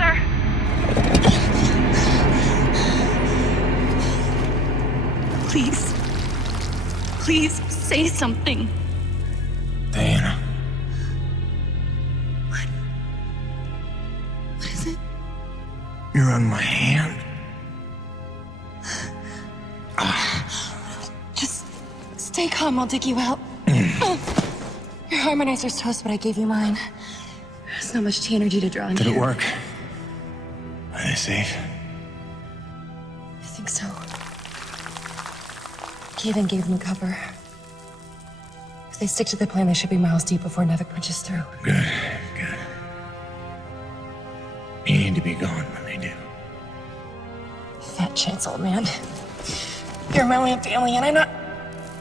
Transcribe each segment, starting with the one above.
Father! Please. Please, say something. Diana. What is it? You're on my hand. Just stay calm, I'll dig you out. Your harmonizer's toast, but I gave you mine. There's not much energy to draw on. Did it work? Are they safe? I think so. E.D.N gave them cover. If they stick to the plan, they should be miles deep before Nevik punches through. Good, good. You need to be gone when they do. Fat chance, old man. You're my only family, and I'm not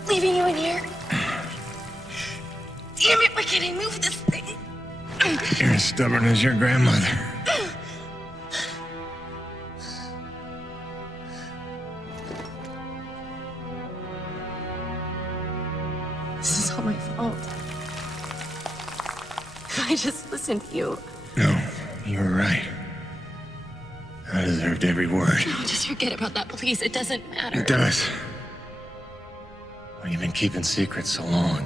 leaving you in here. Damn it, why can't I move this thing? You're as stubborn as your grandmother. This is all my fault. If I just listened to you. No, you were right. I deserved every word. No, just forget about that, please. It doesn't matter. It does. Well, you've been keeping secrets so long.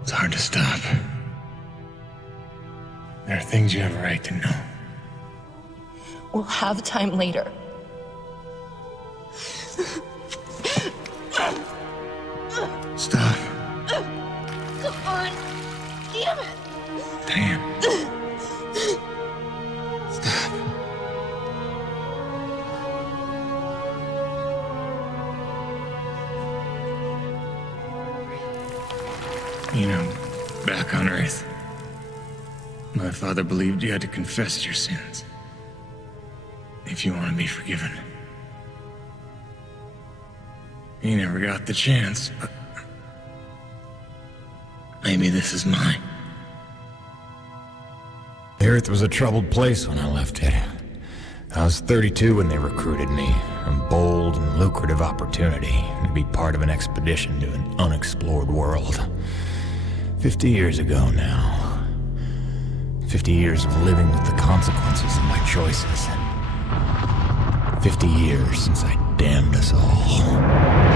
It's hard to stop. There are things you have a right to know. We'll have time later. Stop. Come on. Damn it. Damn. Stop. You know, back on Earth, my father believed you had to confess your sins if you want to be forgiven. He never got the chance, but maybe this is mine. The Earth was a troubled place when I left it. I was 32 when they recruited me. A bold and lucrative opportunity to be part of an expedition to an unexplored world. 50 years ago now. 50 years of living with the consequences of my choices. 50 years since I damned us all.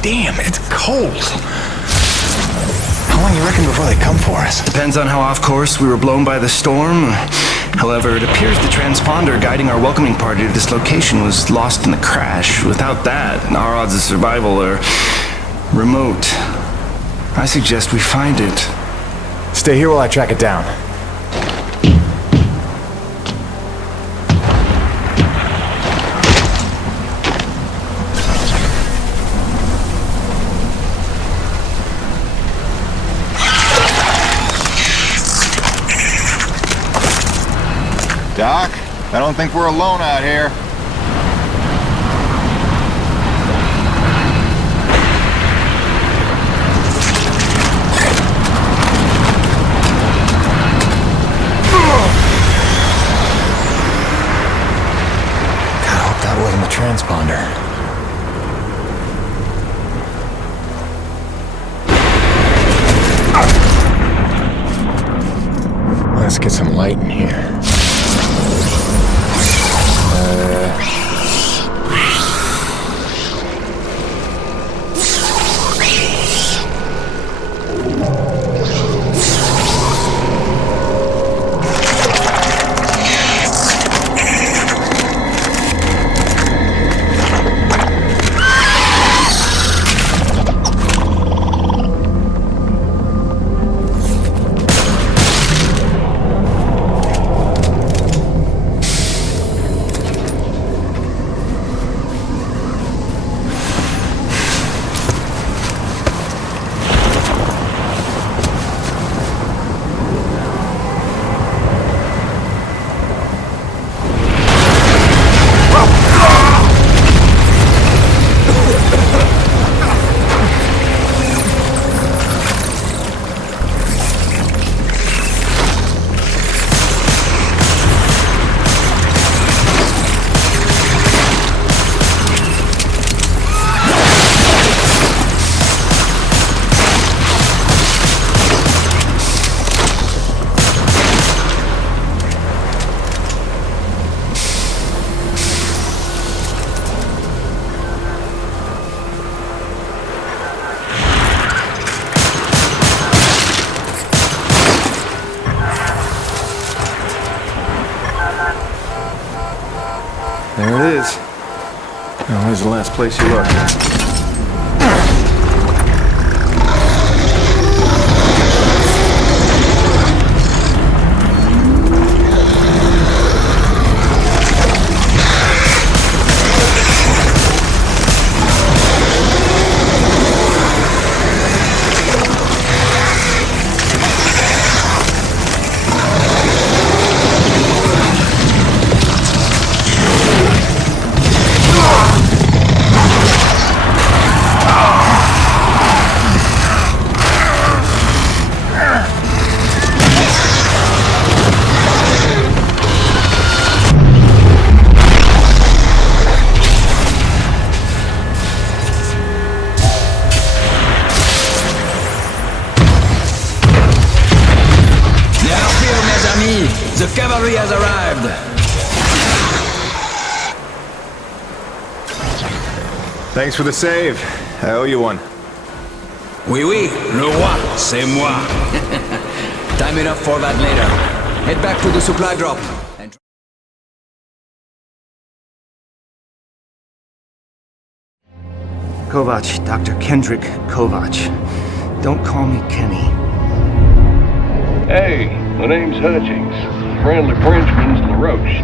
Damn, it's cold. How long you reckon before they come for us? Depends on how off course we were blown by the storm. However, it appears the transponder guiding our welcoming party to this location was lost in the crash. Without that, our odds of survival are remote. I suggest we find it. Stay here while I track it down. Doc, I don't think we're alone out here. transponder. Let's get some light in here. There it is. Now, where's the last place you looked? The cavalry has arrived! Thanks for the save. I owe you one. Oui, oui, le roi, c'est moi. Time enough for that later. Head back to the supply drop. Kovac, Dr. Kendrick Kovac. Don't call me Kenny. Hey, my name's Hutchings. Friendly Frenchman's LaRoche.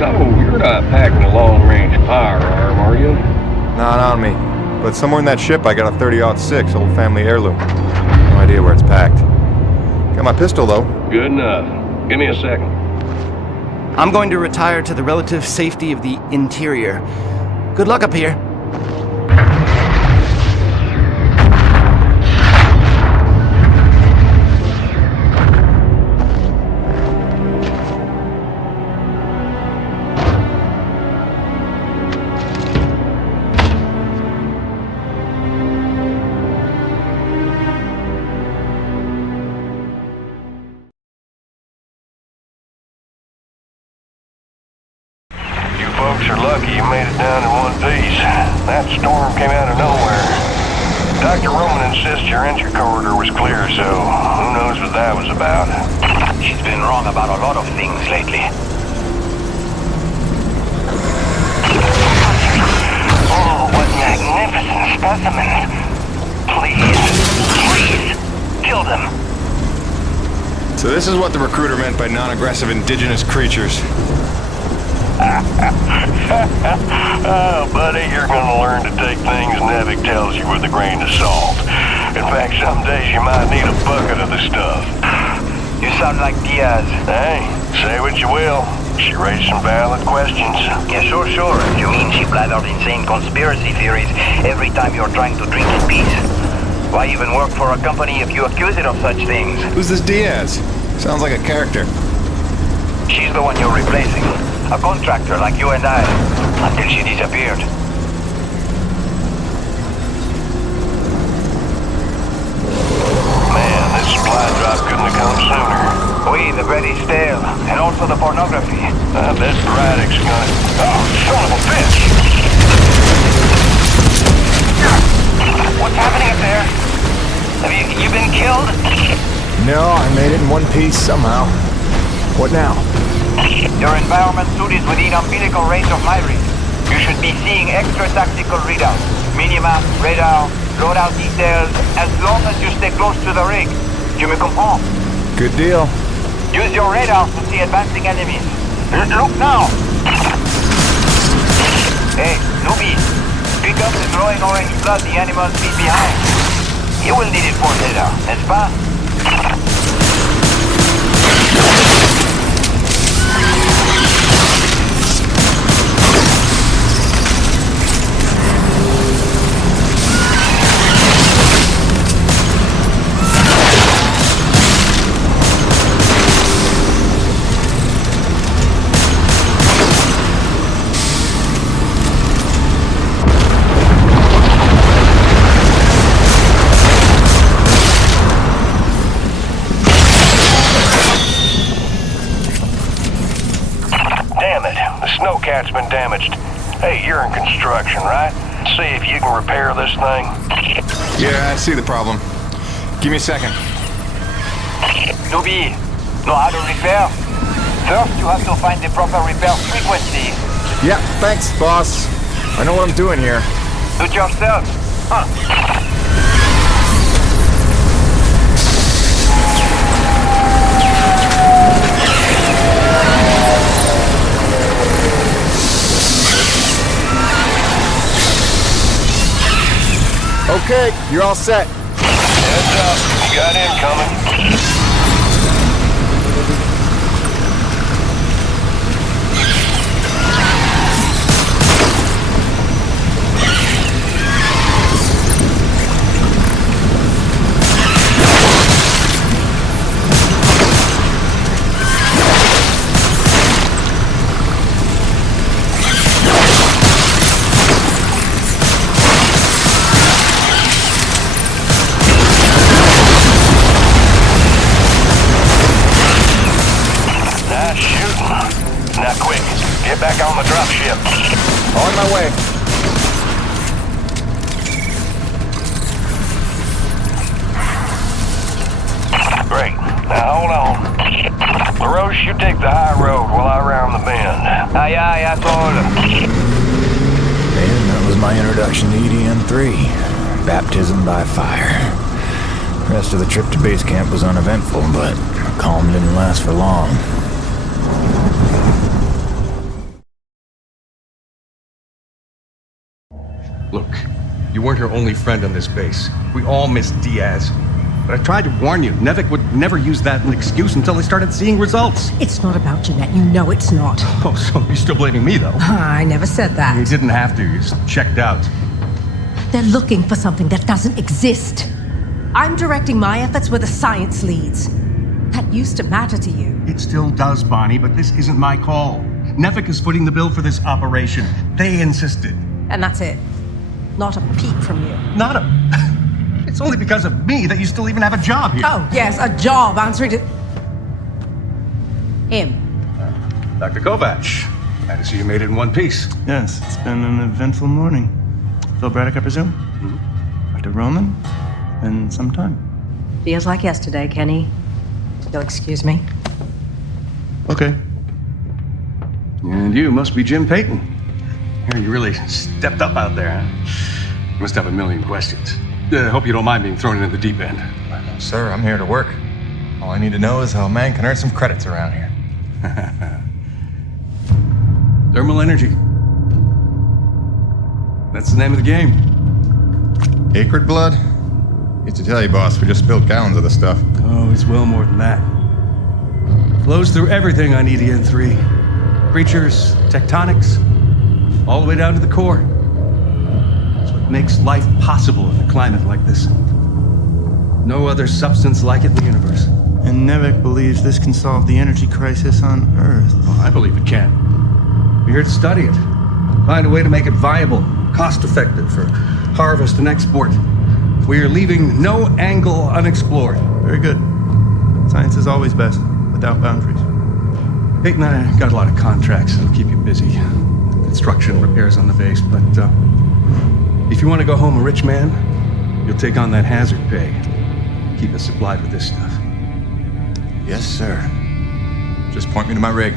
So, you're not packing a long-range firearm, are you? Not on me. But somewhere in that ship I got a 30-06 old family heirloom. No idea where it's packed. Got my pistol, though. Good enough. Give me a second. I'm going to retire to the relative safety of the interior. Good luck up here. Folks are lucky you made it down in one piece. That storm came out of nowhere. Dr. Roman insists your entry corridor was clear, so who knows what that was about. She's been wrong about a lot of things lately. Oh, what magnificent specimens. Please, kill them. So this is what the recruiter meant by non-aggressive indigenous creatures. Oh, buddy, you're gonna learn to take things Nevik tells you with a grain of salt. In fact, some days you might need a bucket of the stuff. You sound like Diaz. Hey, say what you will. She raised some valid questions. Yeah, sure. You mean she blathered insane conspiracy theories every time you're trying to drink in peace? Why even work for a company if you accuse it of such things? Who's this Diaz? Sounds like a character. She's the one you're replacing. A contractor like you and I. until she disappeared. Man, this supply drop couldn't have come sooner. Oui, the bread is stale, and also the pornography. I bet the Radix gonna... Oh, son of a bitch! What's happening up there? Have you been killed? No, I made it in one piece somehow. What now? Your environment suit is within umbilical range of my rig. You should be seeing extra tactical readouts. Minimap, radar, loadout details, as long as you stay close to the rig. Tu me comprends? Good deal. Use your radar to see advancing enemies. Look now! Hey, newbie. Pick up the glowing orange blood the animals leave behind. You will need it for later, n'est-ce pas? Snowcat's been damaged. Hey, you're in construction, right? See if you can repair this thing. Yeah, I see the problem. Give me a second. Newbie, know how to repair? First, you have to find the proper repair frequency. Yeah, thanks, boss. I know what I'm doing here. Do it yourself. Huh. Okay, you're all set. Heads up, you got incoming. Back on the dropship. On my way. Great. Now hold on. LaRoche, you take the high road while I round the bend. Aye, aye, asshole. And that was my introduction to E.D.N. 3. Baptism by fire. The rest of the trip to base camp was uneventful, but calm didn't last for long. Look, you weren't her only friend on this base. We all miss Diaz. But I tried to warn you. Nevik would never use that as an excuse until they started seeing results. It's not about Jeanette. You know it's not. Oh, so you're still blaming me, though? I never said that. You didn't have to. You just checked out. They're looking for something that doesn't exist. I'm directing my efforts where the science leads. That used to matter to you. It still does, Bonnie, but this isn't my call. Nevik is footing the bill for this operation. They insisted. And that's it. Not a peep from you. Not a... It's only because of me that you still even have a job here. Oh, yes, a job answering to... him. Dr. Kovac, glad to see you made it in one piece. Yes, it's been an eventful morning. Phil Braddock, I presume? Mm-hmm. Dr. Roman? Been some time. Feels like yesterday, Kenny. You'll excuse me. Okay. And you must be Jim Peyton. You really stepped up out there, huh? You must have a million questions. I hope you don't mind being thrown into the deep end. Sir, I'm here to work. All I need to know is how a man can earn some credits around here. Thermal energy. That's the name of the game. Acrid blood? Used to tell you, boss, we just spilled gallons of the stuff. Oh, it's well more than that. Flows through everything on E.D.N. 3. Creatures, tectonics, all the way down to the core. It's what makes life possible in a climate like this. No other substance like it in the universe. And Nevik believes this can solve the energy crisis on Earth. Oh, I believe it can. We're here to study it. Find a way to make it viable, cost-effective for harvest and export. We are leaving no angle unexplored. Very good. Science is always best, without boundaries. Peyton and I got a lot of contracts that'll keep you busy. Construction, repairs on the base, but if you want to go home a rich man, you'll take on that hazard pay. Keep us supplied with this stuff. Yes, sir. Just point me to my rig.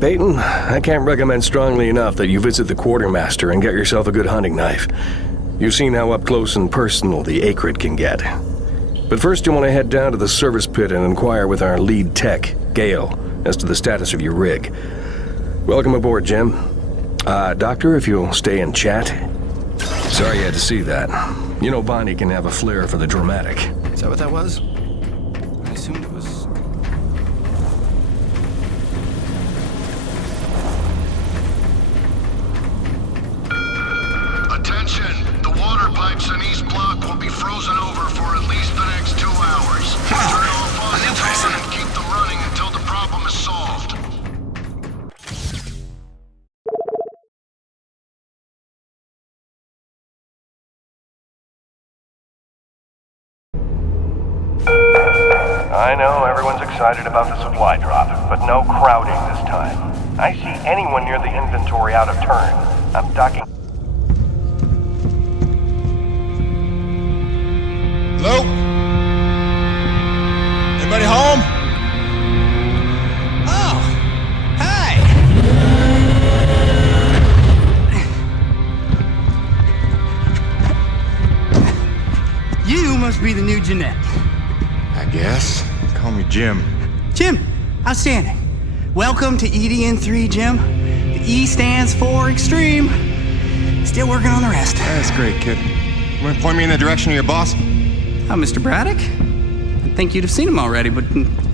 Peyton, I can't recommend strongly enough that you visit the quartermaster and get yourself a good hunting knife. You've seen how up close and personal the acrid can get. But first you want to head down to the service pit and inquire with our lead tech, Gale, as to the status of your rig. Welcome aboard, Jim. Doctor, if you'll stay and chat. Sorry you had to see that. You know Bonnie can have a flair for the dramatic. Is that what that was? I assumed it was... Attention! The water pipes in East Block will be frozen over for at least the next 2 hours. Turn all faucets on and keep them running until the problem is solved. I know everyone's excited about the supply drop, but no crowding this time. I see anyone near the inventory out of turn. I'm docking. Hello? Anybody home? Oh, hi. You must be the new Jeanette. I guess. Call me Jim. Jim, outstanding. Welcome to E.D.N. 3, Jim. The E stands for extreme. Still working on the rest. That's great, kid. You want to point me in the direction of your boss? Mr. Braddock? I think you'd have seen him already, but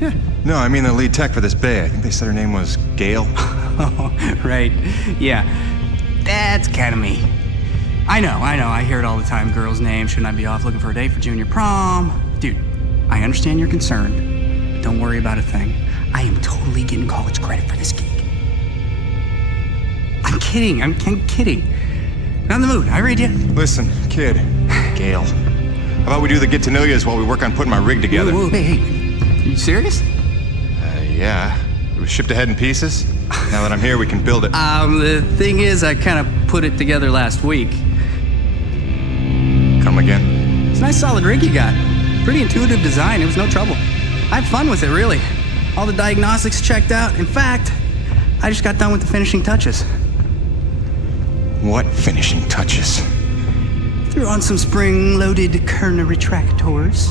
yeah. No, I mean the lead tech for this bay. I think they said her name was Gale. Oh, right. Yeah. That's kind of me. I know. I hear it all the time. Girl's name. Shouldn't I be off looking for a date for junior prom? Dude, I understand you're concerned. Don't worry about a thing. I am totally getting college credit for this gig. I'm kidding. I'm kidding. Not in the mood. I read you. Listen, kid. Gale. How about we do the get-to-know-yous while we work on putting my rig together? Whoa, hey. Are you serious? Yeah. It was shipped ahead in pieces. Now that I'm here, we can build it. The thing is, I kind of put it together last week. Come again? It's a nice solid rig you got. Pretty intuitive design. It was no trouble. I had fun with it, really. All the diagnostics checked out. In fact, I just got done with the finishing touches. What finishing touches? Threw on some spring-loaded Kerner retractors.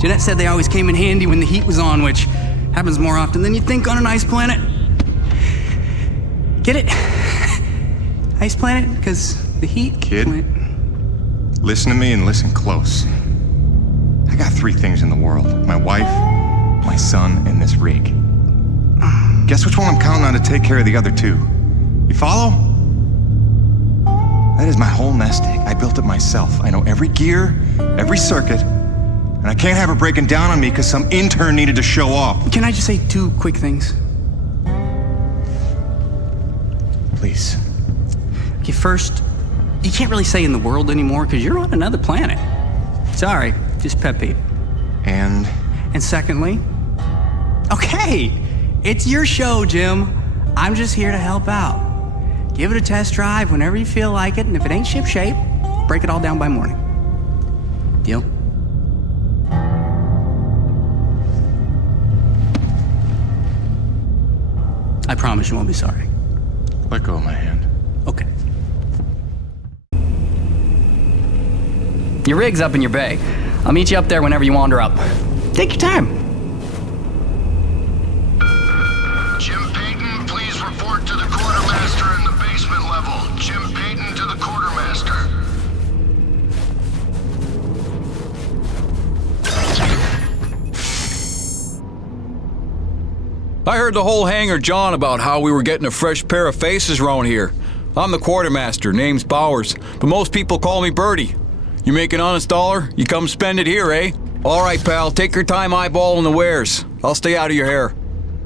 Jeanette said they always came in handy when the heat was on, which happens more often than you'd think on an ice planet. Get it? Ice planet? Because the heat... Kid, listen to me and listen close. I got 3 things in the world. My wife, my son, and this rig. Guess which one I'm counting on to take care of the other 2? You follow? That is my whole nest egg. I built it myself. I know every gear, every circuit, and I can't have her breaking down on me because some intern needed to show off. Can I just say 2 quick things? Please. Okay, first, you can't really say in the world anymore because you're on another planet. Sorry, just pet peeve. And secondly, okay, it's your show, Jim. I'm just here to help out. Give it a test drive whenever you feel like it, and if it ain't ship-shape, break it all down by morning. Deal? I promise you won't be sorry. Let go of my hand. Okay. Your rig's up in your bay. I'll meet you up there whenever you wander up. Take your time. Jim Peyton, please report to the quartermaster in the basement level. Jim Peyton to the quartermaster. I heard the whole hangar John about how we were getting a fresh pair of faces around here. I'm the quartermaster, name's Bowers, but most people call me Birdie. You make an honest dollar, you come spend it here, eh? All right, pal, take your time eyeballing the wares. I'll stay out of your hair.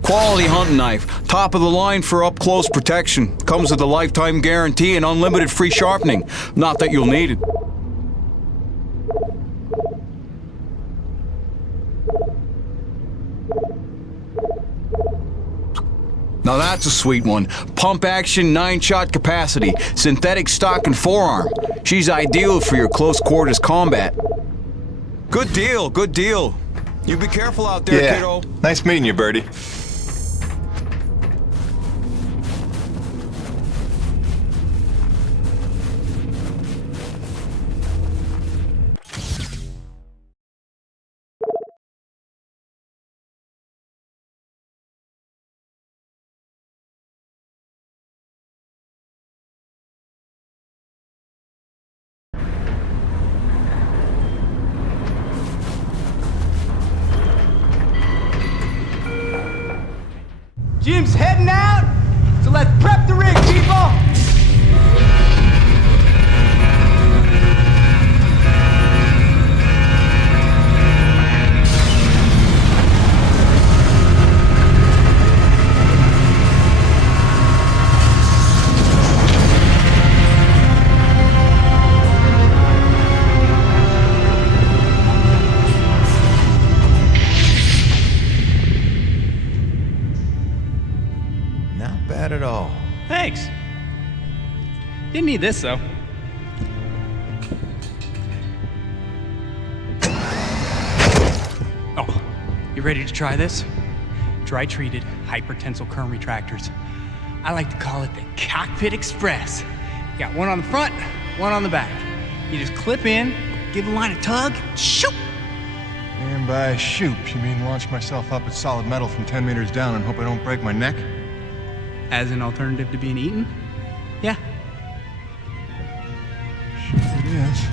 Quality hunting knife, top of the line for up-close protection. Comes with a lifetime guarantee and unlimited free sharpening. Not that you'll need it. Now that's a sweet one. Pump action, 9-shot capacity, synthetic stock and forearm. She's ideal for your close quarters combat. Good deal, good deal. You be careful out there, kiddo. Nice meeting you, Birdie. Jim's heading out, so let's prep the rig, people! Bad at all. Thanks. Didn't need this, though. Oh, you ready to try this? Dry-treated hypertensile current retractors. I like to call it the Cockpit Express. You got one on the front, one on the back. You just clip in, give the line a tug, shoot! And by shoot, you mean launch myself up at solid metal from 10 meters down and hope I don't break my neck? As an alternative to being eaten? Yeah. Sure it is.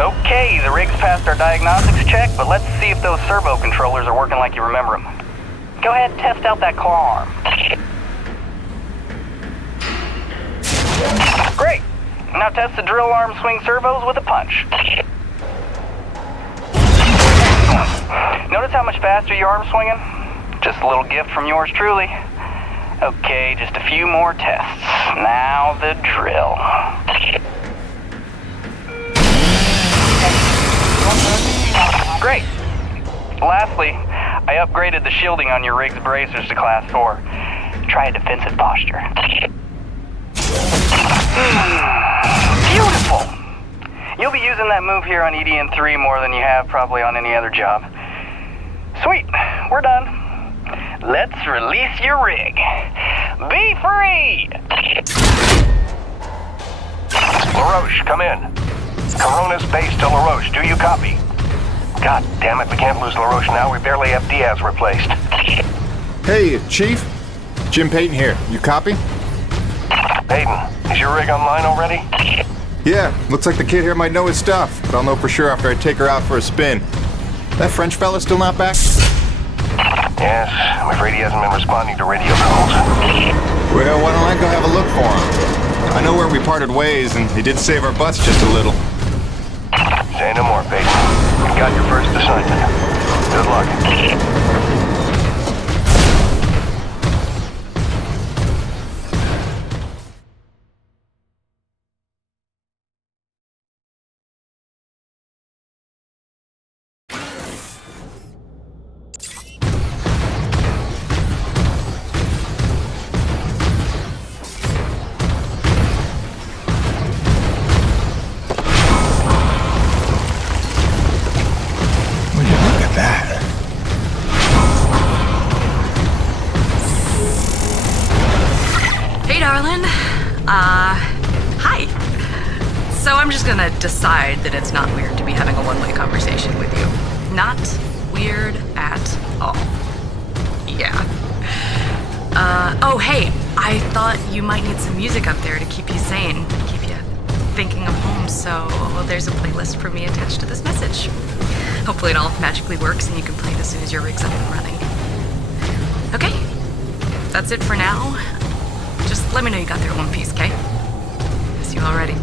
Okay, the rig's passed our diagnostics check, but let's see if those servo controllers are working like you remember them. Go ahead and test out that claw arm. Great. Now test the drill arm swing servos with a punch. Notice how much faster your arm's swinging? Just a little gift from yours truly. Okay, just a few more tests. Now the drill. Great. Lastly, I upgraded the shielding on your rig's bracers to Class 4. Try a defensive posture. Beautiful! You'll be using that move here on E.D.N. 3 more than you have probably on any other job. Sweet, we're done. Let's release your rig. Be free! LaRoche, come in. Corona's base to LaRoche. Do you copy? God damn it, we can't lose LaRoche now. We barely have Diaz replaced. Hey, Chief. Jim Peyton here. You copy? Peyton, is your rig online already? Yeah, looks like the kid here might know his stuff, but I'll know for sure after I take her out for a spin. That French fella still not back? Yes, I'm afraid he hasn't been responding to radio calls. Well, why don't I go have a look for him? I know where we parted ways, and he did save our butts just a little. Say no more, Peyton. You've got your first assignment. Good luck. Hi. So I'm just gonna decide that it's not weird to be having a one-way conversation with you. Not weird at I thought you might need some music up there to keep you sane, keep you thinking of home, so there's a playlist for me attached to this message. Hopefully it all magically works and you can play it as soon as your rig's up and running. Okay, that's it for now. Just let me know you got there in one piece, okay? See you already.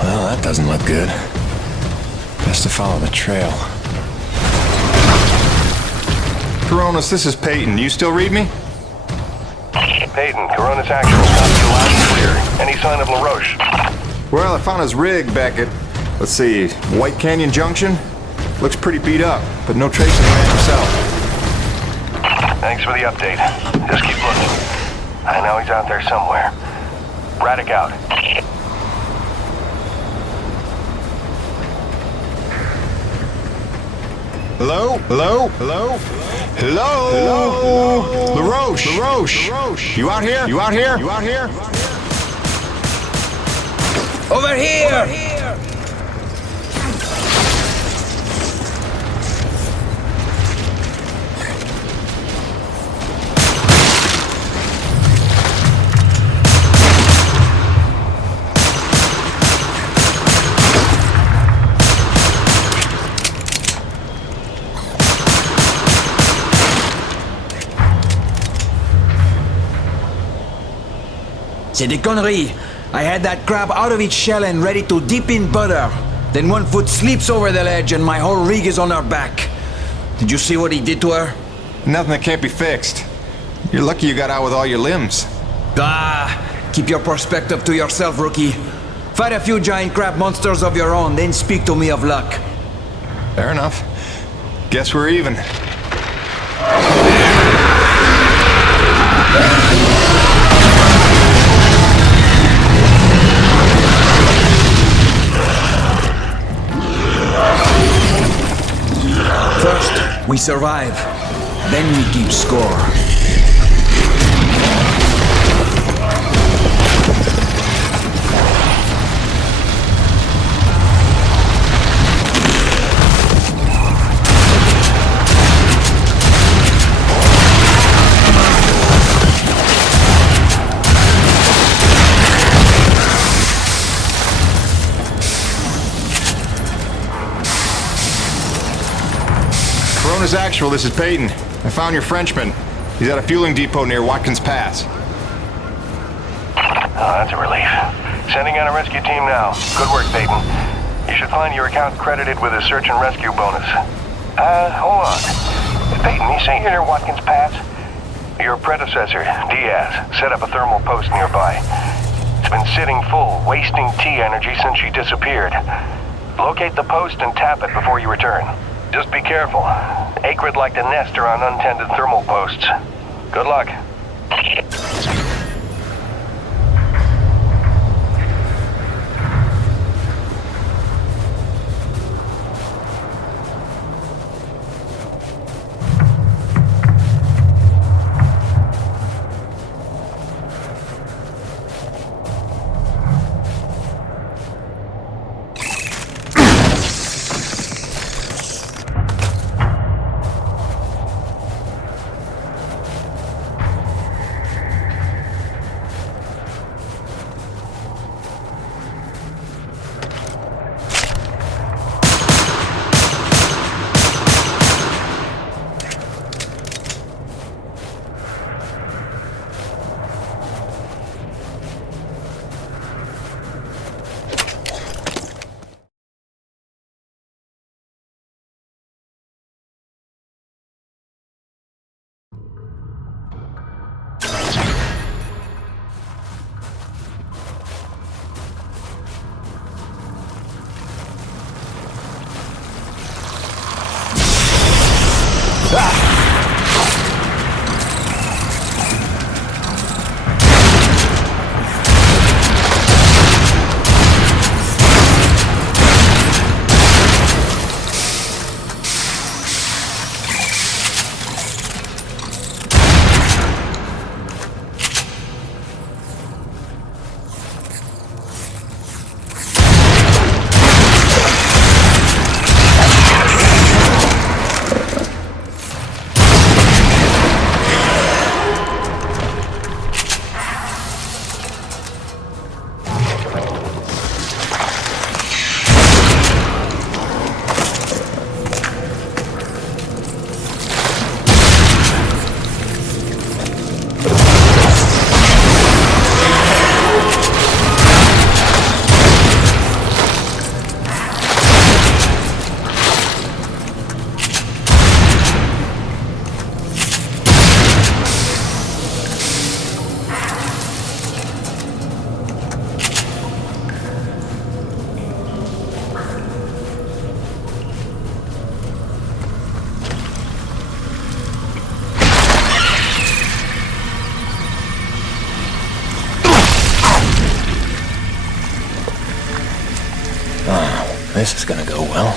Well, that doesn't look good. Best to follow the trail. Coronas, this is Peyton. You still read me? Peyton, Coronas Actual. Got you loud and clear. Any sign of LaRoche? Well, I found his rig back at, let's see, White Canyon Junction. Looks pretty beat up, but no trace of the man himself. Thanks for the update. Just keep looking. I know he's out there somewhere. Radic out. Hello? Hello? Hello? Hello? Hello? LaRoche? LaRoche? You out here? You out here? You out here? Over here! C'est des conneries. I had that crab out of its shell and ready to dip in butter. Then one foot slips over the ledge and my whole rig is on her back. Did you see what he did to her? Nothing that can't be fixed. You're lucky you got out with all your limbs. Ah, keep your perspective to yourself, rookie. Fight a few giant crab monsters of your own, then speak to me of luck. Fair enough. Guess we're even. First, we survive. Then we keep score. Coronas Actual, this is Peyton. I found your Frenchman. He's at a fueling depot near Watkins Pass. Oh, that's a relief. Sending out a rescue team now. Good work, Peyton. You should find your account credited with a search and rescue bonus. Hold on. Peyton, you say you're near Watkins Pass? Your predecessor, Diaz, set up a thermal post nearby. It's been sitting full, wasting T energy since she disappeared. Locate the post and tap it before you return. Just be careful. Acrid like to nest around untended thermal posts. Good luck. This is gonna go well.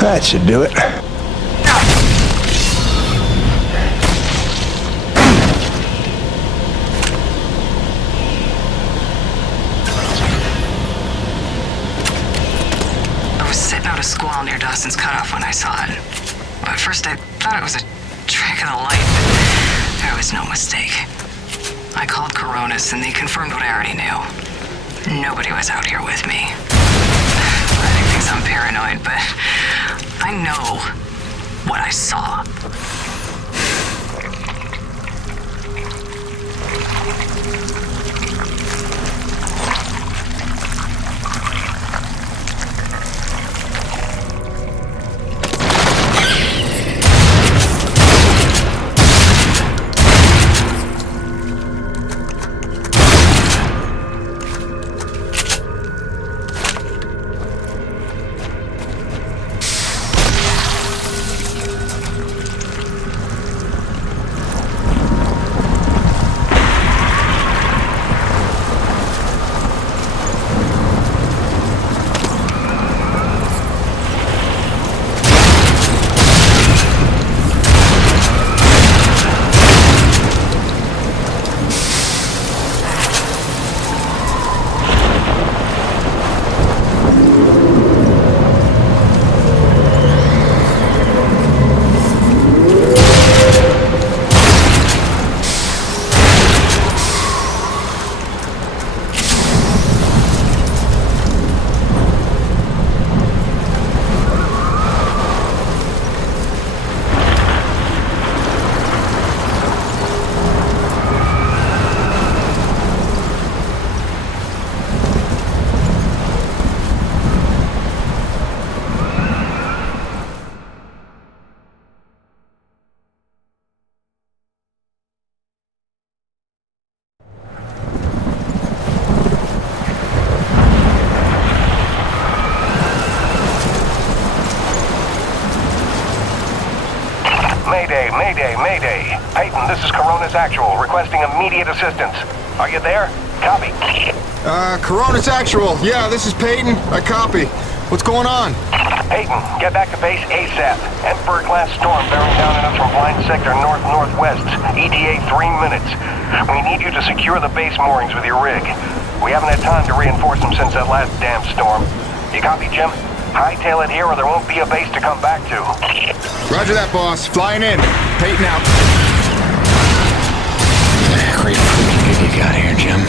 That should do it. I was sitting out a squall near Dawson's Cutoff when I saw it. At first I thought it was a trick of the light, but there was no mistake. I called Coronis and they confirmed what I already knew. Nobody was out here with me. I think I'm paranoid, but I know what I saw. Mayday, mayday, mayday. Peyton, this is Coronis Actual, requesting immediate assistance. Are you there? Copy. Coronis Actual. Yeah, this is Peyton. I copy. What's going on? Peyton, get back to base ASAP. Emperor-class storm bearing down on us from blind sector north-northwest. ETA 3 minutes. We need you to secure the base moorings with your rig. We haven't had time to reinforce them since that last damn storm. You copy, Jim? Hightail it here or there won't be a base to come back to. Roger that, boss. Flying in. Peyton out. Great freaking gig you got here, Jim.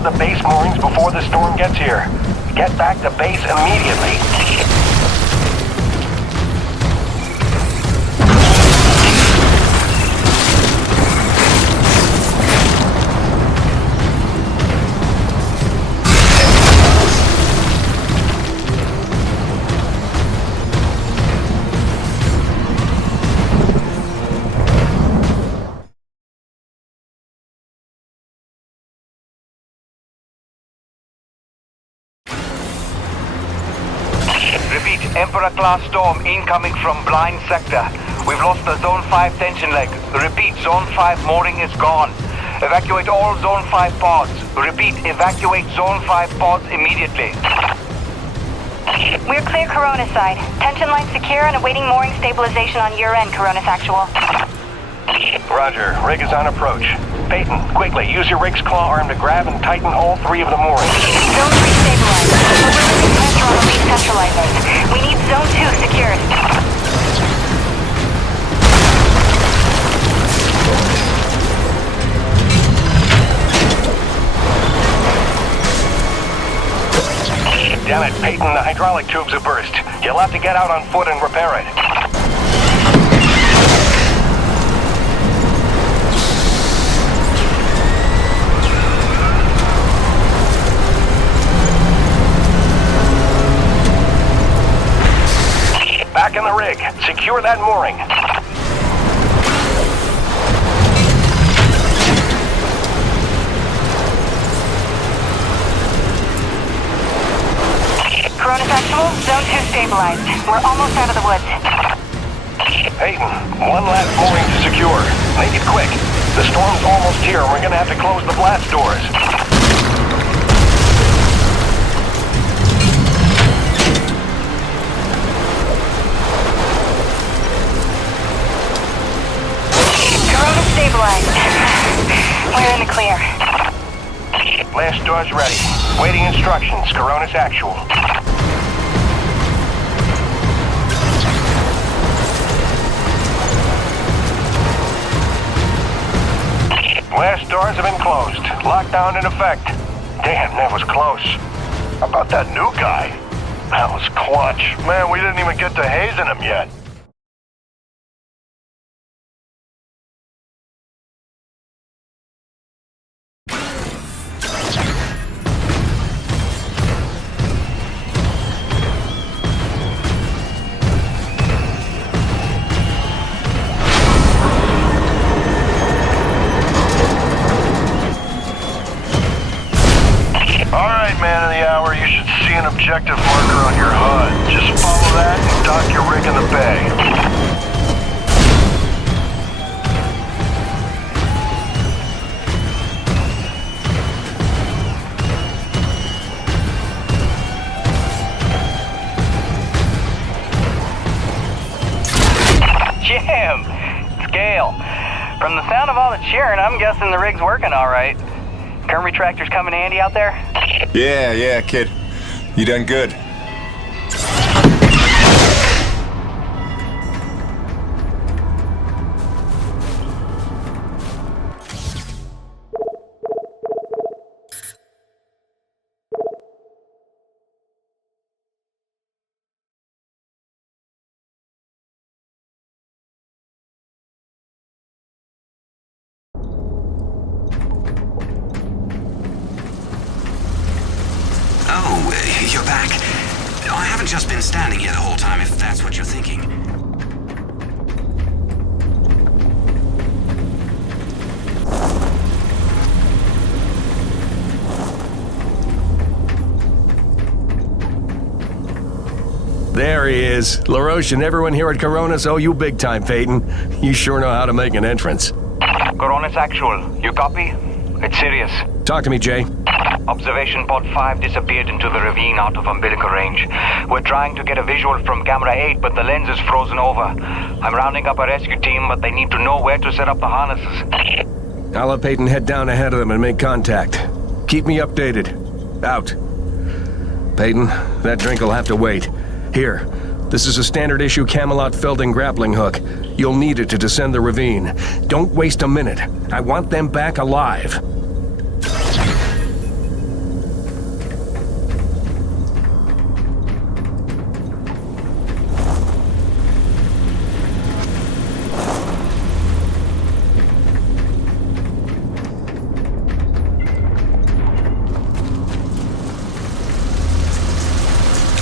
The base moorings before the storm gets here. Get back to base immediately. Emperor-class storm incoming from blind sector. We've lost the Zone 5 tension leg. Repeat, Zone 5 mooring is gone. Evacuate all Zone 5 pods. Repeat, evacuate Zone 5 pods immediately. We're clear Corona's side. Tension line secure and awaiting mooring stabilization on your end, Corona's actual. Roger. Rig is on approach. Peyton, quickly, use your rig's claw arm to grab and tighten all 3 of the moorings. Zone 3 stabilized. We're releasing pressure on the lead centralizers. We need Zone 2 secured. Damn it, Peyton, the hydraulic tubes have burst. You'll have to get out on foot and repair it. Back in the rig. Secure that mooring. Corona's actual, Zone 2 stabilized. We're almost out of the woods. Peyton, 1 last mooring to secure. Make it quick. The storm's almost here and we're gonna have to close the blast doors. Stabilized. We're in the clear. Blast doors ready. Waiting instructions. Corona's actual. Blast doors have been closed. Lockdown in effect. Damn, that was close. How about that new guy? That was clutch. Man, we didn't even get to hazing him yet. Man of the hour, you should see an objective marker on your HUD. Just follow that and dock your rig in the bay. Jim! Scale. From the sound of all the cheering, I'm guessing the rig's working all right. Current retractors coming handy out there? Yeah, kid. You done good. You're back. I haven't just been standing here the whole time, if that's what you're thinking. There he is. LaRoche and everyone here at Coronas owe you big time, Peyton. You sure know how to make an entrance. Coronas Actual. You copy? It's serious. Talk to me, Jay. Observation pod 5 disappeared into the ravine out of umbilical range. We're trying to get a visual from camera 8, but the lens is frozen over. I'm rounding up a rescue team, but they need to know where to set up the harnesses. I'll have Peyton head down ahead of them and make contact. Keep me updated. Out. Peyton, that drink will have to wait. Here, this is a standard issue Camelot Felding grappling hook. You'll need it to descend the ravine. Don't waste a minute. I want them back alive.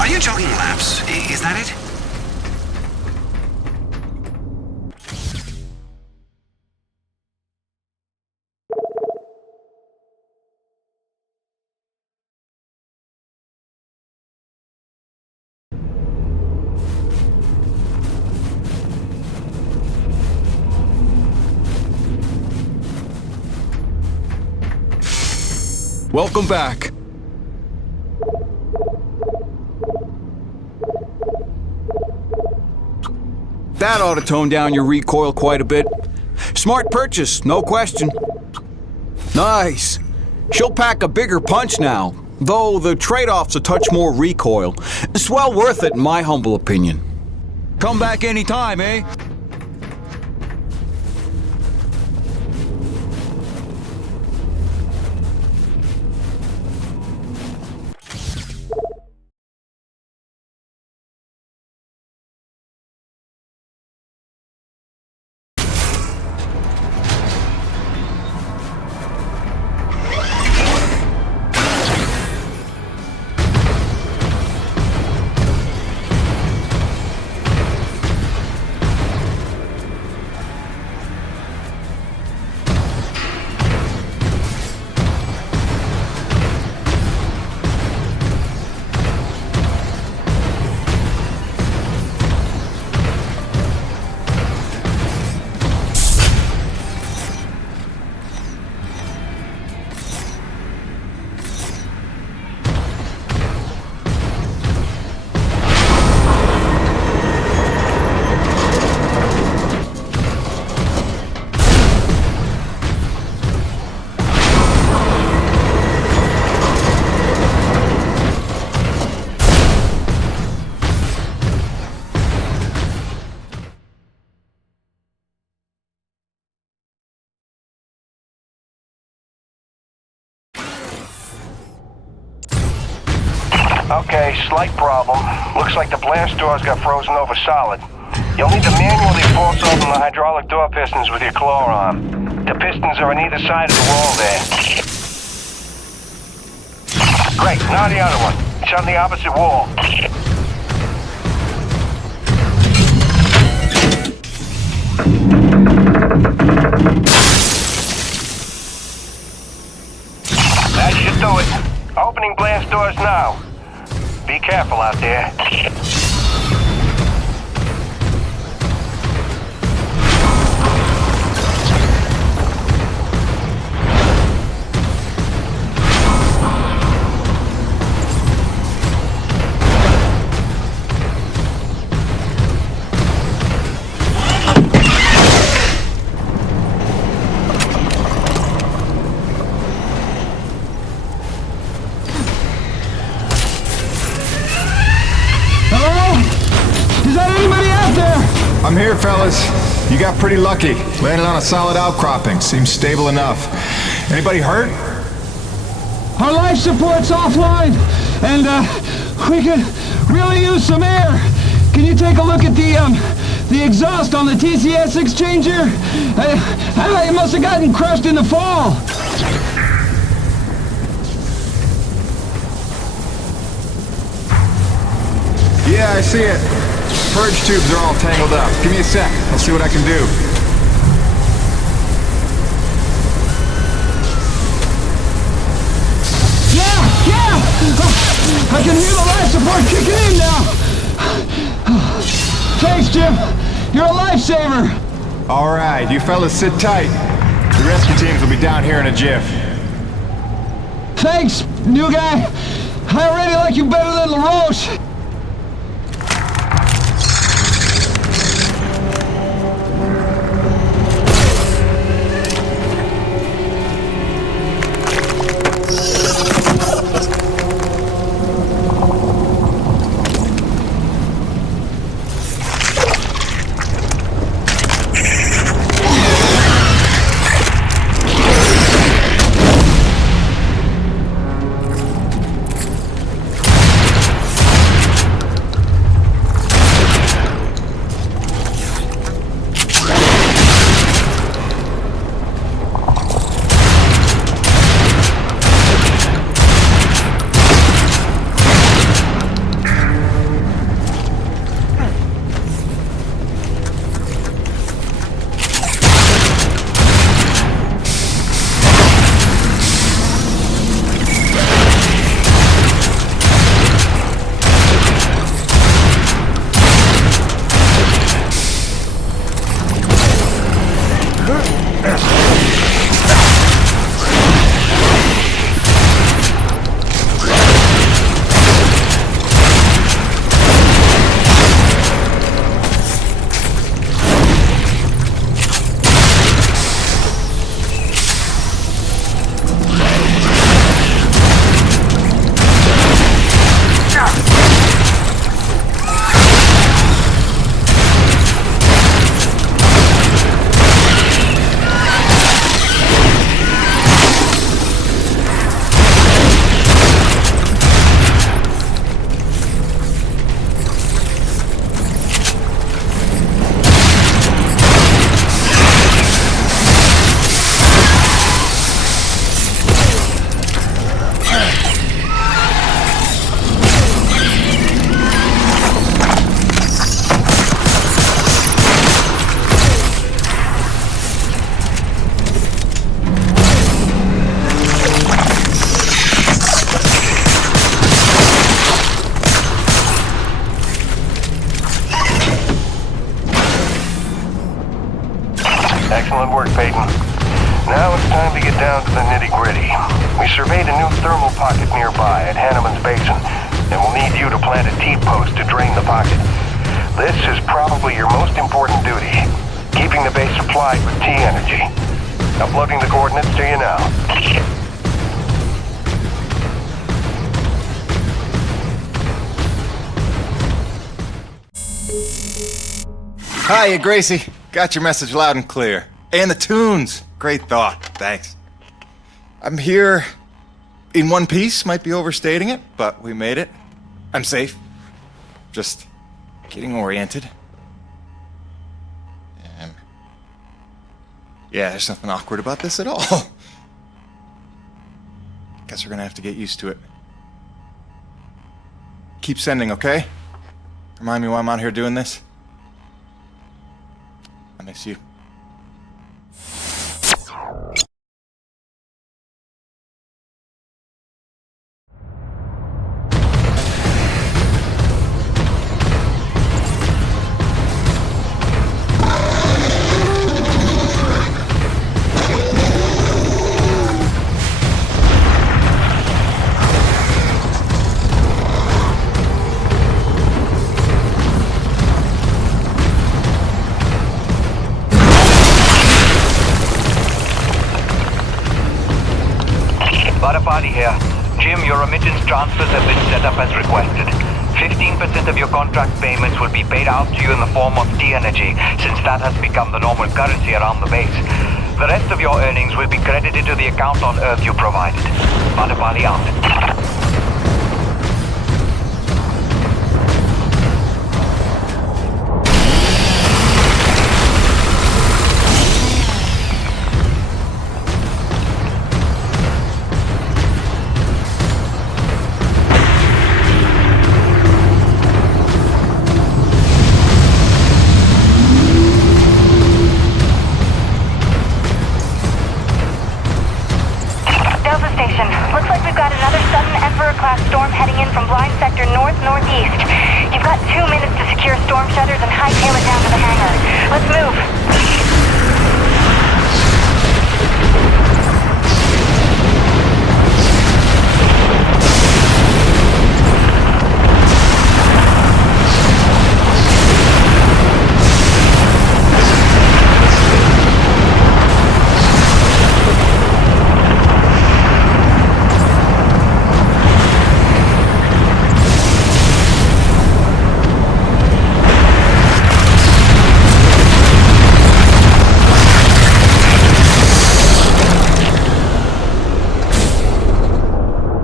Are you jogging laps? Is that it? Welcome back. That ought to tone down your recoil quite a bit. Smart purchase, no question. Nice. She'll pack a bigger punch now, though the trade-off's a touch more recoil. It's well worth it in my humble opinion. Come back anytime, eh? Okay, slight problem. Looks like the blast doors got frozen over solid. You'll need to manually force open the hydraulic door pistons with your claw arm. The pistons are on either side of the wall there. Great, now the other one. It's on the opposite wall. That should do it. Opening blast doors now. Be careful out there. I'm here, fellas. You got pretty lucky. Landed on a solid outcropping. Seems stable enough. Anybody hurt? Our life support's offline, and we could really use some air. Can you take a look at the exhaust on the TCS exchanger? It must have gotten crushed in the fall. Yeah, I see it. Purge tubes are all tangled up. Give me a sec. I'll see what I can do. Yeah! I can hear the life support kicking in now. Thanks, Jim. You're a lifesaver. All right, you fellas sit tight. The rescue teams will be down here in a jiff. Thanks, new guy. I already like you better than LaRoche. Excellent work, Peyton. Now it's time to get down to the nitty-gritty. We surveyed a new thermal pocket nearby at Hanneman's Basin, and we'll need you to plant a T-post to drain the pocket. This is probably your most important duty, keeping the base supplied with T-energy. Uploading the coordinates to you now. Hiya, Gracie. Got your message loud and clear. And the tunes. Great thought. Thanks. I'm here in one piece. Might be overstating it, but we made it. I'm safe. Just getting oriented. Yeah, there's nothing awkward about this at all. Guess we're gonna have to get used to it. Keep sending, okay? Remind me why I'm out here doing this. I miss you. Hardy here. Jim, your remittance transfers have been set up as requested. 15% of your contract payments will be paid out to you in the form of T-Energy, since that has become the normal currency around the base. The rest of your earnings will be credited to the account on Earth you provided. Badabali out. Looks like we've got another sudden Emperor-class storm heading in from blind sector north-northeast. You've got 2 minutes to secure storm shutters and hightail it down to the hangar. Let's move.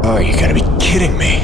Oh, you gotta be kidding me.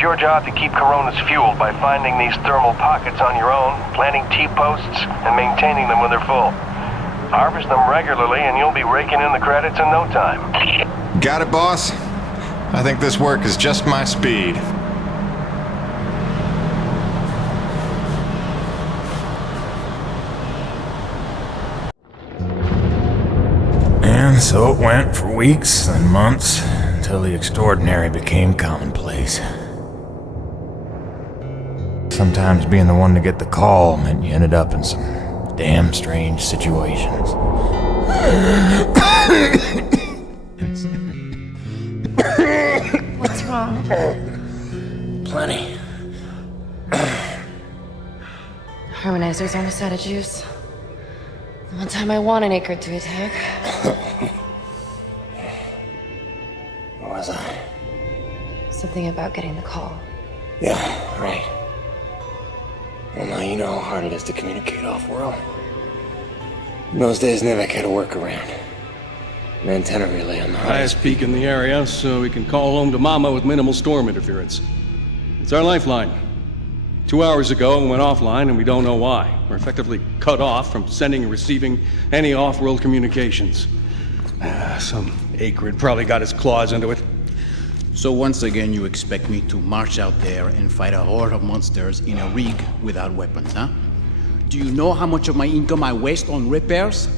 It's your job to keep Coronas fueled by finding these thermal pockets on your own, planting T-posts, and maintaining them when they're full. Harvest them regularly and you'll be raking in the credits in no time. Got it, boss? I think this work is just my speed. And so it went for weeks and months, until the extraordinary became commonplace. Sometimes being the one to get the call meant you ended up in some damn strange situations. What's wrong? Plenty. Harmonizer's almost out of juice. The one time I want an acrid to attack. What was I? Something about getting the call. Yeah, right. Well, now you know how hard it is to communicate off-world. In those days, Nivek had a workaround. An antenna relay on the highest peak in the area, so we can call home to Mama with minimal storm interference. It's our lifeline. 2 hours ago, it went offline, and we don't know why. We're effectively cut off from sending and receiving any off-world communications. Some acrid probably got his claws into it. So once again, you expect me to march out there and fight a horde of monsters in a rig without weapons, huh? Do you know how much of my income I waste on repairs?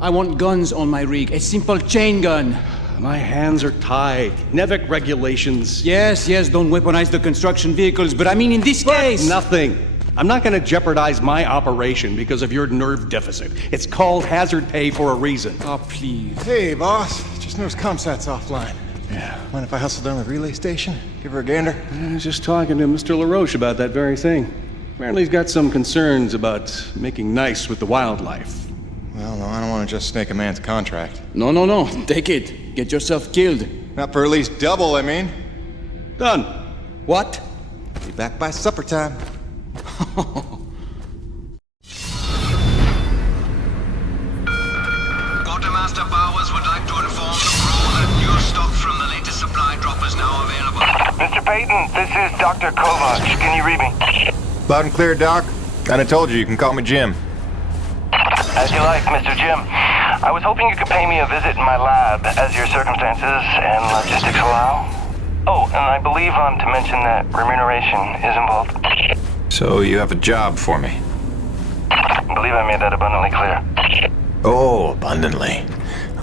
I want guns on my rig, a simple chain gun. My hands are tied. Nevik regulations. Yes, don't weaponize the construction vehicles, but I mean in this case. Nothing. I'm not gonna jeopardize my operation because of your nerve deficit. It's called hazard pay for a reason. Oh, please. Hey, boss. Just noticed ComSat's offline. Yeah. Mind if I hustle down to the relay station? Give her a gander? I was just talking to Mr. LaRoche about that very thing. Apparently he's got some concerns about making nice with the wildlife. Well, no, I don't want to just snake a man's contract. No. Take it. Get yourself killed. Not for at least double, I mean. Done. What? Be back by supper time. Quartermaster Bowers would like to inform the crew that new stock from the latest supply drop is now available. Mr. Peyton, this is Dr. Kovac. Can you read me? Loud and clear, Doc. Kinda told you can call me Jim. As you like, Mr. Jim. I was hoping you could pay me a visit in my lab as your circumstances and logistics allow. Oh, and I believe I'm to mention that remuneration is involved. So you have a job for me? I believe I made that abundantly clear. Oh, abundantly.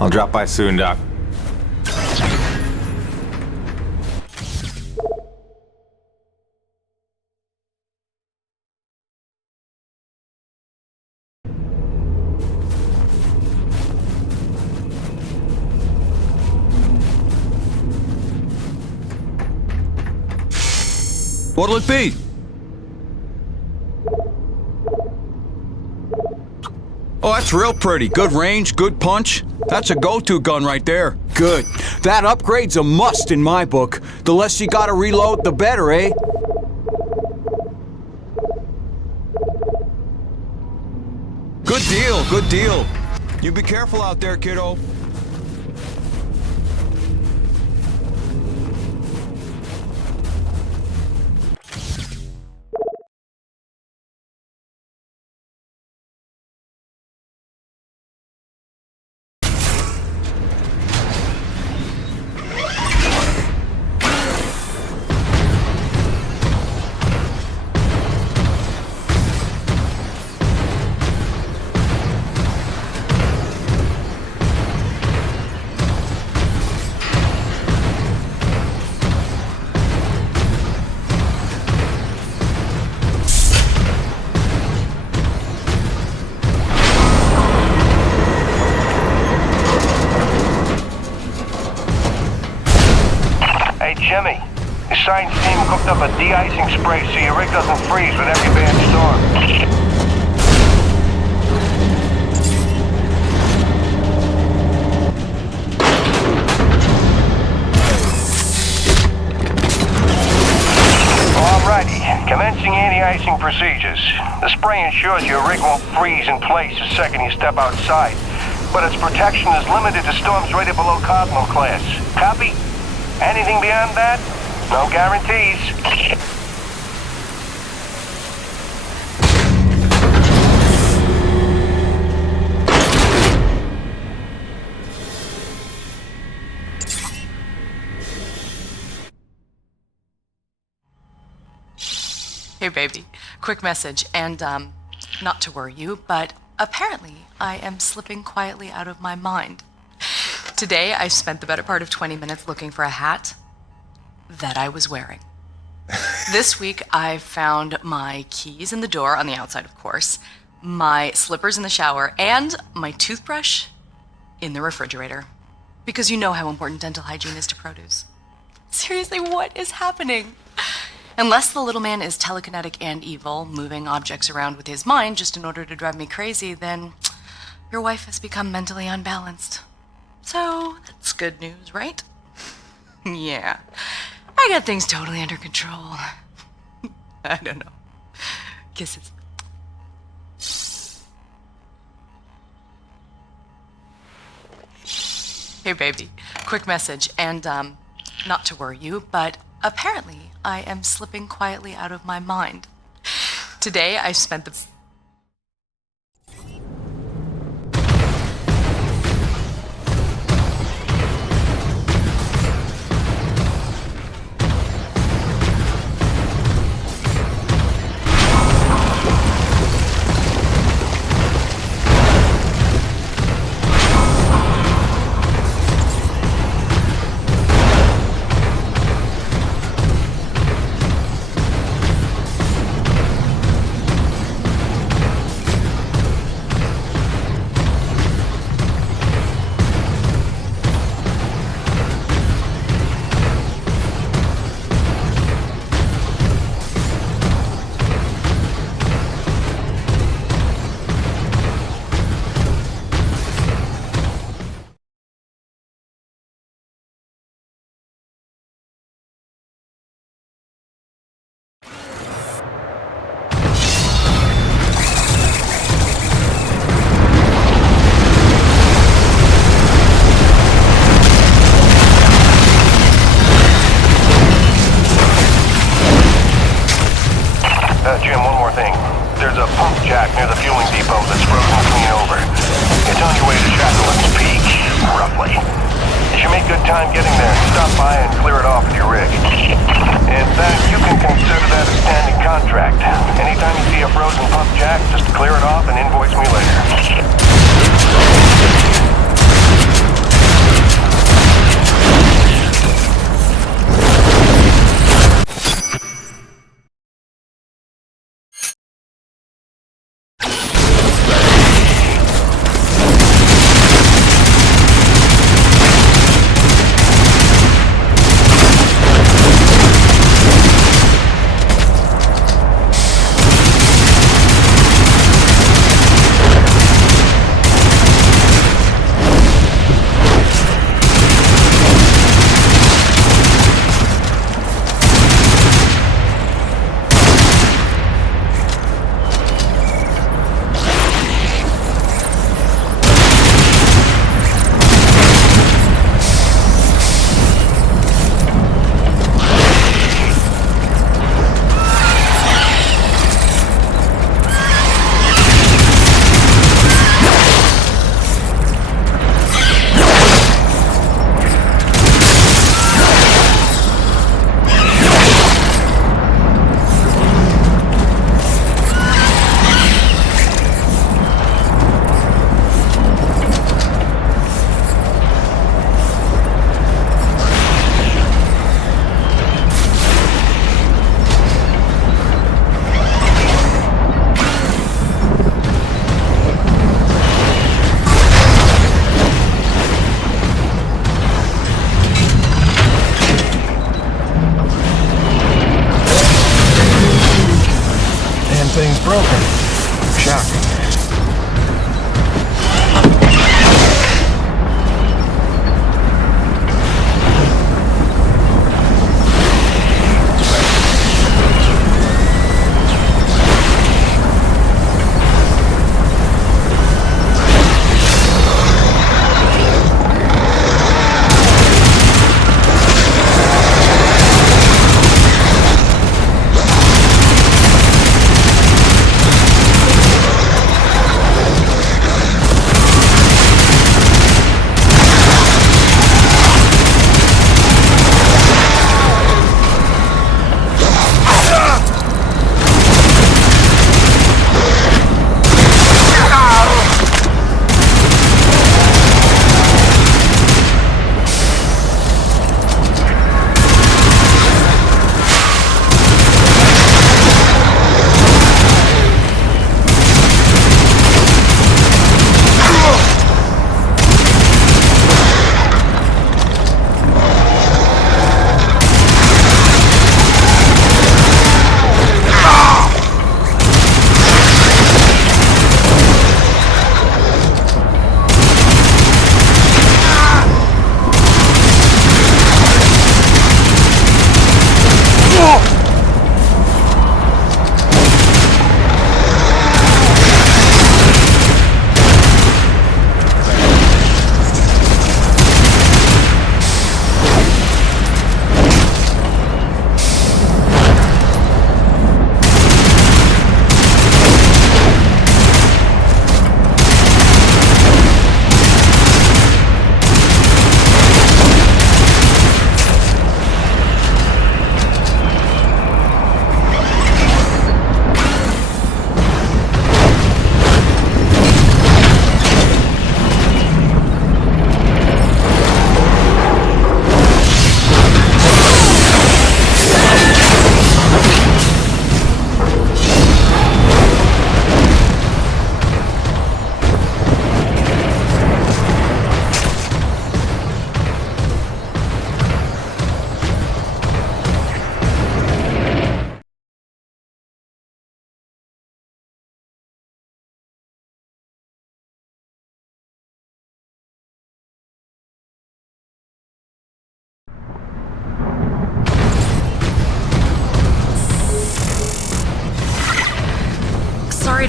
I'll drop by soon, Doc. What'll it be? Oh, that's real pretty. Good range, good punch. That's a go-to gun right there. Good. That upgrade's a must in my book. The less you gotta reload, the better, eh? Good deal, good deal. You be careful out there, kiddo. Jimmy, the science team cooked up a de-icing spray so your rig doesn't freeze with every bad storm. Alrighty, commencing anti-icing procedures. The spray ensures your rig won't freeze in place the second you step outside, but its protection is limited to storms rated below Cardinal class. Copy? Anything beyond that, No guarantees. Hey baby, quick message, and not to worry you, but apparently I am slipping quietly out of my mind. Today I spent the better part of 20 minutes looking for a hat that I was wearing. This week I found my keys in the door, on the outside of course, my slippers in the shower, and my toothbrush in the refrigerator. Because you know how important dental hygiene is to produce. Seriously, what is happening? Unless the little man is telekinetic and evil, moving objects around with his mind just in order to drive me crazy, then your wife has become mentally unbalanced. So, that's good news, right? Yeah. I got things totally under control. I don't know. Kisses. Hey baby, quick message, and not to worry you, but apparently I am slipping quietly out of my mind. Today I spent the... Jim, one more thing. There's a pump jack near the fueling depot that's frozen clean over. It's on your way to Shackleton's Peak, roughly. You should make good time getting there. Stop by and clear it off with your rig. In fact, you can consider that a standing contract. Anytime you see a frozen pump jack, just clear it off and invoice me later.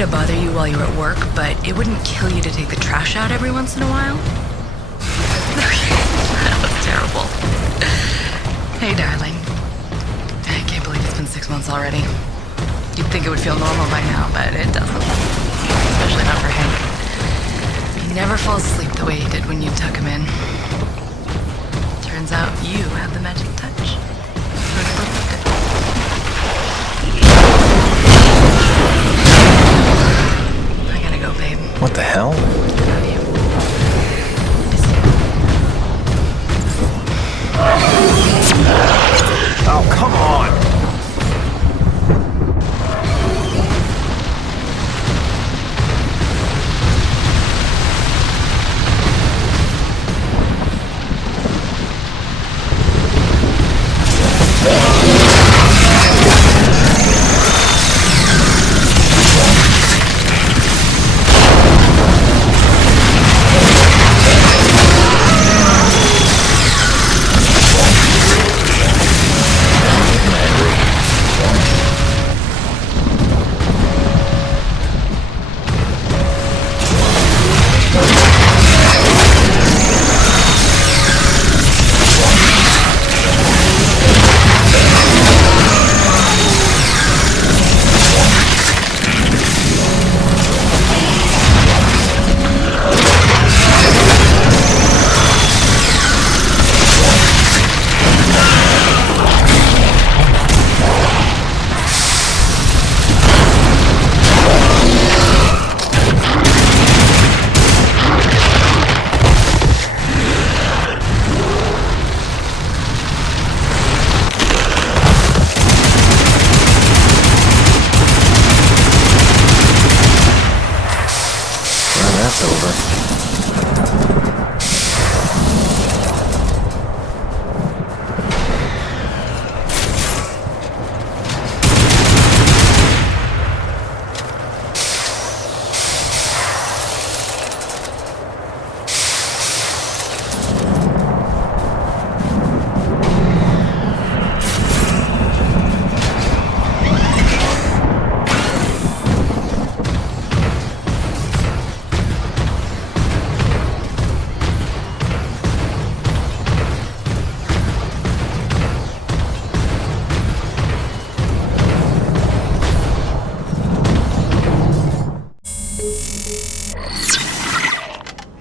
to bother you while you're at work, but it wouldn't kill you to take the trash out every once in a while? That was terrible. Hey, darling. I can't believe it's been 6 months already. You'd think it would feel normal by now, but it doesn't. Especially not for Hank. He never falls asleep the way he did when you tuck him in. Turns out you have the magic touch. I gotta go, babe. What the hell? Love you. Oh, come on!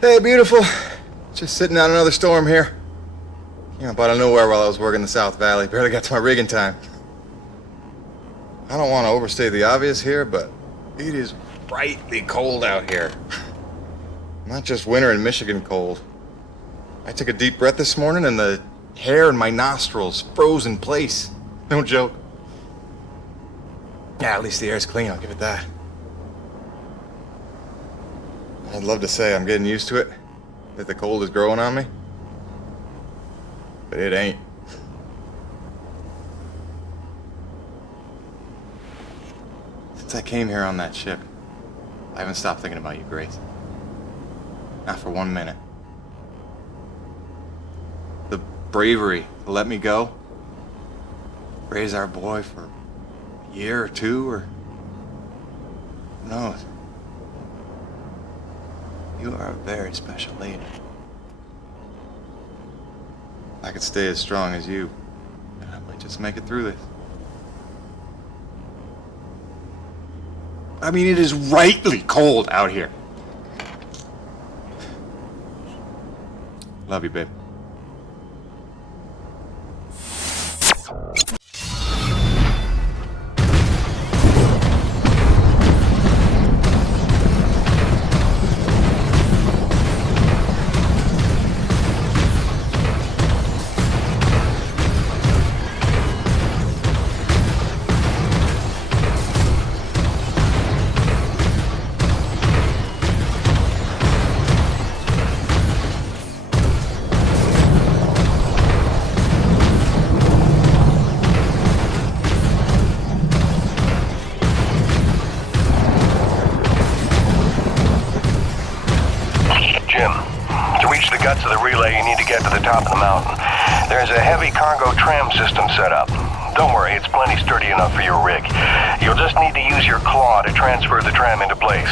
Hey, beautiful. Just sitting out another storm here. Came up out of nowhere while I was working the South Valley. Barely got to my rig in time. I don't want to overstate the obvious here, but it is frightfully cold out here. Not just winter in Michigan cold. I took a deep breath this morning and the hair in my nostrils froze in place. No joke. Yeah, at least the air's clean, I'll give it that. I'd love to say I'm getting used to it, that the cold is growing on me, but it ain't. Since I came here on that ship, I haven't stopped thinking about you, Grace. Not for 1 minute. The bravery to let me go, raise our boy for a year or two, or who knows. You are a very special lady. I could stay as strong as you, and I might just make it through this. I mean, it is rightly cold out here. Love you, babe. Guts of the relay, you need to get to the top of the mountain. There's a heavy cargo tram system set up. Don't worry, it's plenty sturdy enough for your rig. You'll just need to use your claw to transfer the tram into place.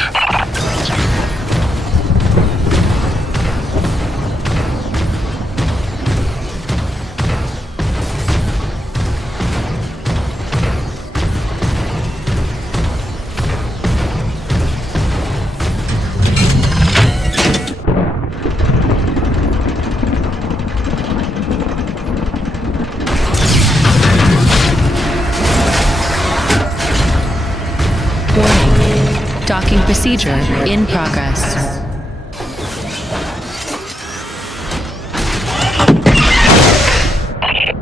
Docking procedure in progress.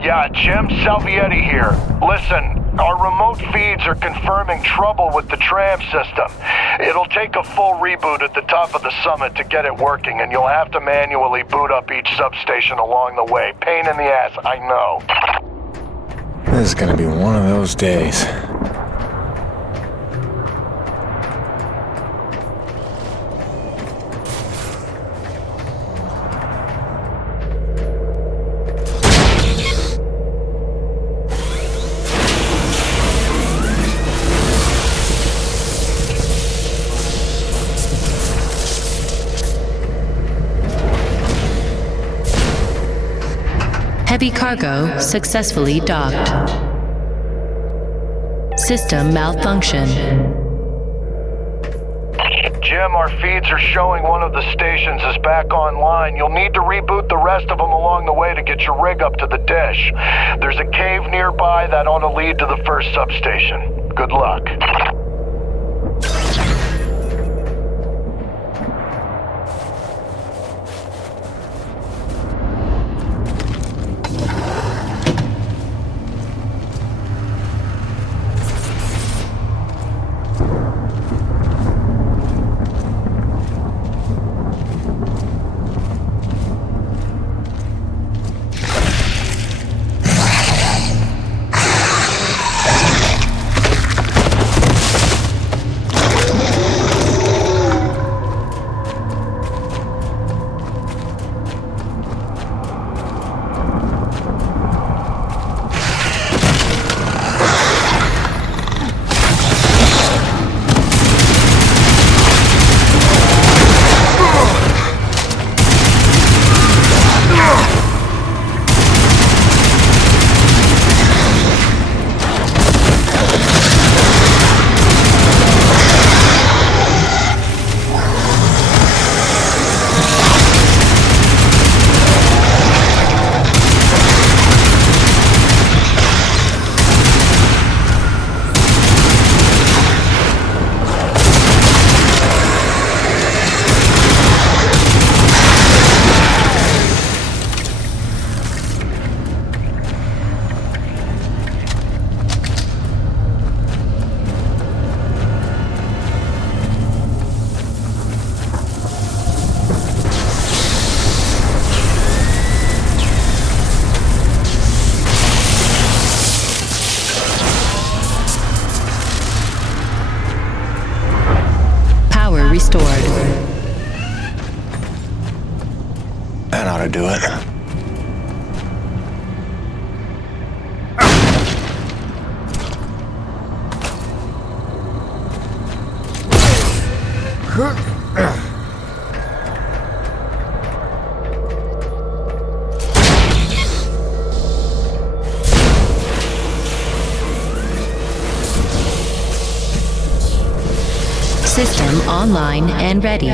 Yeah, Jim Salvietti here. Listen, our remote feeds are confirming trouble with the tram system. It'll take a full reboot at the top of the summit to get it working, and you'll have to manually boot up each substation along the way. Pain in the ass, I know. This is gonna be one of those days. Heavy cargo successfully docked. System malfunction. Jim, our feeds are showing one of the stations is back online. You'll need to reboot the rest of them along the way to get your rig up to the dish. There's a cave nearby that ought to lead to the first substation. Good luck. Restored. That ought to do it. System online and ready.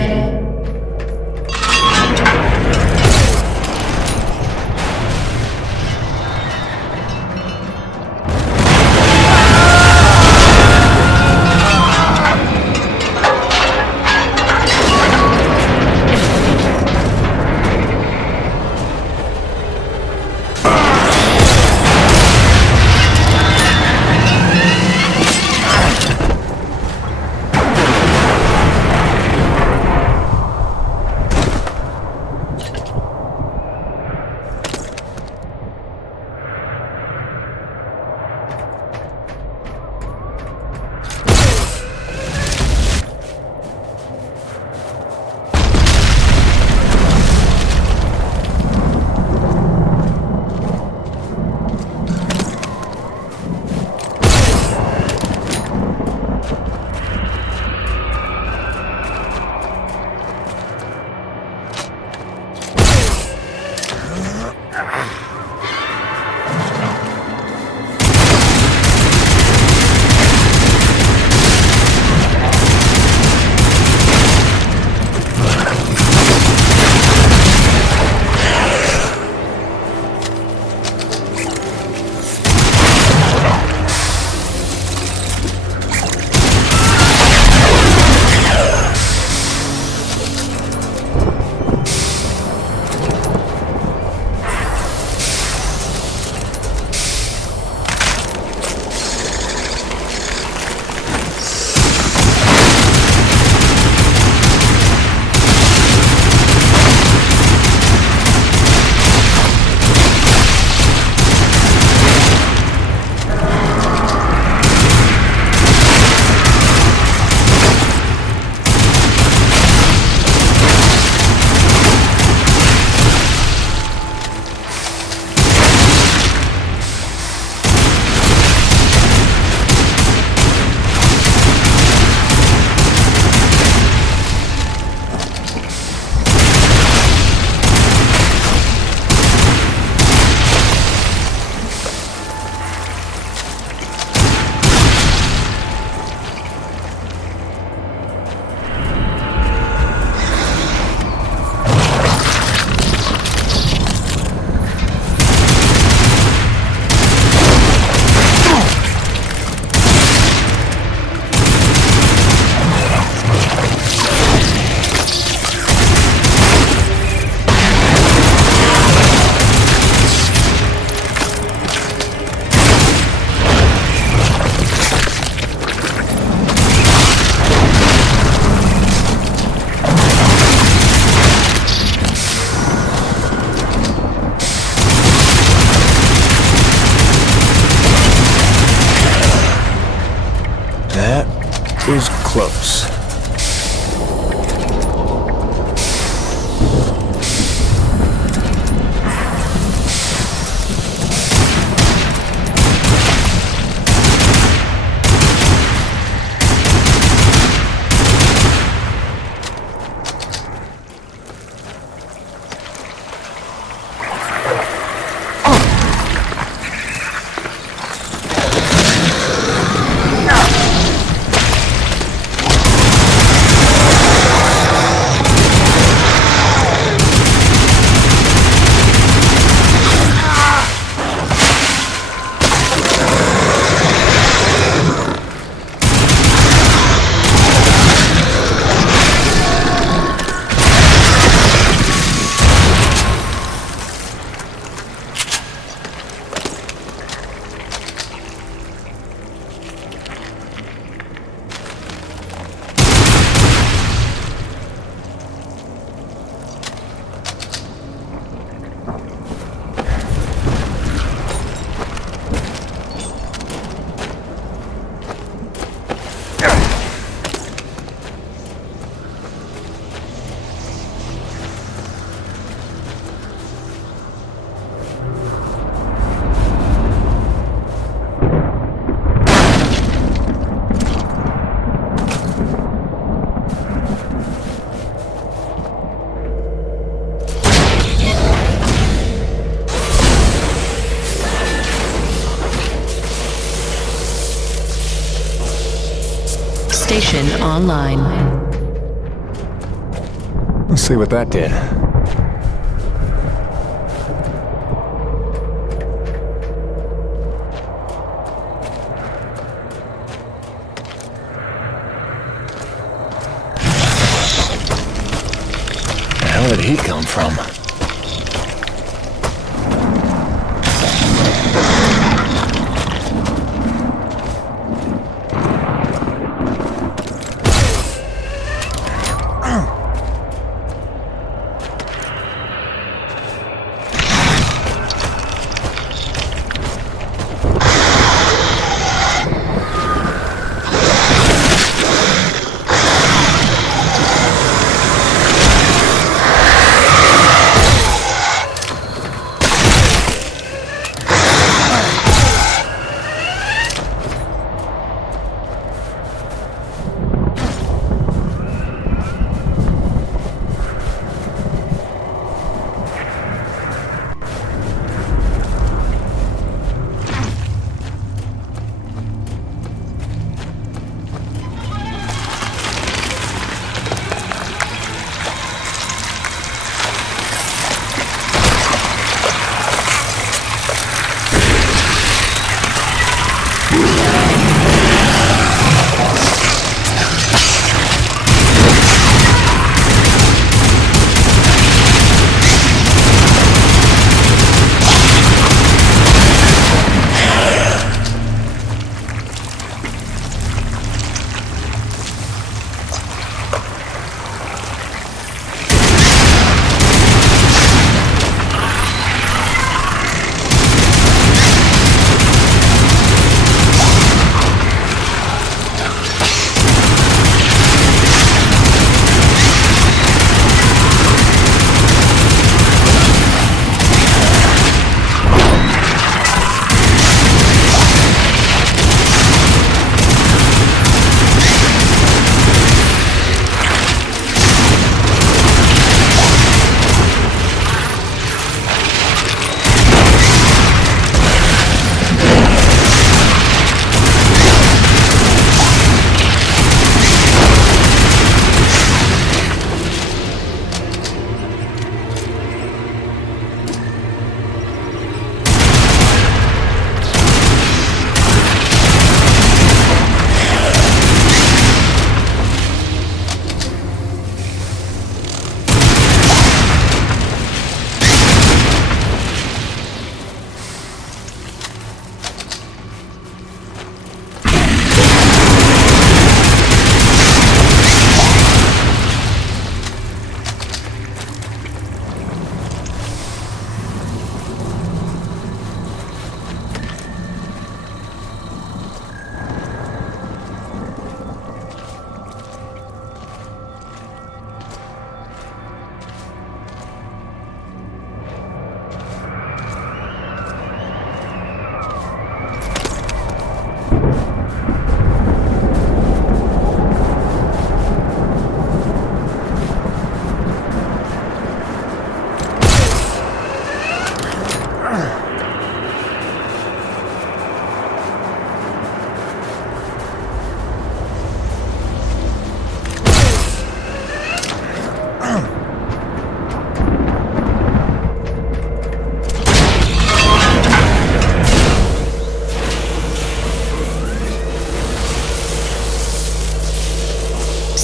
is close. Station online. Let's see what that did. Where the hell did he come from?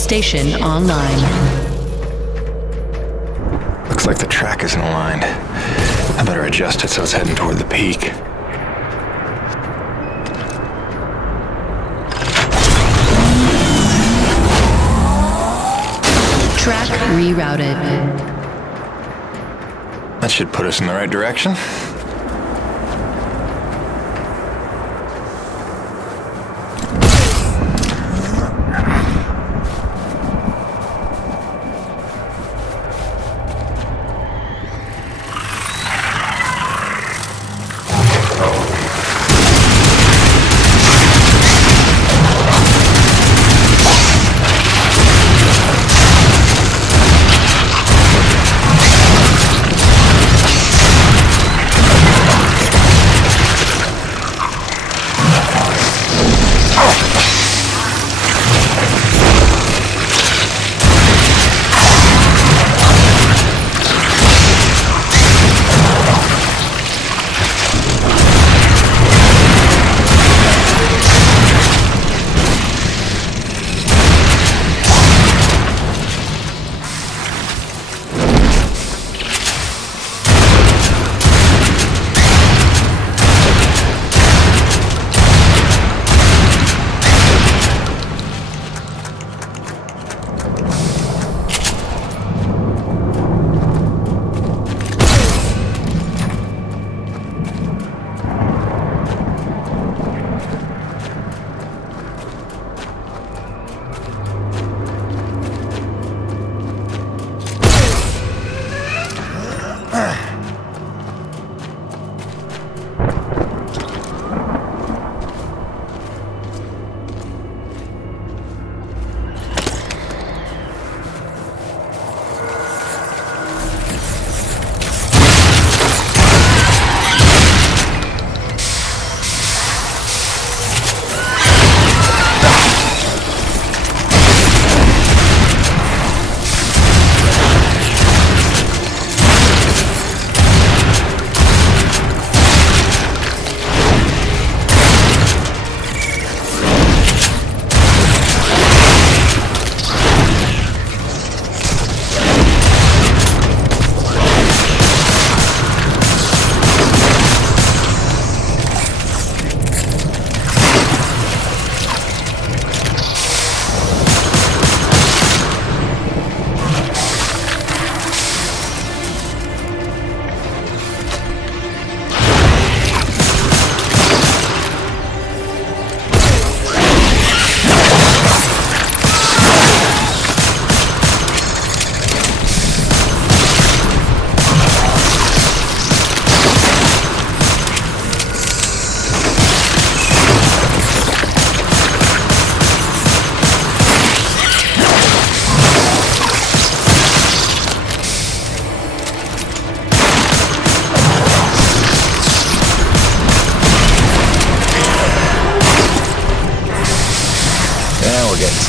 Station online. Looks like the track isn't aligned. I better adjust it so it's heading toward the peak. Track rerouted. That should put us in the right direction.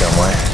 somewhere.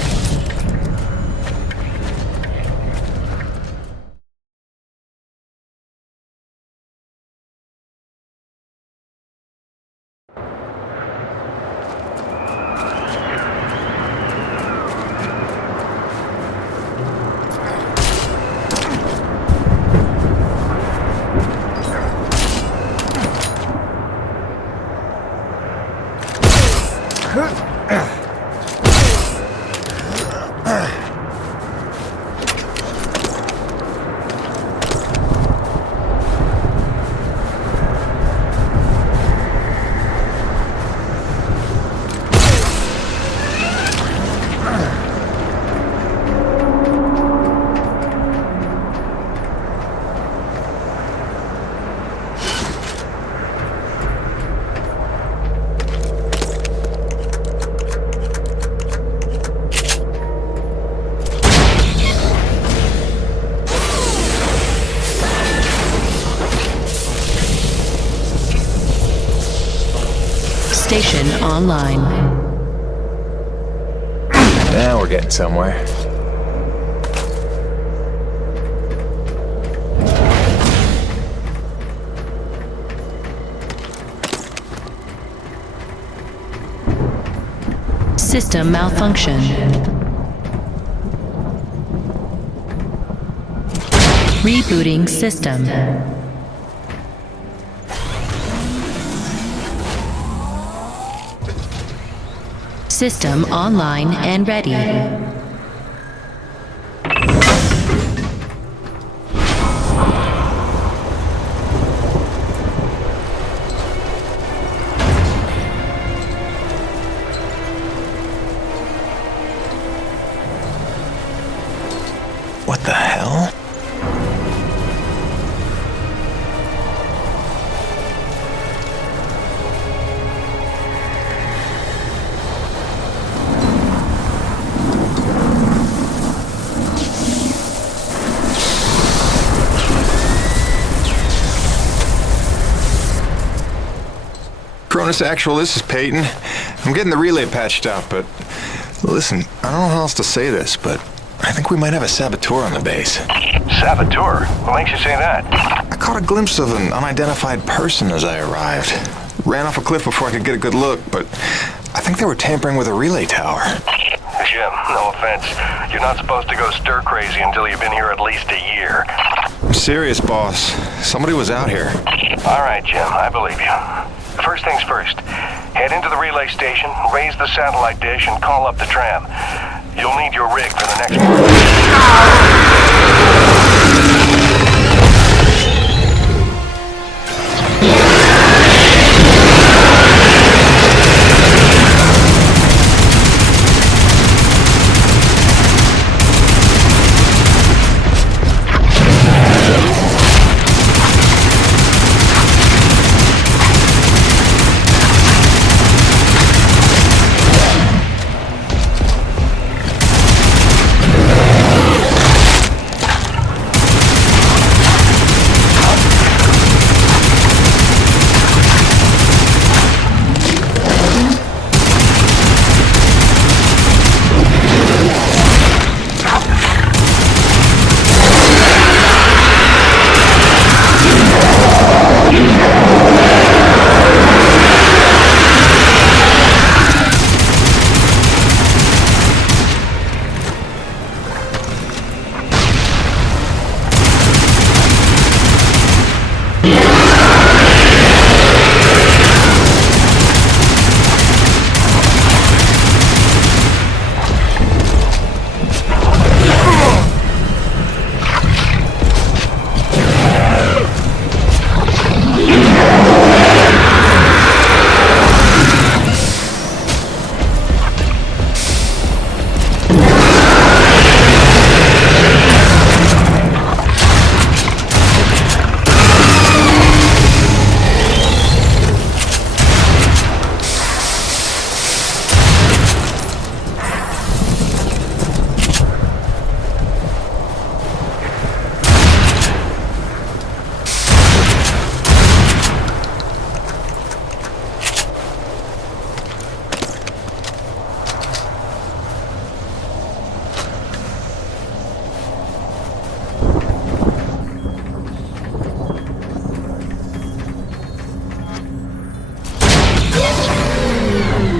Station online. Now we're getting somewhere. System malfunction. Rebooting system. System online and ready. What the hell? Cronus Actual, this is Peyton. I'm getting the relay patched out, but listen, I don't know how else to say this, but I think we might have a saboteur on the base. Saboteur? What makes you say that? I caught a glimpse of an unidentified person as I arrived. Ran off a cliff before I could get a good look, but I think they were tampering with a relay tower. Jim, no offense. You're not supposed to go stir crazy until you've been here at least a year. I'm serious, boss. Somebody was out here. All right, Jim, I believe you. First things first, head into the relay station, raise the satellite dish, and call up the tram. You'll need your rig for the next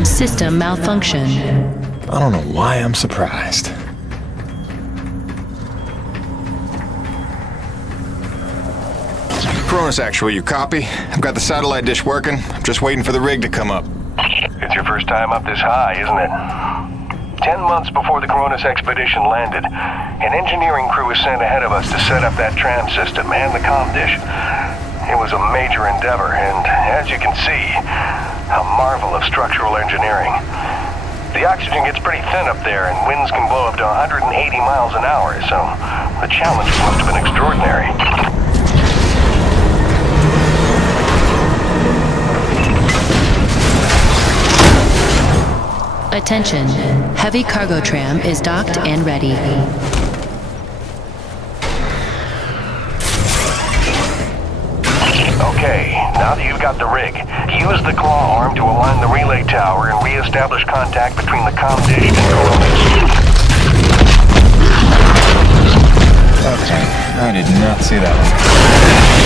System malfunction. I don't know why I'm surprised. Cronus Actual, you copy? I've got the satellite dish working. I'm just waiting for the rig to come up. It's your first time up this high, isn't it? 10 months before the Cronus expedition landed, an engineering crew was sent ahead of us to set up that tram system and the comm dish. It was a major endeavor, and as you can see, a marvel of structural engineering. The oxygen gets pretty thin up there, and winds can blow up to 180 miles an hour, so the challenge must have been extraordinary. Attention. Heavy cargo tram is docked and ready. Okay, now that you've got the rig, use the claw arm to align the relay tower and re-establish contact between the comm dish and Cronus. Okay, I did not see that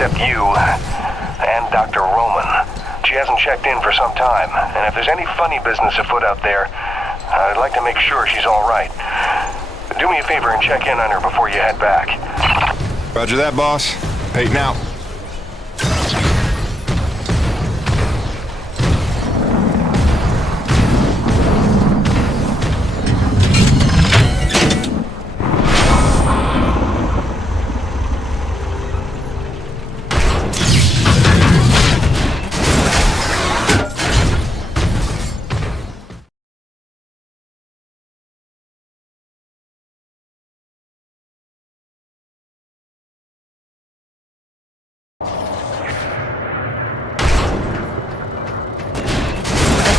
except you and Dr. Roman. She hasn't checked in for some time, and if there's any funny business afoot out there, I'd like to make sure she's all right. Do me a favor and check in on her before you head back. Roger that, boss. Peyton out.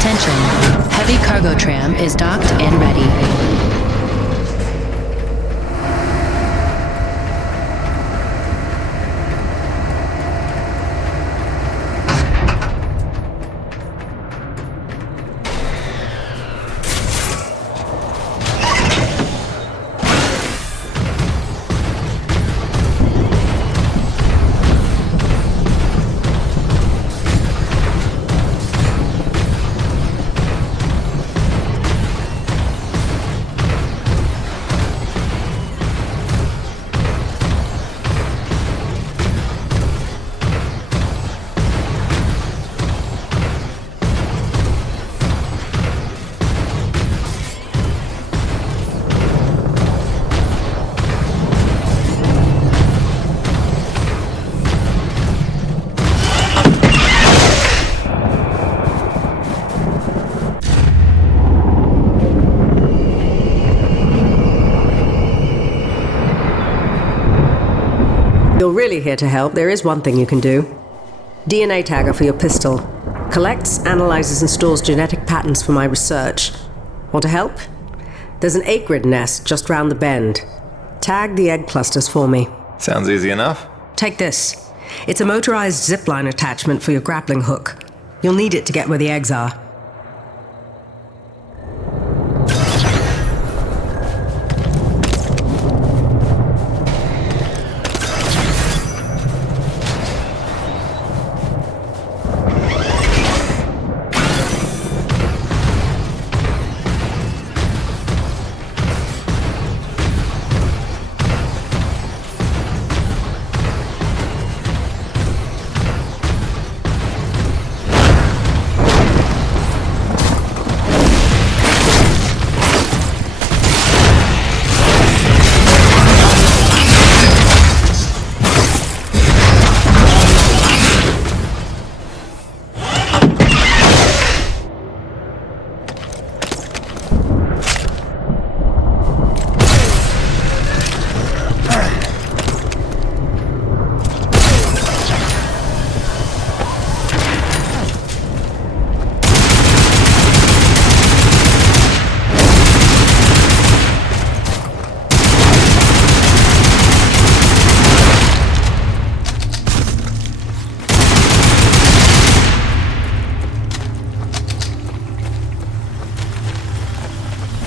Attention, heavy cargo tram is docked and ready. You're really here to help, there is one thing you can do. DNA tagger for your pistol. Collects, analyzes, and stores genetic patterns for my research. Want to help? There's an acrid nest just round the bend. Tag the egg clusters for me. Sounds easy enough. Take this. It's a motorized zipline attachment for your grappling hook. You'll need it to get where the eggs are.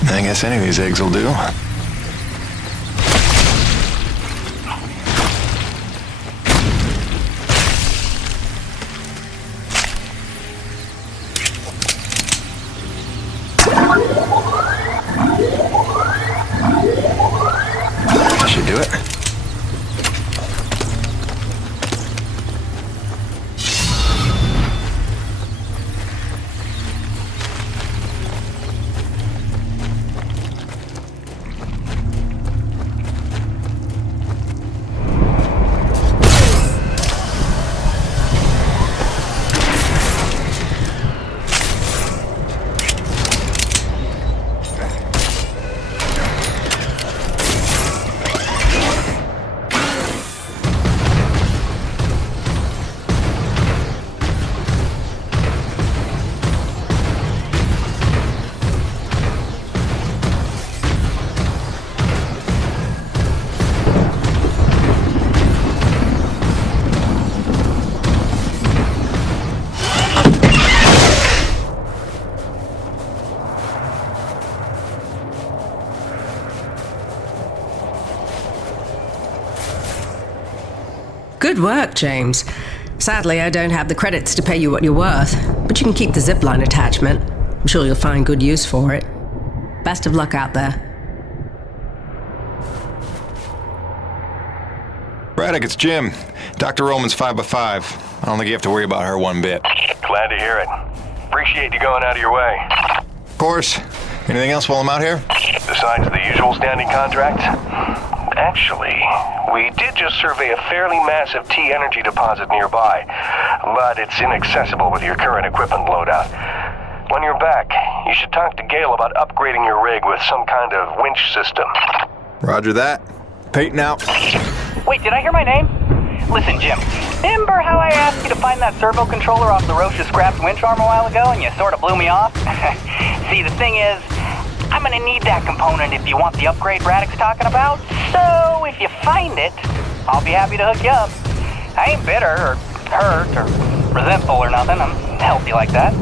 I guess any of these eggs will do. That should do it. Good work, James. Sadly, I don't have the credits to pay you what you're worth, but you can keep the zipline attachment. I'm sure you'll find good use for it. Best of luck out there. Braddock, it's Jim. Dr. Roman's 5x5. I don't think you have to worry about her one bit. Glad to hear it. Appreciate you going out of your way. Of course. Anything else while I'm out here? Besides the usual standing contracts? Actually, we did just survey a fairly massive T-energy deposit nearby, but it's inaccessible with your current equipment loadout. When you're back, you should talk to Gale about upgrading your rig with some kind of winch system. Roger that. Peyton out. Wait, did I hear my name? Listen, Jim, remember how I asked you to find that servo controller off the Roche's scrapped winch arm a while ago and you sort of blew me off? See, the thing is, I'm gonna need that component if you want the upgrade Braddock's talking about. So, if you find it, I'll be happy to hook you up. I ain't bitter or hurt or resentful or nothing. I'm healthy like that.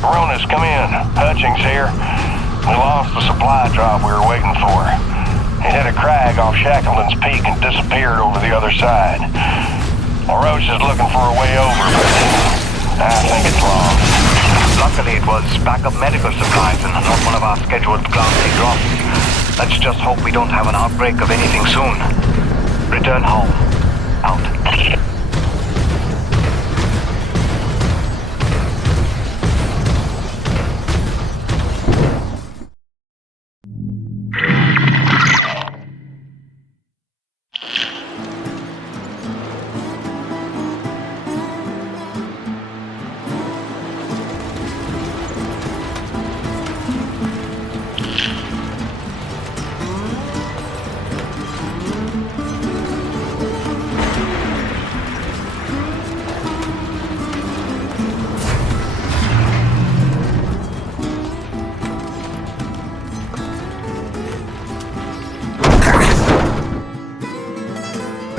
Ronas, come in. Hutchings here. We lost the supply drop we were waiting for. It hit a crag off Shackleton's Peak and disappeared over the other side. Roche is looking for a way over, but I think it's long. Luckily, it was backup medical supplies and not one of our scheduled Class A drops. Let's just hope we don't have an outbreak of anything soon. Return home. Out.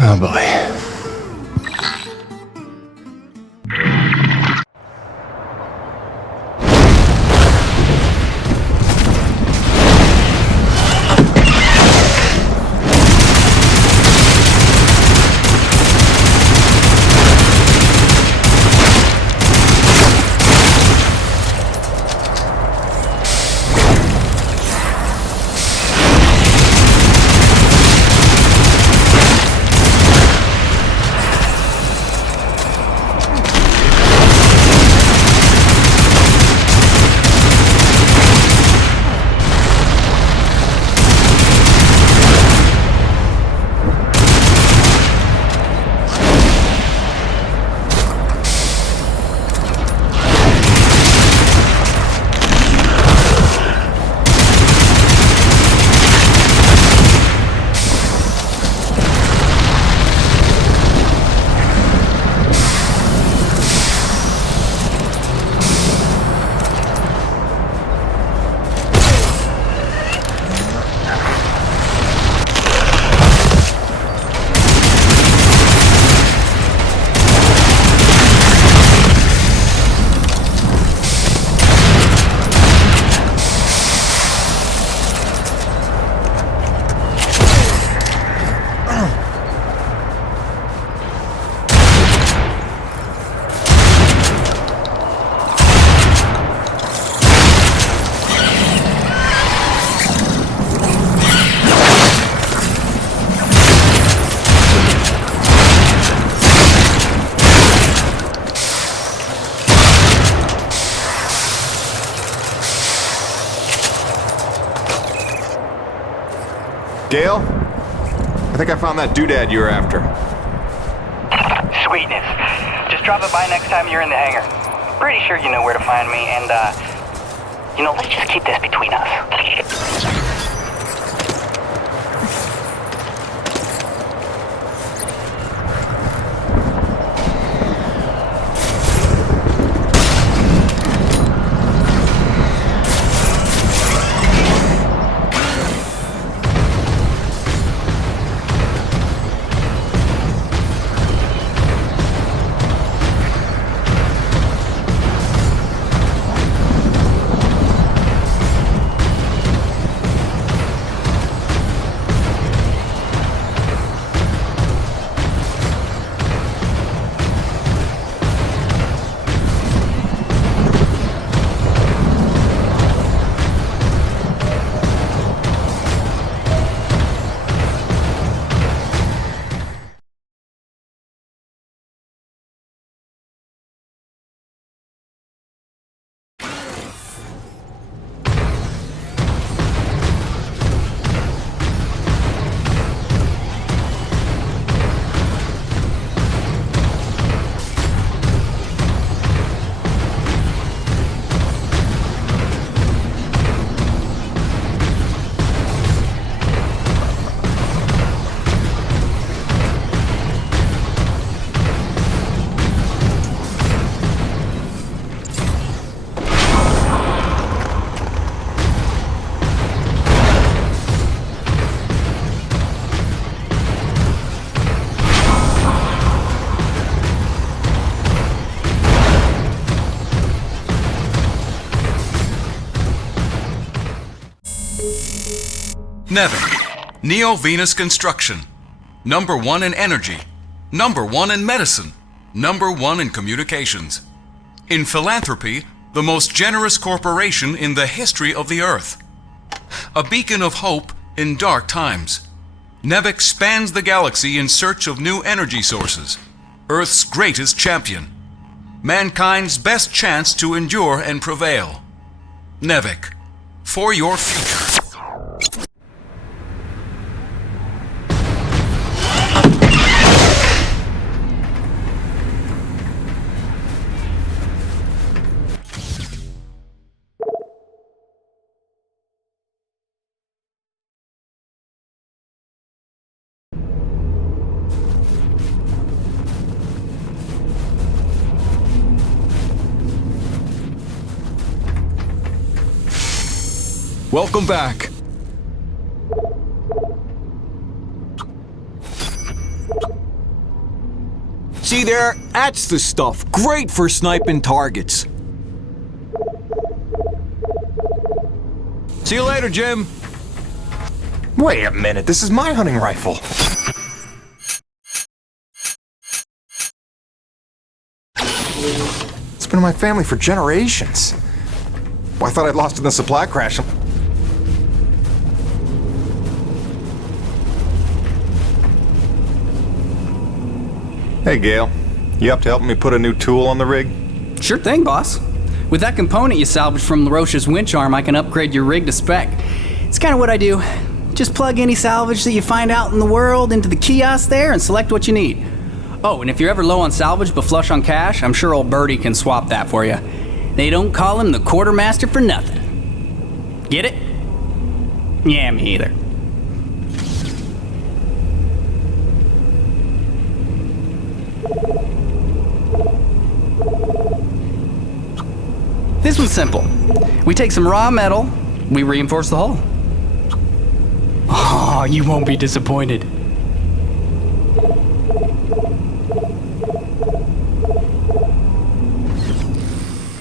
Oh boy. Gale? I think I found that doodad you were after. Sweetness. Just drop it by next time you're in the hangar. Pretty sure you know where to find me, and, let's just keep this between us. Nevik, Neo-Venus Construction. #1 in energy. #1 in medicine. #1 in communications. In philanthropy, the most generous corporation in the history of the Earth. A beacon of hope in dark times. Nevik spans the galaxy in search of new energy sources. Earth's greatest champion. Mankind's best chance to endure and prevail. Nevik, for your future. Welcome back. See there? That's the stuff. Great for sniping targets. See you later, Jim. Wait a minute, this is my hunting rifle. It's been in my family for generations. Well, I thought I'd lost it in the supply crash. Hey, Gail. You up to helping me put a new tool on the rig? Sure thing, boss. With that component you salvaged from LaRoche's winch arm, I can upgrade your rig to spec. It's kind of what I do. Just plug any salvage that you find out in the world into the kiosk there and select what you need. Oh, and if you're ever low on salvage but flush on cash, I'm sure old Birdie can swap that for you. They don't call him the quartermaster for nothing. Get it? Yeah, me either. This one's simple. We take some raw metal, we reinforce the hull. Oh, you won't be disappointed.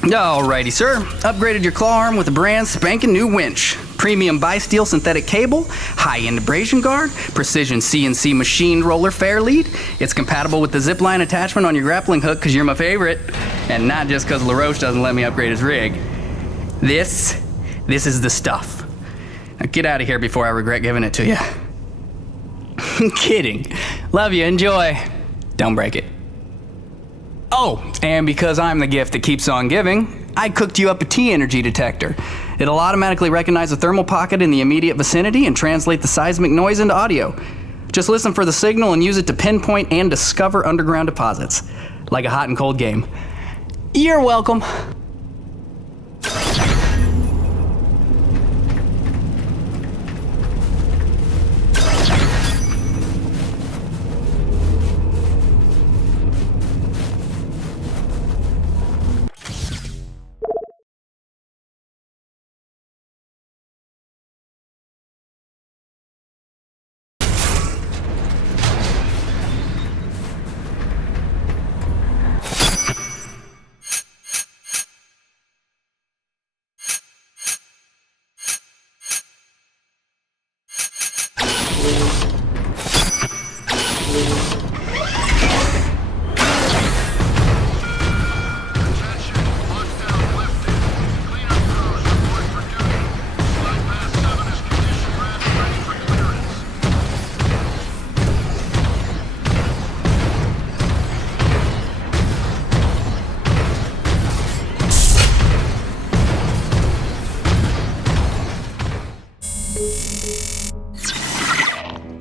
Alrighty, sir. Upgraded your claw arm with a brand spanking new winch. Premium bi-steel synthetic cable, high-end abrasion guard, precision CNC machined roller fair lead. It's compatible with the zipline attachment on your grappling hook because you're my favorite. And not just because LaRoche doesn't let me upgrade his rig. This is the stuff. Now get out of here before I regret giving it to you. Kidding. Love you, enjoy. Don't break it. Oh, and because I'm the gift that keeps on giving, I cooked you up a T-energy detector. It'll automatically recognize a thermal pocket in the immediate vicinity and translate the seismic noise into audio. Just listen for the signal and use it to pinpoint and discover underground deposits. Like a hot and cold game. You're welcome.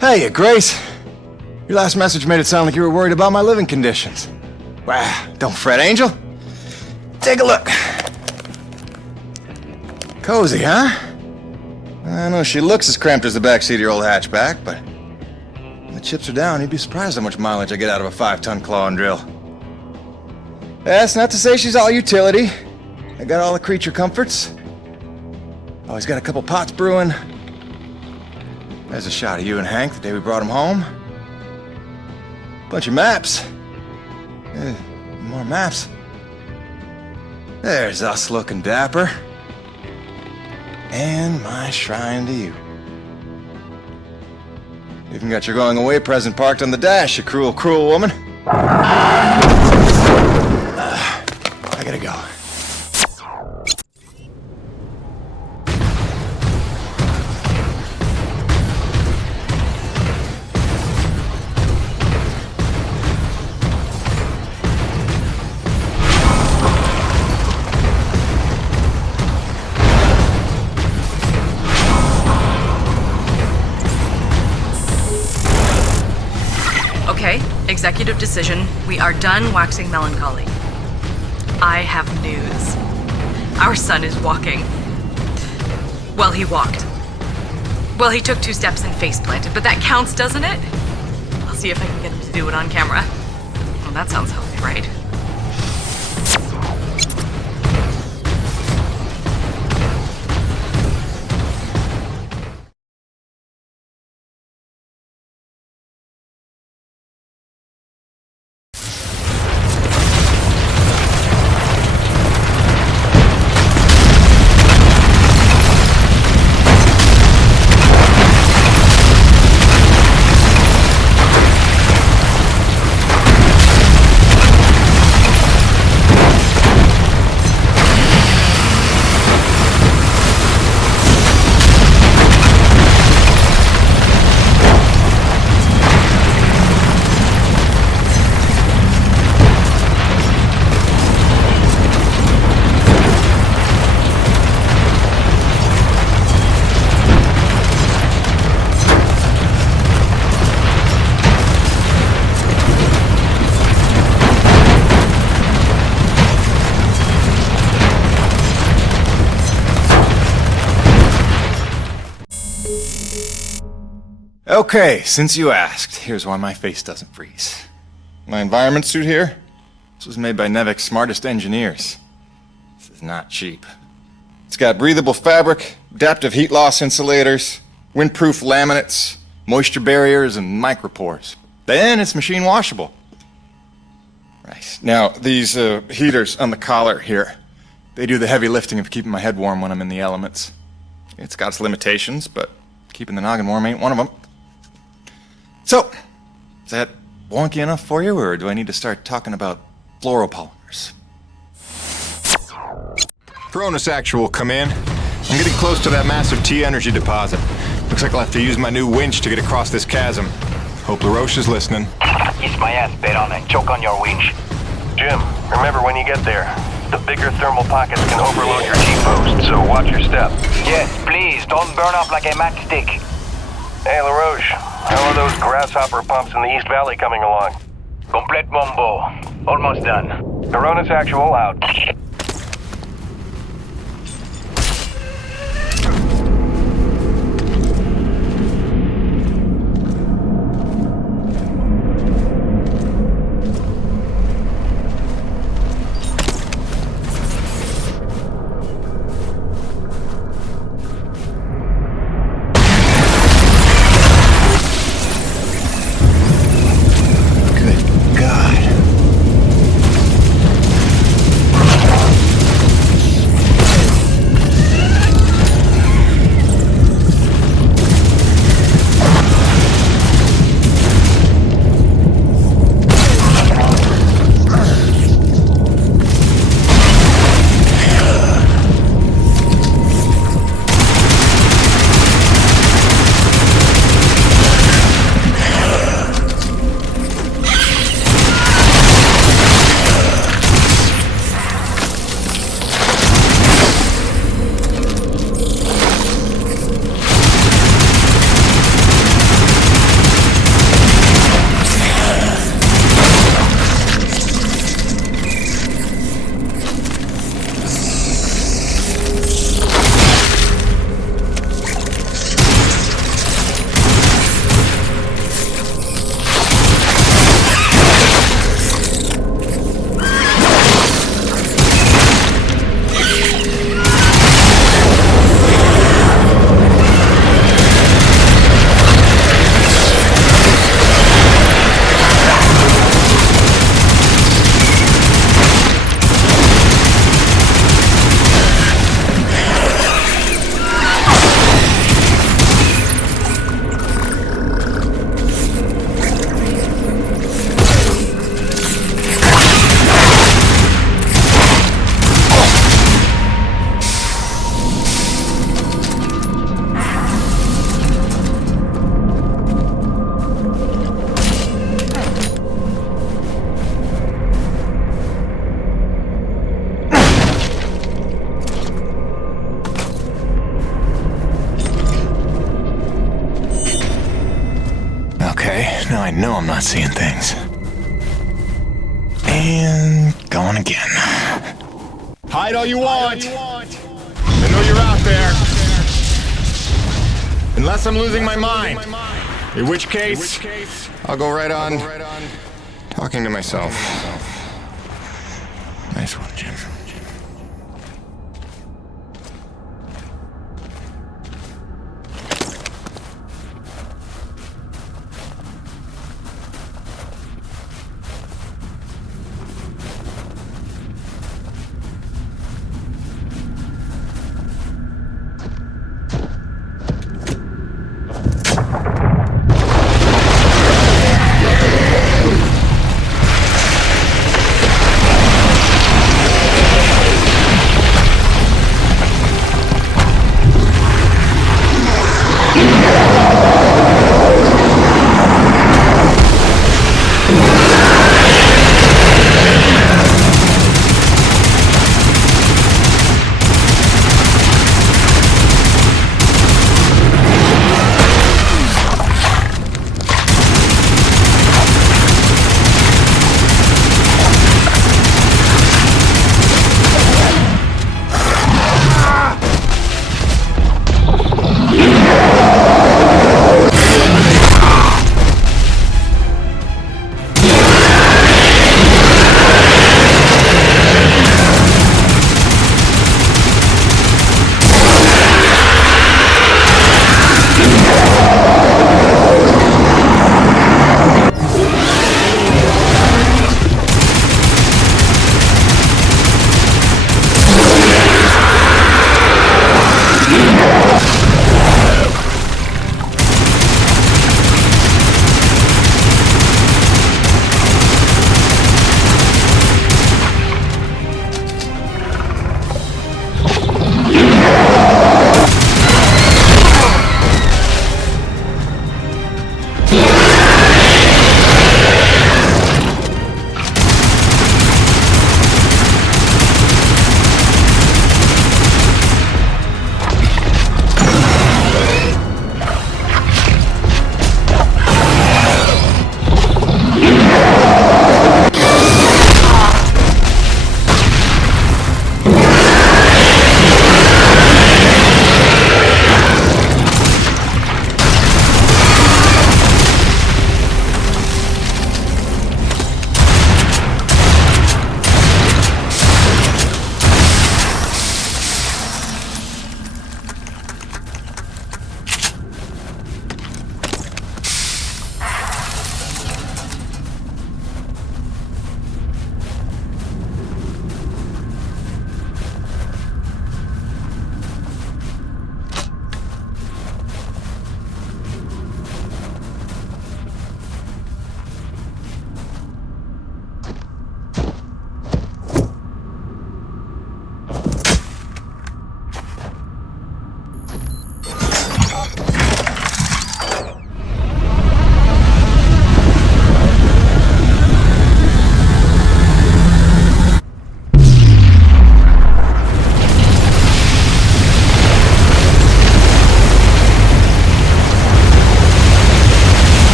Hey, Grace. Your last message made it sound like you were worried about my living conditions. Wow, don't fret, Angel. Take a look. Cozy, huh? I know she looks as cramped as the backseat of your old hatchback, but when the chips are down, you'd be surprised how much mileage I get out of a 5-ton claw and drill. That's not to say she's all utility. I got all the creature comforts. Always got a couple pots brewing. There's a shot of you and Hank the day we brought him home. Bunch of maps. More maps. There's us looking dapper. And my shrine to you. Even got your going away present parked on the dash, you cruel, cruel woman. I gotta go. Okay, executive decision. We are done waxing melancholy. I have news. Our son is walking. Well, he walked. Well, he took 2 steps and face planted, but that counts, doesn't it? I'll see if I can get him to do it on camera. Well, that sounds healthy, right? Okay, since you asked, here's why my face doesn't freeze. My environment suit here, this was made by Nevek's smartest engineers. This is not cheap. It's got breathable fabric, adaptive heat loss insulators, windproof laminates, moisture barriers, and micropores. Then it's machine washable. Right. Now, these heaters on the collar here, they do the heavy lifting of keeping my head warm when I'm in the elements. It's got its limitations, but keeping the noggin warm ain't one of them. So, is that wonky enough for you, or do I need to start talking about fluoropolymers? Cronus Actual, come in. I'm getting close to that massive T-energy deposit. Looks like I'll have to use my new winch to get across this chasm. Hope LaRoche is listening. Kiss my ass, Peyton, and choke on your winch. Jim, remember when you get there, the bigger thermal pockets can overload your T-post, so watch your step. Yes, please, don't burn up like a matchstick. Hey, LaRoche, how are those grasshopper pumps in the East Valley coming along? Complete bombo. Almost done. Cronus Actual out. Now I know I'm not seeing things. And going again. Hide all you want. I know you're out there. Unless I'm losing my mind. In which case, I'll go right on talking to myself. Nice one, Jim.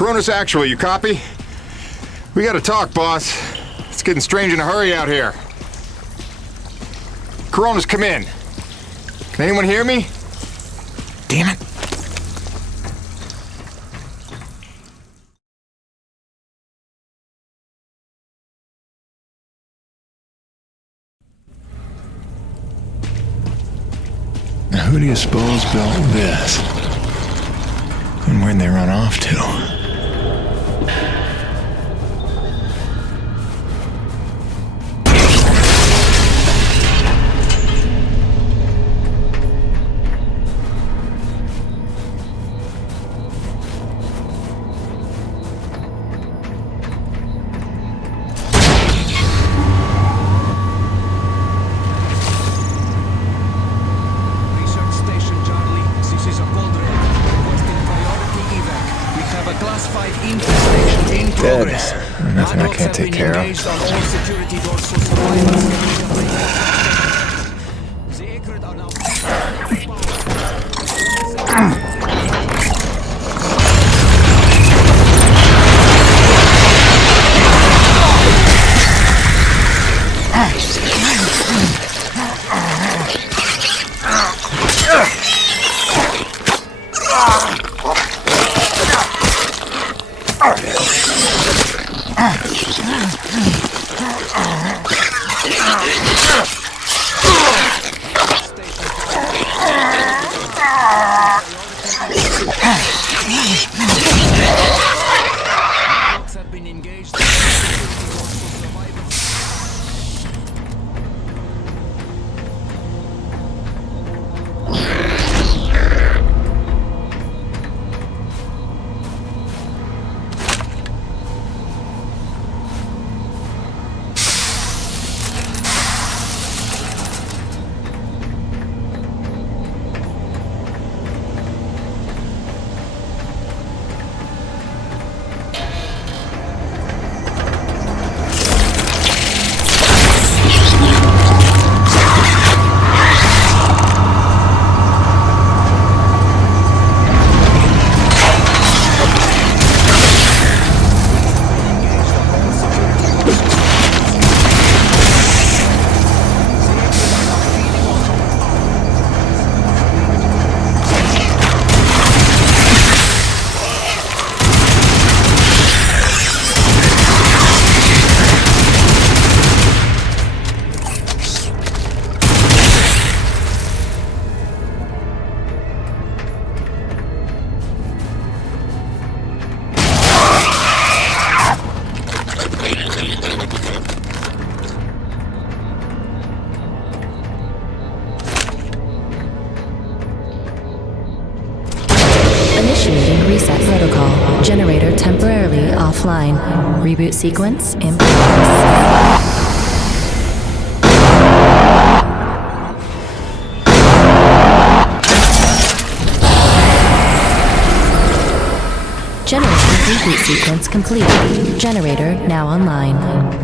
Cronus Actual, you copy? We gotta talk, boss. It's getting strange in a hurry out here. Cronus, come in. Can anyone hear me? Damn it. Now who do you suppose built this? And where'd they run off to? Nothing I can't take care of. Generator temporarily offline. Reboot sequence in progress. Generator reboot sequence complete. Generator now online.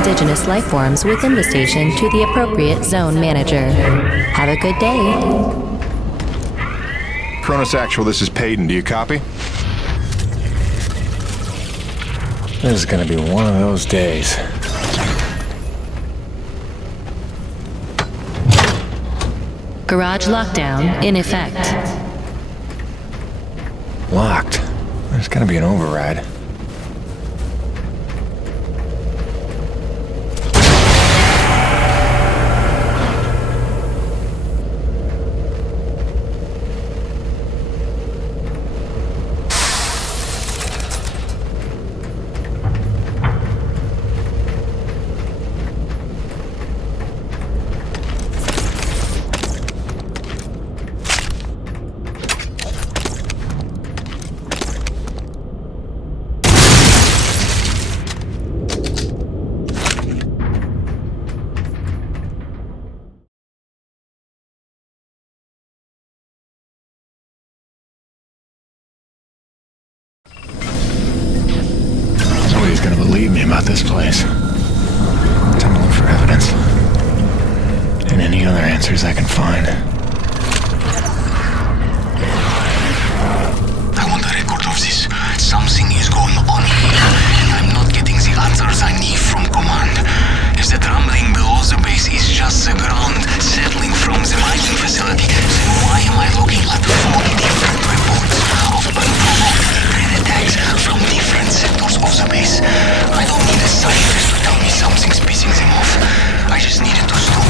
indigenous life forms within the station to the appropriate zone manager. Have a good day. Cronus Actual, this is Peyton. Do you copy? This is gonna be one of those days. Garage lockdown in effect. Locked. There's gonna be an override. Nobody's gonna believe me about this place. Time to look for evidence. And any other answers I can find. I want a record of this. Something is going on here, and I'm not getting the answers I need from command. If that rumbling below the base is just the ground settling from the mining facility, then why am I looking at 40 different reports of unprovoked alien attacks from different sectors of the base? I don't need a scientist to tell me something's pissing them off. I just needed to stop.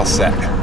all set.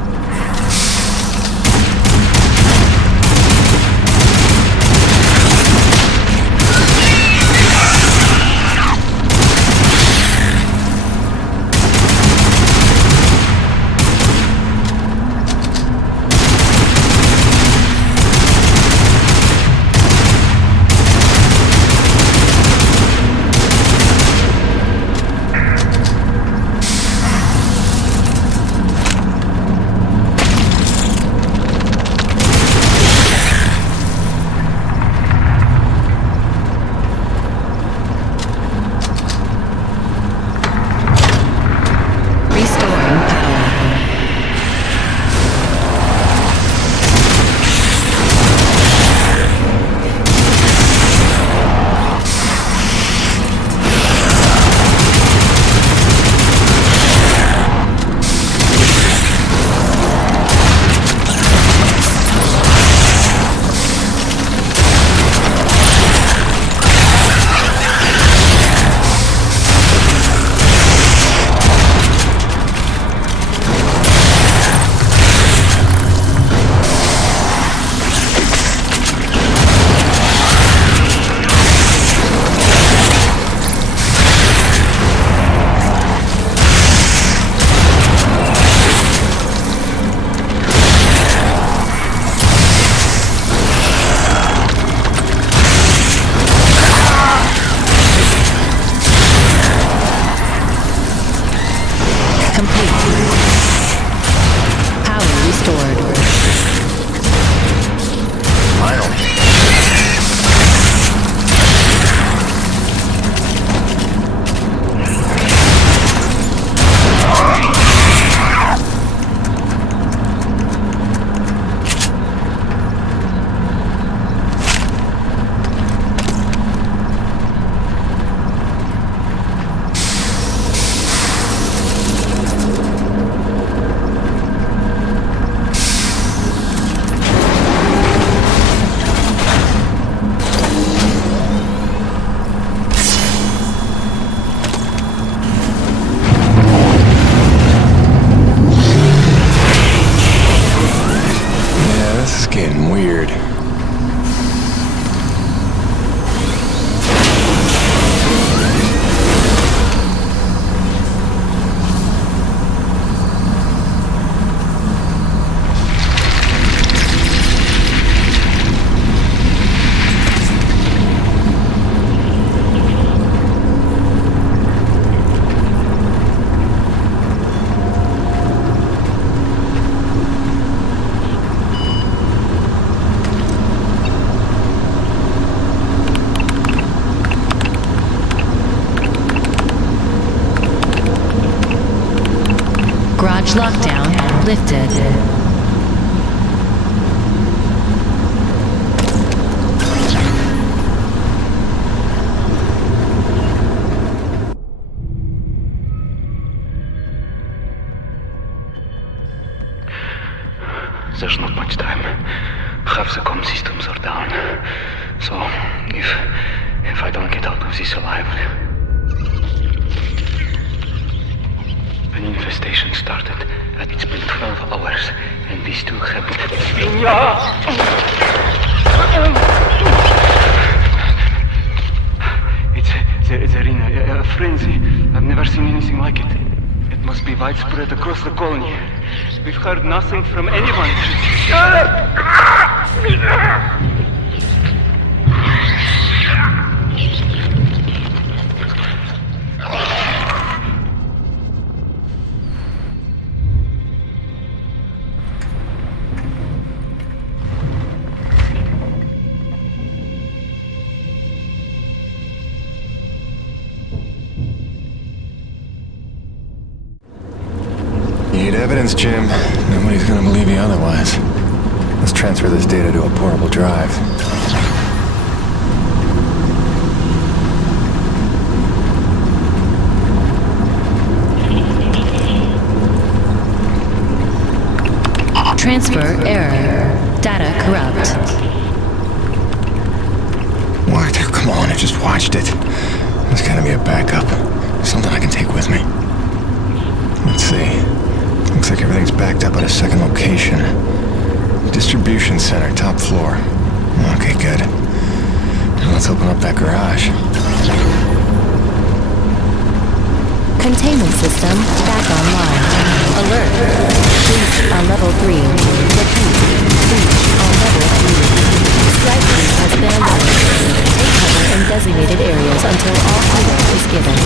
Lockdown lifted. There's not much time. Half the comm systems are down. So, if I don't get out of this alive... An infestation started, and it's been 12 hours, and we still haven't... They're in a frenzy. I've never seen anything like it. It must be widespread across the colony. We've heard nothing from anyone. Need evidence, Jim. Nobody's gonna believe you otherwise. Let's transfer this data to a portable drive. Transfer error. Data corrupt. What? Come on, I just watched it. There's gotta be a backup. Something I can take with me. Let's see. Looks like everything's backed up at a second location. Distribution center, top floor. Okay, good. Now let's open up that garage. Containment system back online. Alert. Breach on level 3. Repeat. Breach on level 3. Strike team has been alerted. Take cover in designated areas until all cover is given.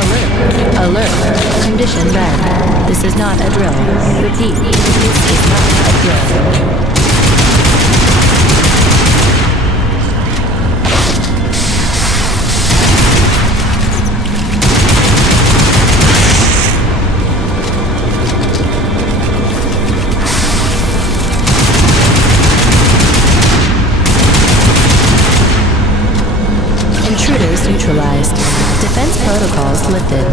Alert. Alert. Condition red. This is not a drill. Repeat. This is not a drill. Intruders neutralized. Defense protocols lifted.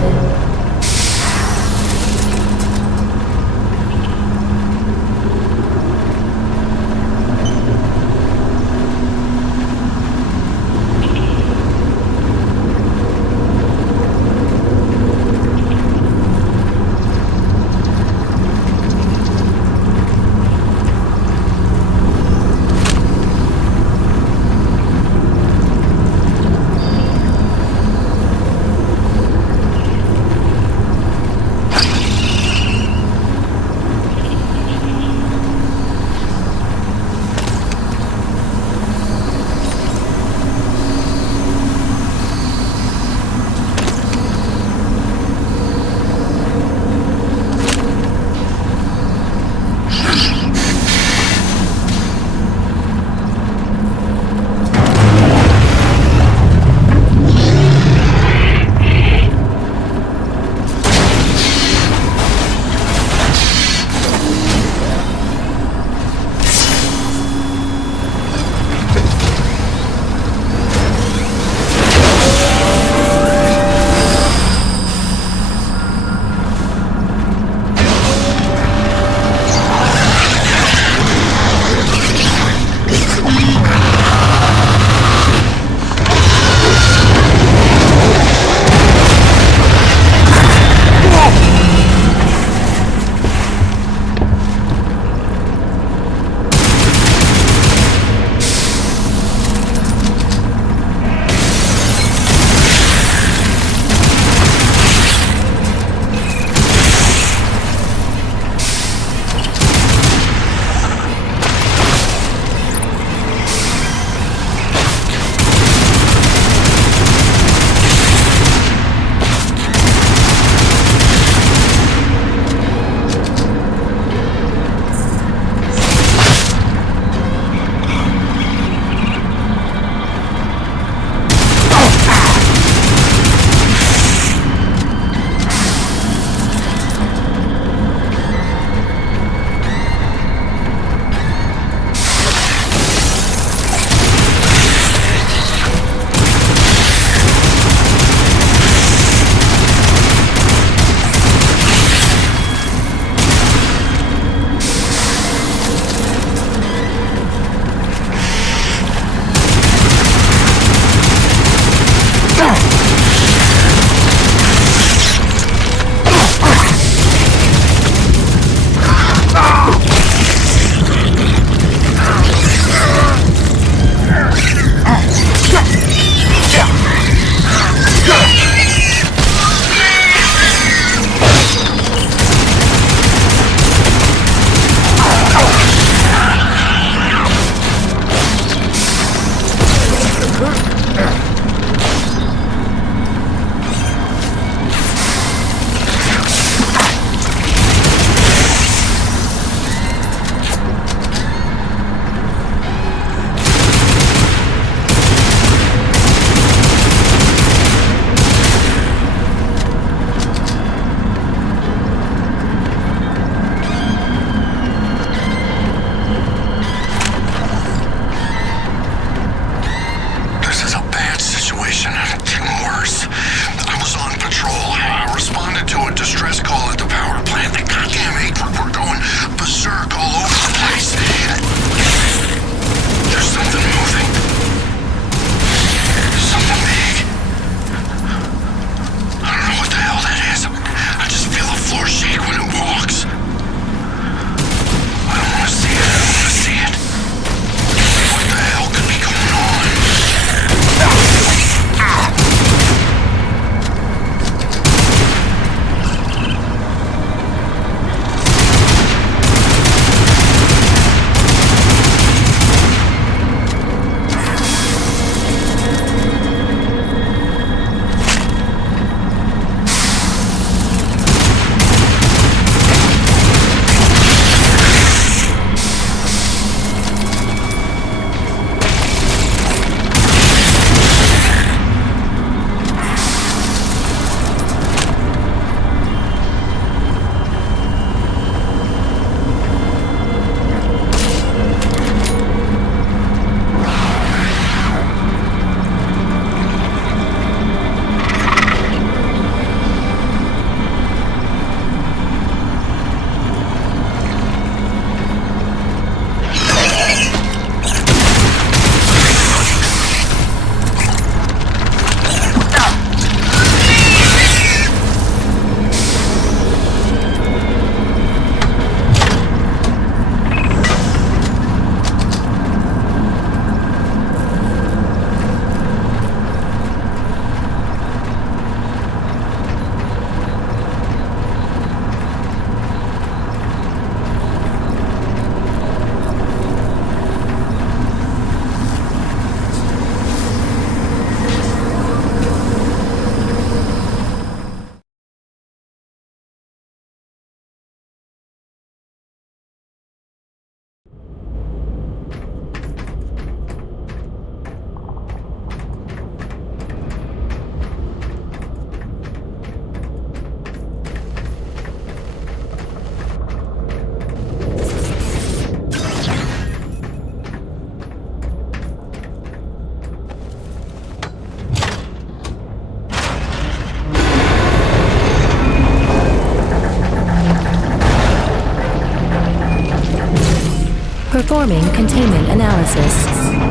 Performing containment analysis.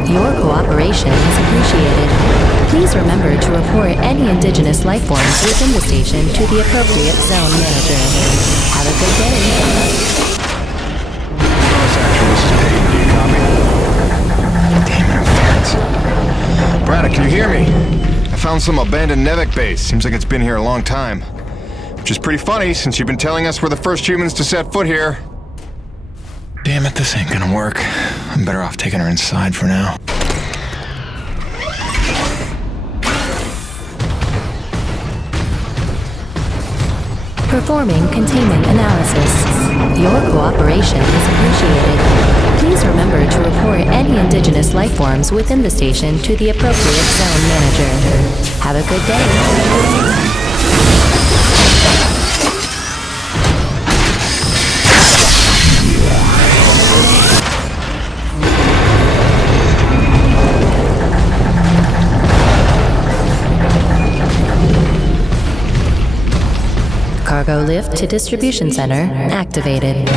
Your cooperation is appreciated. Please remember to report any indigenous life forms within the station to the appropriate zone manager. Have a good day. Damn interference. Braddock, can you hear me? I found some abandoned Nevek base. Seems like it's been here a long time. Which is pretty funny, since you've been telling us we're the first humans to set foot here. Damn it, this ain't gonna work. I'm better off taking her inside for now. Performing containment analysis. Your cooperation is appreciated. Please remember to report any indigenous life forms within the station to the appropriate zone manager. Have a good day. Cargo lift to distribution center activated.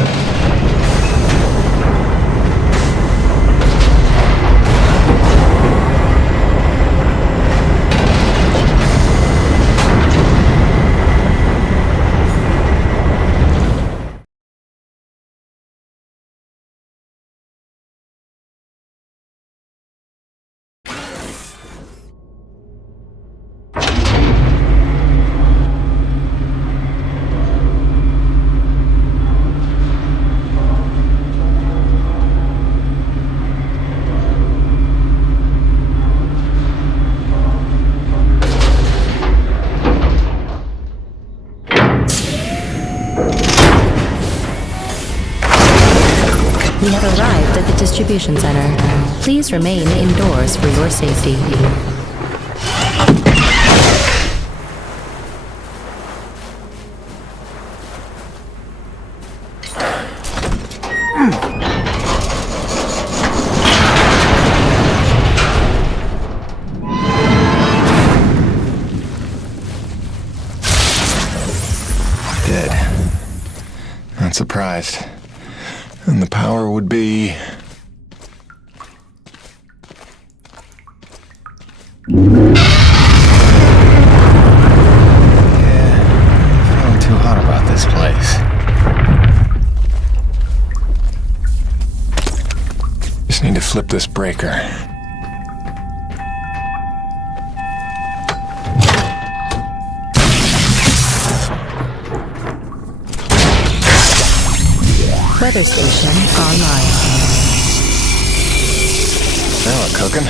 We have arrived at the distribution center. Please remain indoors for your safety. Dead. Not surprised. And the power would be... Yeah, feeling too hot about this place. Just need to flip this breaker. Weather station online. Now we're cooking.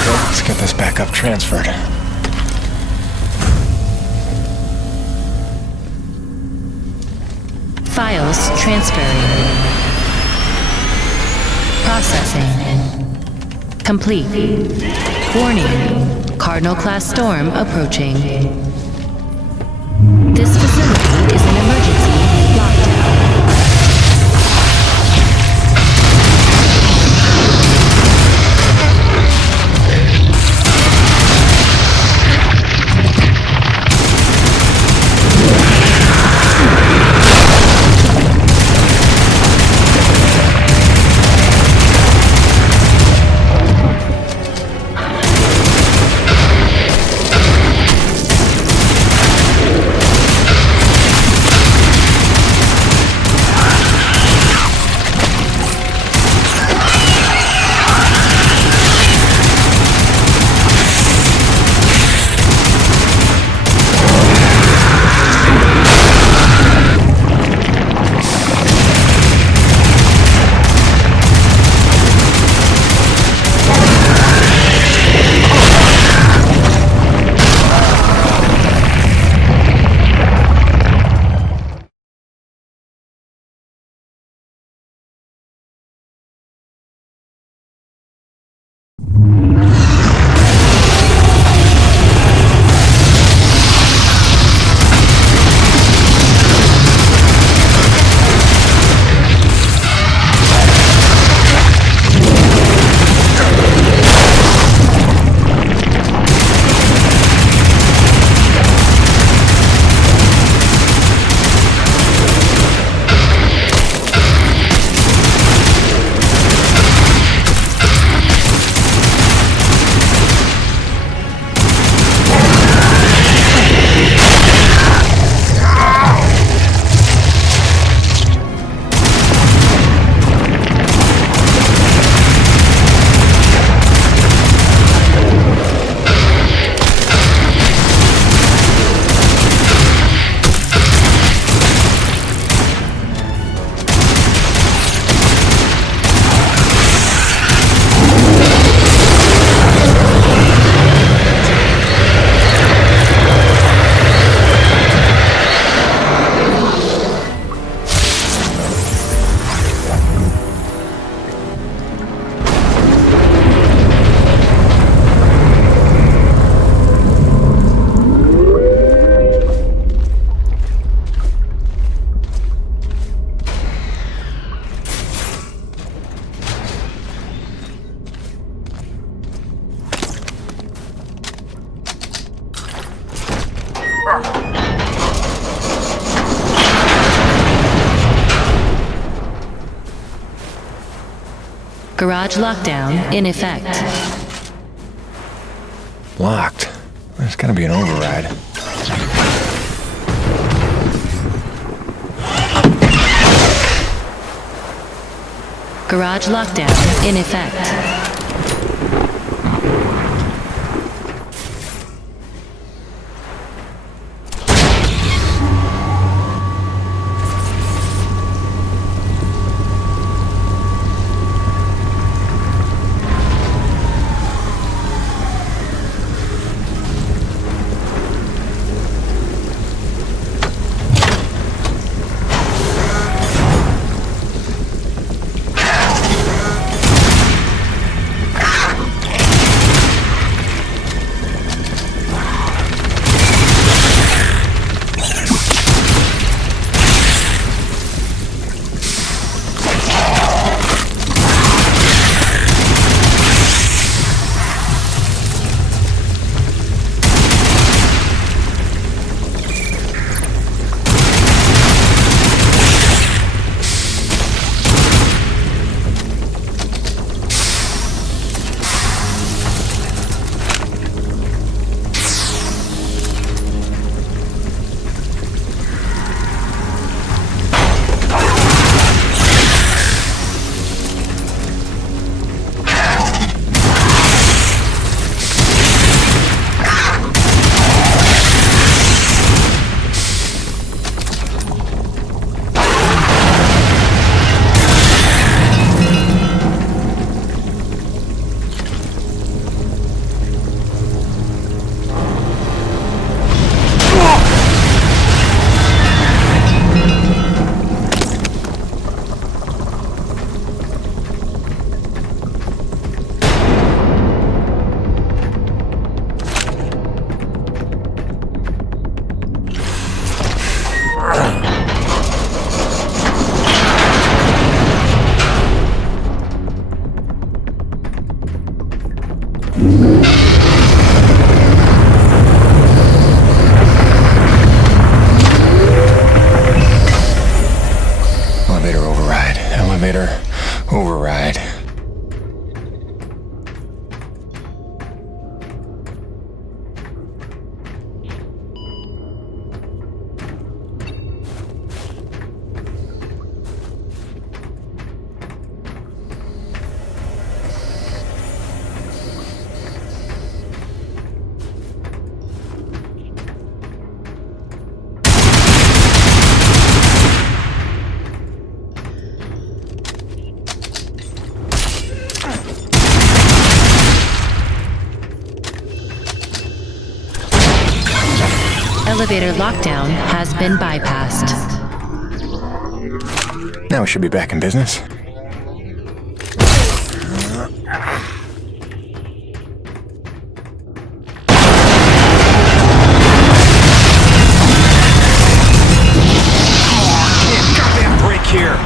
Okay, let's get this back up transferred. Files transferring. Processing. Complete. Warning. Cardinal class storm approaching. This facility is an emergency lockdown. Garage lockdown in effect. Locked. There's gotta be an override. Garage lockdown in effect. Elevator override. Elevator lockdown has been bypassed. Now we should be back in business. Goddamn break here!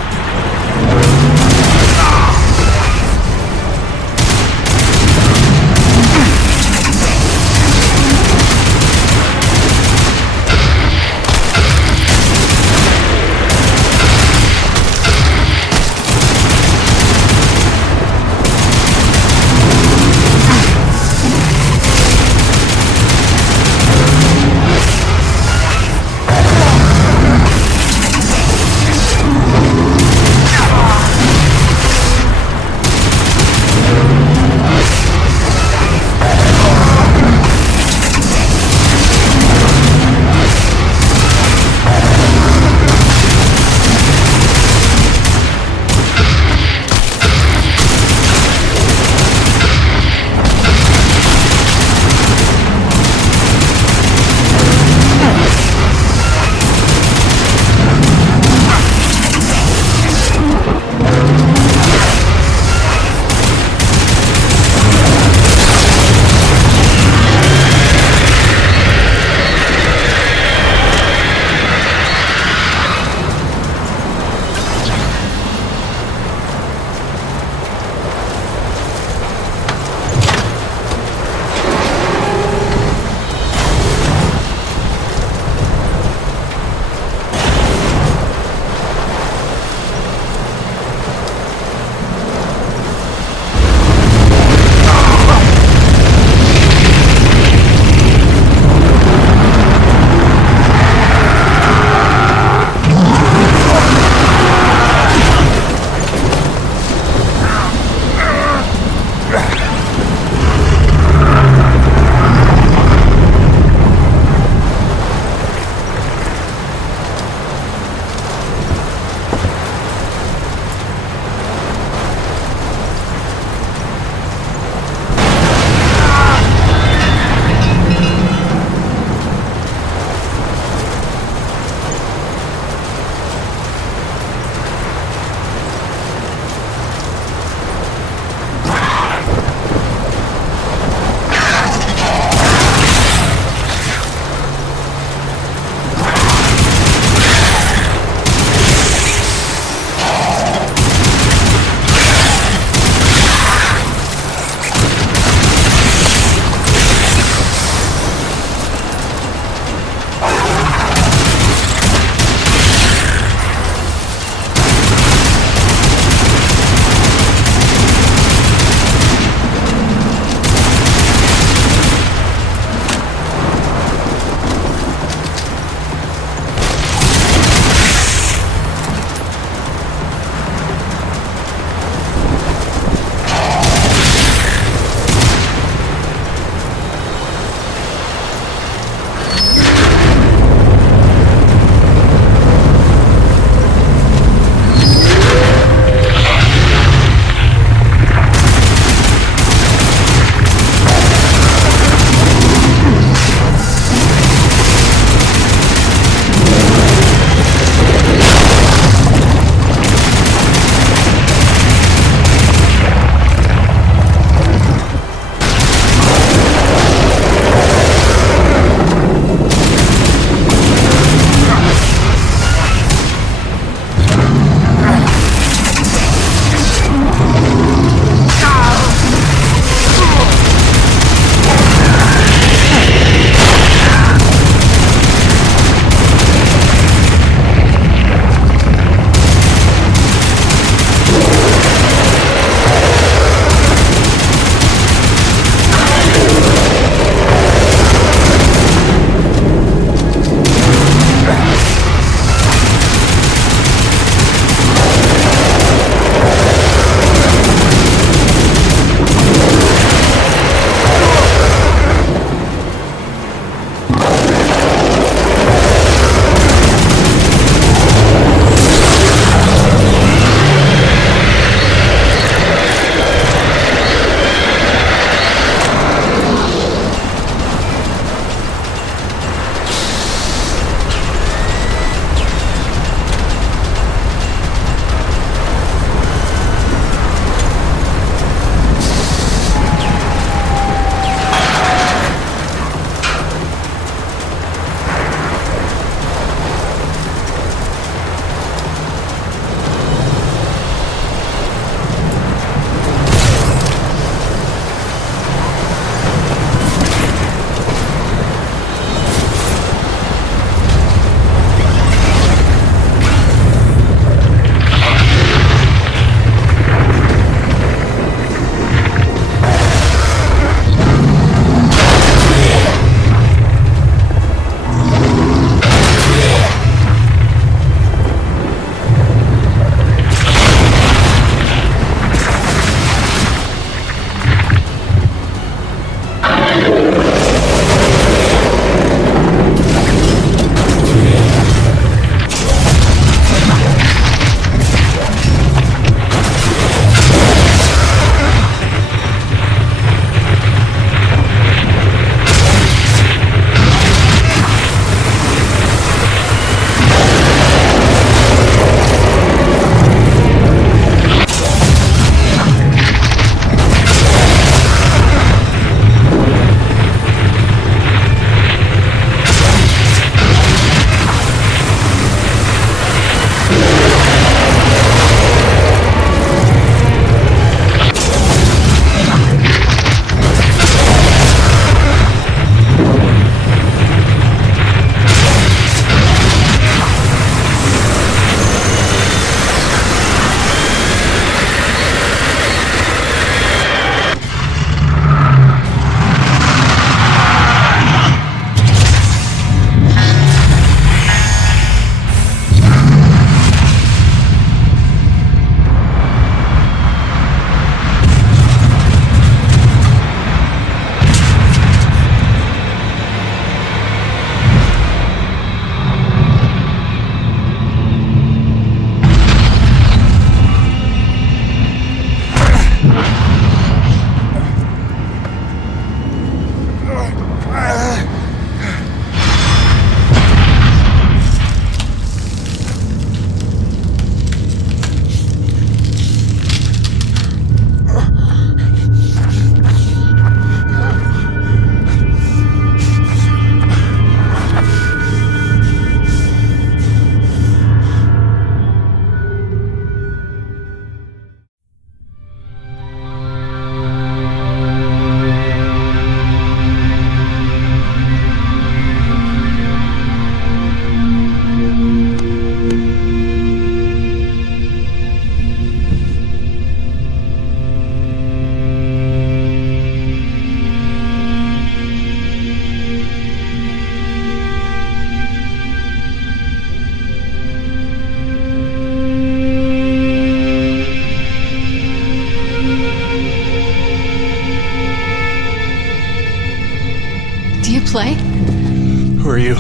Play? Who are you?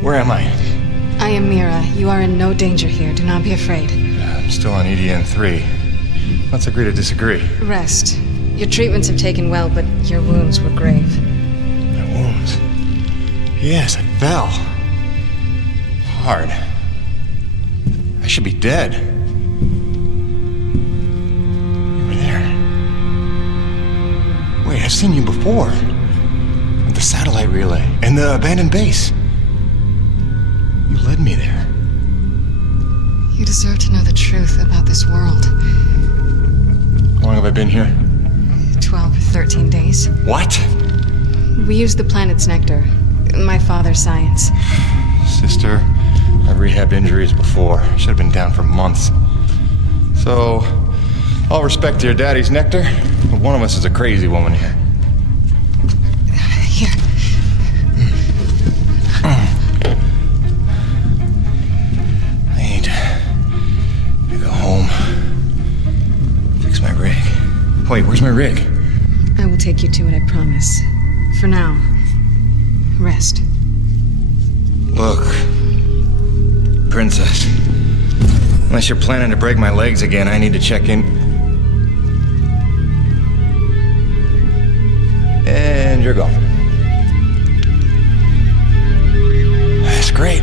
Where am I? I am Mira. You are in no danger here. Do not be afraid. I'm still on E.D.N. 3. Let's agree to disagree. Rest. Your treatments have taken well, but your wounds were grave. My wounds? Yes, I fell. Hard. I should be dead. You were there. Wait, I've seen you before. The satellite relay and the abandoned base. You led me there. You deserve to know the truth about this world. How long have I been here? 12 or 13 days. What? We used the planet's nectar. My father's science. Sister, I've rehabbed injuries before. Should have been down for months. So, all respect to your daddy's nectar, but one of us is a crazy woman here. Here. I need to go home. Fix my rig. Wait, where's my rig? I will take you to it, I promise. For now, rest. Look, Princess. Unless you're planning to break my legs again, I need to check in. And you're gone. That's great.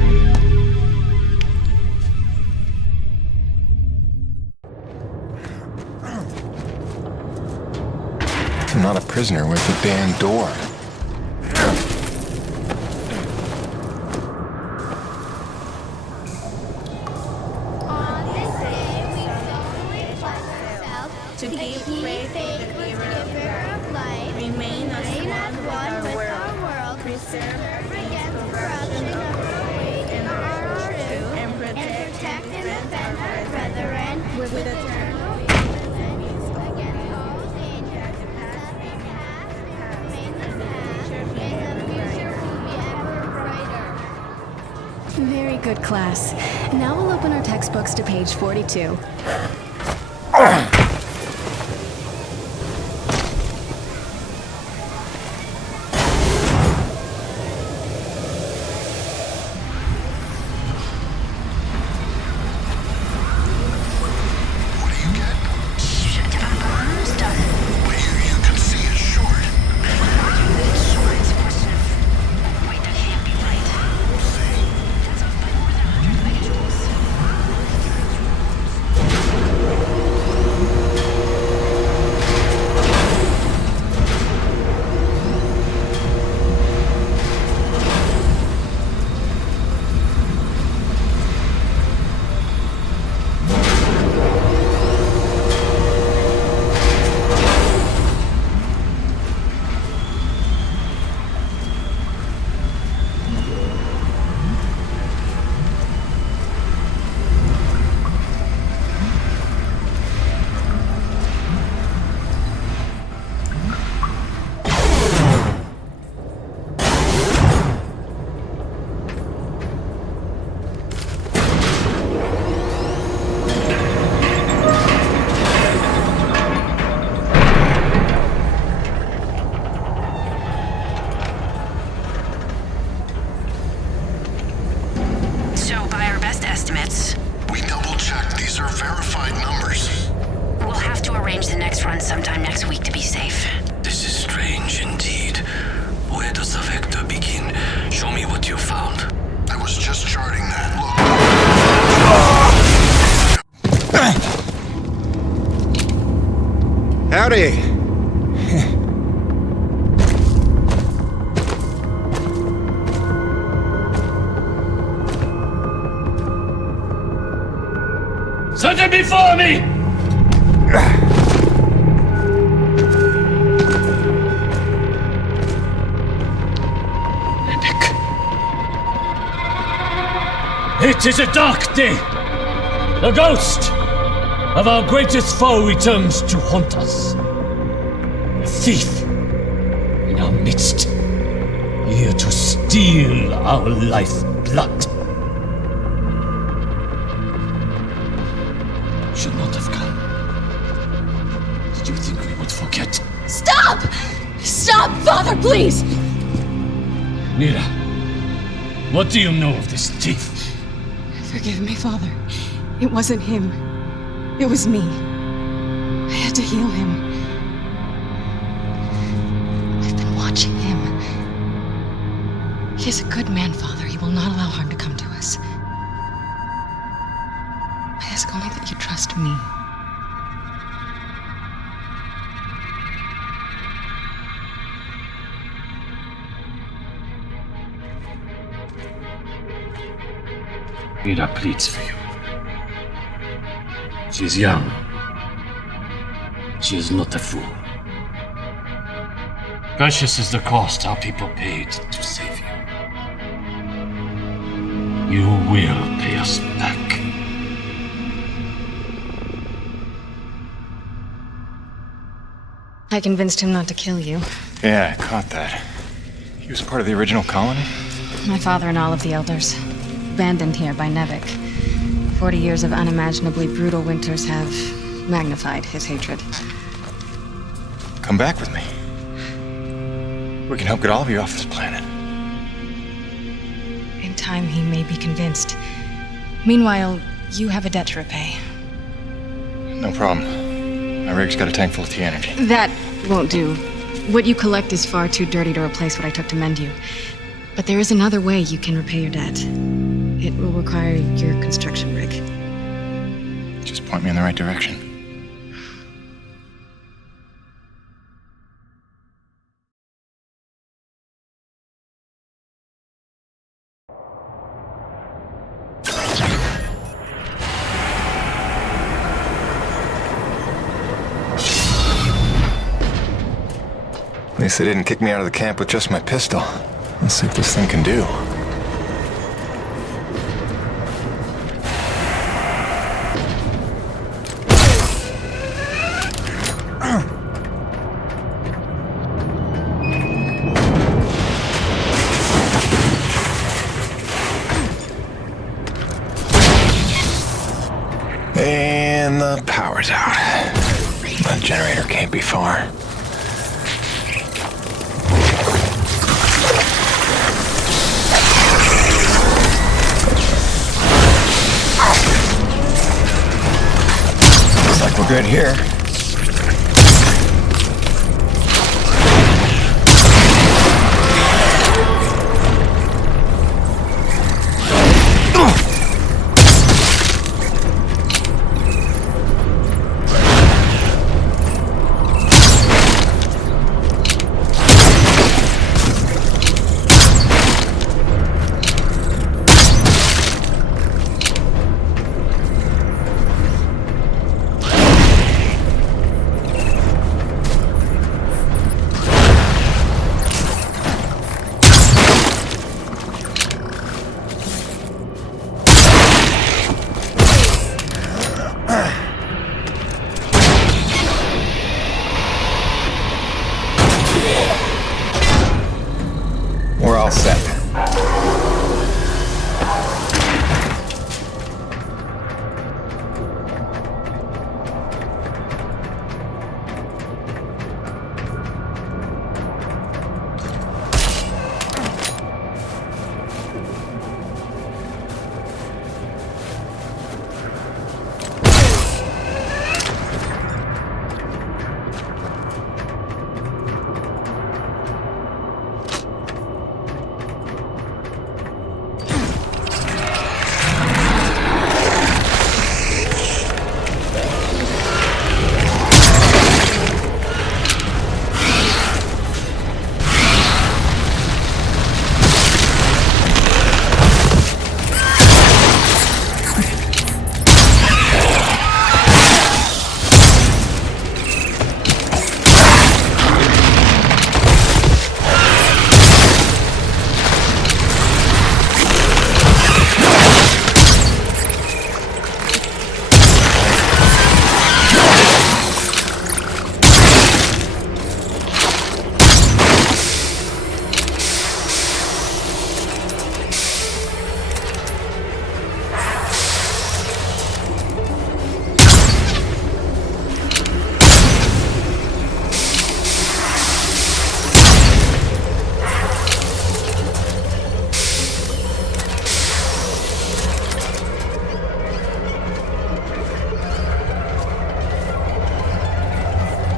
I'm not a prisoner. Where's the damn door? To give faith in the giver of life, remain as one with our world, preserve against corruption of faith and our truth, and protect and defend our brethren with eternal peace against all danger, nothing past, remain the past, and the future will be ever brighter. Very good, class. Now we'll open our textbooks to page 42. sometime next week to be safe. This is strange indeed. Where does the vector begin? Show me what you found. I was just charting that. Look. Howdy. Set it before me! It is a dark day. The ghost of our greatest foe returns to haunt us. A thief in our midst, here to steal our lifeblood. Should not have come. Did you think we would forget? Stop! Stop, Father, please! Mira, what do you know of this thief? Forgive me, Father. It wasn't him. It was me. I had to heal him. I've been watching him. He is a good man, Father. He will not allow harm to come to us. I ask only that you trust me. Mira pleads for you. She is young. She is not a fool. Precious is the cost our people paid to save you. You will pay us back. I convinced him not to kill you. Yeah, I caught that. He was part of the original colony? My father and all of the elders. Abandoned here by Nevik. 40 years of unimaginably brutal winters have magnified his hatred. Come back with me. We can help get all of you off this planet. In time, he may be convinced. Meanwhile, you have a debt to repay. No problem. My rig's got a tank full of T-energy. That won't do. What you collect is far too dirty to replace what I took to mend you. But there is another way you can repay your debt. It will require your construction rig. Just point me in the right direction. At least they didn't kick me out of the camp with just my pistol. Let's see what this thing can do. And the power's out. The generator can't be far. Looks like we're good here. We're all set.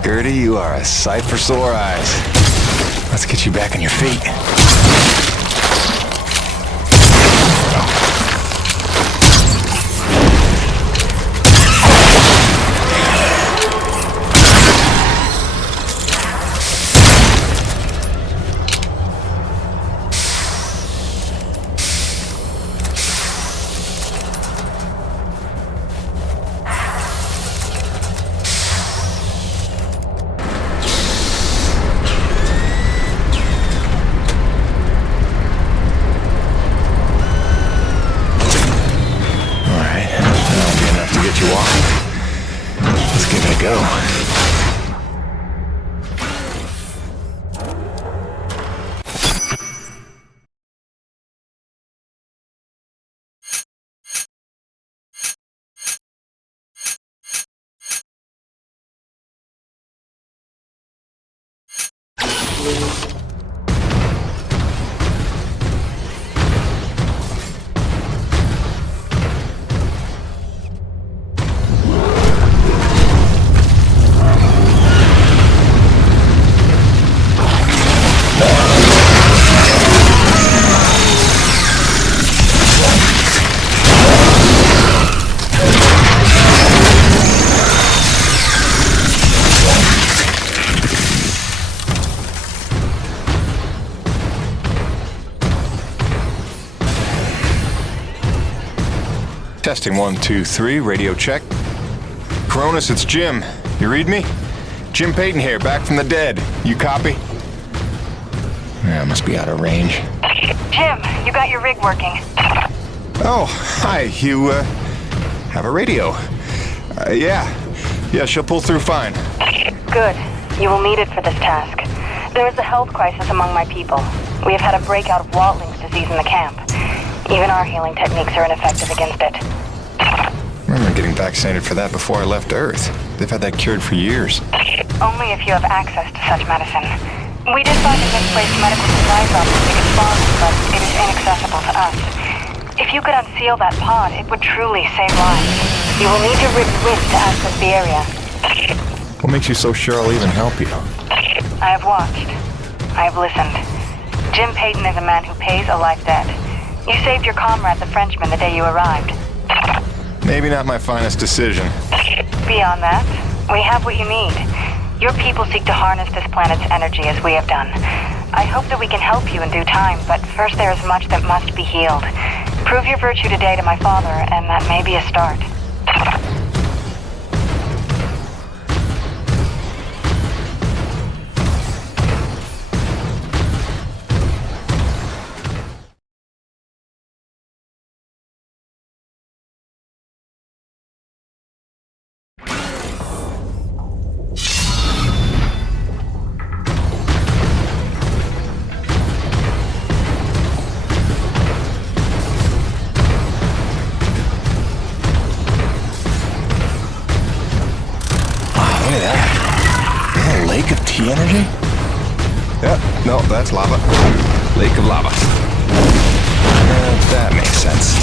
Gertie, you are a sight for sore eyes. Let's get you back on your feet. Testing 1, 2, 3, radio check. Cronus, it's Jim. You read me? Jim Peyton here, back from the dead. You copy? Yeah, must be out of range. Jim, you got your rig working. Oh, hi. You, have a radio. Yeah, she'll pull through fine. Good. You will need it for this task. There is a health crisis among my people. We have had a breakout of Watling's disease in the camp. Even our healing techniques are ineffective against it. I remember getting vaccinated for that before I left Earth. They've had that cured for years. Only if you have access to such medicine. We did find a misplaced medical supply drop in Biggest Farm, but it is inaccessible to us. If you could unseal that pod, it would truly save lives. You will need to rip wind to access the area. What makes you so sure I'll even help you? I have watched. I have listened. Jim Peyton is a man who pays a life debt. You saved your comrade, the Frenchman, the day you arrived. Maybe not my finest decision. Beyond that, we have what you need. Your people seek to harness this planet's energy as we have done. I hope that we can help you in due time, but first there is much that must be healed. Prove your virtue today to my father, and that may be a start. Energy? Yep, no, that's lava. Lake of lava. That makes sense.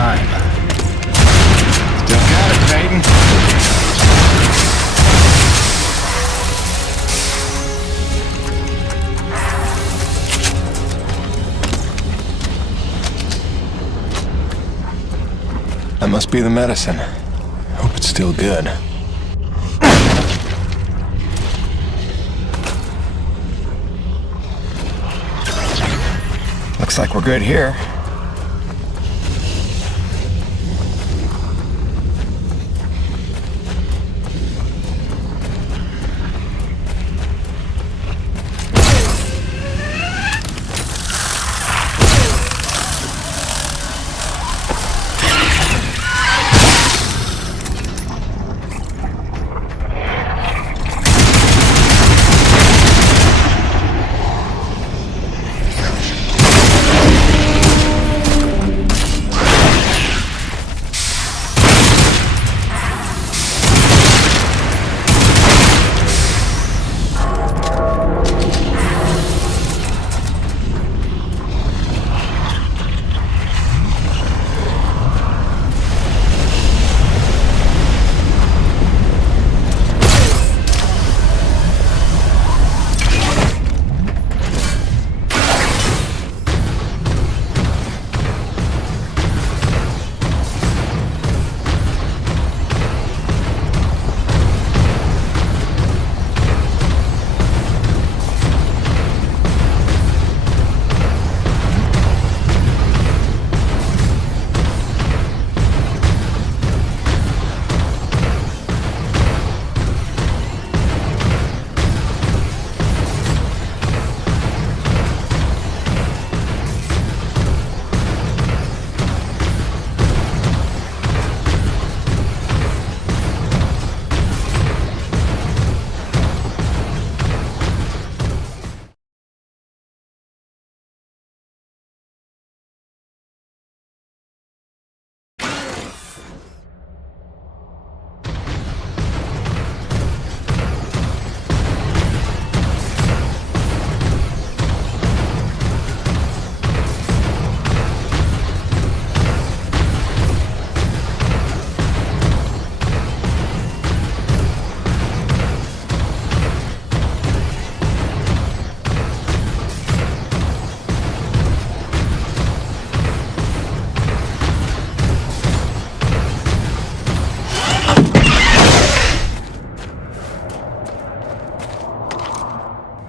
time. Still got it, Peyton. That must be the medicine. Hope it's still good. Looks like we're good here.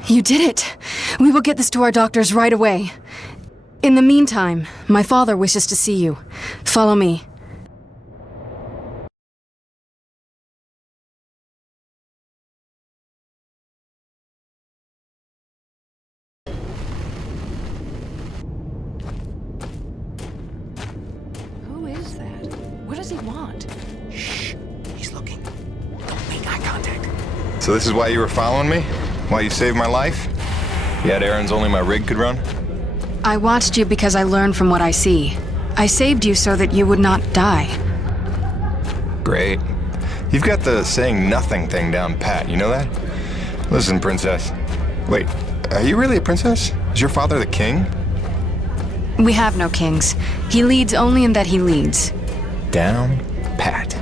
You did it! We will get this to our doctors right away. In the meantime, my father wishes to see you. Follow me. Who is that? What does he want? Shh. He's looking. Don't make eye contact. So this is why you were following me? Why you saved my life? You had errands only my rig could run? I watched you because I learned from what I see. I saved you so that you would not die. Great. You've got the saying nothing thing down pat, you know that? Listen, princess. Wait, are you really a princess? Is your father the king? We have no kings. He leads only in that he leads. Down pat.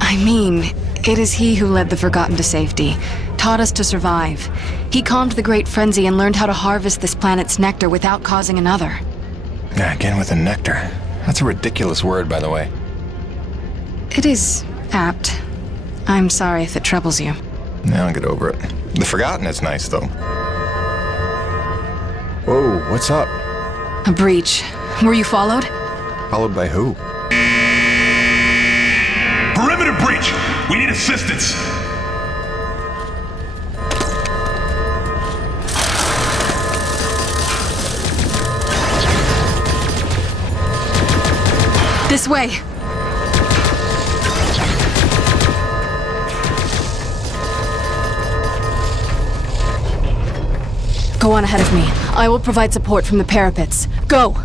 I mean, it is he who led the Forgotten to safety, taught us to survive. He calmed the Great Frenzy and learned how to harvest this planet's nectar without causing another. Yeah, again with the nectar. That's a ridiculous word, by the way. It is apt. I'm sorry if it troubles you. Now I'll get over it. The Forgotten is nice, though. Whoa, what's up? A breach. Were you followed? Followed by who? Perimeter breach! We need assistance! This way! Go on ahead of me. I will provide support from the parapets. Go!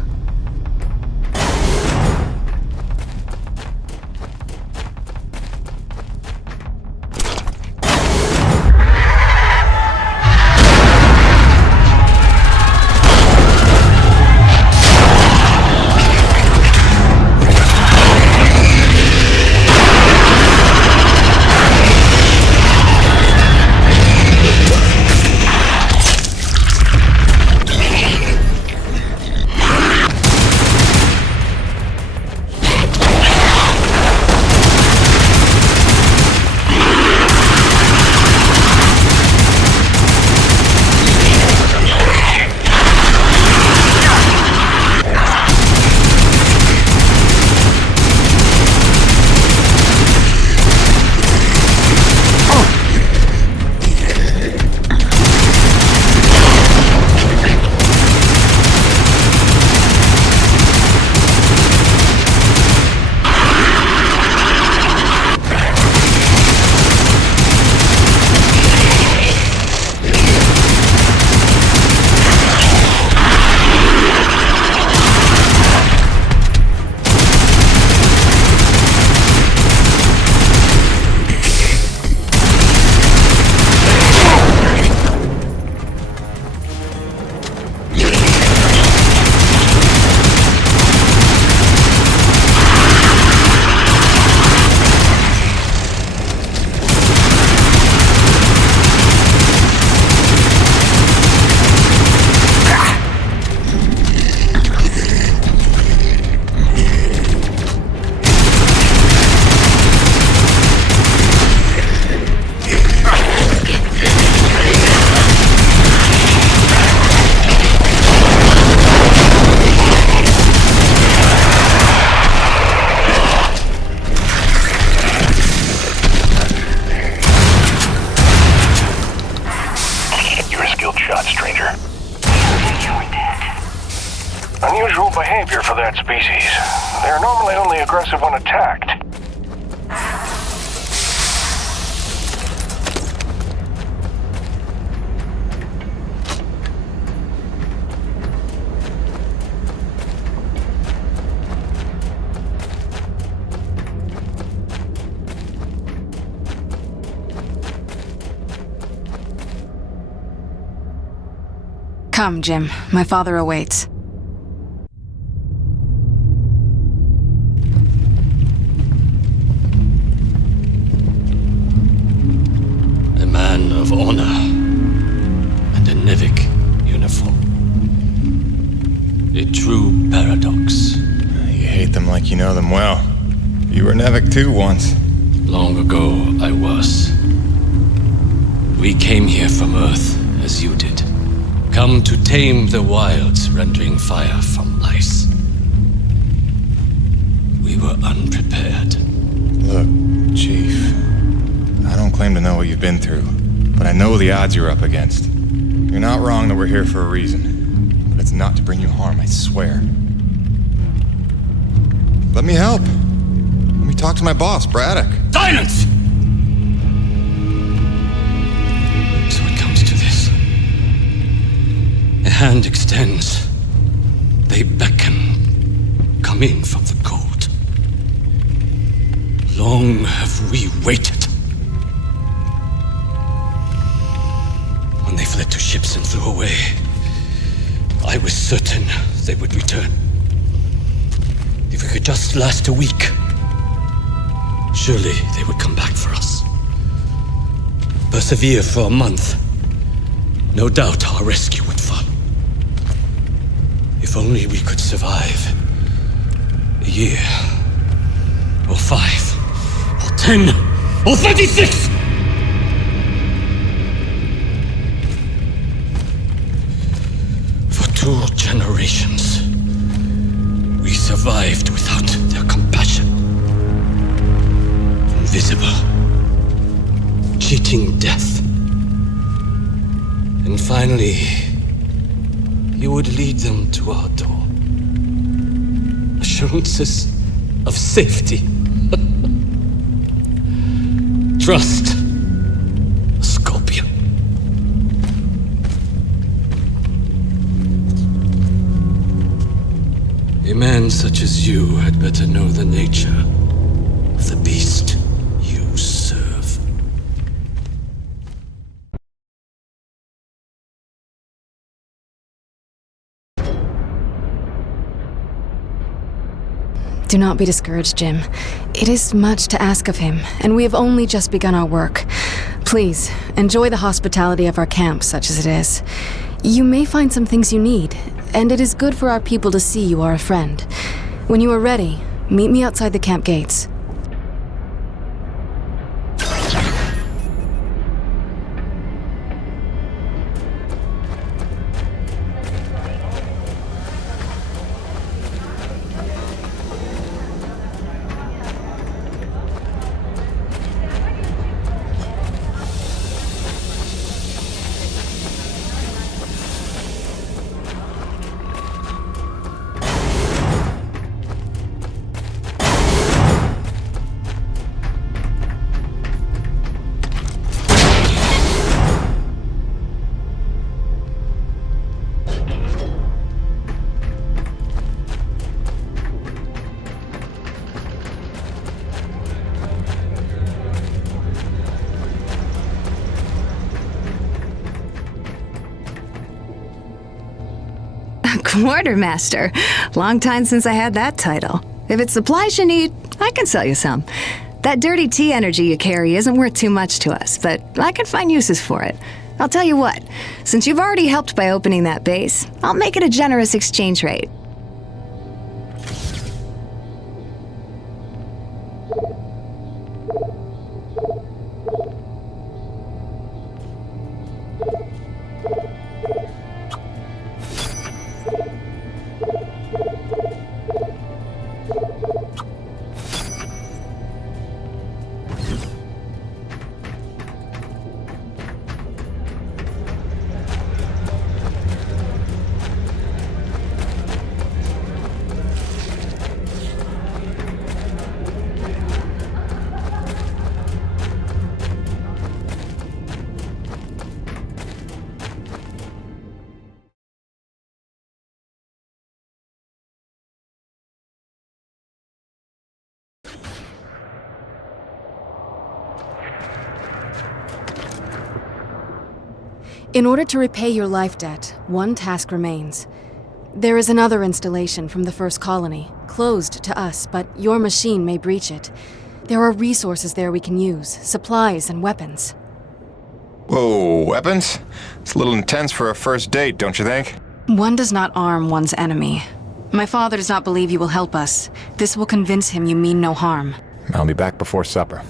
behavior for that species. They're normally only aggressive when attacked. Come, Jim. My father awaits. A man of honor and a Nevik uniform. A true paradox. You hate them like you know them well. You were Nevik too once. Long ago, I was. We came here from Earth, as you did. Come to tame the wilds, rendering fire from ice. We were unprepared. Look, Chief, I don't claim to know what you've been through, but I know the odds you're up against. You're not wrong that we're here for a reason, but it's not to bring you harm, I swear. Let me help. Let me talk to my boss, Braddock. Silence! So it comes to this. A hand extends. They beckon. Come in from the cold. Long have we waited. When they fled to ships and flew away, I was certain they would return. If we could just last a week, surely they would come back for us. Persevere for a month. No doubt our rescue would follow. If only we could survive a year, or 5, or 10, or 36! For 2 generations, we survived without their compassion. Invisible, cheating death. And finally, you would lead them to our door. Assurances of safety. Trust, a scorpion. A man such as you had better know the nature of the beast you serve. Do not be discouraged, Jim. It is much to ask of him, and we have only just begun our work. Please, enjoy the hospitality of our camp, such as it is. You may find some things you need, and it is good for our people to see you are a friend. When you are ready, meet me outside the camp gates. Quartermaster. Long time since I had that title. If it's supplies you need, I can sell you some. That dirty tea energy you carry isn't worth too much to us, but I can find uses for it. I'll tell you what, since you've already helped by opening that base, I'll make it a generous exchange rate. In order to repay your life debt, one task remains. There is another installation from the first colony, closed to us, but your machine may breach it. There are resources there we can use, supplies and weapons. Whoa, weapons? It's a little intense for a first date, don't you think? One does not arm one's enemy. My father does not believe you will help us. This will convince him you mean no harm. I'll be back before supper.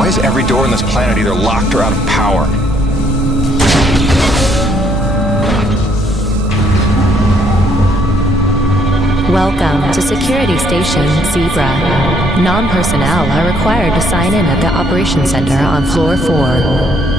Why is every door on this planet either locked or out of power? Welcome to Security Station Zebra. Non-personnel are required to sign in at the Operations Center on Floor 4.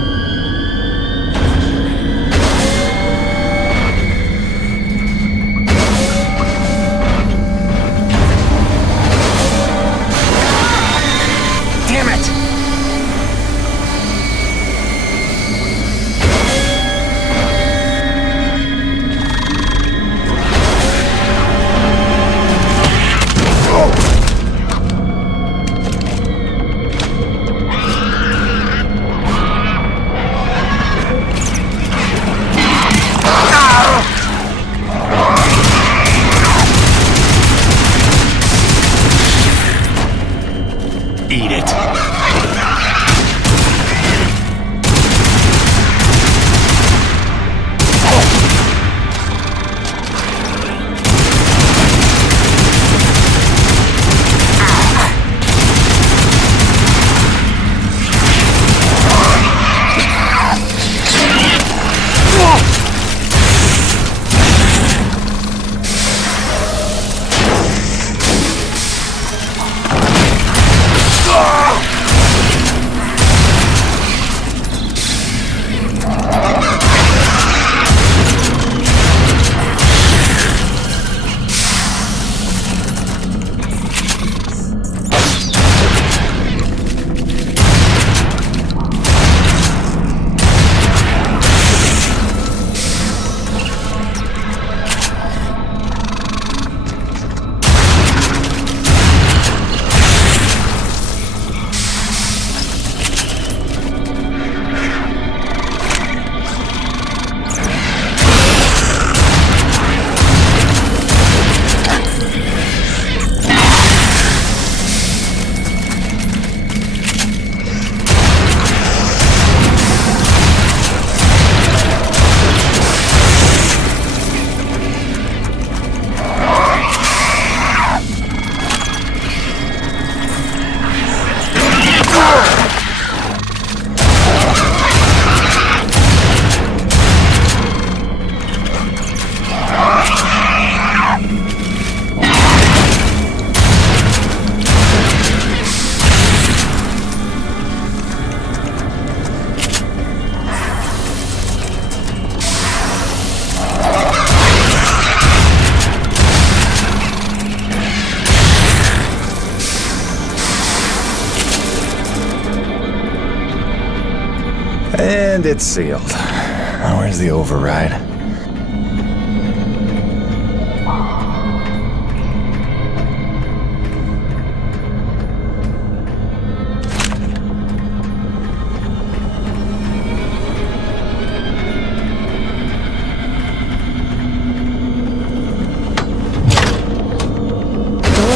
And it's sealed. Now where's the override? Door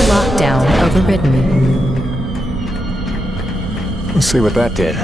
lockdown overridden. Let's see what that did.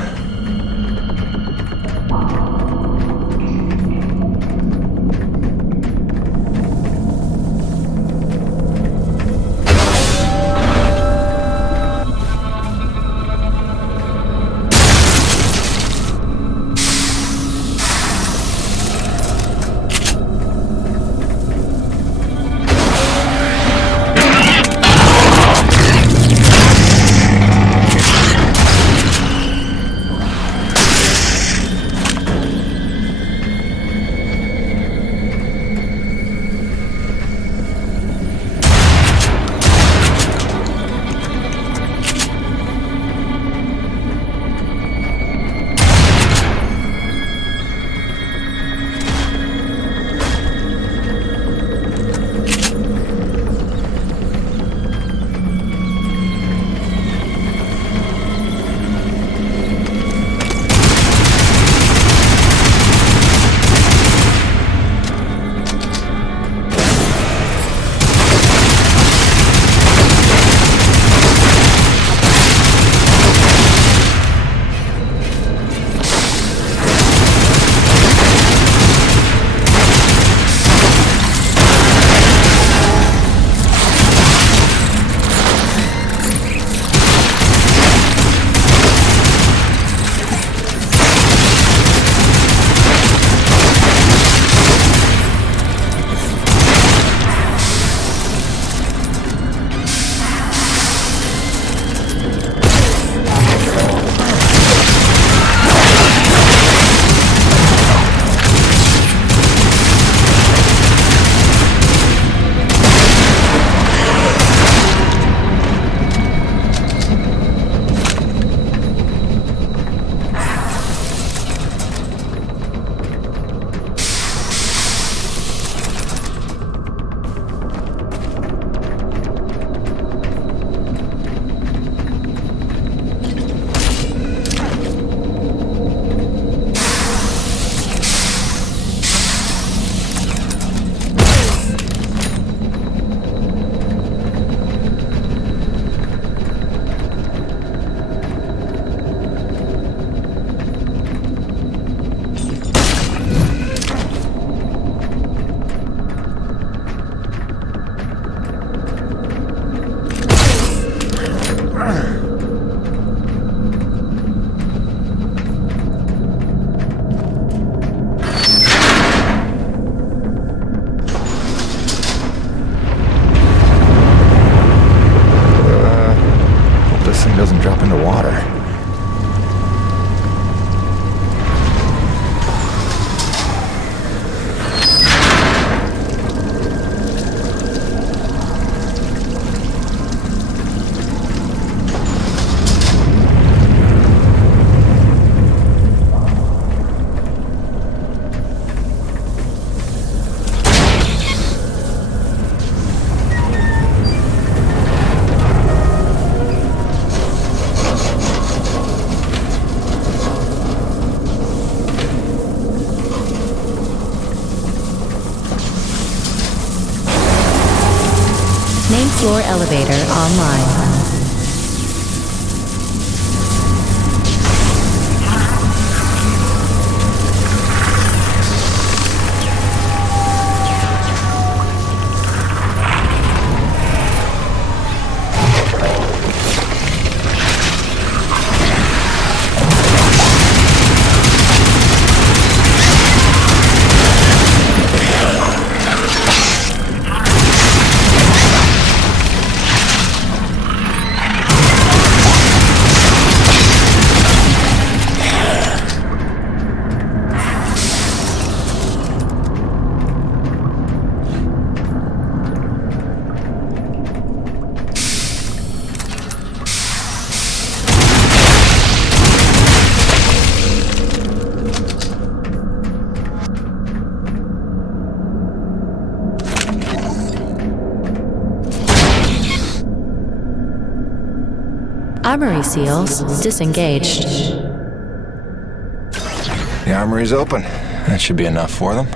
Main floor elevator online. Armory seals disengaged. The armory's open. That should be enough for them.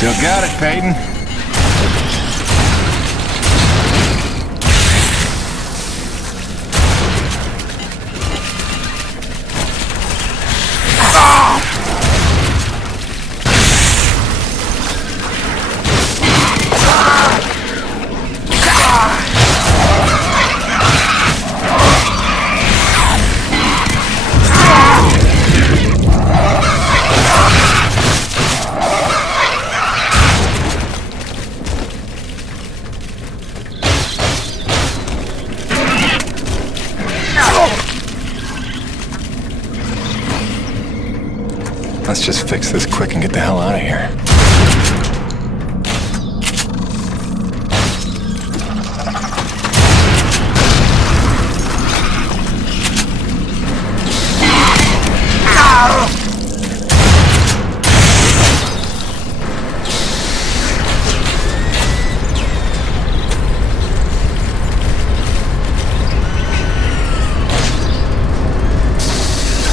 Still got it, Peyton. Let's just fix this quick and get the hell out of here.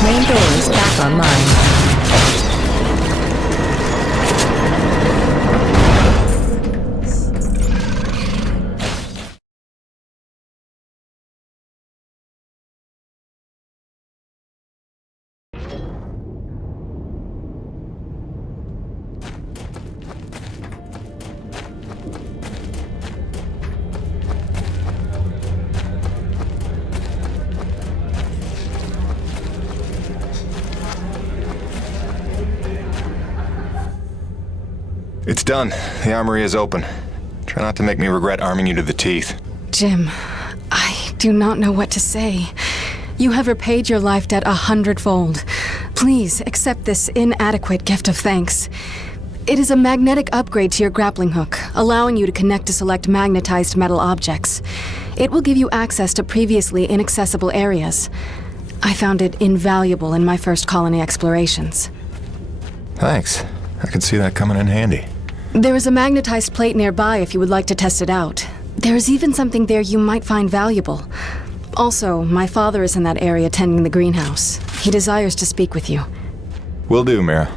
Main doors back online. It's done. The armory is open. Try not to make me regret arming you to the teeth. Jim, I do not know what to say. You have repaid your life debt 100-fold. Please accept this inadequate gift of thanks. It is a magnetic upgrade to your grappling hook, allowing you to connect to select magnetized metal objects. It will give you access to previously inaccessible areas. I found it invaluable in my first colony explorations. Thanks. I could see that coming in handy. There is a magnetized plate nearby if you would like to test it out. There is even something there you might find valuable. Also, my father is in that area tending the greenhouse. He desires to speak with you. Will do, Mira.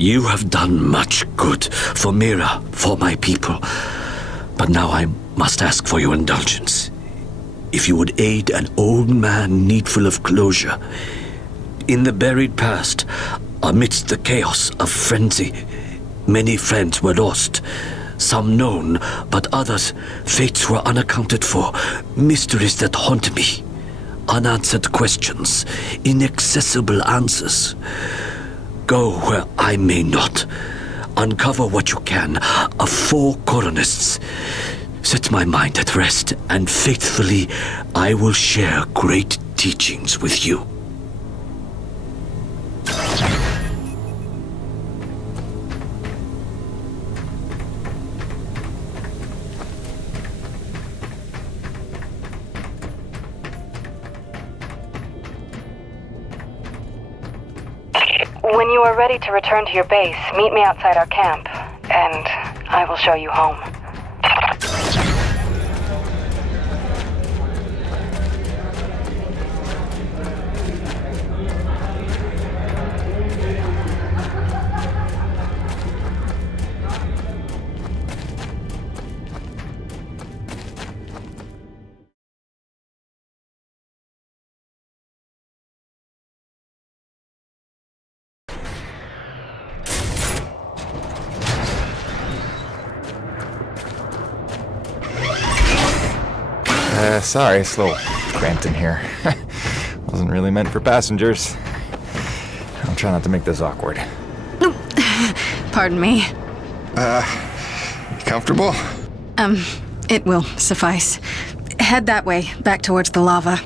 You have done much good for Mira, for my people. But now I must ask for your indulgence. If you would aid an old man needful of closure. In the buried past, amidst the chaos of frenzy, many friends were lost. Some known, but others, fates were unaccounted for. Mysteries that haunt me. Unanswered questions, inaccessible answers. Go where I may not. Uncover what you can of 4 colonists. Set my mind at rest, and faithfully I will share great teachings with you. When you are ready to return to your base, meet me outside our camp, and I will show you home. Sorry, it's a little cramped in here. Wasn't really meant for passengers. I'll try not to make this awkward. Pardon me. You comfortable? It will suffice. Head that way, back towards the lava.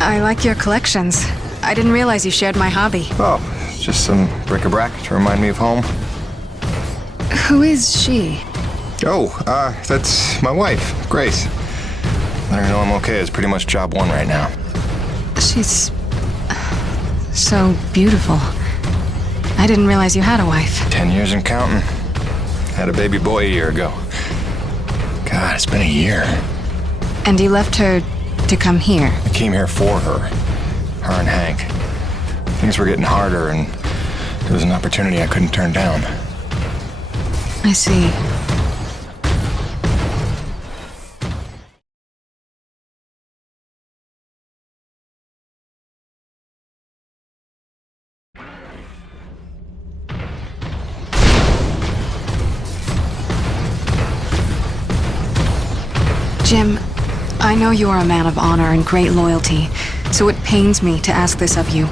I like your collections. I didn't realize you shared my hobby. Oh, it's just some bric-a-brac to remind me of home. Who is she? Oh, that's my wife, Grace. Let her know I'm okay is pretty much job 1 right now. She's so beautiful. I didn't realize you had a wife. 10 years and counting. Had a baby boy a year ago. God, it's been a year. And you left her to come here? I came here for her. Her and Hank. Things were getting harder, and there was an opportunity I couldn't turn down. I see. Jim, I know you are a man of honor and great loyalty, so it pains me to ask this of you.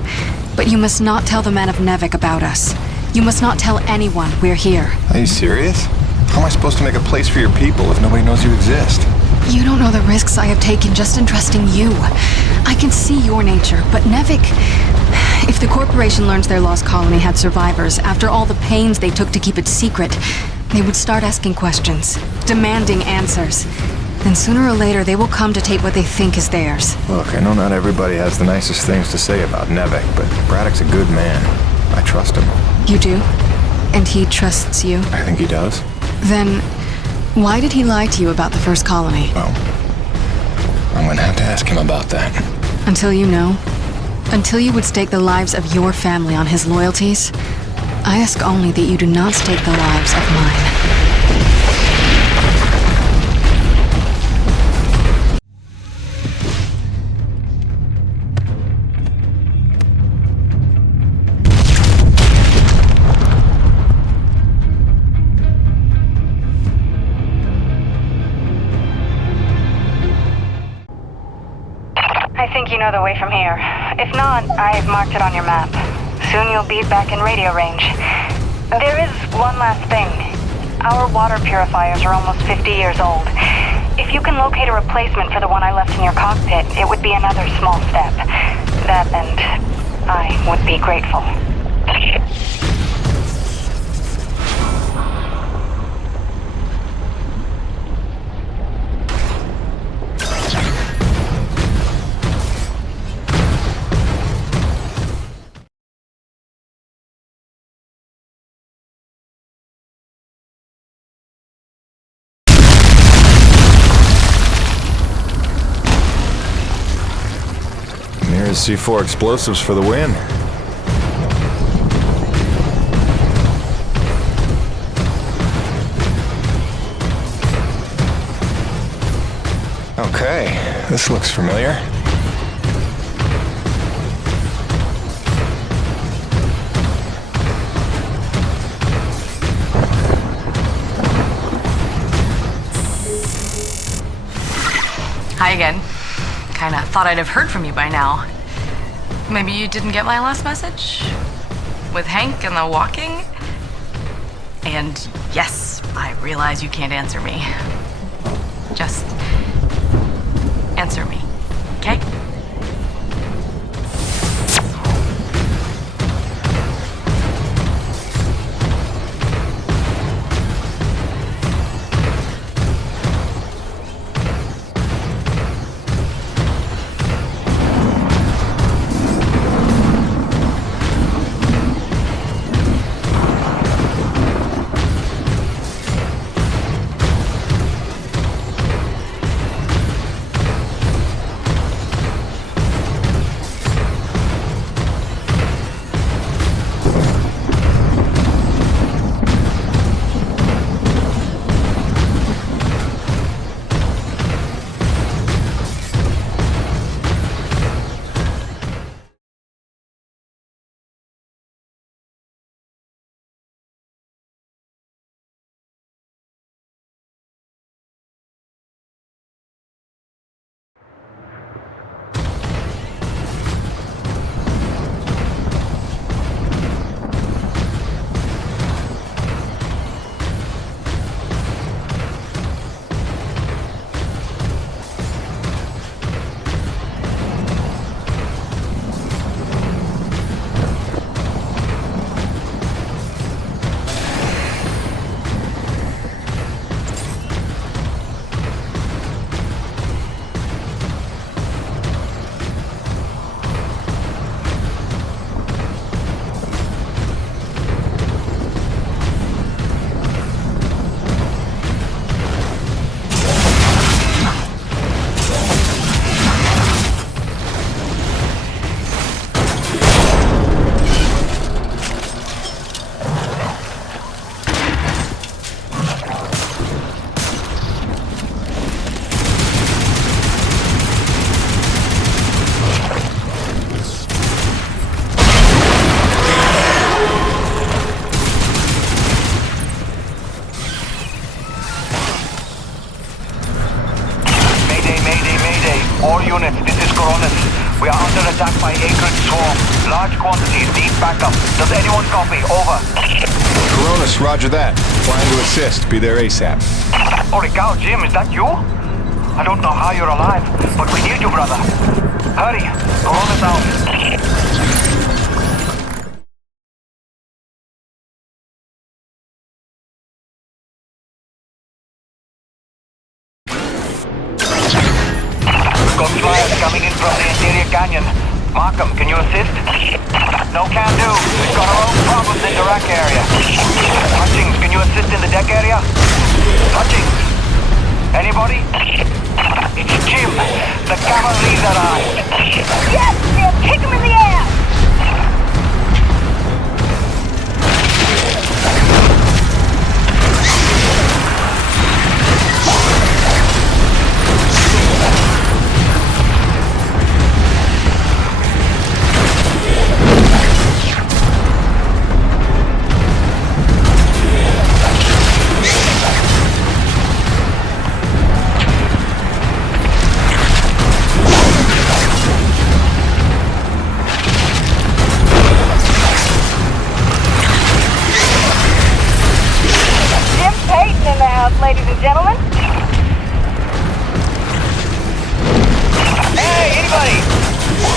But you must not tell the men of Nevik about us. You must not tell anyone we're here. Are you serious? How am I supposed to make a place for your people if nobody knows you exist? You don't know the risks I have taken just in trusting you. I can see your nature, but Nevik... If the corporation learns their lost colony had survivors, after all the pains they took to keep it secret, they would start asking questions, demanding answers. And sooner or later, they will come to take what they think is theirs. Look, I know not everybody has the nicest things to say about Nevik, but Braddock's a good man. I trust him. You do? And he trusts you? I think he does. Then, why did he lie to you about the first colony? Well, I'm gonna have to ask him about that. Until you know, until you would stake the lives of your family on his loyalties, I ask only that you do not stake the lives of mine. I think you know the way from here. If not, I've marked it on your map. Soon you'll be back in radio range. There is one last thing. Our water purifiers are almost 50 years old. If you can locate a replacement for the one I left in your cockpit, it would be another small step. That and I would be grateful. Here's C4 explosives for the win. Okay, this looks familiar. Hi again. Kinda thought I'd have heard from you by now. Maybe you didn't get my last message? With Hank and the walking? And yes, I realize you can't answer me. Just answer me, okay? attacked by acrid swarm. Large quantities need backup. Does anyone copy? Over. Coronis, roger that. Flying to assist. Be there ASAP. Holy cow, Jim, is that you? I don't know how you're alive, but we need you, brother. Hurry, Coronis out. Got flyers coming in from the interior canyon. Markham, can you assist? No can do. We've got our own problems in the rack area. Hutchings, can you assist in the deck area? Hutchings? Anybody? It's Jim. The cavalry's arrived. Yes, Jim! Kick him in the ass! Ladies and gentlemen. Hey, anybody?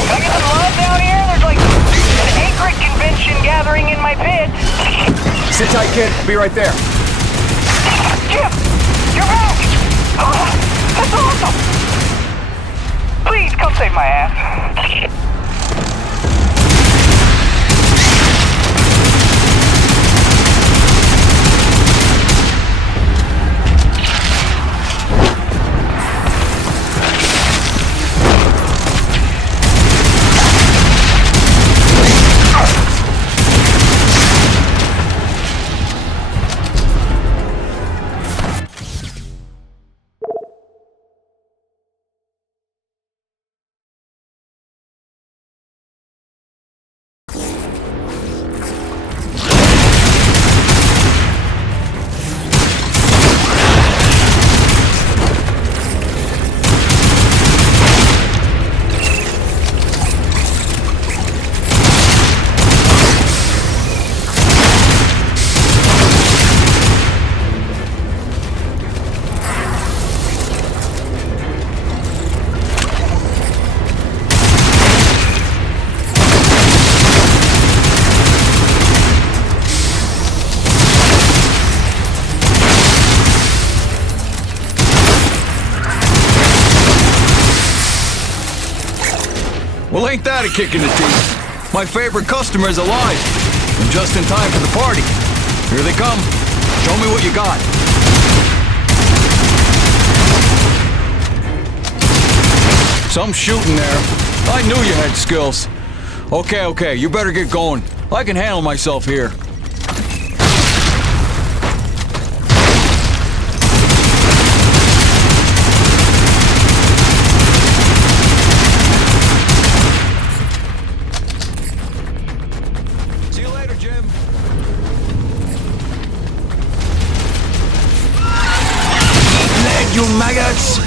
Can I get some love down here? There's like an acrid convention gathering in my pit. Sit tight, kid. Be right there. Jim, you're back! Oh, that's awesome! Please come save my ass. Well, ain't that a kick in the teeth? My favorite customer's alive. And just in time for the party. Here they come. Show me what you got. Some shooting there. I knew you had skills. Okay, you better get going. I can handle myself here. You maggots!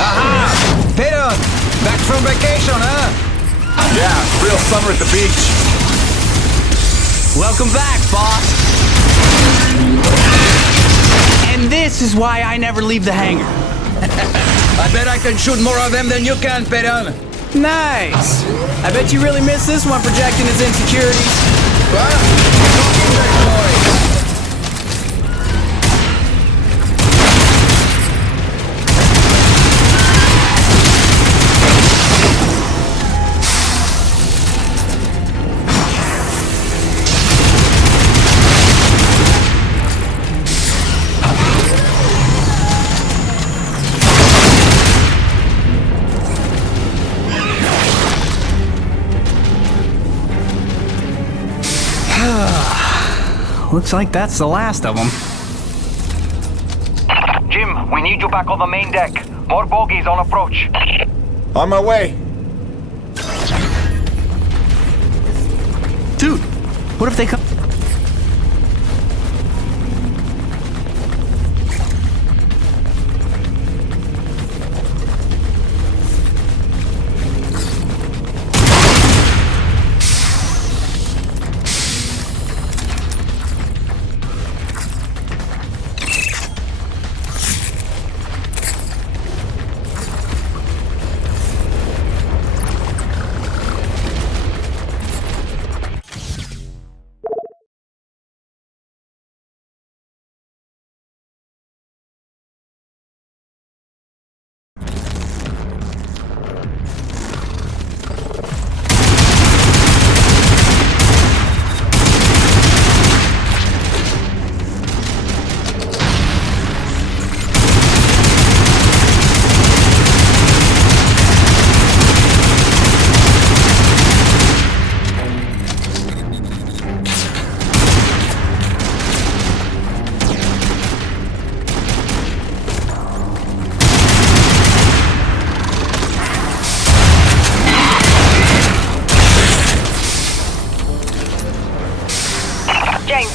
Aha! Peyton! Back from vacation, huh? Yeah, real summer at the beach. Welcome back, boss. And this is why I never leave the hangar. I bet I can shoot more of them than you can, Peyton. Nice. I bet you really miss this one projecting his insecurities. Looks like that's the last of them. Jim, we need you back on the main deck. More bogies on approach. On my way. Dude, what if they come?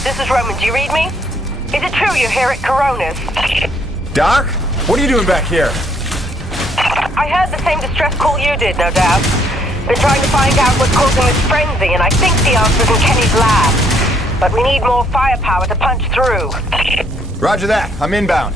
This is Roman. Do you read me? Is it true you're here at Corona's? Doc? What are you doing back here? I heard the same distress call you did, no doubt. Been trying to find out what's causing this frenzy, and I think the answer's in Kenny's lab. But we need more firepower to punch through. Roger that. I'm inbound.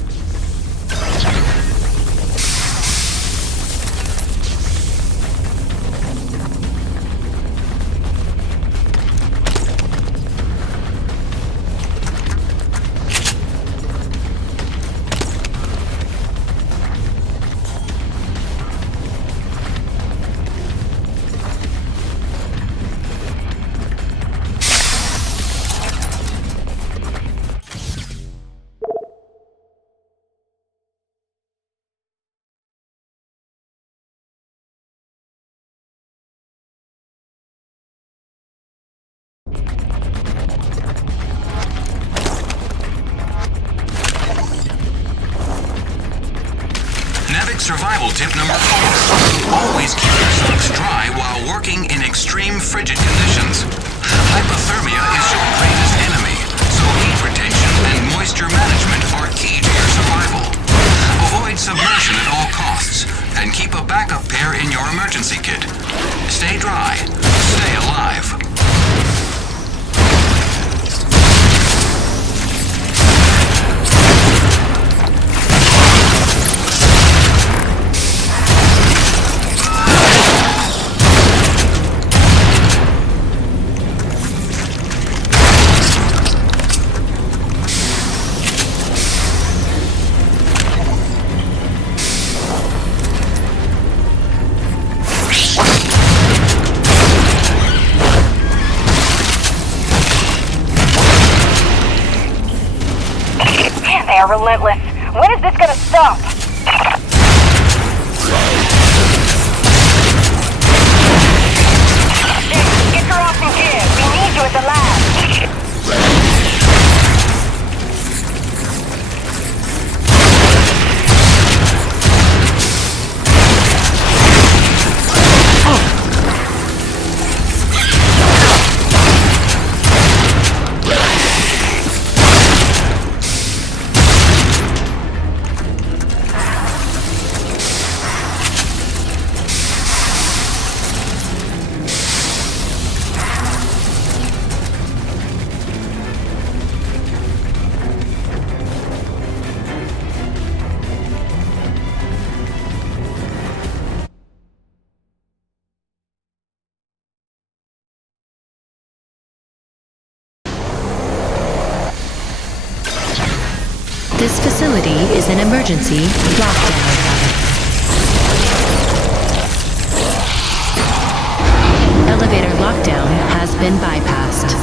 Survival tip number 4. Always keep your socks dry while working in extreme frigid conditions. Hypothermia is your greatest enemy, so heat retention and moisture management are key to your survival. Avoid submersion at all costs, and keep a backup pair in your emergency kit. Stay dry. Stay alive. They are relentless. When is this gonna stop? Get your ass in gear. We need you at the lab. This facility is an emergency lockdown. Elevator lockdown has been bypassed.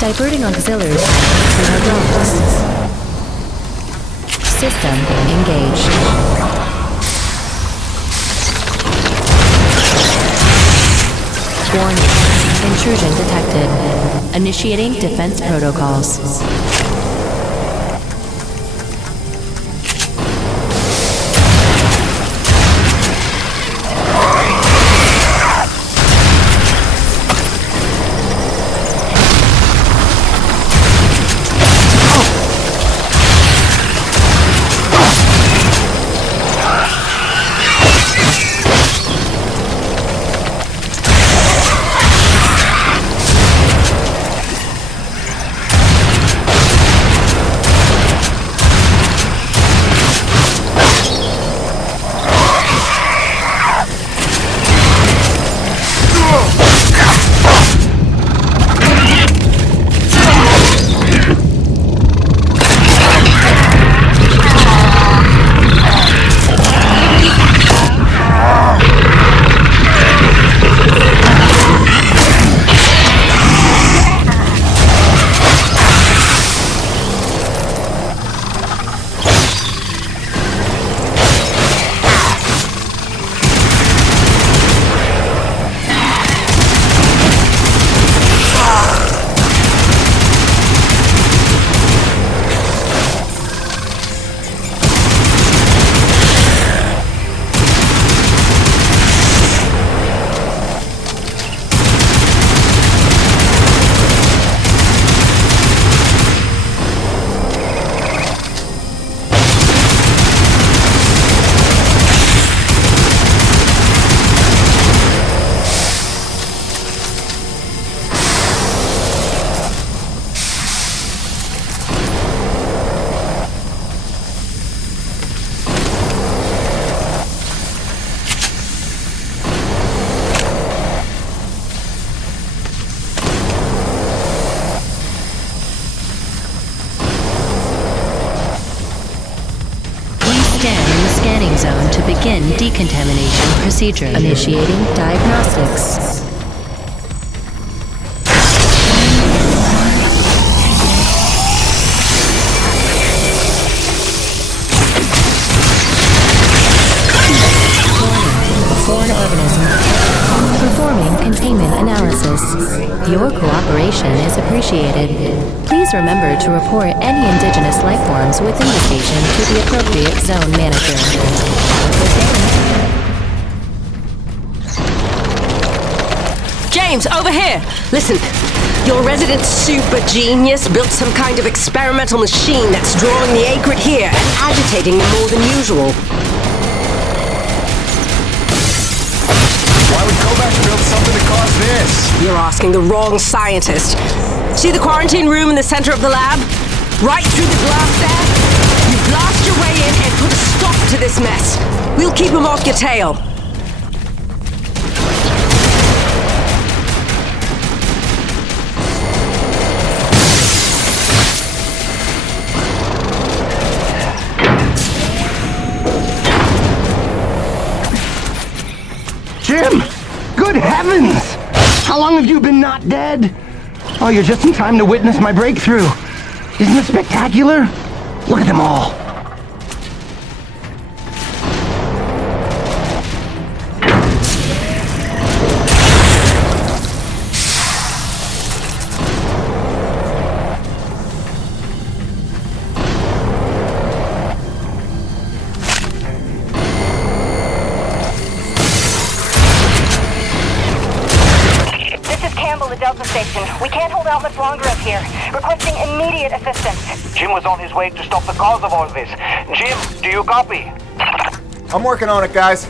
Diverting auxiliary power to hydraulics. System engaged. Warning. Intrusion detected. Initiating defense protocols. decontamination procedure. Initiating diagnostics. Foreign organism. Performing containment analysis. Your cooperation is appreciated. Please remember to report any indigenous life forms within the station to the appropriate zone manager. James, over here! Listen, your resident super genius built some kind of experimental machine that's drawing the acrid here and agitating them more than usual. Why would Kovac build something to cause this? You're asking the wrong scientist. See the quarantine room in the center of the lab? Right through the glass there? You blast your way in and put a stop to this mess. We'll keep him off your tail. Jim! Good heavens! How long have you been not dead? Oh, you're just in time to witness my breakthrough. Isn't it spectacular? Look at them all. Delta Station. We can't hold out much longer up here. Requesting immediate assistance. Jim was on his way to stop the cause of all this. Jim, do you copy? I'm working on it, guys.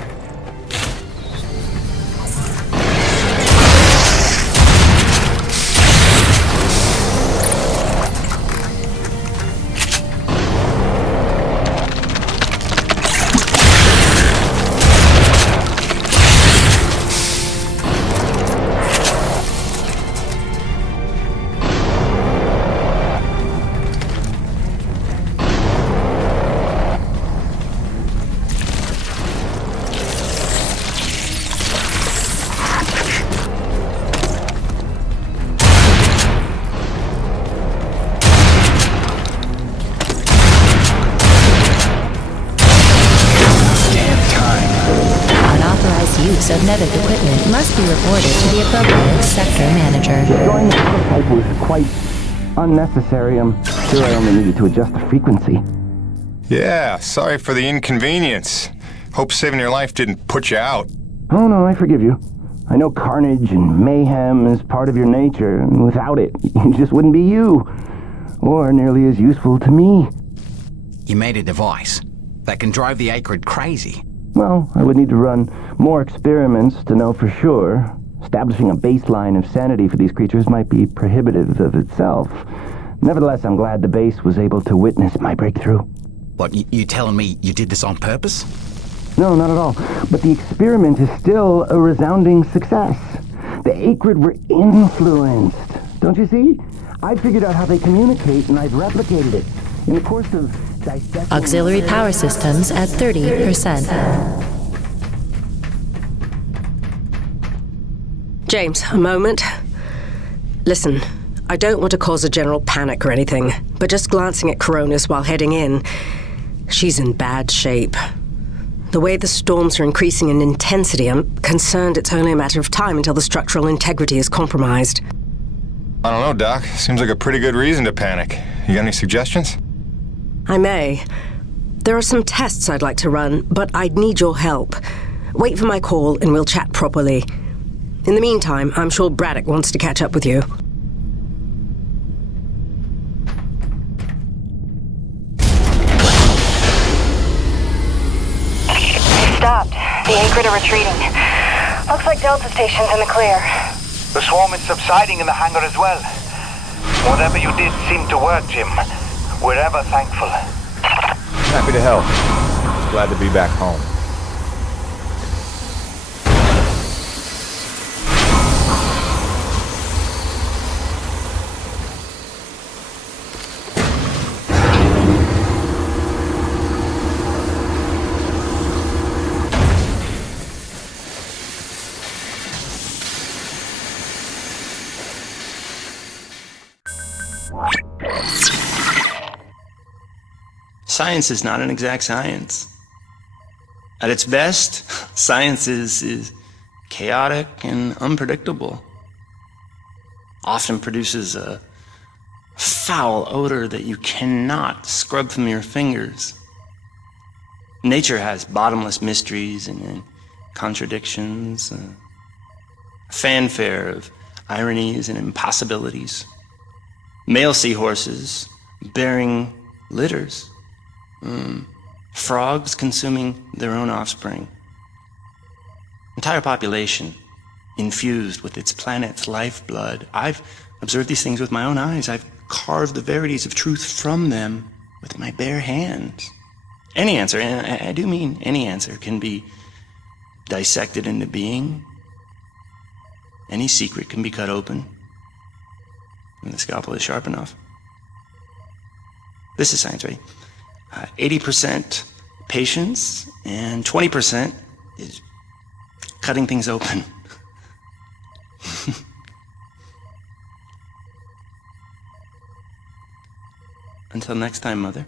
Of Nevic equipment must be reported to the appropriate sector manager. Destroying the prototype was quite unnecessary. I'm sure I only needed to adjust the frequency. Yeah, sorry for the inconvenience. Hope saving your life didn't put you out. Oh no, I forgive you. I know carnage and mayhem is part of your nature, and without it, you just wouldn't be you. Or nearly as useful to me. You made a device that can drive the acrid crazy. Well, I would need to run more experiments to know for sure. Establishing a baseline of sanity for these creatures might be prohibitive of itself. Nevertheless, I'm glad the base was able to witness my breakthrough. What, you telling me you did this on purpose? No, not at all. But the experiment is still a resounding success. The acrid were influenced. Don't you see? I figured out how they communicate, and I've replicated it. In the course of dissecting... Auxiliary power systems at 30%. James, a moment. Listen, I don't want to cause a general panic or anything, but just glancing at Coronis while heading in, she's in bad shape. The way the storms are increasing in intensity, I'm concerned it's only a matter of time until the structural integrity is compromised. I don't know, Doc. Seems like a pretty good reason to panic. You got any suggestions? I may. There are some tests I'd like to run, but I'd need your help. Wait for my call and we'll chat properly. In the meantime, I'm sure Braddock wants to catch up with you. They stopped. The acrid are retreating. Looks like Delta Station's in the clear. The swarm is subsiding in the hangar as well. Whatever you did seemed to work, Jim. We're ever thankful. Happy to help. Glad to be back home. Science is not an exact science. At its best, science is chaotic and unpredictable. Often produces a foul odor that you cannot scrub from your fingers. Nature has bottomless mysteries and contradictions, a fanfare of ironies and impossibilities. Male seahorses bearing litters. Frogs consuming their own offspring. Entire population infused with its planet's lifeblood. I've observed these things with my own eyes. I've carved the verities of truth from them with my bare hands. Any answer, and I do mean any answer, can be dissected into being. Any secret can be cut open when the scalpel is sharp enough. This is science, right? 80% patience and 20% is cutting things open. Until next time, Mother.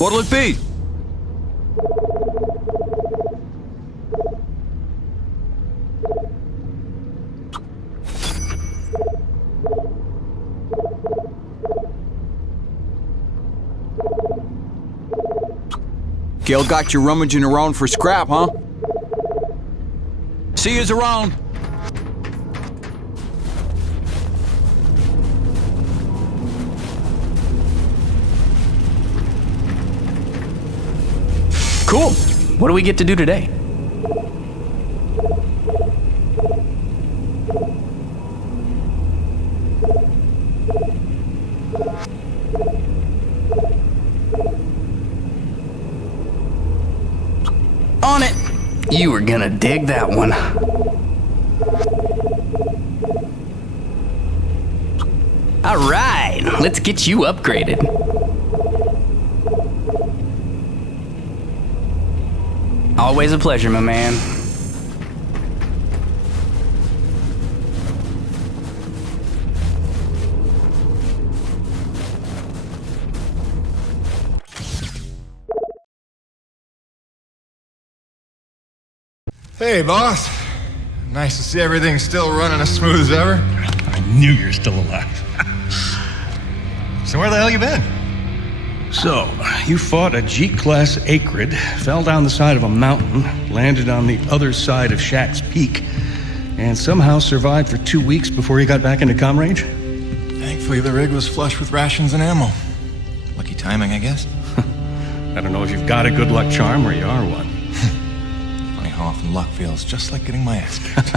What'll it be? Gil got you rummaging around for scrap, huh? See yous around. Cool. What do we get to do today? On it. You were gonna dig that one. All right, let's get you upgraded. Always a pleasure, my man. Hey, boss. Nice to see everything still running as smooth as ever. I knew you're still alive. So where the hell you been? So, you fought a G-class acrid, fell down the side of a mountain, landed on the other side of Shack's Peak, and somehow survived for 2 weeks before you got back into comm range? Thankfully, the rig was flush with rations and ammo. Lucky timing, I guess. I don't know if you've got a good luck charm or you are one. Funny how often luck feels just like getting my ass kicked.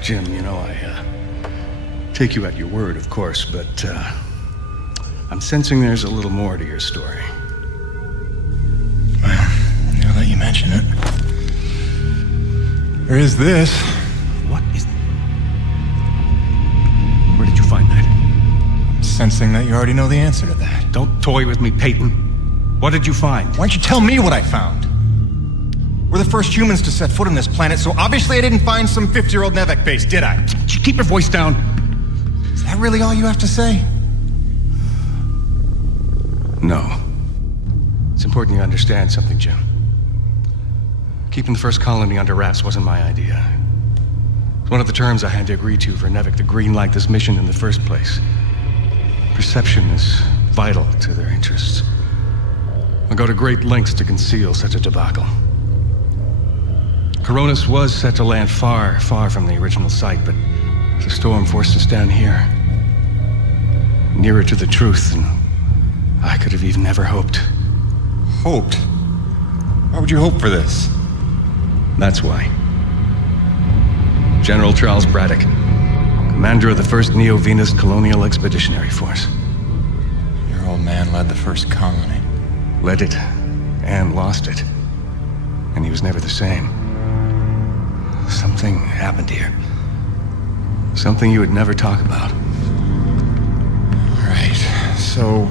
Jim, you know, I take you at your word, of course, but I'm sensing there's a little more to your story. Well, now that you mention it, there is this. What is... Where did you find that? I'm sensing that you already know the answer to that. Don't toy with me, Peyton. What did you find? Why don't you tell me what I found? We're the first humans to set foot on this planet, so obviously I didn't find some 50-year-old Nevek base, did I? Keep your voice down. Is that really all you have to say? No. It's important you understand something, Jim. Keeping the first colony under wraps wasn't my idea. It's one of the terms I had to agree to for Nevik to greenlight this mission in the first place. Perception is vital to their interests. I'll go to great lengths to conceal such a debacle. Coronis was set to land far, far from the original site, but the storm forced us down here. Nearer to the truth than I could have even ever hoped. Hoped? Why would you hope for this? That's why. General Charles Braddock, commander of the 1st Neo-Venus Colonial Expeditionary Force. Your old man led the first colony. Led it, and lost it. And he was never the same. Something happened here. Something you would never talk about. All right, so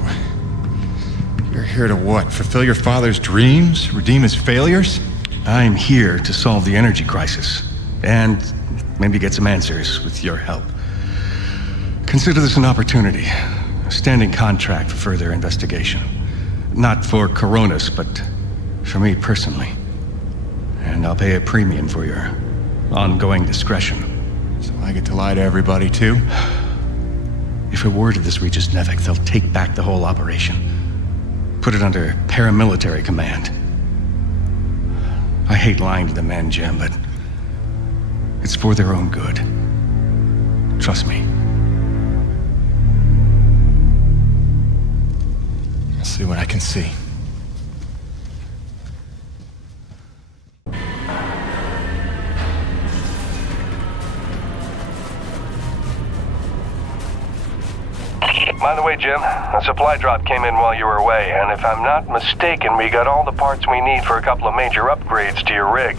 you're here to what? Fulfill your father's dreams? Redeem his failures? I'm here to solve the energy crisis. And maybe get some answers with your help. Consider this an opportunity. A standing contract for further investigation. Not for Coronis, but for me personally. And I'll pay a premium for your ongoing discretion. So I get to lie to everybody too? If a word of this reaches Nevik, they'll take back the whole operation. Put it under paramilitary command. I hate lying to the men, Jim, but it's for their own good. Trust me. I'll see what I can see. By the way, Jim, a supply drop came in while you were away, and if I'm not mistaken, we got all the parts we need for a couple of major upgrades to your rig.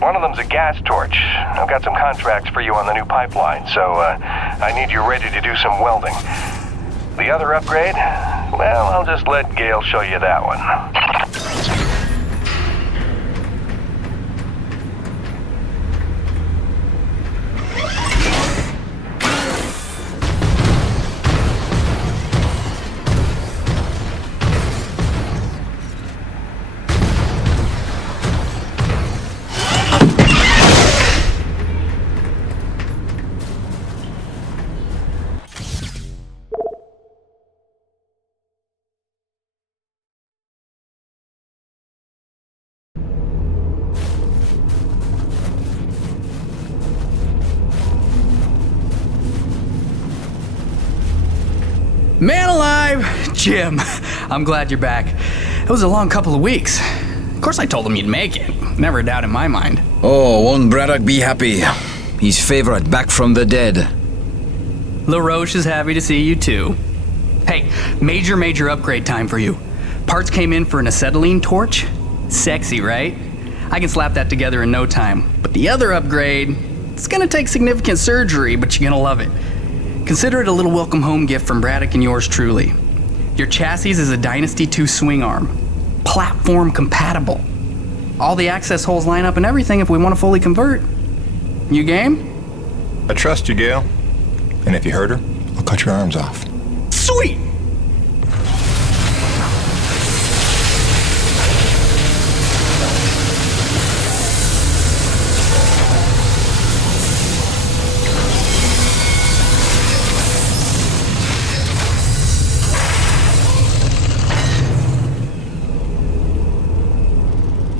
One of them's a gas torch. I've got some contracts for you on the new pipeline, so I need you ready to do some welding. The other upgrade? Well, I'll just let Gale show you that one. Man alive! Jim, I'm glad you're back. It was a long couple of weeks. Of course I told him you'd make it. Never a doubt in my mind. Oh, won't Braddock be happy? His favorite back from the dead. LaRoche is happy to see you too. Hey, major upgrade time for you. Parts came in for an acetylene torch. Sexy, right? I can slap that together in no time. But the other upgrade, it's gonna take significant surgery, but you're gonna love it. Consider it a little welcome home gift from Braddock and yours truly. Your chassis is a Dynasty 2 swing arm. Platform compatible. All the access holes line up and everything if we want to fully convert. You game? I trust you, Gale. And if you hurt her, I'll cut your arms off. Sweet!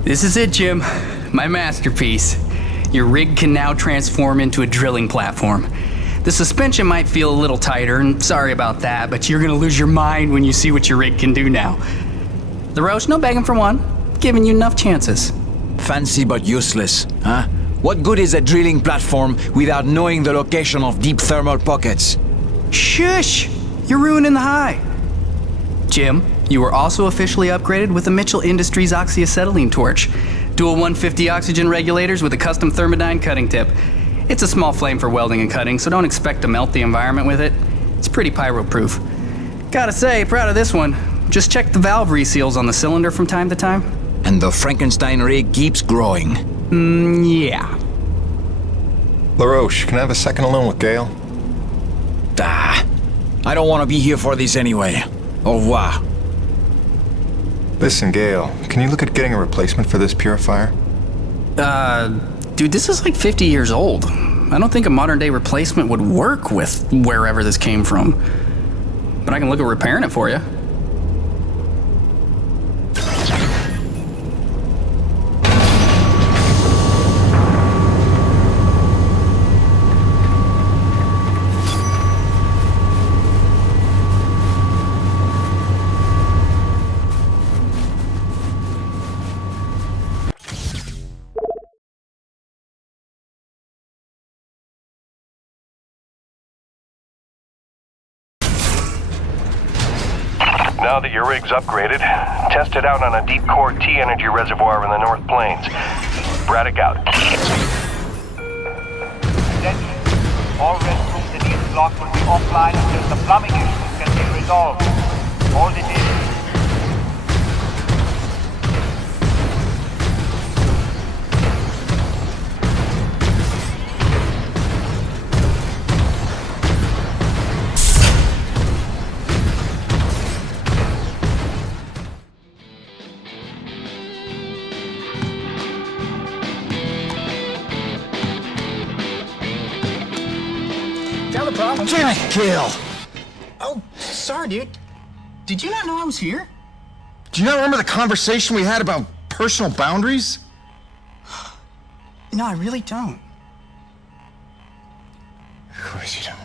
This is it, Jim. My masterpiece. Your rig can now transform into a drilling platform. The suspension might feel a little tighter, and sorry about that, but you're gonna lose your mind when you see what your rig can do now. LaRoche, no begging for one. Giving you enough chances. Fancy but useless, huh? What good is a drilling platform without knowing the location of deep thermal pockets? Shush! You're ruining the high. Jim, you were also officially upgraded with the Mitchell Industries oxyacetylene torch. Dual 150 oxygen regulators with a custom thermodyne cutting tip. It's a small flame for welding and cutting, so don't expect to melt the environment with it. It's pretty pyro-proof. Gotta say, proud of this one. Just check the valve reseals on the cylinder from time to time. And the Frankenstein rig keeps growing. Yeah. LaRoche, can I have a second alone with Gale? I don't want to be here for this anyway. Au revoir. Listen, Gale, can you look at getting a replacement for this purifier? Dude, this is like 50 years old. I don't think a modern-day replacement would work with wherever this came from. But I can look at repairing it for you. Now that your rig's upgraded, test it out on a deep core T-energy reservoir in the North Plains. Braddock out. Attention. All restrooms in each block will be offline until the plumbing issues can be resolved. Hold it in. Damn it, Gil! Oh, sorry, dude. Did you not know I was here? Do you not remember the conversation we had about personal boundaries? No, I really don't. Of course you don't.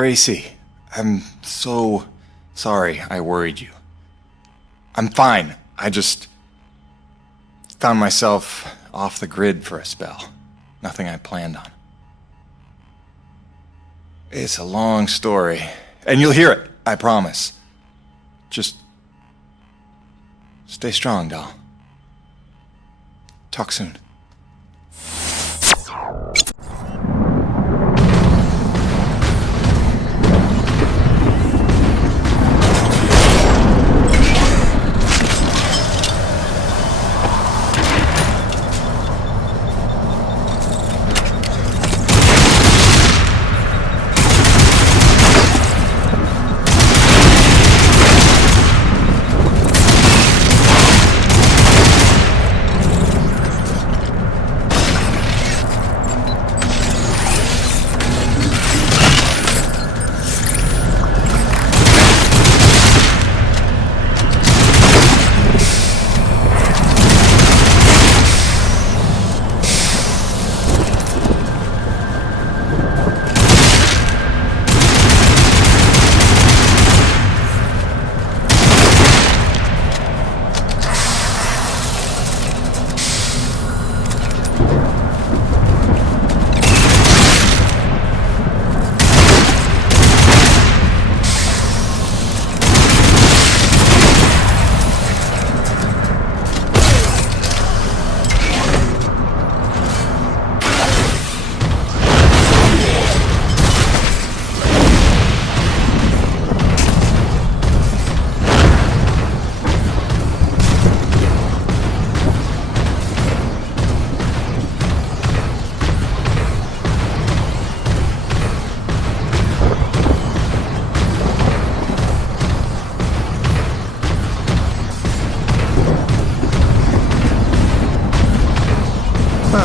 Gracie, I'm so sorry I worried you. I'm fine. I just found myself off the grid for a spell. Nothing I planned on. It's a long story, and you'll hear it, I promise. Just stay strong, doll. Talk soon.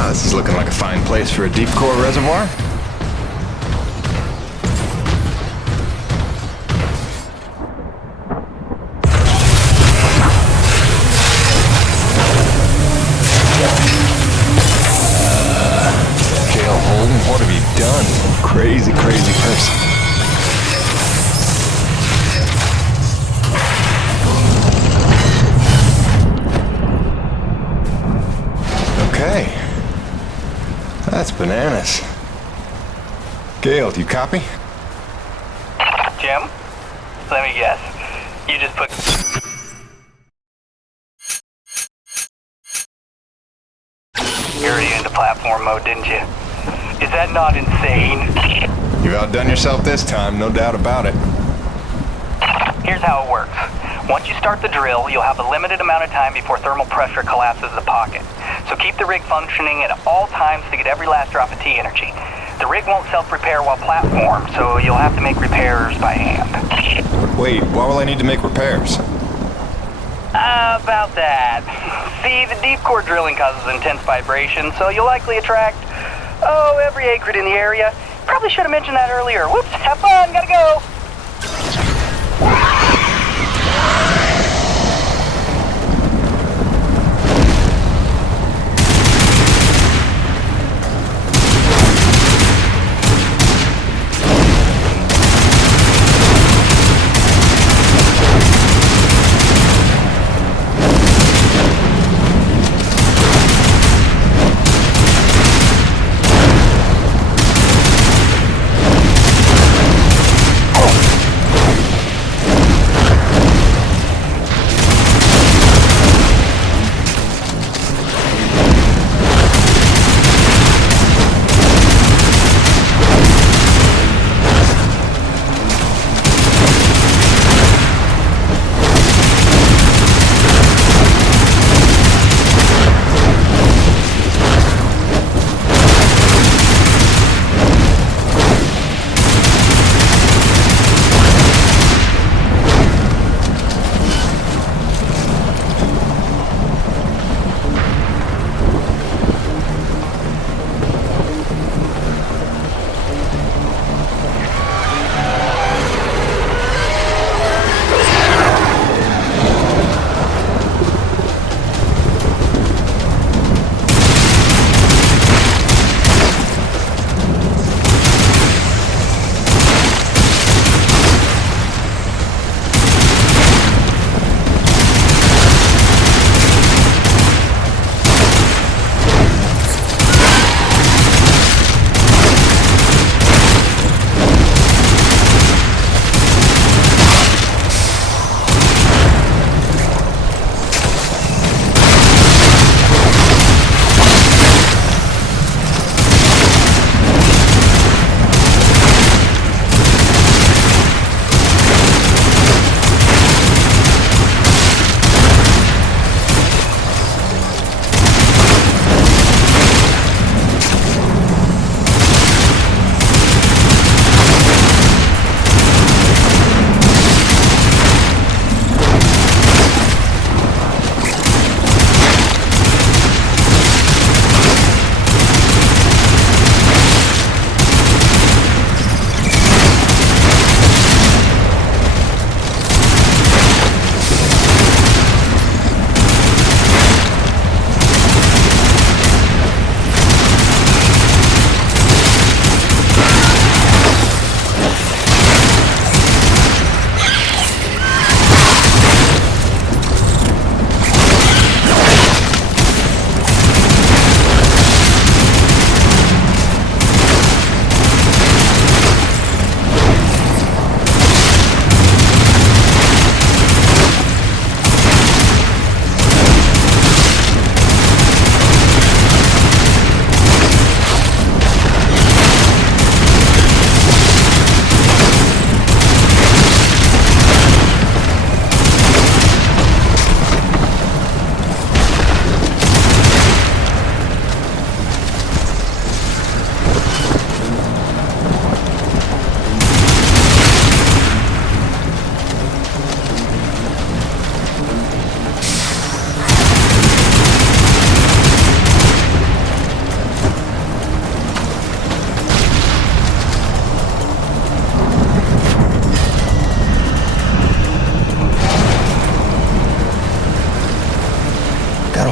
This is looking like a fine place for a deep core reservoir. Gail Holden, what have you done? Crazy, crazy person. Okay. That's bananas. Gail, do you copy? Jim? Let me guess. You just put... You're already into platform mode, didn't you? Is that not insane? You've outdone yourself this time, no doubt about it. Here's how it works. Once you start the drill, you'll have a limited amount of time before thermal pressure collapses the pocket. So keep the rig functioning at all times to get every last drop of T energy. The rig won't self-repair while platform, so you'll have to make repairs by hand. Wait, why will I need to make repairs? About that. See, the deep core drilling causes intense vibration, so you'll likely attract, every acrid in the area. Probably should have mentioned that earlier. Whoops, have fun, gotta go!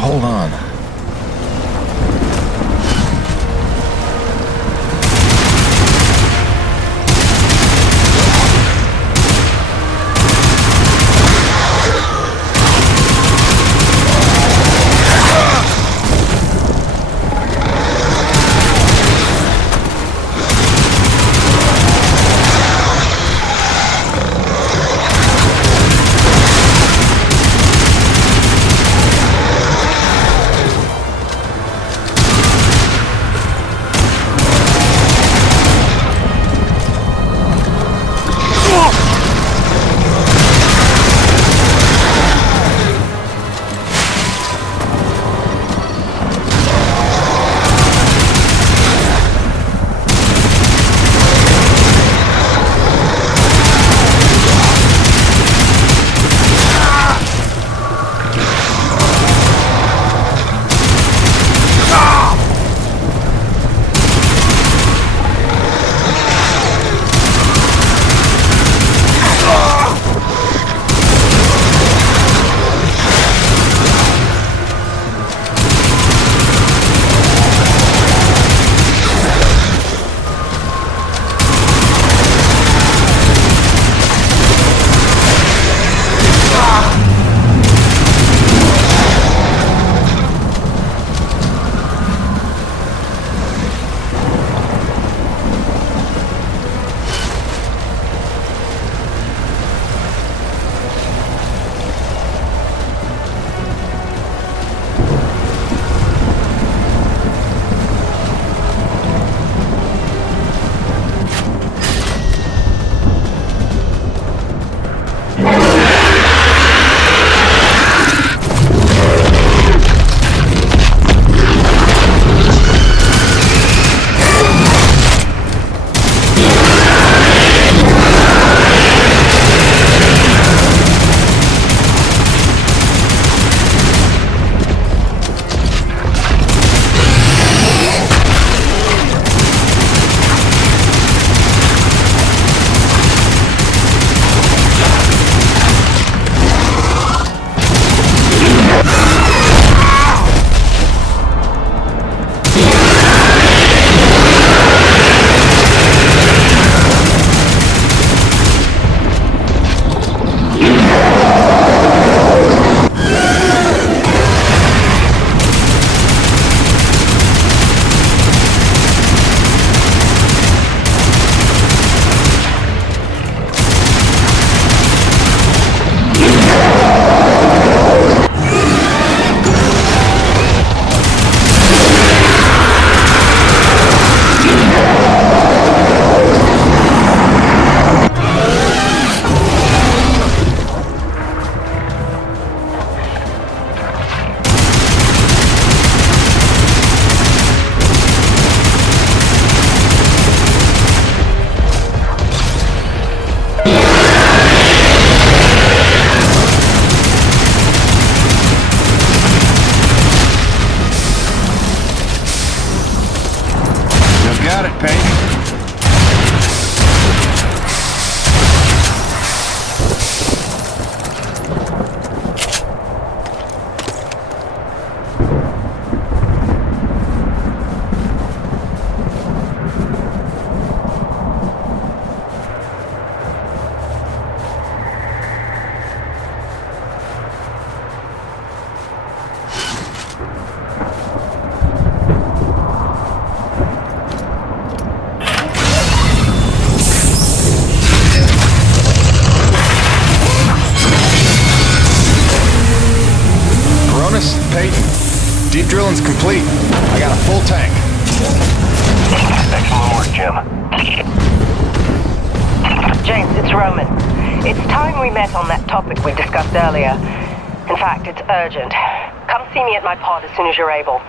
hold on. Deep drilling's complete. I got a full tank. Excellent work, Jim. James, it's Roman. It's time we met on that topic we discussed earlier. In fact, it's urgent. Come see me at my pod as soon as you're able.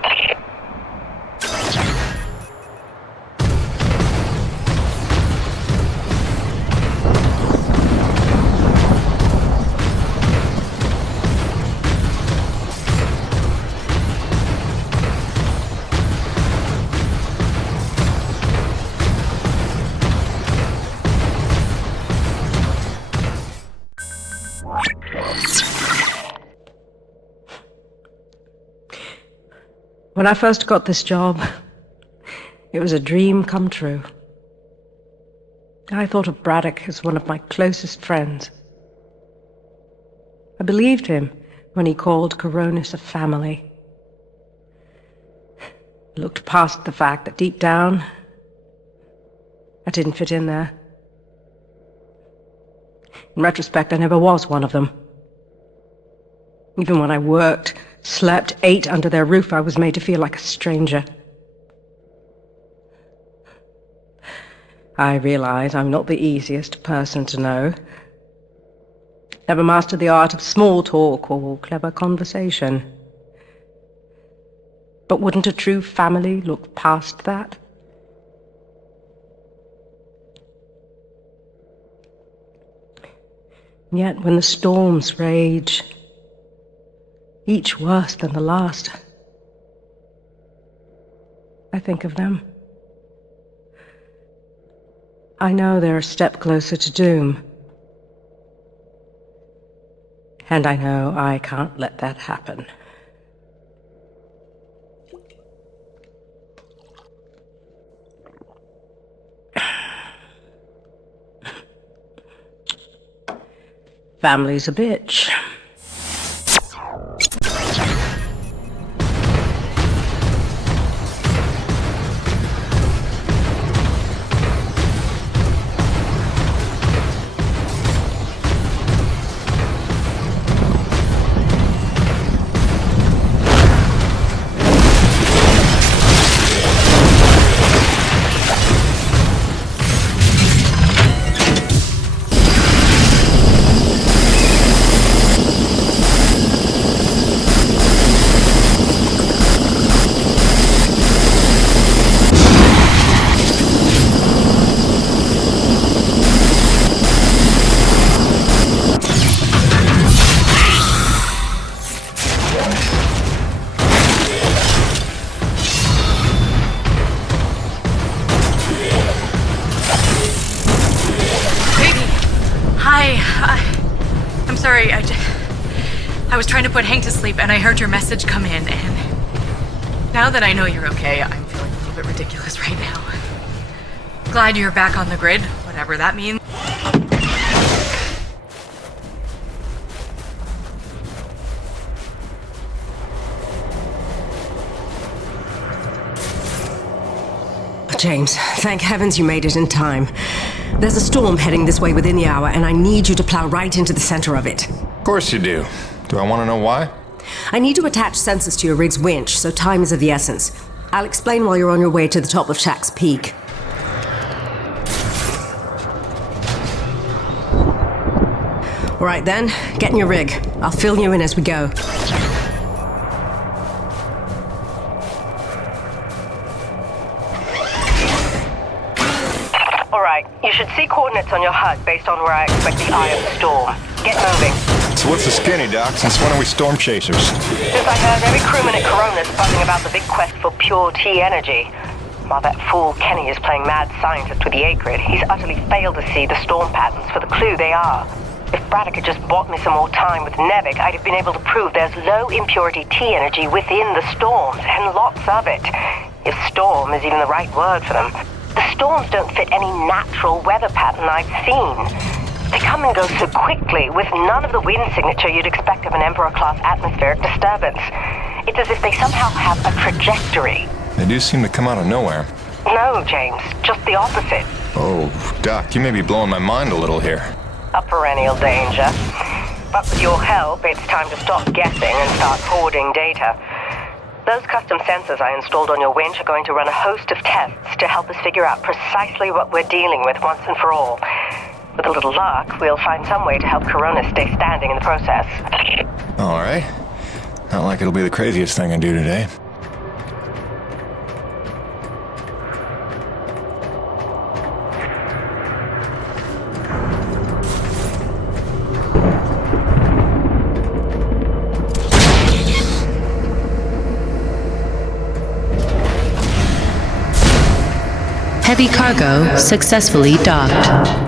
When I first got this job, it was a dream come true. I thought of Braddock as one of my closest friends. I believed him when he called Coronis a family. I looked past the fact that deep down, I didn't fit in there. In retrospect, I never was one of them. Even when I worked, slept, ate under their roof, I was made to feel like a stranger. I realize I'm not the easiest person to know. Never mastered the art of small talk or clever conversation. But wouldn't a true family look past that? And yet, when the storms rage, each worse than the last, I think of them. I know they're a step closer to doom. And I know I can't let that happen. Family's a bitch. I was trying to put Hank to sleep, and I heard your message come in, and now that I know you're okay, I'm feeling a little bit ridiculous right now. Glad you're back on the grid, whatever that means. James, thank heavens you made it in time. There's a storm heading this way within the hour, and I need you to plow right into the center of it. Of course you do. Do I want to know why? I need to attach sensors to your rig's winch, so time is of the essence. I'll explain while you're on your way to the top of Shack's Peak. All right then, get in your rig. I'll fill you in as we go. All right, you should see coordinates on your HUD based on where I expect the eye of the storm. Get moving. So what's the skinny, Doc? Since when are we storm chasers? Since I heard every crewman at Coronis buzzing about the big quest for pure T energy. While that fool Kenny is playing mad scientist with the acrid, he's utterly failed to see the storm patterns for the clue they are. If Braddock had just bought me some more time with Nevik, I'd have been able to prove there's low impurity T energy within the storms, and lots of it. If storm is even the right word for them. The storms don't fit any natural weather pattern I've seen. They come and go so quickly, with none of the wind signature you'd expect of an Emperor-class atmospheric disturbance. It's as if they somehow have a trajectory. They do seem to come out of nowhere. No, James, just the opposite. Oh, Doc, you may be blowing my mind a little here. A perennial danger. But with your help, it's time to stop guessing and start hoarding data. Those custom sensors I installed on your winch are going to run a host of tests to help us figure out precisely what we're dealing with once and for all. With a little luck, we'll find some way to help Coronis stay standing in the process. All right. Not like it'll be the craziest thing I do today. Heavy cargo successfully docked.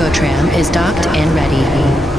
cargo tram is docked and ready.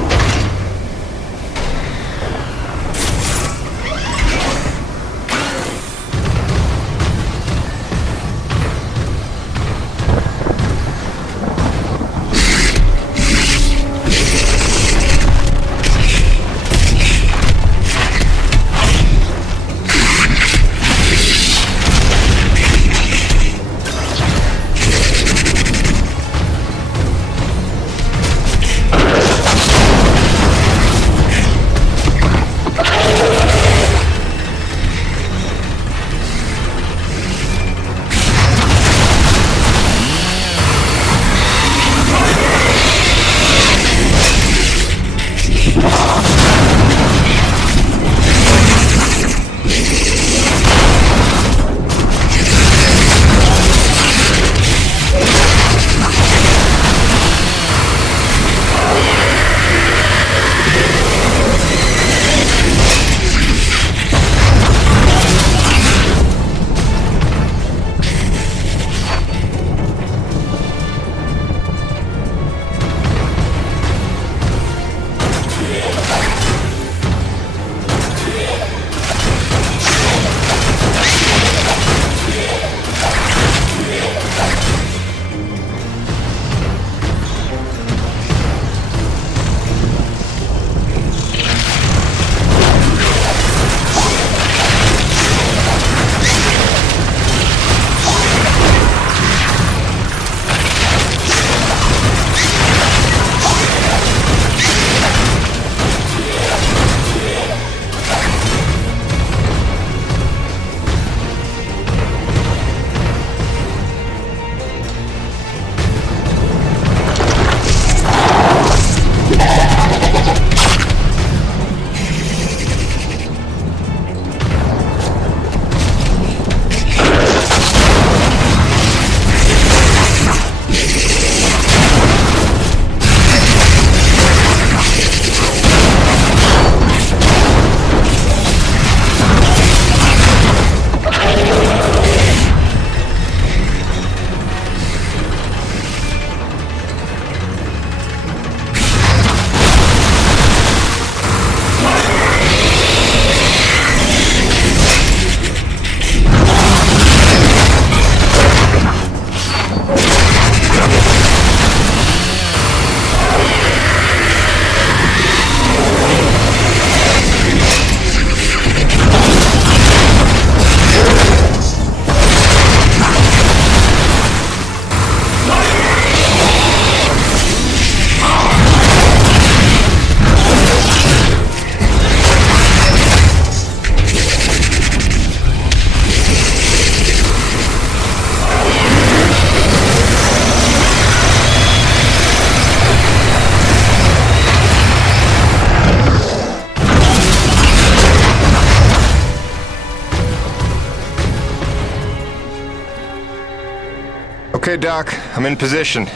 Okay, Doc, I'm in position.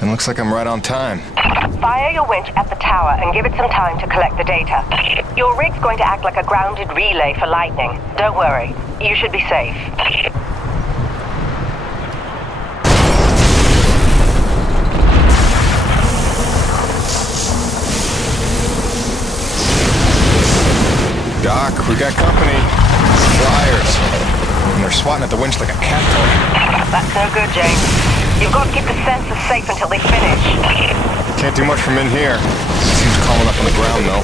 And looks like I'm right on time. Fire your winch at the tower and give it some time to collect the data. Your rig's going to act like a grounded relay for lightning. Don't worry, you should be safe. Doc, we got company. Flyers. And they're swatting at the winch like a cat toy. That's no good, James. You've got to keep the sensors safe until they finish. Can't do much from in here. Seems calm enough on the ground, though.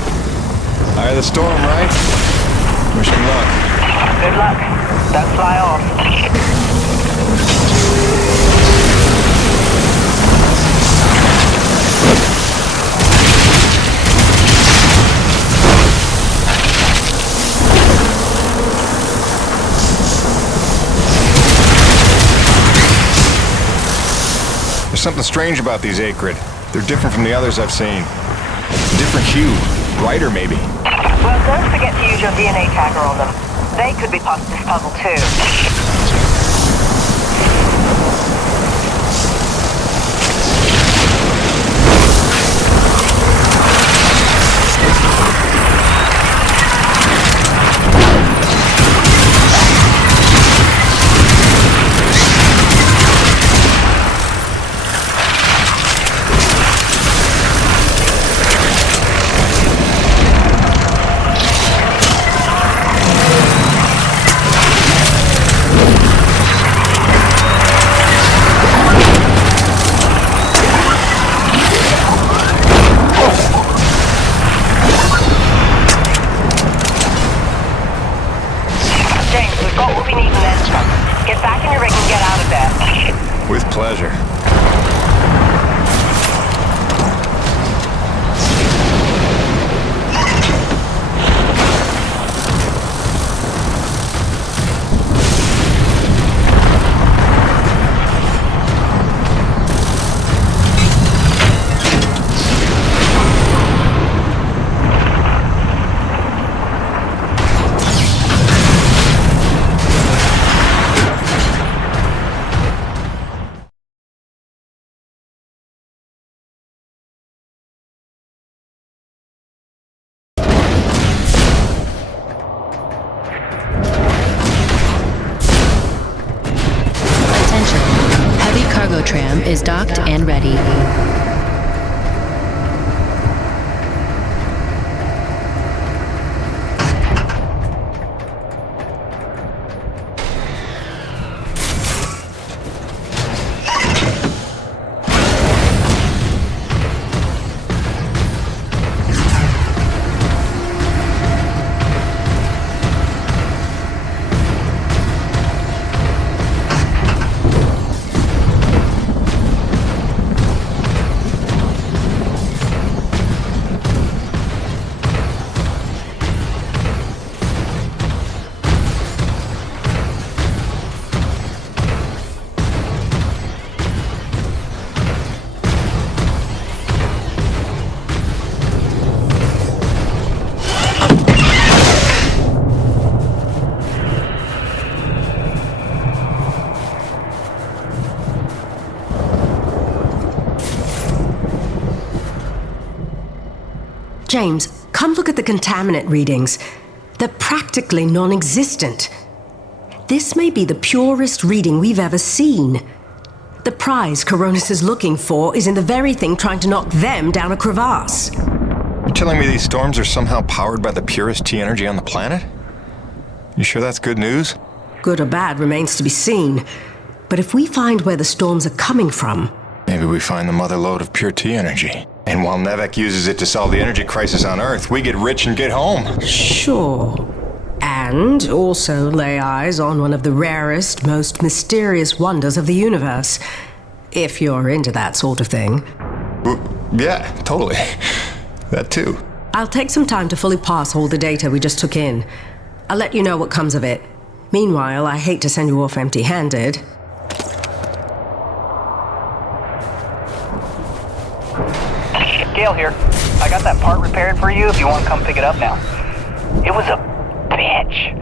Eye of the storm, right? Wish me luck. Good luck. Don't fly off. There's something strange about these acrid. They're different from the others I've seen. Different hue. Brighter, maybe. Well, don't forget to use your DNA tagger on them. They could be part of this puzzle, too. is docked and ready. James, come look at the contaminant readings. They're practically non-existent. This may be the purest reading we've ever seen. The prize Coronis is looking for is in the very thing trying to knock them down a crevasse. You're telling me these storms are somehow powered by the purest T energy on the planet? You sure that's good news? Good or bad remains to be seen. But if we find where the storms are coming from... Maybe we find the mother lode of pure T energy. And while Nevek uses it to solve the energy crisis on Earth, we get rich and get home. Sure. And also lay eyes on one of the rarest, most mysterious wonders of the universe. If you're into that sort of thing. Yeah, totally. That too. I'll take some time to fully parse all the data we just took in. I'll let you know what comes of it. Meanwhile, I hate to send you off empty-handed. Gail here. I got that part repaired for you if you want to come pick it up now. It was a bitch.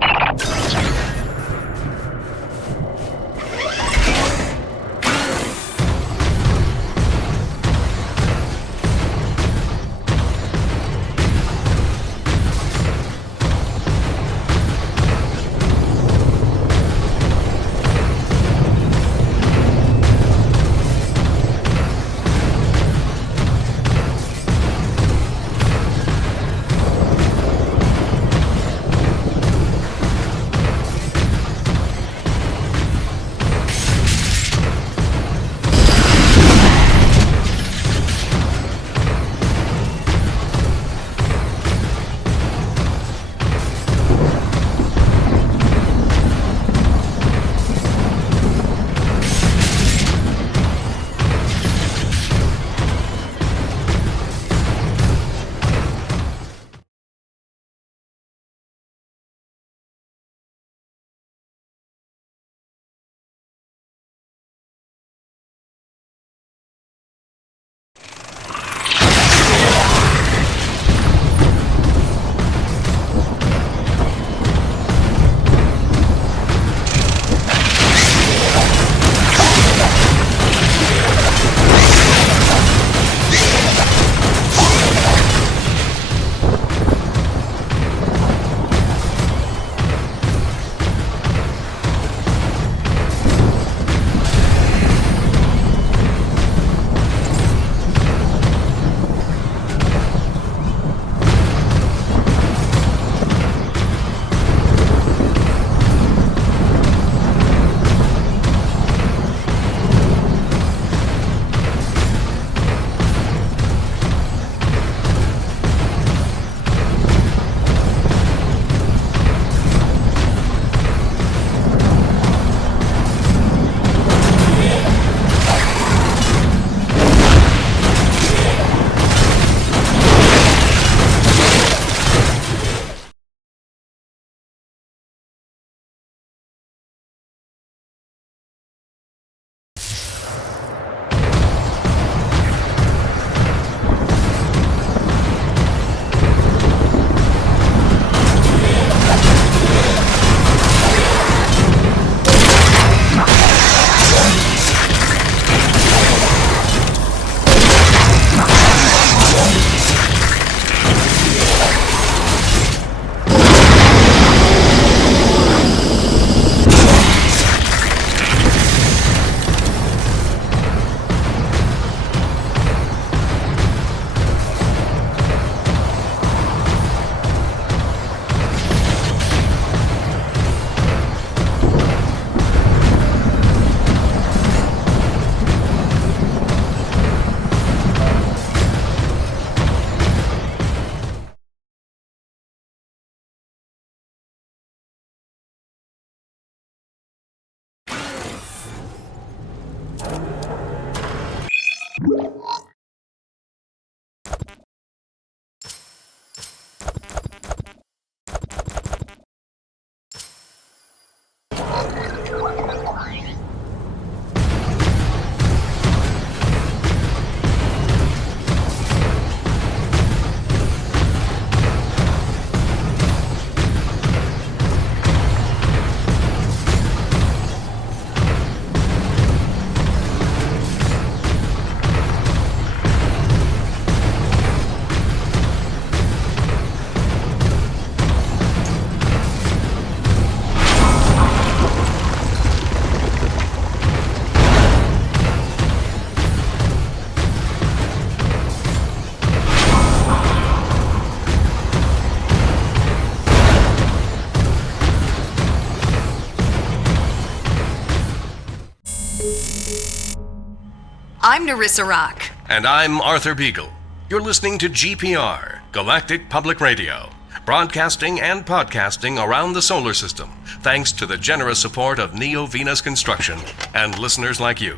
I'm Narissa Rock. And I'm Arthur Beagle. You're listening to GPR, Galactic Public Radio, broadcasting and podcasting around the solar system, thanks to the generous support of Neo Venus Construction and listeners like you.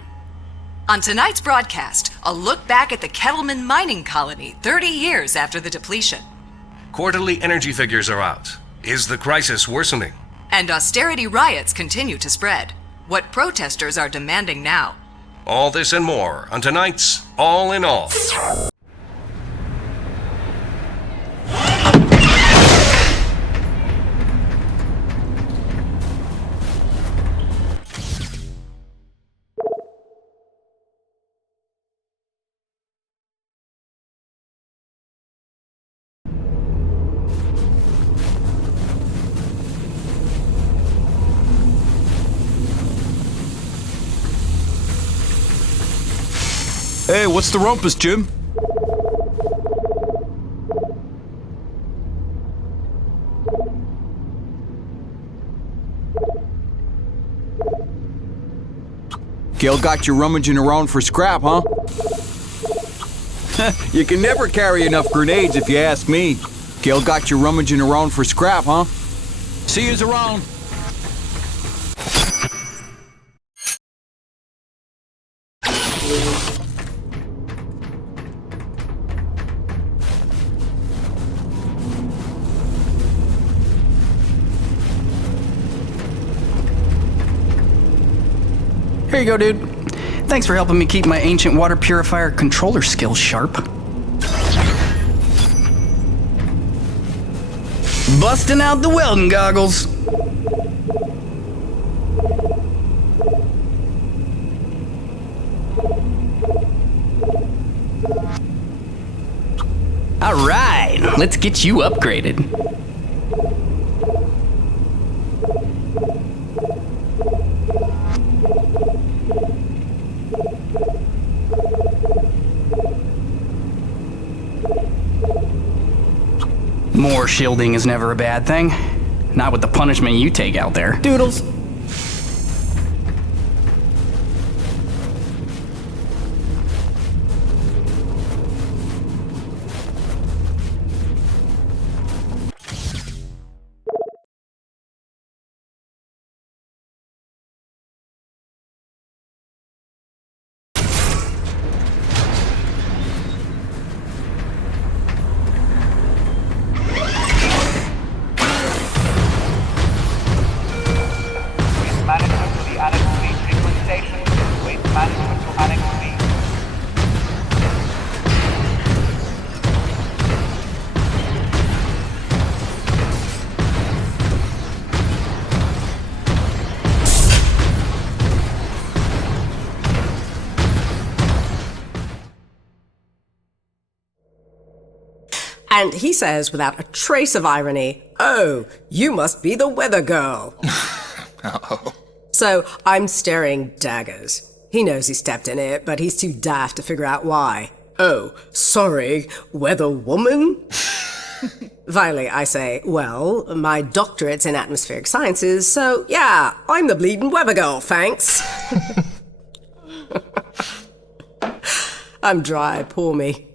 On tonight's broadcast, a look back at the Kettleman mining colony 30 years after the depletion. Quarterly energy figures are out. Is the crisis worsening? And austerity riots continue to spread. What protesters are demanding now. All this and more on tonight's All in All. Hey, what's the rumpus, Jim? Gail got you rummaging around for scrap, huh? You can never carry enough grenades if you ask me. Gail got you rummaging around for scrap, huh? See yous around. Here you go, dude. Thanks for helping me keep my ancient water purifier controller skills sharp. Busting out the welding goggles. All right, let's get you upgraded. More shielding is never a bad thing. Not with the punishment you take out there. Doodles. And he says, without a trace of irony, "Oh, you must be the weather girl." Oh. So I'm staring daggers. He knows he stepped in it, but he's too daft to figure out why. "Oh, sorry, weather woman?" Finally, I say, "Well, my doctorate's in atmospheric sciences, so yeah, I'm the bleeding weather girl, thanks." I'm dry, poor me.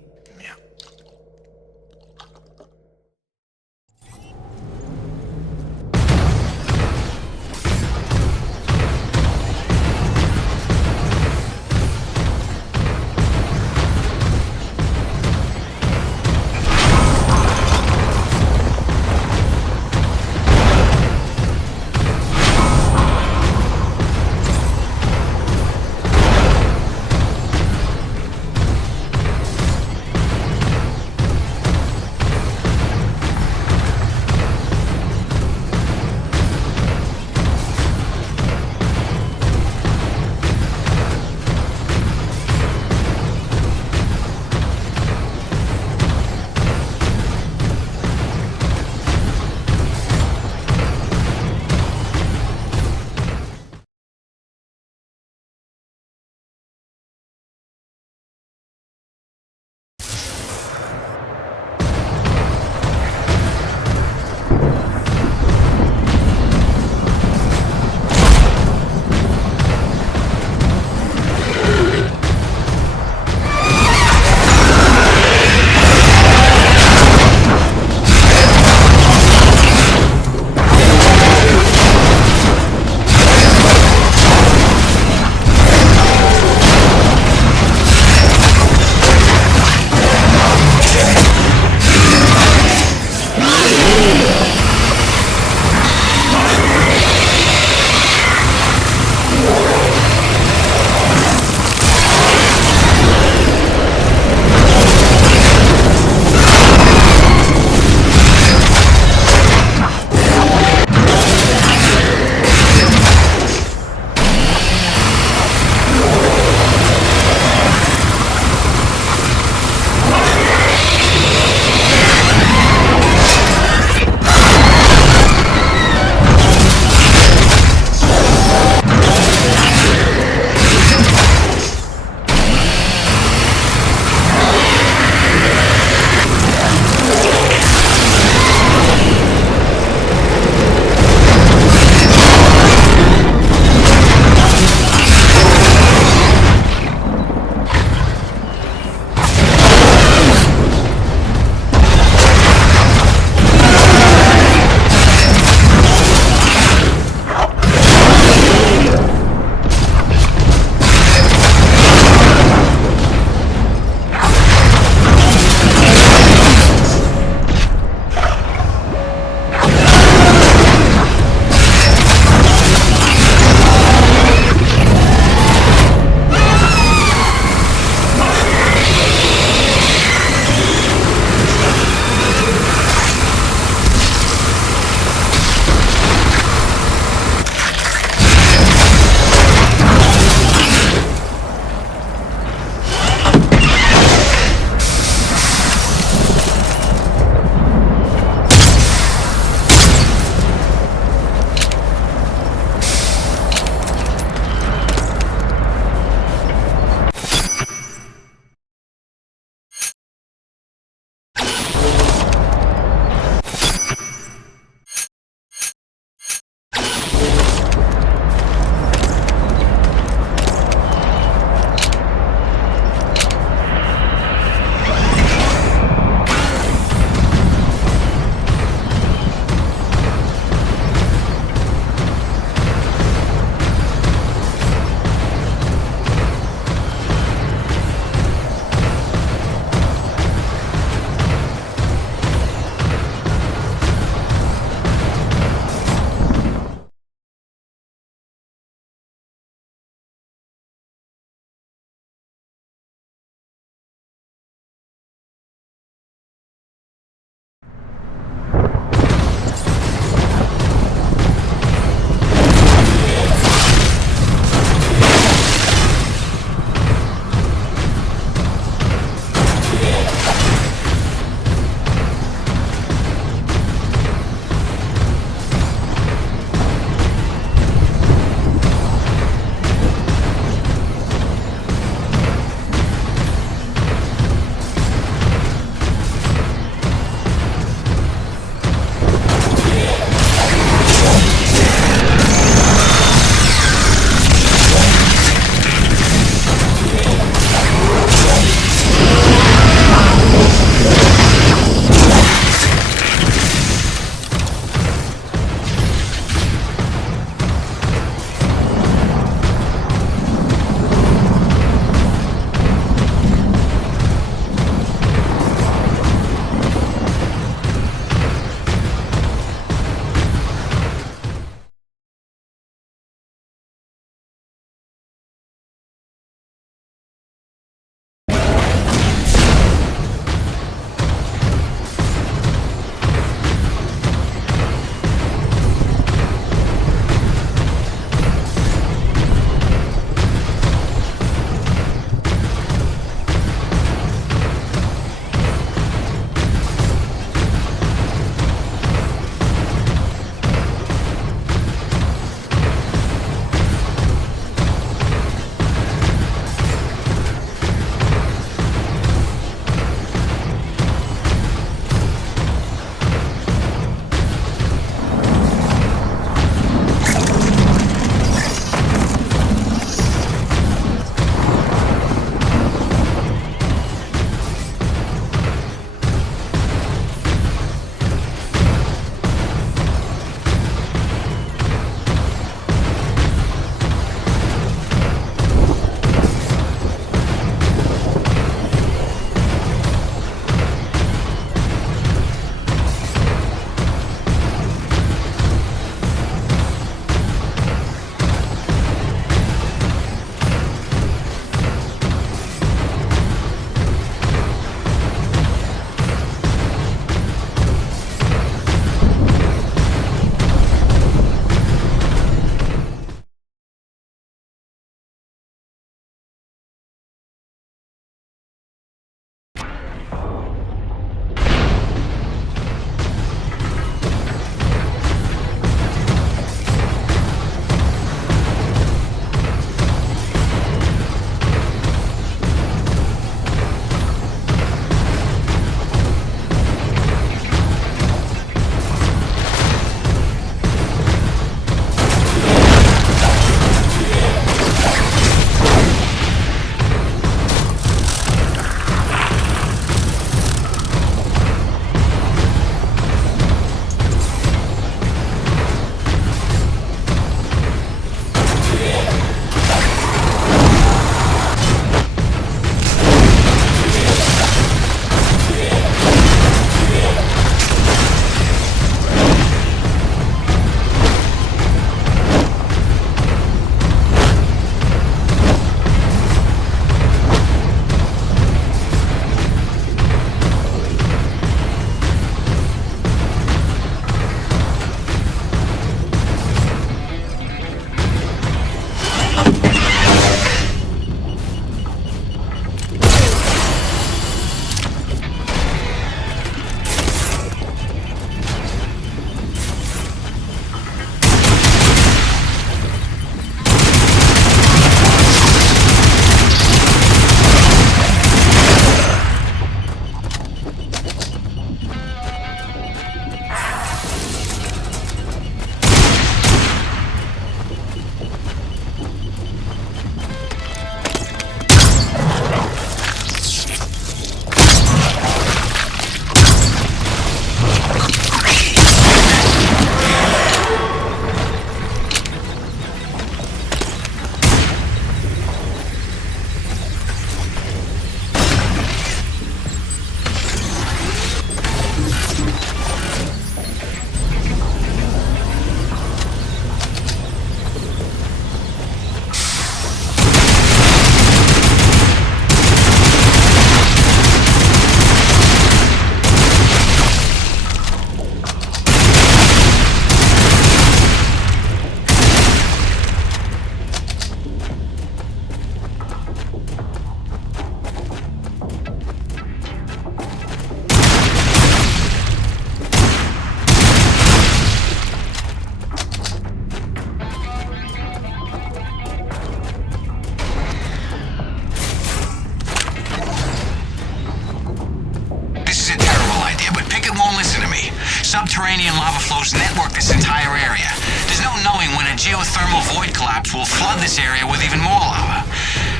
Subterranean lava flows network this entire area. There's no knowing when a geothermal void collapse will flood this area with even more lava.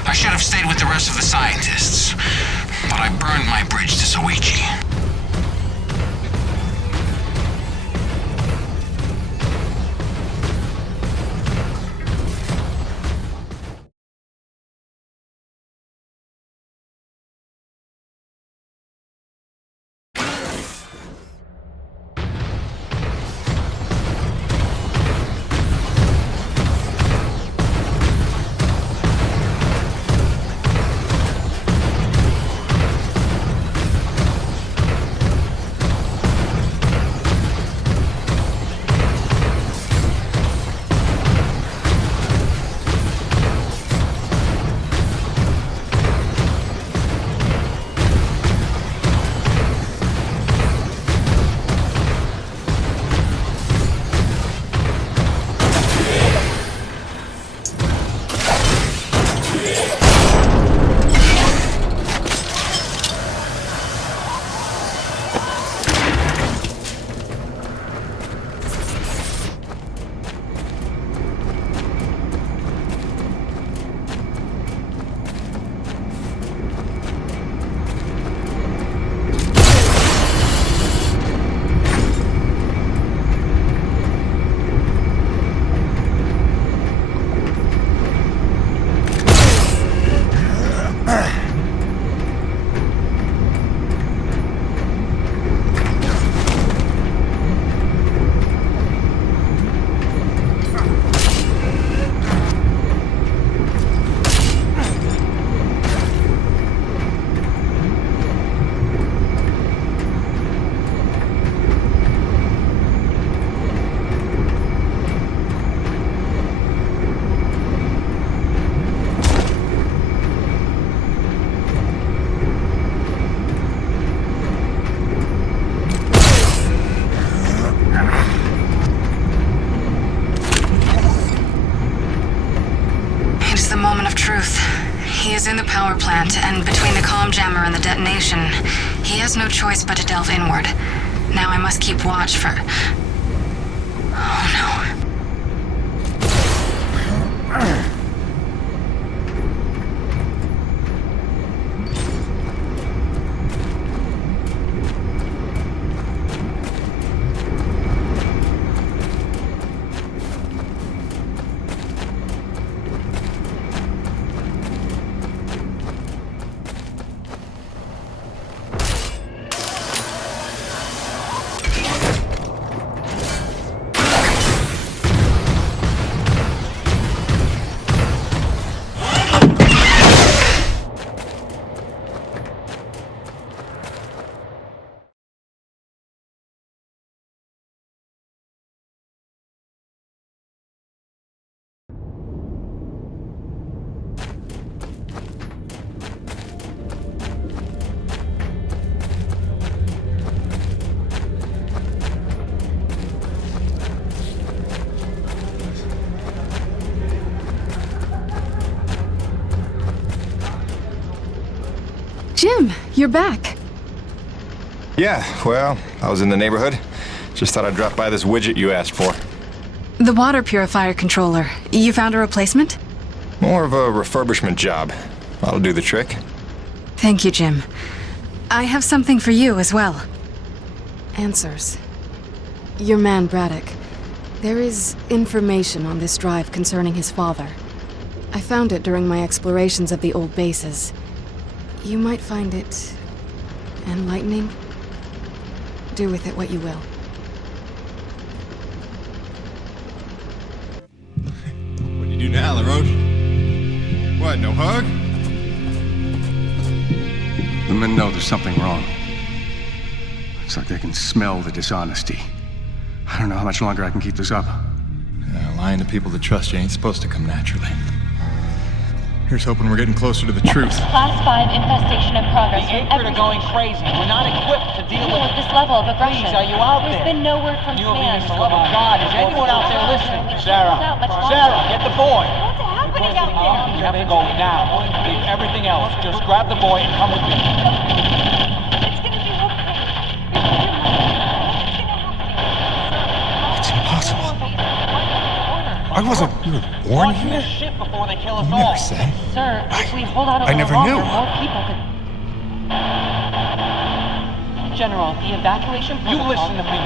I should have stayed with the rest of the scientists, but I burned my bridge to Soichi. In the power plant, and between the comm jammer and the detonation, he has no choice but to delve inward. Now I must keep watch for... Oh no. Jim, you're back. Yeah, well, I was in the neighborhood. Just thought I'd drop by this widget you asked for. The water purifier controller. You found a replacement? More of a refurbishment job. That'll do the trick. Thank you, Jim. I have something for you as well. Answers. Your man, Braddock. There is information on this drive concerning his father. I found it during my explorations of the old bases. You might find it... enlightening. Do with it what you will. What do you do now, LaRoche? What, no hug? The men know there's something wrong. It's like they can smell the dishonesty. I don't know how much longer I can keep this up. Lying to people that trust you ain't supposed to come naturally. Here's hoping we're getting closer to the truth. Class 5 infestation in progress. The Acrid are going crazy. We're not equipped to deal with this level of aggression. Please, are you out There's there? been no word from command. For the love of God, is anyone out there listening? Sarah, get the boy. What's happening out there? You have to go now. Leave everything else. Just grab the boy and come with me. It's gonna be okay. What's gonna happen? I wasn't born here. Shit before they kill us You all. never said. Sir, if we hold out a I little never longer, knew. more people could... General, the evacuation You protocol... listen to me.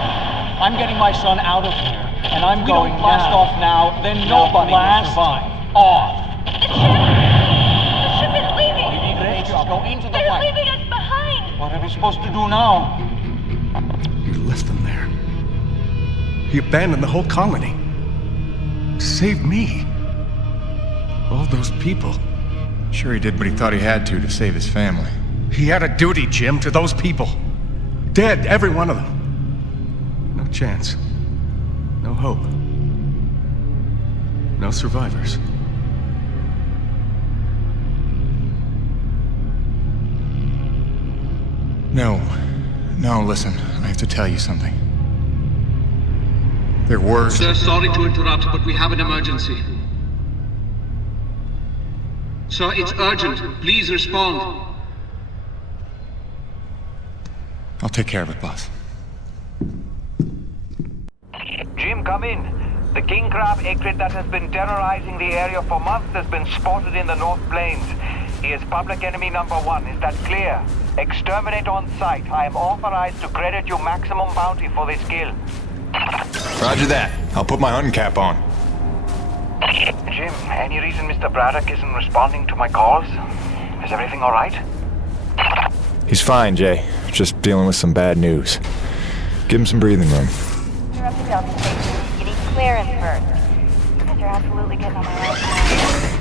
I'm getting my son out of here, and I'm going don't blast now. off now, then nobody will survive. Off. The ship is leaving! Great job. Go into the They're light. leaving us behind! What are we supposed to do now? You left them there. He abandoned the whole colony. Saved me. All those people. Sure, he did what he thought he had to save his family. He had a duty, Jim, to those people. Dead, every one of them. No chance. No hope. No survivors. No, listen, I have to tell you something. There were... Sir, sorry to interrupt, but we have an emergency. Sir, it's urgent. Please respond. I'll take care of it, boss. Jim, come in. The king crab acrid that has been terrorizing the area for months has been spotted in the North Plains. He is public enemy number 1. Is that clear? Exterminate on sight. I am authorized to credit you maximum bounty for this kill. Roger that. I'll put my hunting cap on. Jim, any reason Mr. Braddock isn't responding to my calls? Is everything all right? He's fine, Jay. Just dealing with some bad news. Give him some breathing room. You're up to Delta Station. You need clearance first. You guys are absolutely getting on my last nerves.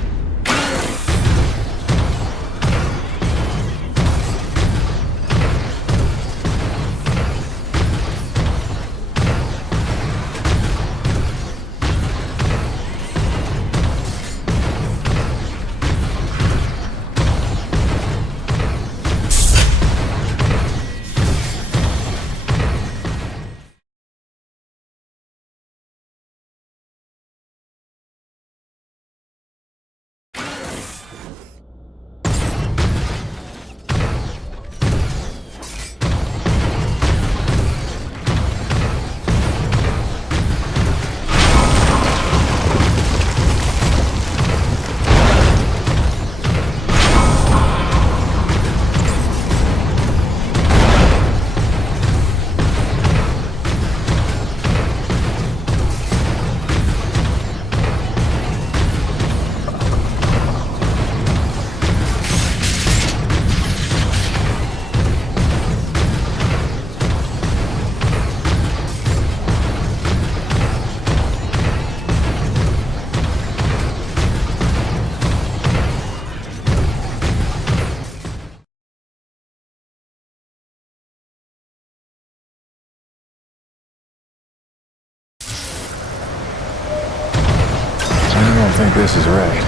I don't think this is right.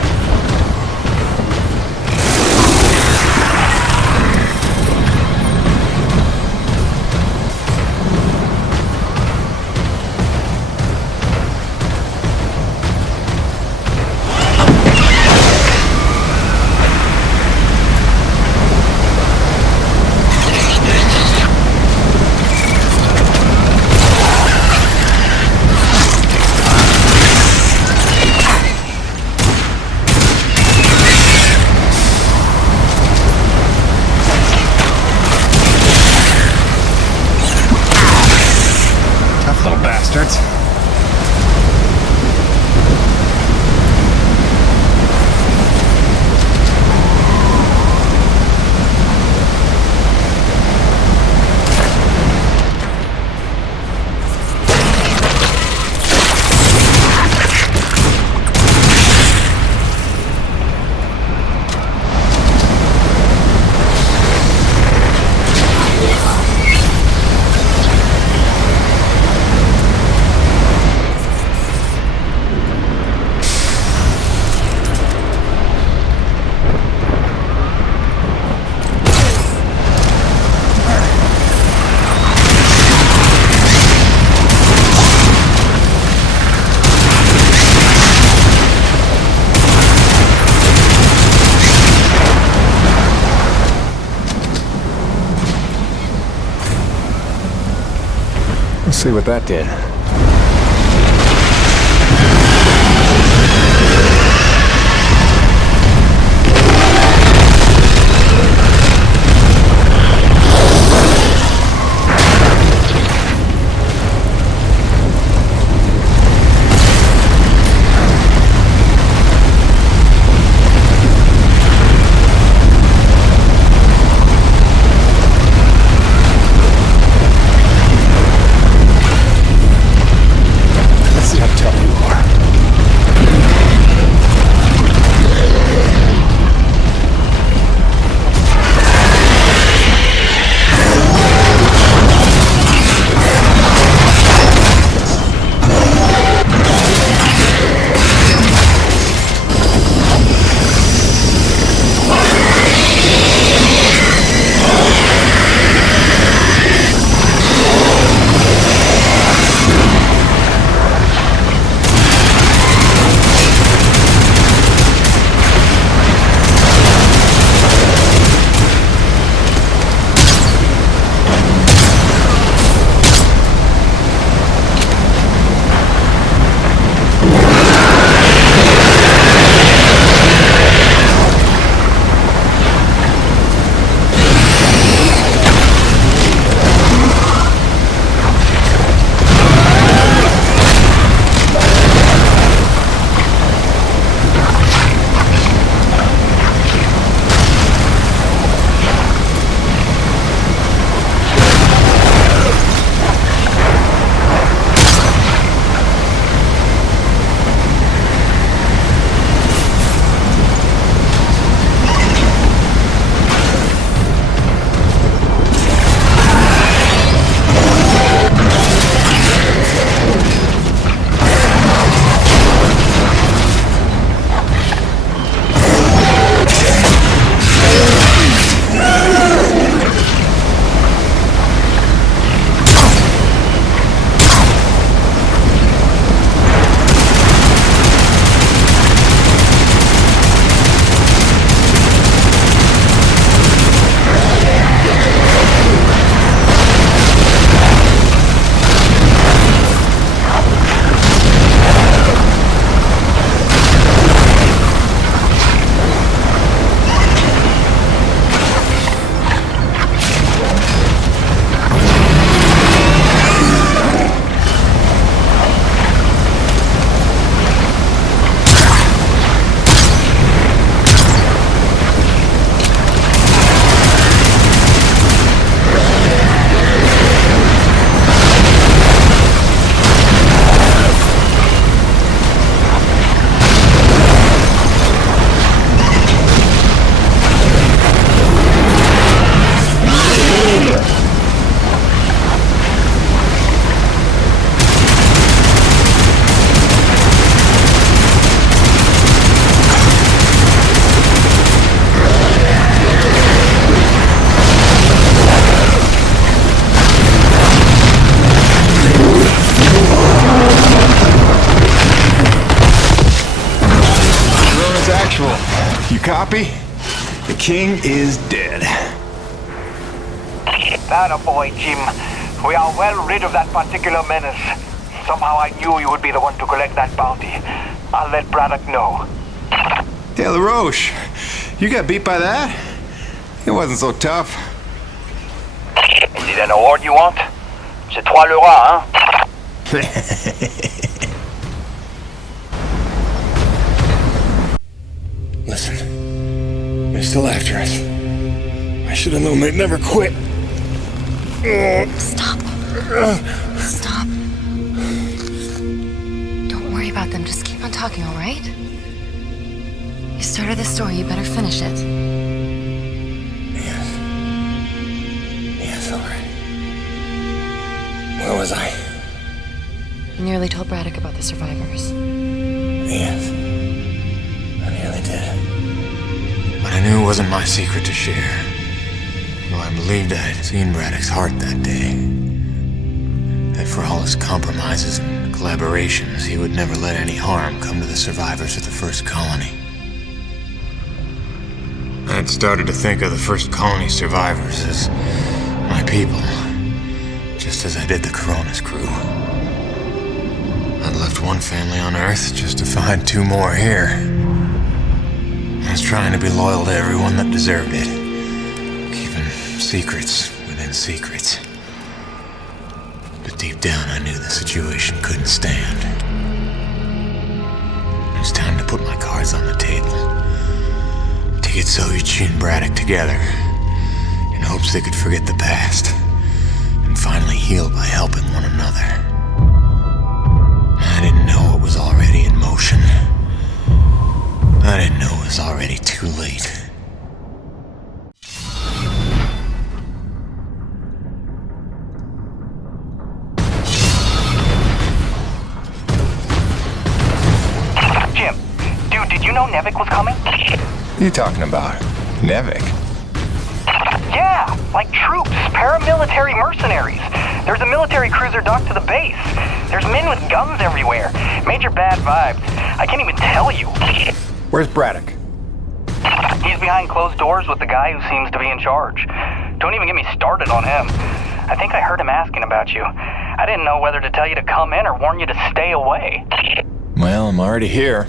Bastards. Let's see what that did. Copy. The king is dead. That a boy, Jim. We are well rid of that particular menace. Somehow I knew you would be the one to collect that bounty. I'll let Braddock know. Hey, LaRoche, you got beat by that? It wasn't so tough. Is it an award you want? C'est toi le roi, hein? Listen, they're still after us. I should have known they'd never quit. Stop. Stop. Don't worry about them. Just keep on talking, all right? You started the story. You better finish it. Yes, all right. Where was I? You nearly told Braddock about the survivors. Yes. I nearly did. But I knew it wasn't my secret to share. Though I believed I had seen Braddock's heart that day. That for all his compromises and collaborations, he would never let any harm come to the survivors of the first colony. I had started to think of the first colony survivors as my people, just as I did the Corona's crew. I'd left one family on Earth just to find two more here. I was trying to be loyal to everyone that deserved it. Secrets within secrets. But deep down I knew the situation couldn't stand. It was time to put my cards on the table. To get Soyuchi and Braddock together in hopes they could forget the past and finally heal by helping one another. I didn't know it was already in motion. I didn't know it was already too late. Nevik was coming? What are you talking about? Nevik? Yeah, like troops, paramilitary mercenaries. There's a military cruiser docked to the base. There's men with guns everywhere. Major bad vibes. I can't even tell you. Where's Braddock? He's behind closed doors with the guy who seems to be in charge. Don't even get me started on him. I think I heard him asking about you. I didn't know whether to tell you to come in or warn you to stay away. Well, I'm already here.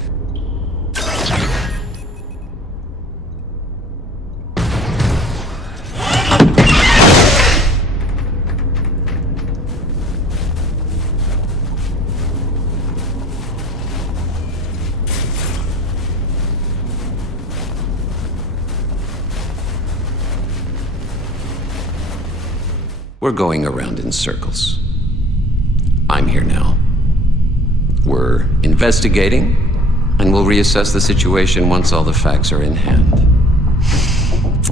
We're going around in circles. I'm here now. We're investigating, and we'll reassess the situation once all the facts are in hand.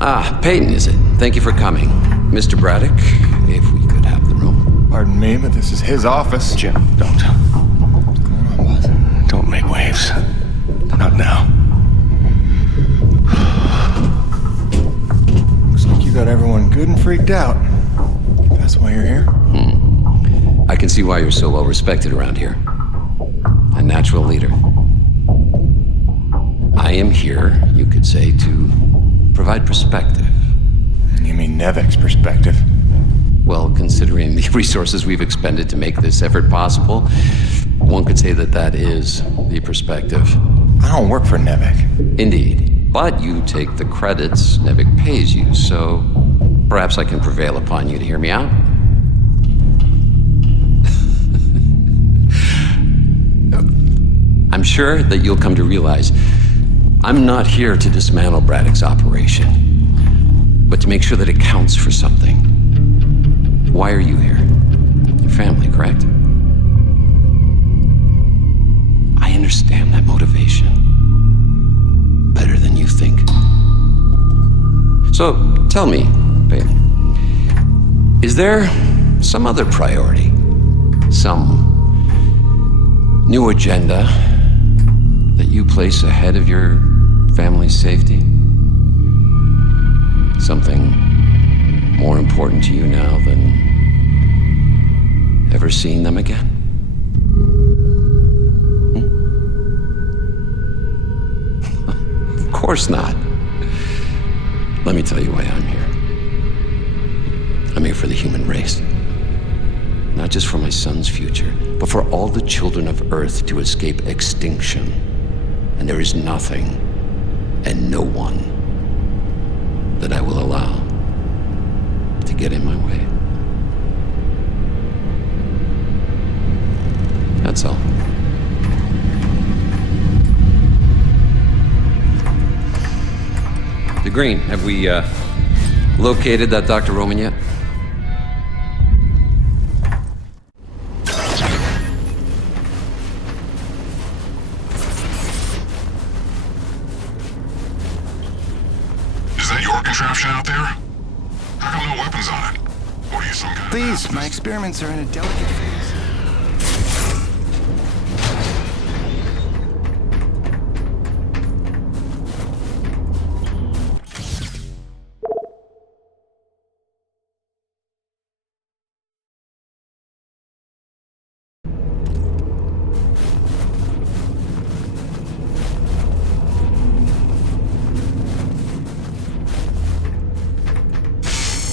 Ah, Peyton, is it? Thank you for coming. Mr. Braddock, if we could have the room. Pardon me, but this is his office. Jim, don't. What's going on, Buzz? Don't make waves. Not now. Looks like you got everyone good and freaked out. That's why you're here? I can see why you're so well respected around here. A natural leader. I am here, you could say, to provide perspective. You mean Nevik's perspective? Well, considering the resources we've expended to make this effort possible, one could say that that is the perspective. I don't work for Nevik. Indeed. But you take the credits Nevik pays you, so perhaps I can prevail upon you to hear me out. I'm sure that you'll come to realize I'm not here to dismantle Braddock's operation, but to make sure that it counts for something. Why are you here? Your family, correct? I understand that motivation better than you think. So, tell me, Peyton, is there some other priority? Some new agenda that you place ahead of your family's safety? Something more important to you now than ever seeing them again? Of course not. Let me tell you why I'm here. I'm here for the human race. Not just for my son's future, but for all the children of Earth to escape extinction. And there is nothing and no one that I will allow to get in my way. That's all. The Green, have we located that Dr. Roman yet? Is that your contraption out there? How come no weapons on it? What are you, some kind of... Please, my experiments are in a delicate phase.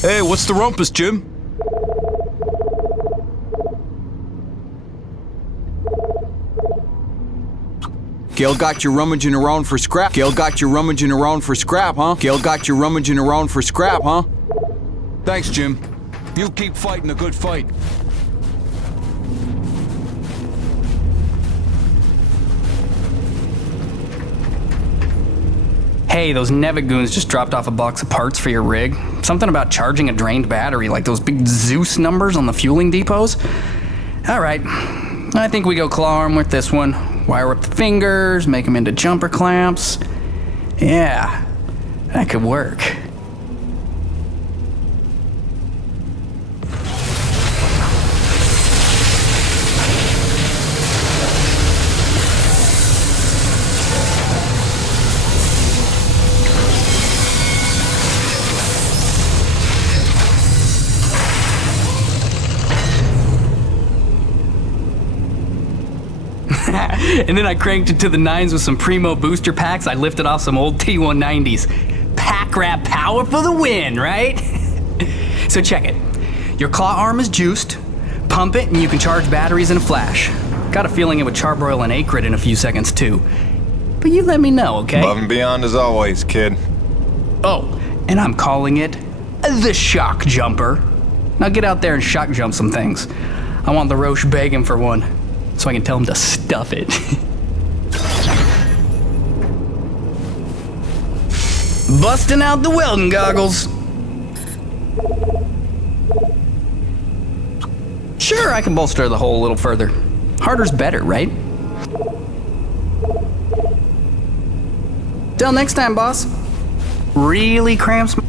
Hey, what's the rumpus, Jim? Gail got you rummaging around for scrap. Gail got you rummaging around for scrap, huh? Gail got you rummaging around for scrap, huh? Thanks, Jim. You keep fighting a good fight. Hey, those Nevagoons just dropped off a box of parts for your rig. Something about charging a drained battery, like those big Zeus numbers on the fueling depots. Alright, I think we go claw arm with this one. Wire up the fingers, make them into jumper clamps. Yeah, that could work. And then I cranked it to the nines with some Primo booster packs. I lifted off some old T190s. Pack rat power for the win, right? So check it. Your claw arm is juiced. Pump it and you can charge batteries in a flash. Got a feeling it would charbroil an acrid in a few seconds too. But you let me know, okay? Above and beyond as always, kid. Oh, and I'm calling it the shock jumper. Now get out there and shock jump some things. I want the Roche begging for one, so I can tell him to stuff it. Busting out the welding goggles. Sure, I can bolster the hole a little further. Harder's better, right? Till next time, boss. Really cramps my...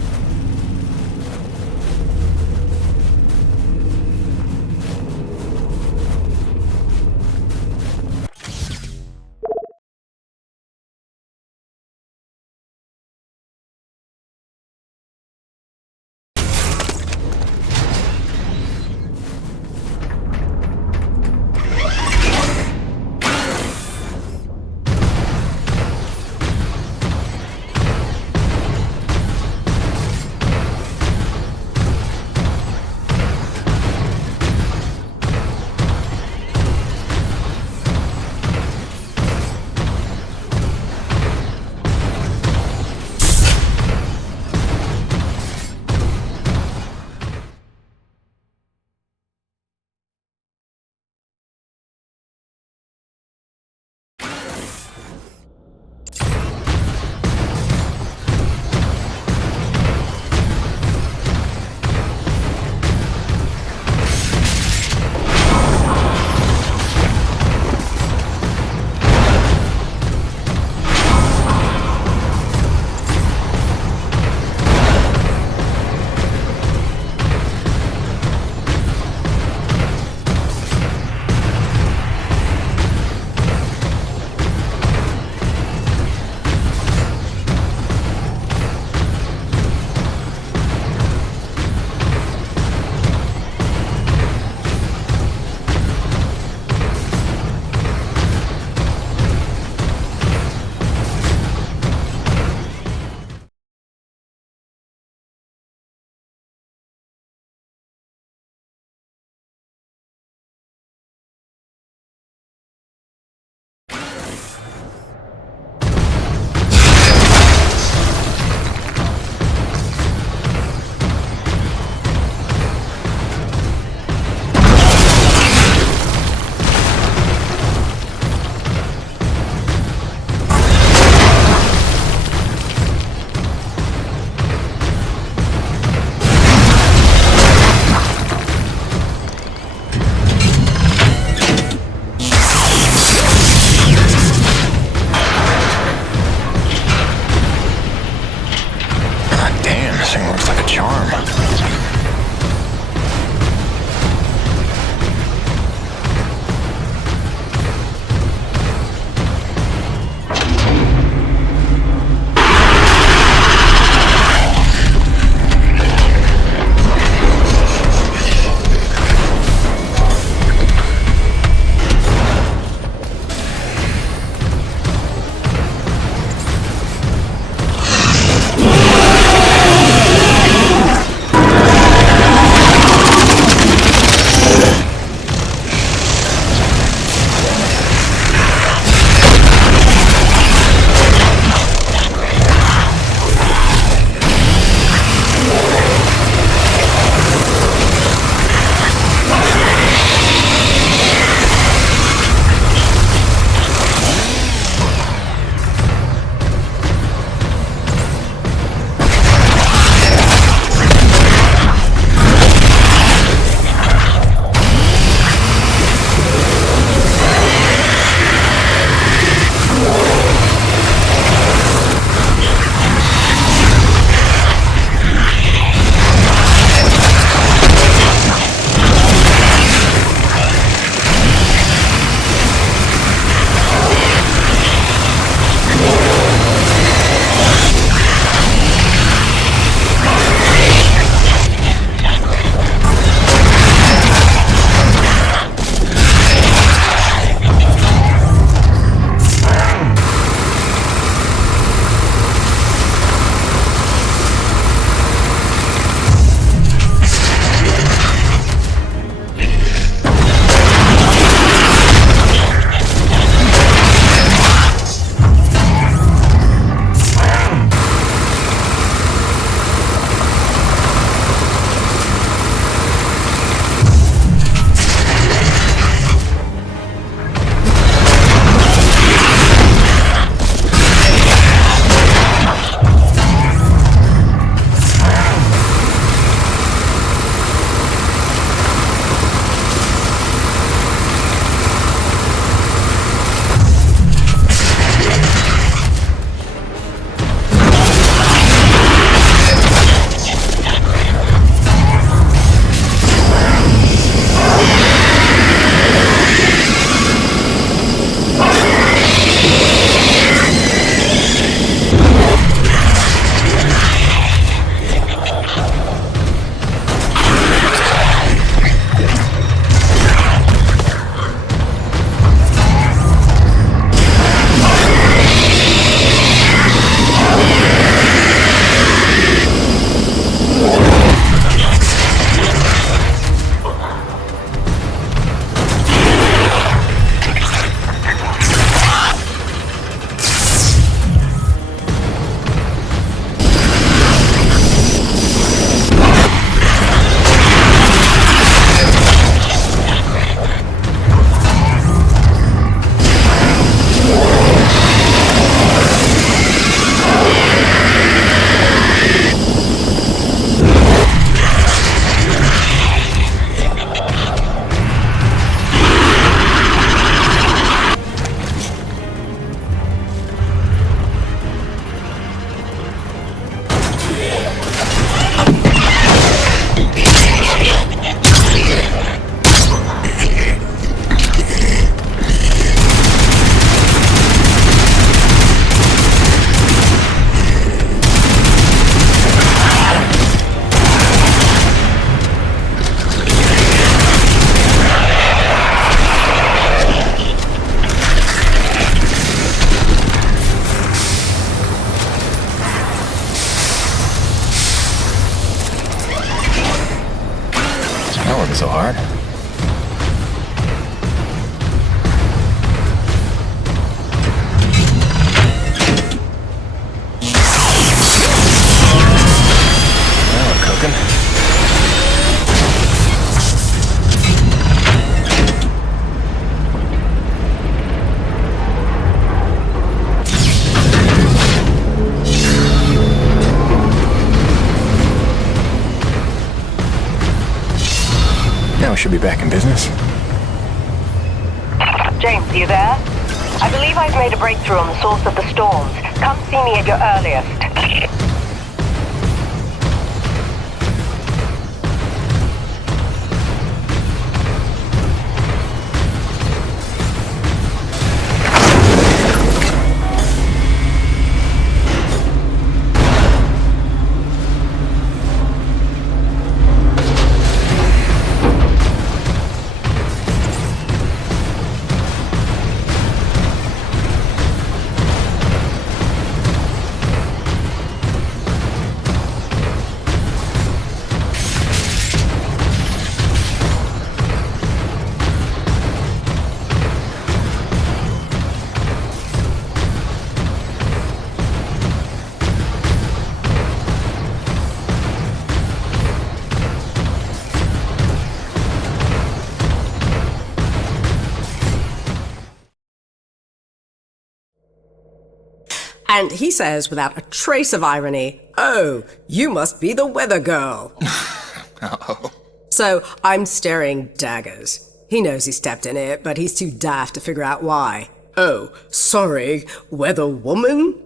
so hard. Now we're cooking. Now we should be back in business. James, you there? I believe I've made a breakthrough on the source of the storms. Come see me at your earliest. And he says, without a trace of irony, "Oh, you must be the weather girl." Oh. So I'm staring daggers. He knows he stepped in it, but he's too daft to figure out why. "Oh, sorry, weather woman?"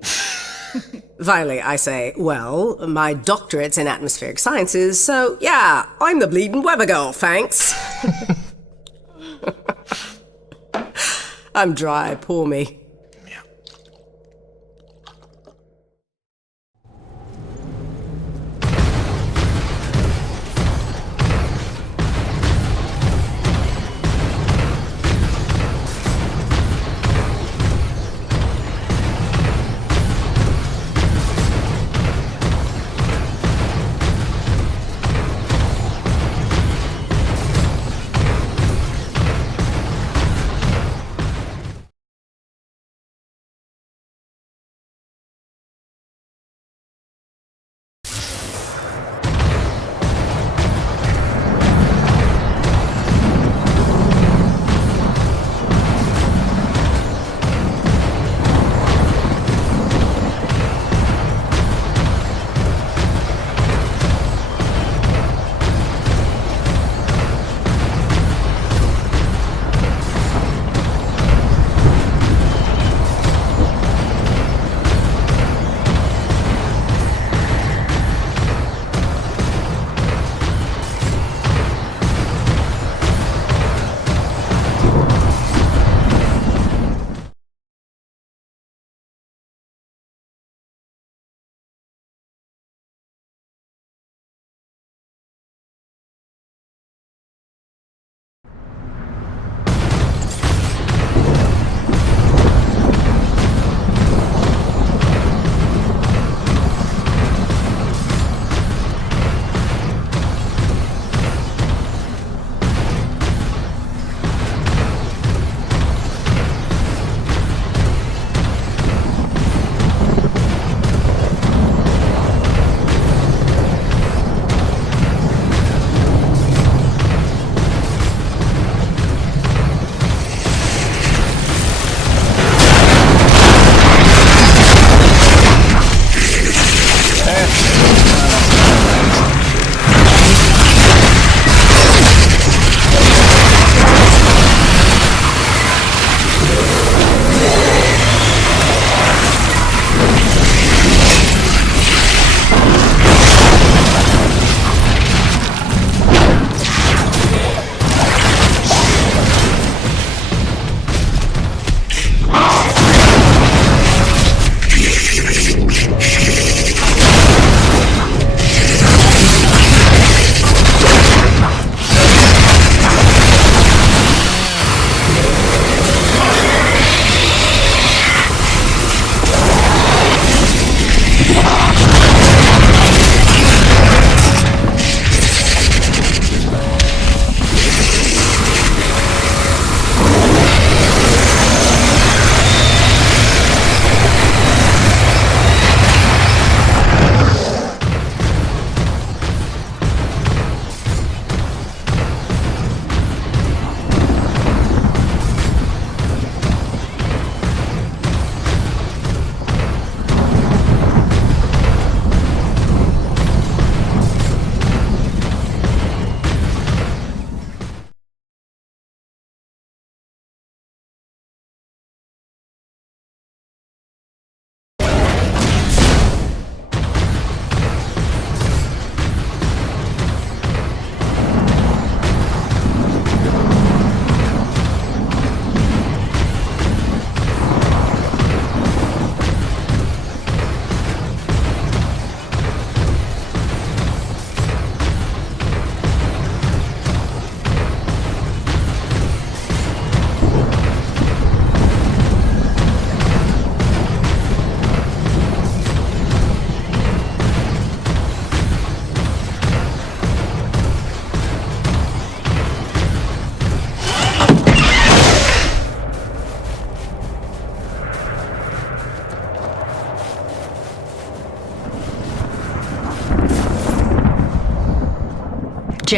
Finally, I say, "Well, my doctorate's in atmospheric sciences, so yeah, I'm the bleeding weather girl, thanks." I'm dry, poor me.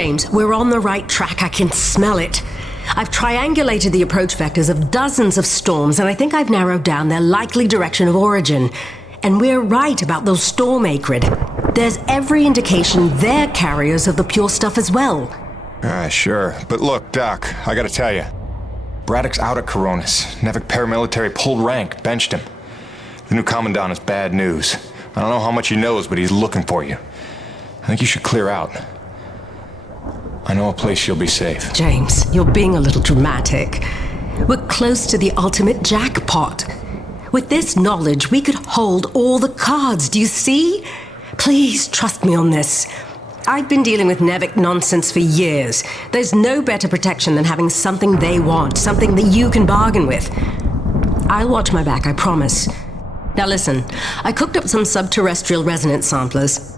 James, we're on the right track. I can smell it. I've triangulated the approach vectors of dozens of storms, and I think I've narrowed down their likely direction of origin. And we're right about those storm acrid. There's every indication they're carriers of the pure stuff as well. Sure. But look, Doc, I gotta tell you. Braddock's out at Coronis. Nevik paramilitary pulled rank, benched him. The new commandant is bad news. I don't know how much he knows, but he's looking for you. I think you should clear out. I know a place you'll be safe. James, you're being a little dramatic. We're close to the ultimate jackpot. With this knowledge, we could hold all the cards, do you see? Please trust me on this. I've been dealing with Nevik nonsense for years. There's no better protection than having something they want, something that you can bargain with. I'll watch my back, I promise. Now listen, I cooked up some subterrestrial resonance samplers.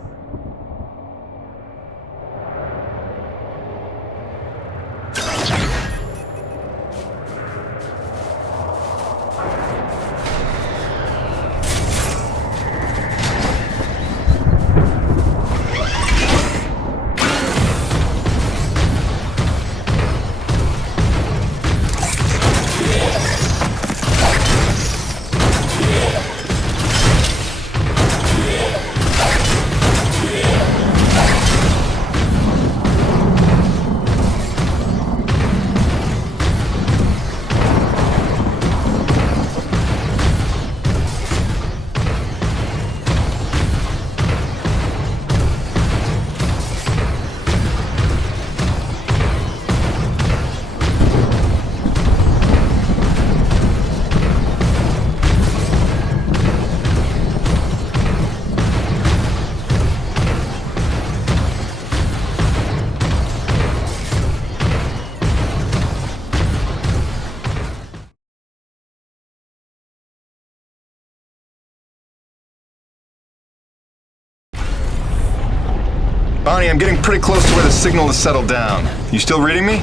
Bonnie, I'm getting pretty close to where the signal has settled down. You still reading me?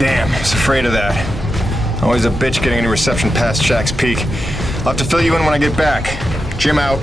Damn, I was afraid of that. Always a bitch getting any reception past Shack's Peak. I'll have to fill you in when I get back. Jim out.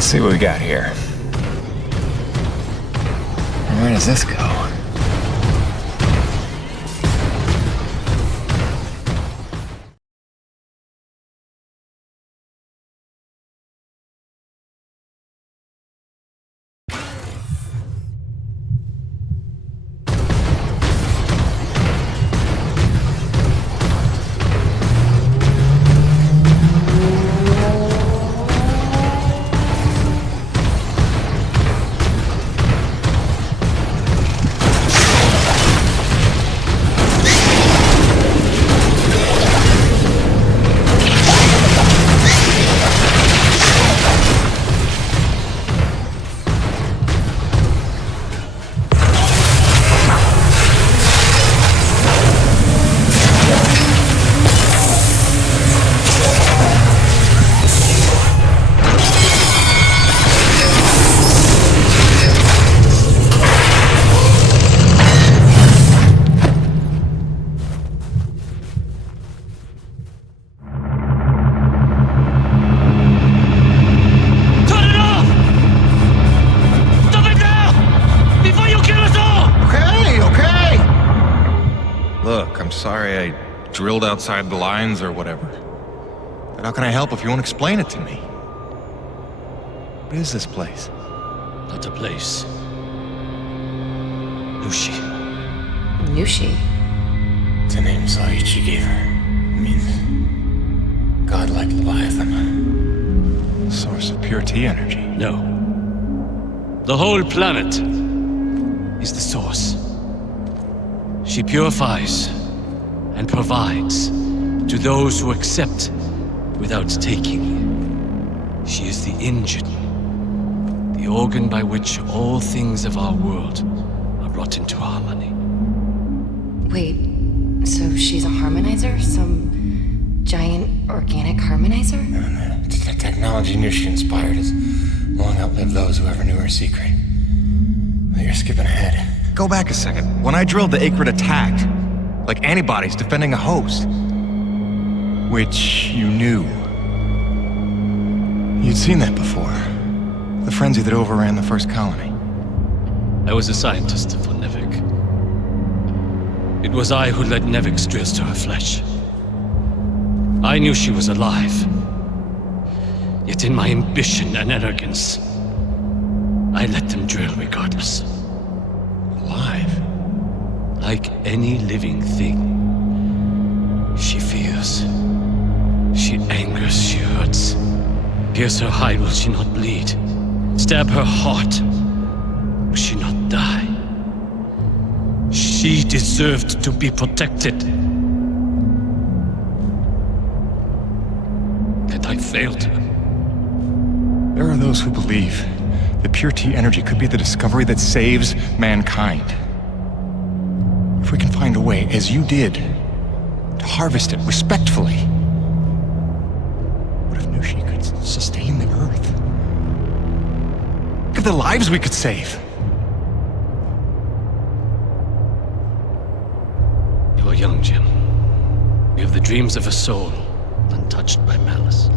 Let's see what we got here. Where does this go? Sorry I drilled outside the lines or whatever. But how can I help if you won't explain it to me? What is this place? Not a place. Nushi. Nushi? It's a name Saichi gave her. It means godlike Leviathan. Source of pure T energy. No. The whole planet is the source. She purifies and provides to those who accept without taking. She is the engine, the organ by which all things of our world are brought into harmony. Wait, so she's a harmonizer? Some giant organic harmonizer? No. The technology Nushi inspired has long outlived those who ever knew her secret. But you're skipping ahead. Go back a second. When I drilled, the Acrid attacked. Like antibodies defending a host. Which you knew. You'd seen that before. The frenzy that overran the first colony. I was a scientist for Nevik. It was I who led Nevik's drills to her flesh. I knew she was alive. Yet in my ambition and arrogance, I let them drill regardless. Alive? Like any living thing. She fears. She angers, she hurts. Pierce her hide, will she not bleed? Stab her heart, will she not die? She deserved to be protected. Yet I failed her. There are those who believe that pure T energy could be the discovery that saves mankind. If we can find a way, as you did, to harvest it respectfully. What if Nushi could sustain the Earth? Look at the lives we could save. You are young, Jim. You have the dreams of a soul, untouched by malice.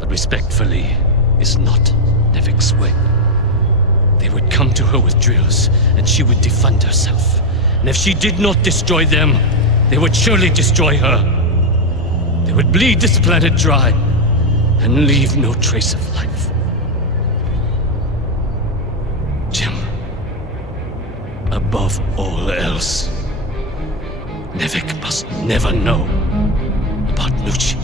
But respectfully is not Nevik's way. They would come to her with drills, and she would defend herself. And if she did not destroy them, they would surely destroy her. They would bleed this planet dry, and leave no trace of life. Jim, above all else, Nevik must never know about Nushi.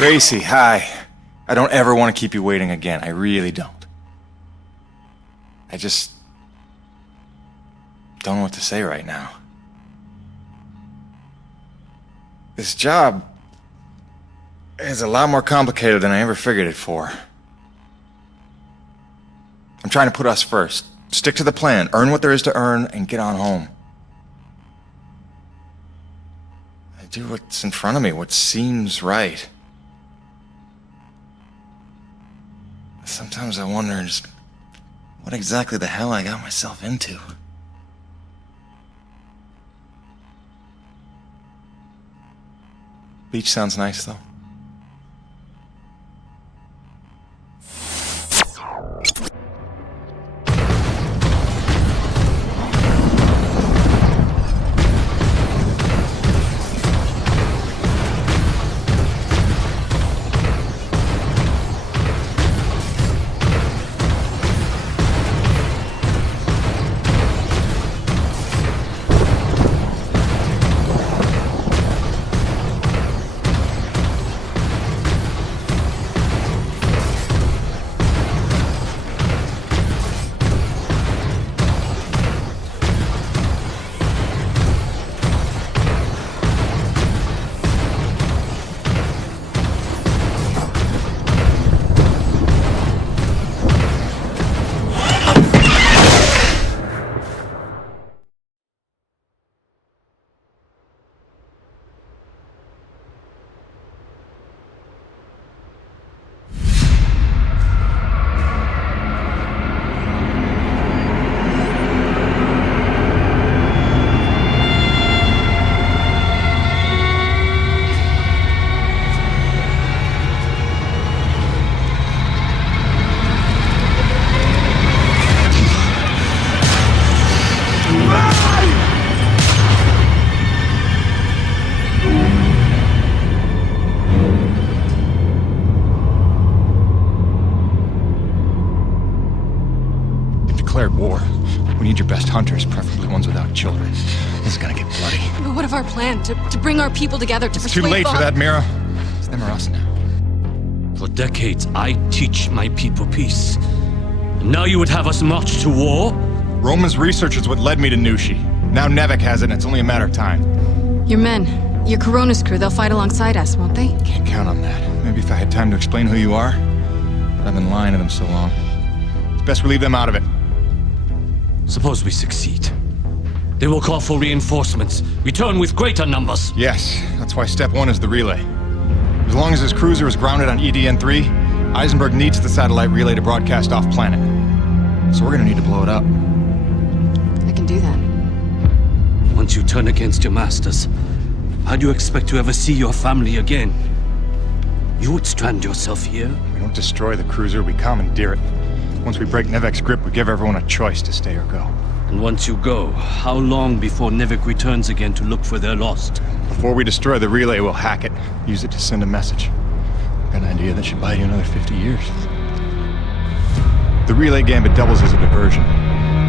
Gracie, hi. I don't ever want to keep you waiting again. I really don't. I just don't know what to say right now. This job is a lot more complicated than I ever figured it for. I'm trying to put us first. Stick to the plan, earn what there is to earn, and get on home. I do what's in front of me, what seems right. Sometimes I wonder just what exactly the hell I got myself into. Beach sounds nice, though. War. We need your best hunters, preferably ones without children. This is gonna get bloody. But what of our plan? To bring our people together to It's too late for that, Mira. It's them or us now. For decades, I teach my people peace. And now you would have us march to war? Roman's research is what led me to Nushi. Now Nevek has it, and it's only a matter of time. Your men, your Corona's crew, they'll fight alongside us, won't they? Can't count on that. Maybe if I had time to explain who you are. But I've been lying to them so long. It's best we leave them out of it. Suppose we succeed. They will call for reinforcements. Return with greater numbers. Yes, that's why step one is the relay. As long as his cruiser is grounded on E.D.N. 3, Eisenberg needs the satellite relay to broadcast off-planet. So we're gonna need to blow it up. I can do that. Once you turn against your masters, how do you expect to ever see your family again? You would strand yourself here? We don't destroy the cruiser, we commandeer it. Once we break Nevek's grip, we give everyone a choice to stay or go. And once you go, how long before Nevek returns again to look for their lost? Before we destroy the relay, we'll hack it. Use it to send a message. Got an idea that should buy you another 50 years. The relay gambit doubles as a diversion.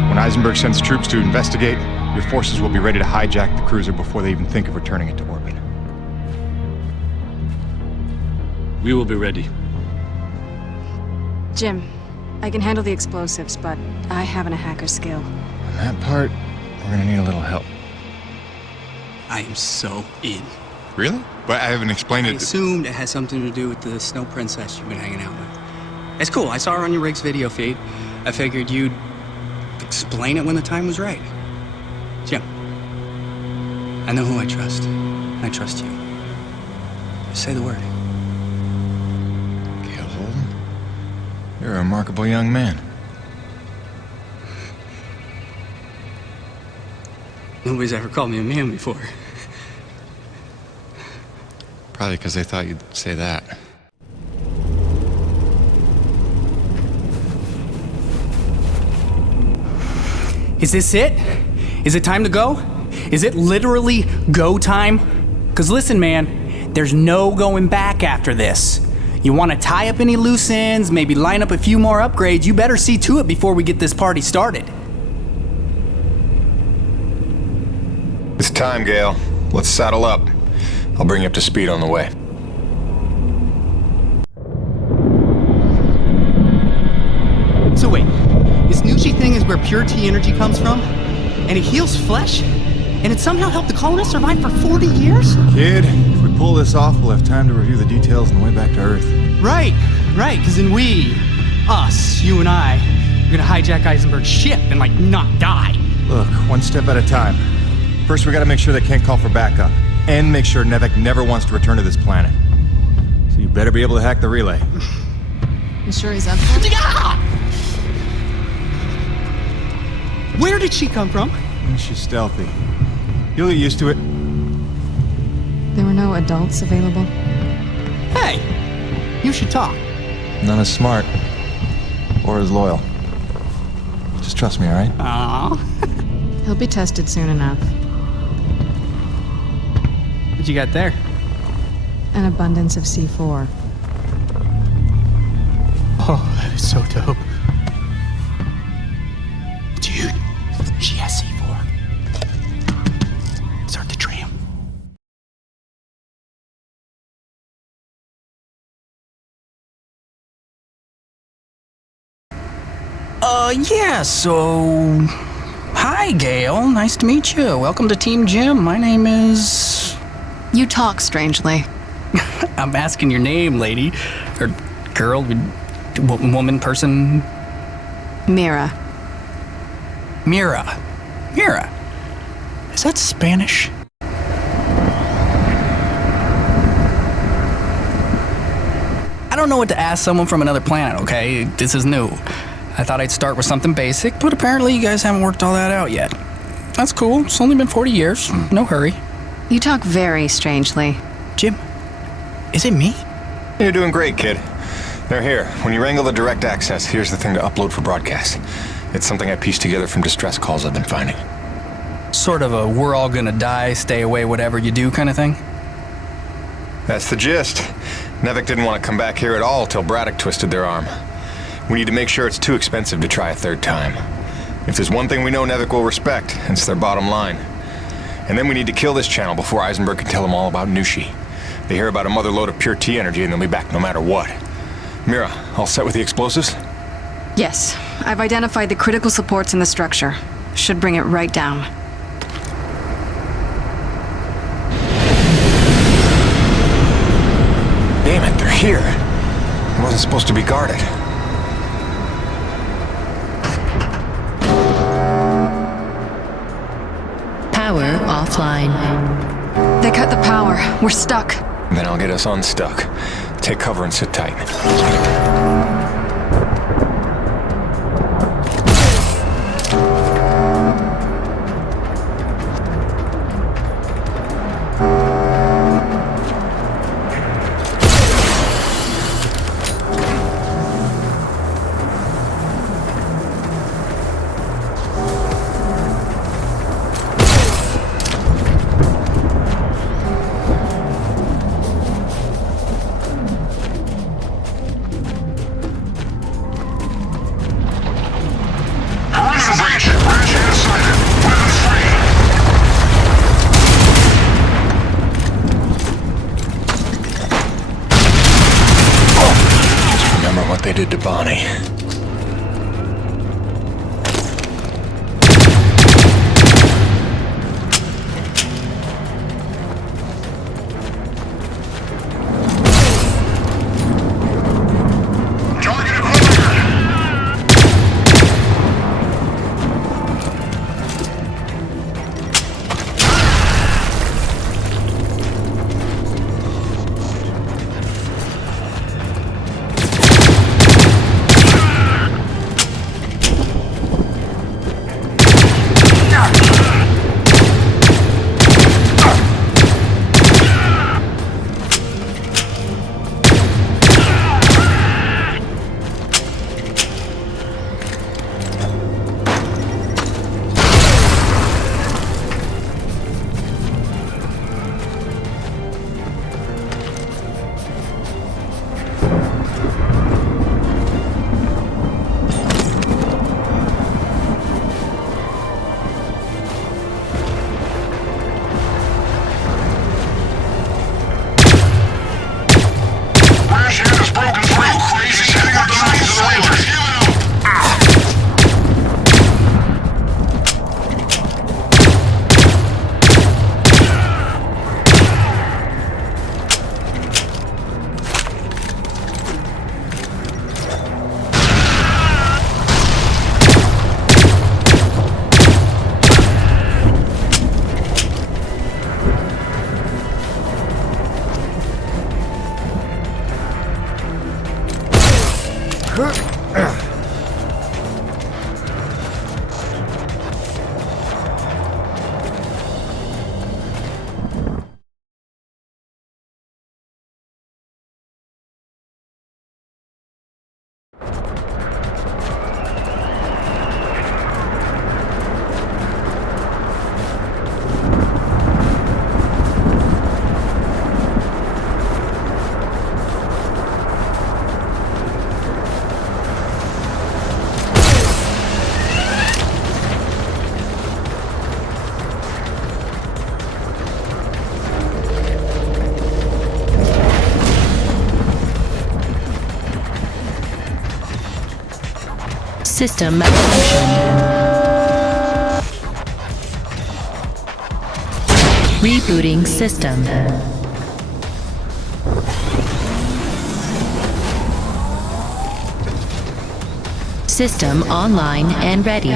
When Eisenberg sends troops to investigate, your forces will be ready to hijack the cruiser before they even think of returning it to orbit. We will be ready. Jim, I can handle the explosives, but I haven't a hacker skill. On that part, we're gonna need a little help. I am so in. Really? But I haven't explained I it. assumed it has something to do with the snow princess you've been hanging out with. It's cool. I saw her on your rig's video feed. I figured you'd explain it when the time was right. Jim, I know who I trust. I trust you. Just say the word. Gail Holden? You're a remarkable young man. Nobody's ever called me a man before. Probably because they thought you'd say that. Is this it? Is it time to go? Is it literally go time? Because listen, man, there's no going back after this. You want to tie up any loose ends, maybe line up a few more upgrades, you better see to it before we get this party started. It's time, Gale. Let's saddle up. I'll bring you up to speed on the way. pure T energy comes from, and it heals flesh, and it somehow helped the colonists survive for 40 years? Kid, if we pull this off, we'll have time to review the details on the way back to Earth. Right, because then us, you and I, are gonna hijack Eisenberg's ship and, like, not die. Look, one step at a time. First, we gotta make sure they can't call for backup, and make sure Nevek never wants to return to this planet. So you better be able to hack the relay. You sure he's up for it? Yeah! Where did she come from? She's stealthy. You'll get used to it. There were no adults available? Hey, you should talk. None as smart. Or as loyal. Just trust me, alright? Aww. He'll be tested soon enough. What you got there? An abundance of C4. Oh, that is so dope. Dude, she has C4. Start the tram. Yeah, so... Hi, Gail. Nice to meet you. Welcome to Team Jim. My name is... You talk strangely. I'm asking your name, lady. Or girl, woman, person... Mira. Mira. Is that Spanish? I don't know what to ask someone from another planet, okay? This is new. I thought I'd start with something basic, but apparently you guys haven't worked all that out yet. That's cool. It's only been 40 years. No hurry. You talk very strangely. Jim, is it me? You're doing great, kid. They're here. When you wrangle the direct access, here's the thing to upload for broadcast. It's something I pieced together from distress calls I've been finding. Sort of a we're all gonna die, stay away, whatever you do kind of thing? That's the gist. Nevek didn't want to come back here at all till Braddock twisted their arm. We need to make sure it's too expensive to try a third time. If there's one thing we know Nevek will respect, it's their bottom line. And then we need to kill this channel before Eisenberg can tell them all about Nushi. They hear about a mother load of pure T energy and they'll be back no matter what. Mira, all set with the explosives? Yes. I've identified the critical supports in the structure. Should bring it right down. Damn it, they're here. It wasn't supposed to be guarded. Power offline. They cut the power. We're stuck. Then I'll get us unstuck. Take cover and sit tight. They did to Bonnie. System malfunction. Rebooting system. System online and ready.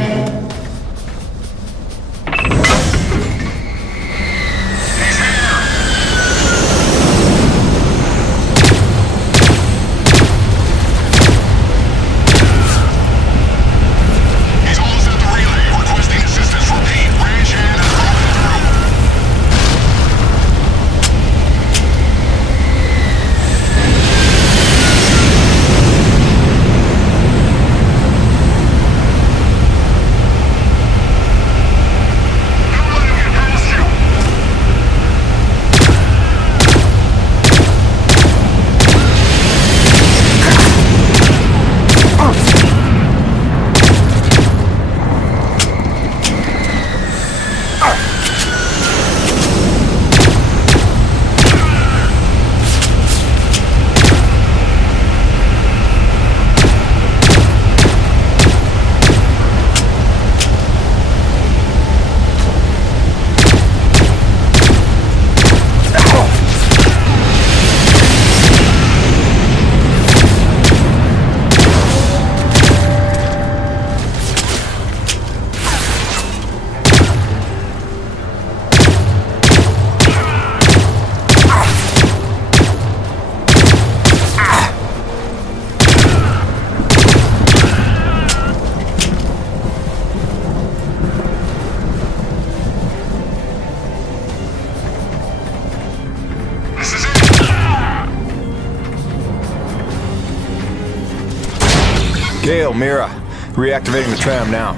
Gale, Mira, reactivating the tram now.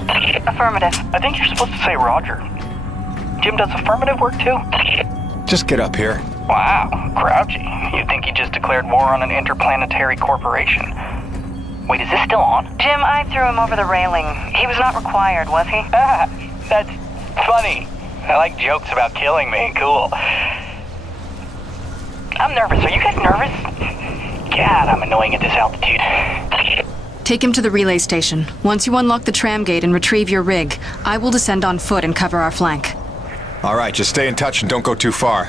Affirmative. I think you're supposed to say Roger. Jim does affirmative work too? Just get up here. Wow, grouchy. You'd think he just declared war on an interplanetary corporation. Wait, is this still on? Jim, I threw him over the railing. He was not required, was he? Ah, that's funny. I like jokes about killing me. Cool. I'm nervous. Are you guys nervous? God, I'm annoying at this altitude. Take him to the relay station. Once you unlock the tram gate and retrieve your rig, I will descend on foot and cover our flank. All right, just stay in touch and don't go too far.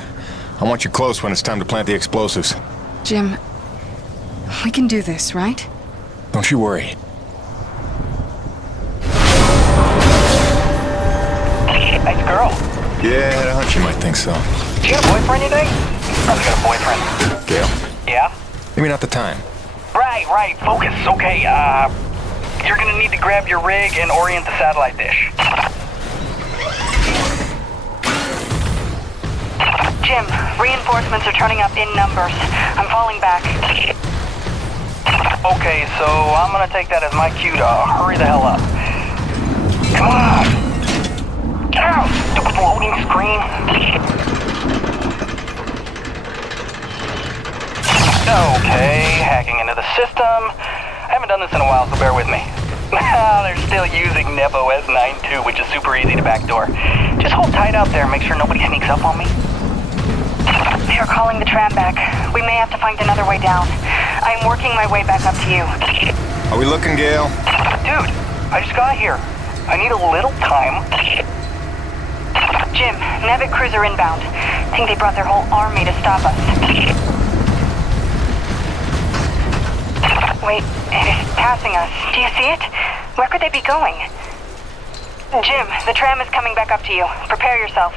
I want you close when it's time to plant the explosives. Jim, we can do this, right? Don't you worry. Nice girl. Yeah, I had a hunch you might think so. You got a boyfriend, you think? Probably got a boyfriend. Gale. Yeah? Maybe not the time. Right. Focus. Okay, you're gonna need to grab your rig and orient the satellite dish. Jim, reinforcements are turning up in numbers. I'm falling back. Okay, so I'm gonna take that as my cue to hurry the hell up. Come on! Ow! Stupid loading screen. Okay, hacking into the system. I haven't done this in a while, so bear with me. They're still using NevOS 9.2, which is super easy to backdoor. Just hold tight out there and make sure nobody sneaks up on me. They're calling the tram back. We may have to find another way down. I'm working my way back up to you. Are we looking, Gale? Dude, I just got here. I need a little time. Jim, Navic cruiser inbound. Think they brought their whole army to stop us. Wait, it is passing us. Do you see it? Where could they be going? Jim, the tram is coming back up to you. Prepare yourself.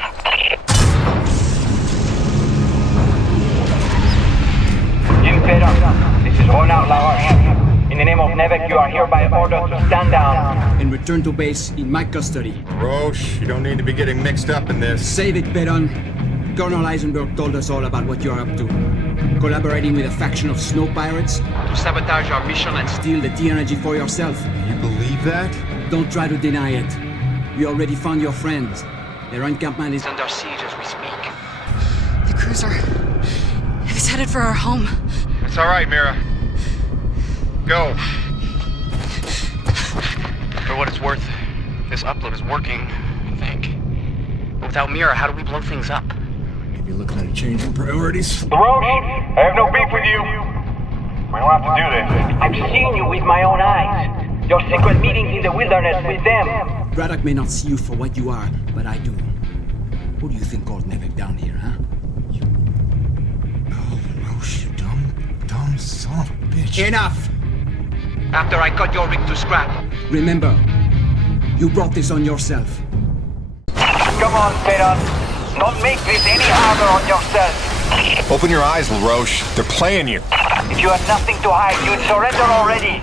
Jim Peyton, this is Ron Outlaw. In the name of Navic, you are hereby ordered to stand down. And return to base in my custody. Roche, you don't need to be getting mixed up in this. Save it, Peyton. Colonel Eisenberg told us all about what you're up to. Collaborating with a faction of snow pirates to sabotage our mission and steal the T-energy for yourself. You believe that? Don't try to deny it. We already found your friends. Their encampment is under siege as we speak. The cruiser. It's headed for our home. It's all right, Mira. Go. For what it's worth, this upload is working, I think. But without Mira, how do we blow things up? Maybe looking at a change in priorities. Roche, I have no beef with you. We don't have to do this. I'm seeing you with my own eyes. Your secret meetings in the wilderness with them. Braddock may not see you for what you are, but I do. Who do you think called Nevik down here, huh? You dumb son of a bitch. Enough! After I cut your rig to scrap. Remember, you brought this on yourself. Come on, Peyton. Don't make this any harder on yourself. Open your eyes, LaRoche. They're playing you. If you had nothing to hide, you'd surrender already.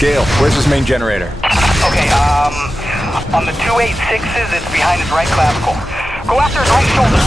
Gale, where's his main generator? Okay, on the 286s, it's behind his right clavicle. Go after his right shoulder.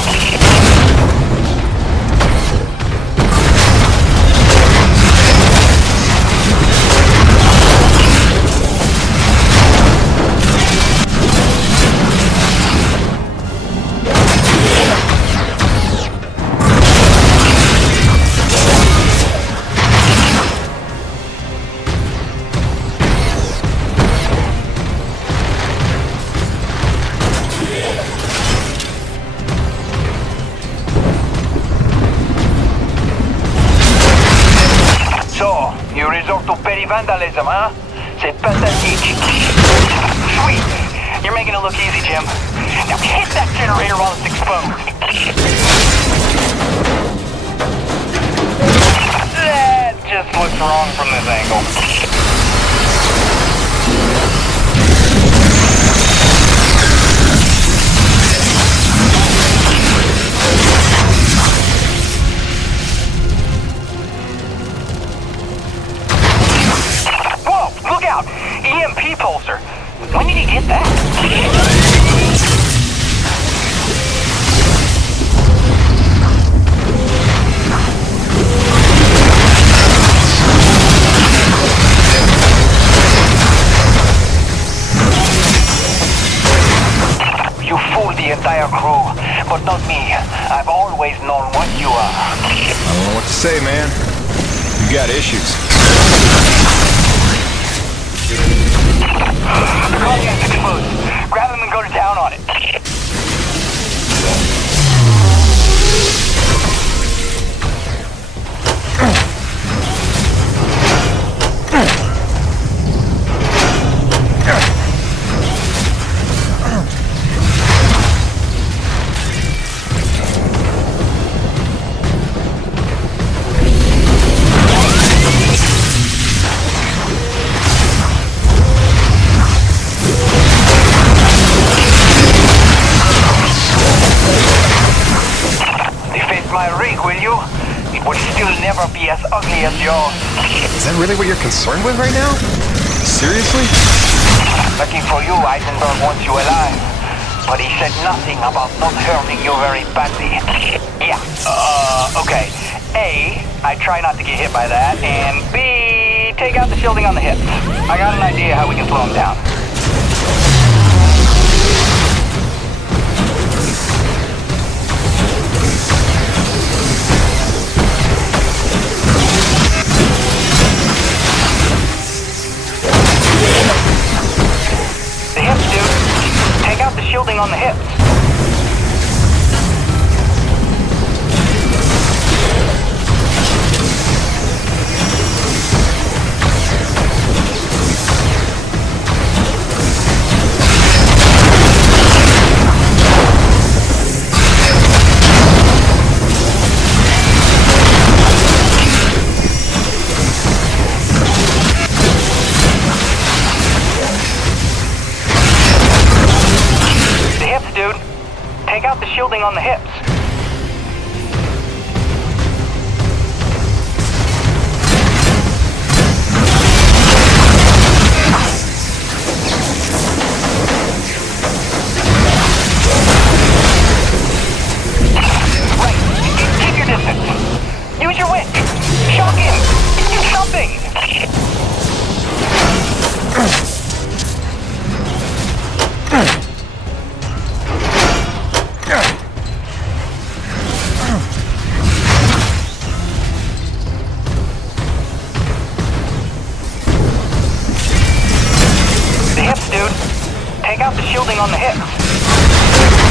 Vandalism, huh? C'est pathétique. Sweet. You're making it look easy, Jim. Now hit that generator while it's exposed. That just looks wrong from this angle. EMP pulsar. When did he get that? You fooled the entire crew, but not me. I've always known what you are. I don't know what to say, man. You got issues. The cardiac's exposed. Grab him and go to town on it. Be as ugly as yours. Is that really what you're concerned with right now? Seriously? Lucky for you, Eisenberg wants you alive. But he said nothing about not hurting you very badly. Yeah, okay. A, I try not to get hit by that, and B, take out the shielding on the hips. I got an idea how we can slow him down. Shielding on the hips. Shielding on the hips. Right. Keep your distance. Use your wit. Shock him. Do something. The hips, dude. Take out the shielding on the hips.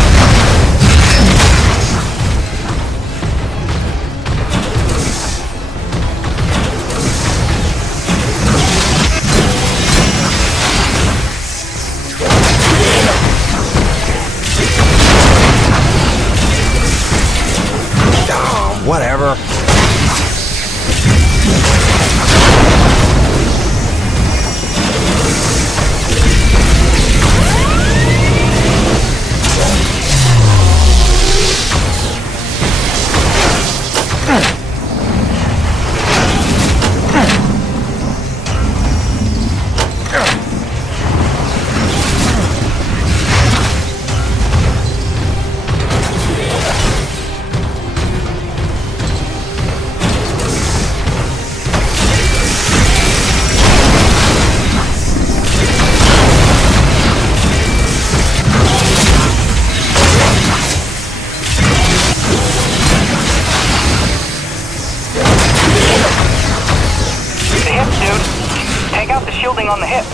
shielding on the hips.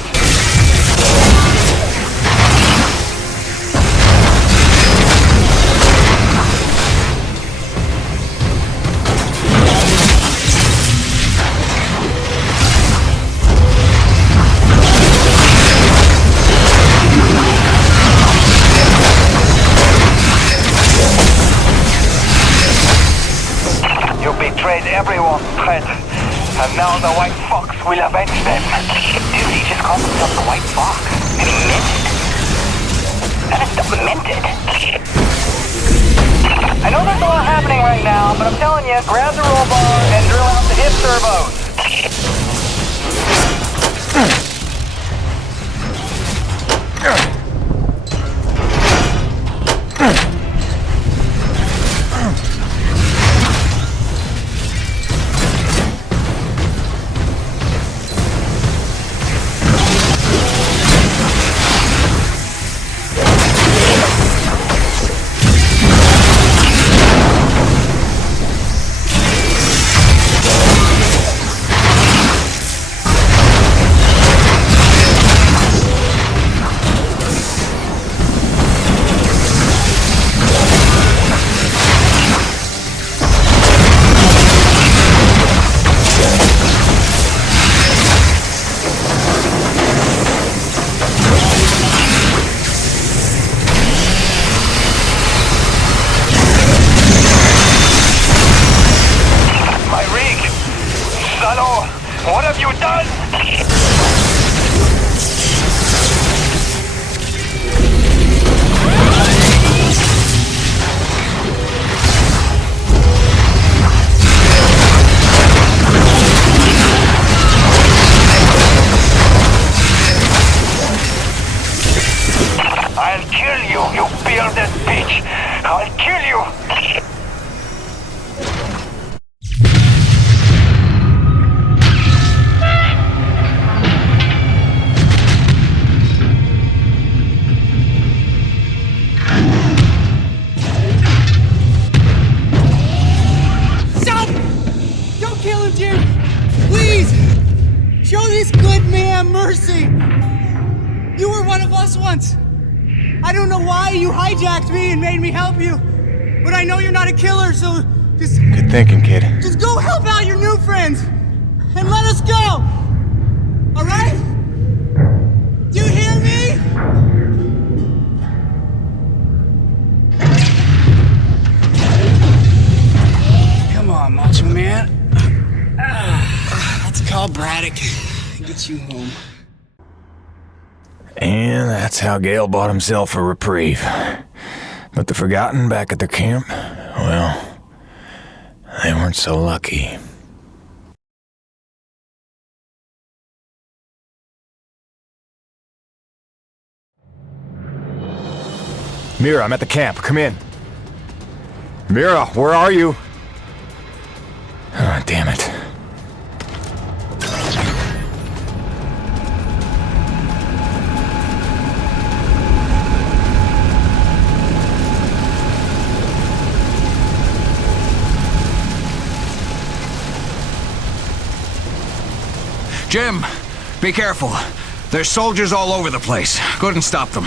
You betrayed everyone, Fred. And now the White Fox will avenge them. Dude, he just called himself the White Fox. And he meant it. That stuff meant it. I know there's a lot happening right now, but I'm telling you, grab the roll bar and drill out the hip servos. What have you done? I'll kill you, you bearded bitch! I'll kill you! Mercy! You were one of us once. I don't know why you hijacked me and made me help you, but I know you're not a killer, so just... Good thinking, kid. Just go help out your new friends, and let us go! Alright? Do you hear me? Come on, Macho Man. Let's call Braddock. Get you home. And that's how Gale bought himself a reprieve. But the Forgotten back at their camp, well, they weren't so lucky. Mira, I'm at the camp. Come in. Mira, where are you? Oh, damn it. Jim, be careful. There's soldiers all over the place. Couldn't stop them.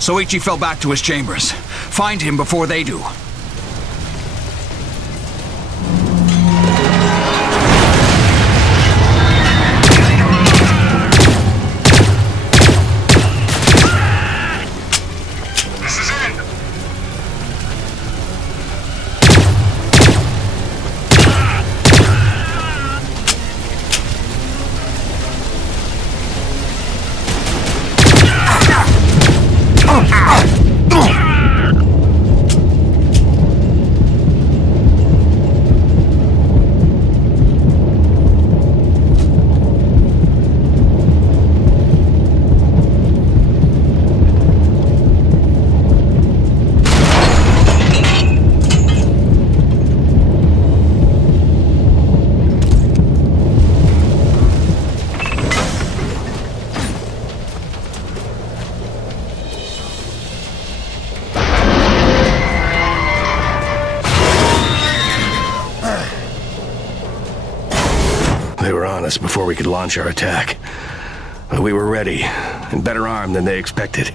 Soichi fell back to his chambers. Find him before they do. They were on us before we could launch our attack. But we were ready, and better armed than they expected.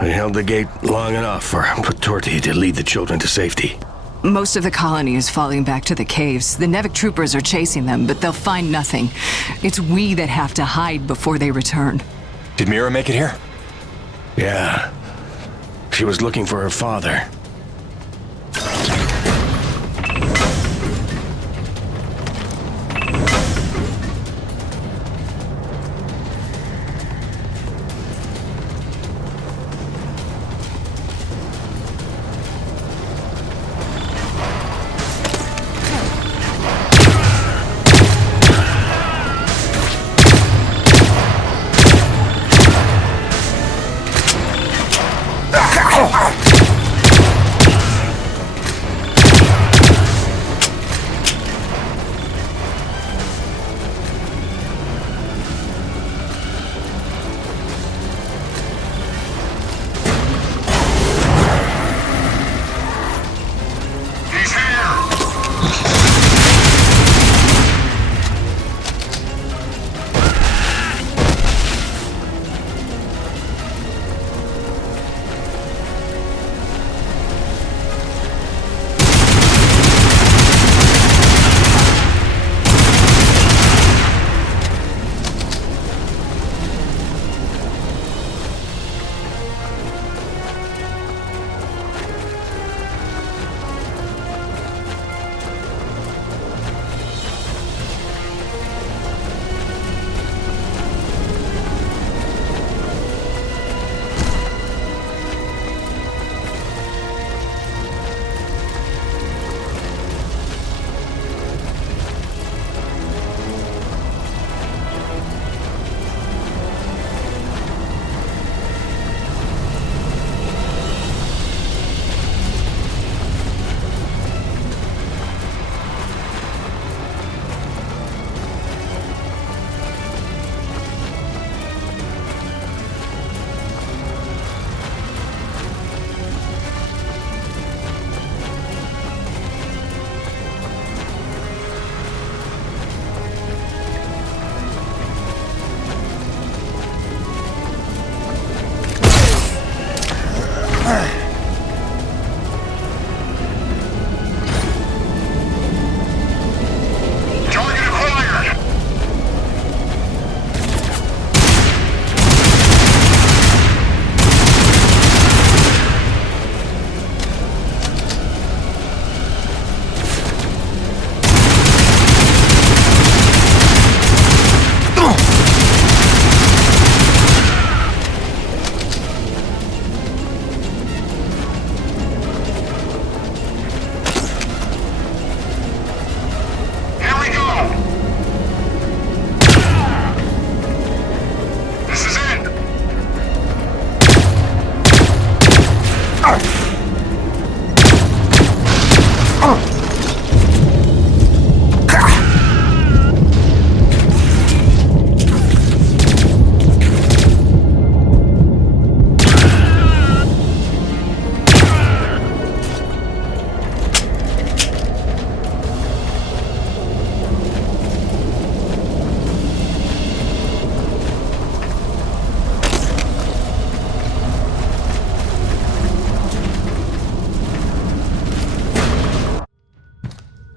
We held the gate long enough for Patorti to lead the children to safety. Most of the colony is falling back to the caves. The Nevik troopers are chasing them, but they'll find nothing. It's we that have to hide before they return. Did Mira make it here? Yeah. She was looking for her father.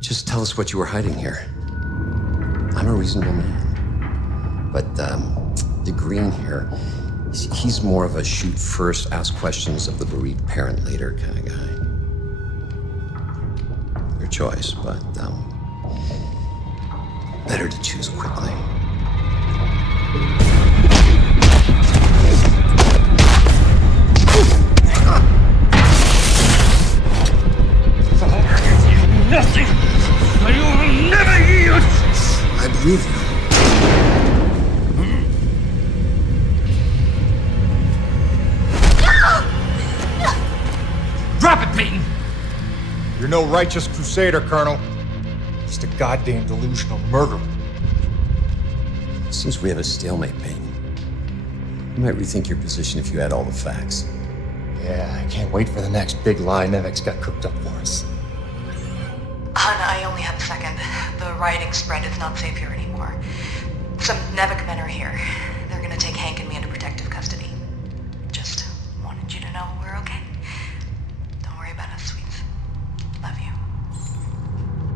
Just tell us what you were hiding here. I'm a reasonable man. But, the green here, he's more of a shoot first, ask questions of the bereaved parent later kind of guy. Your choice, but, better to choose quickly. Nothing! You will never yield! I believe you. Drop it, Peyton! You're no righteous crusader, Colonel. Just a goddamn delusional murderer. Seems we have a stalemate, Peyton. You might rethink your position if you had all the facts. Yeah, I can't wait for the next big lie Nevik's got cooked up for us. Hun, I only have a second. The rioting spread is not safe here anymore. Some Nevik men are here. gonna take Hank and me into protective custody. Just wanted you to know we're okay. Don't worry about us, sweets. Love you.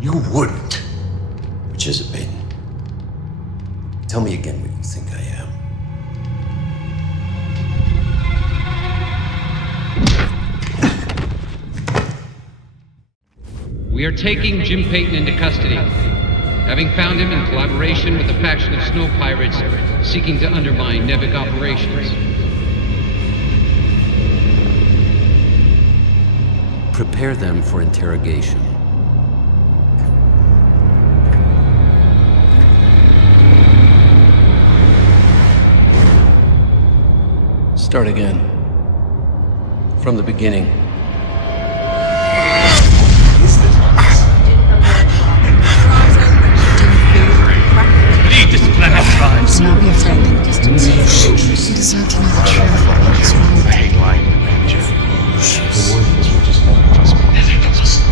You wouldn't. Which is it, Peyton? Tell me again what you think I am. We are taking Jim Peyton into custody, having found him in collaboration with a faction of snow pirates seeking to undermine Nevik operations. Prepare them for interrogation. Start again. From the beginning. Lead this planet, Rise. Do not be afraid. You deserve to know the truth. I hate lying to manager. The words were just not possible. Never knows.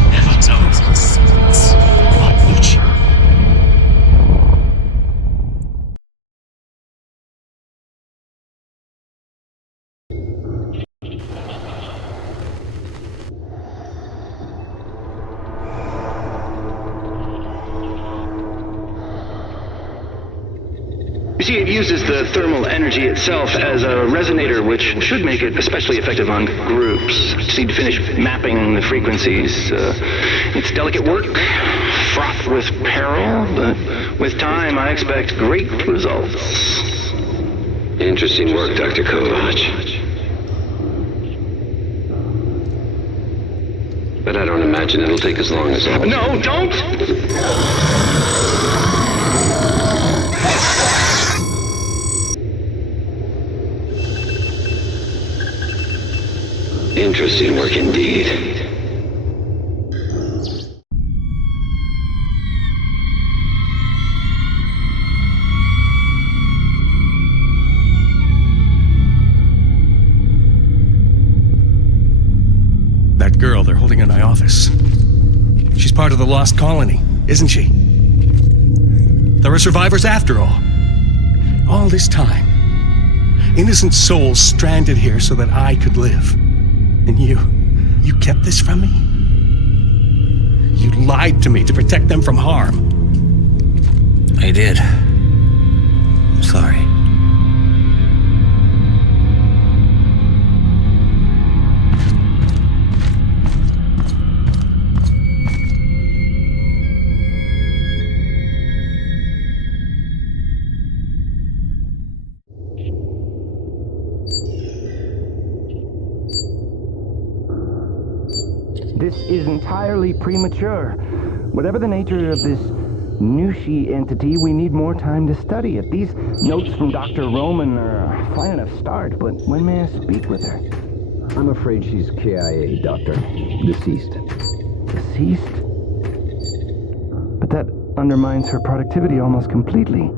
You see, it uses the thermal energy itself as a resonator, which should make it especially effective on groups. Just need to finish mapping the frequencies. It's delicate work, fraught with peril, but with time, I expect great results. Interesting work, Dr. Kovac. But I don't imagine it'll take as long as all. No, don't! Interesting work indeed. That girl they're holding in my office. She's part of the lost colony, isn't she? There are survivors after all. All this time. Innocent souls stranded here so that I could live. And you kept this from me? You lied to me to protect them from harm. I did. I'm sorry. This is entirely premature. Whatever the nature of this Nushi entity, we need more time to study it. These notes from Dr. Roman are a fine enough start, but when may I speak with her? I'm afraid she's KIA, Doctor. Deceased. Deceased? But that undermines her productivity almost completely.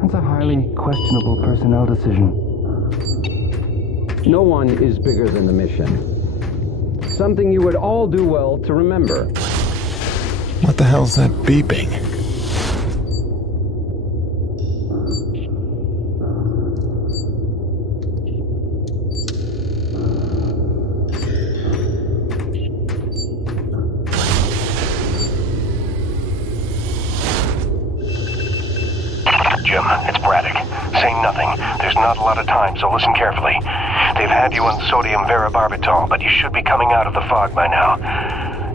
That's a highly questionable personnel decision. No one is bigger than the mission. Something you would all do well to remember. What the hell's that beeping? Jim, it's Braddock. Say nothing. There's not a lot of time, so listen carefully. They've had you on sodium varibarbital, but you should be coming out of the fog by now.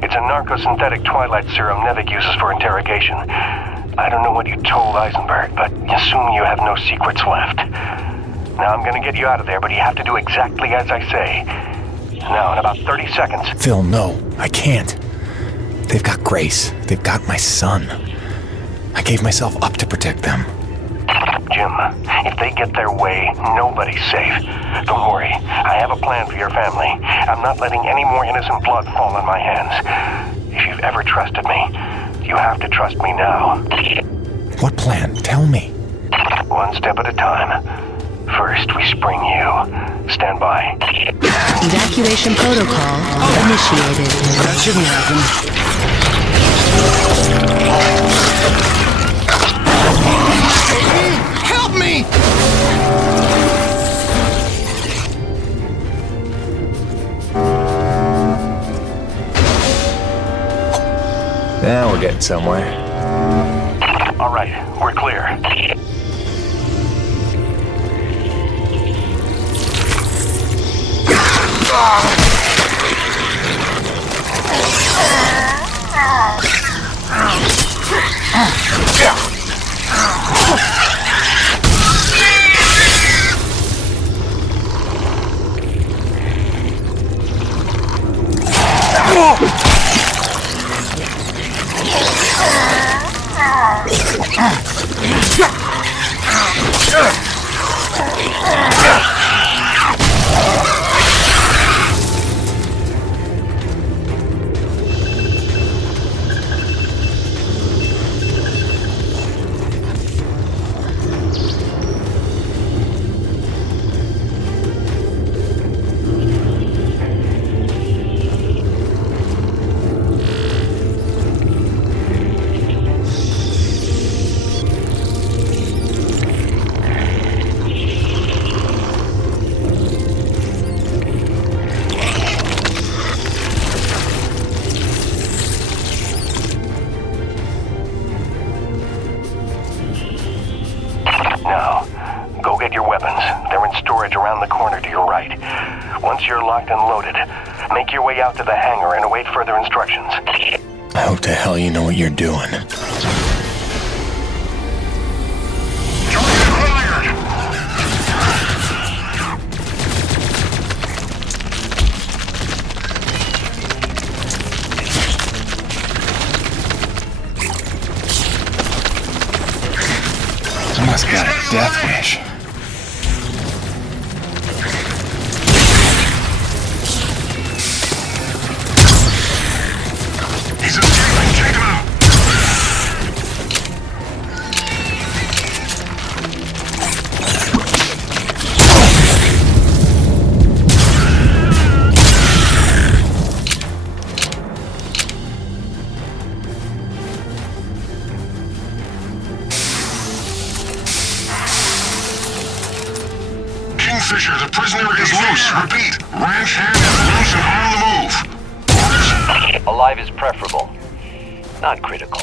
It's a narco-synthetic twilight serum Nevik uses for interrogation. I don't know what you told Eisenberg, but assume you have no secrets left. Now I'm gonna get you out of there, but you have to do exactly as I say. Now, in about 30 seconds... Phil, no, I can't. They've got Grace. They've got my son. I gave myself up to protect them. Jim, if they get their way, nobody's safe. Don't worry, I have a plan for your family. I'm not letting any more innocent blood fall on my hands. If you've ever trusted me, you have to trust me now. What plan? Tell me. One step at a time. First, we spring you. Stand by. Evacuation protocol initiated. That shouldn't happen. Help me! went somewhere. All right, we're clear. Make your way out to the hangar and await further instructions. I hope to hell you know what you're doing. I must got a death wish. Fisher, the prisoner is loose. Repeat, ranch hand is loose and on the move. Orders? Alive is preferable. Not critical.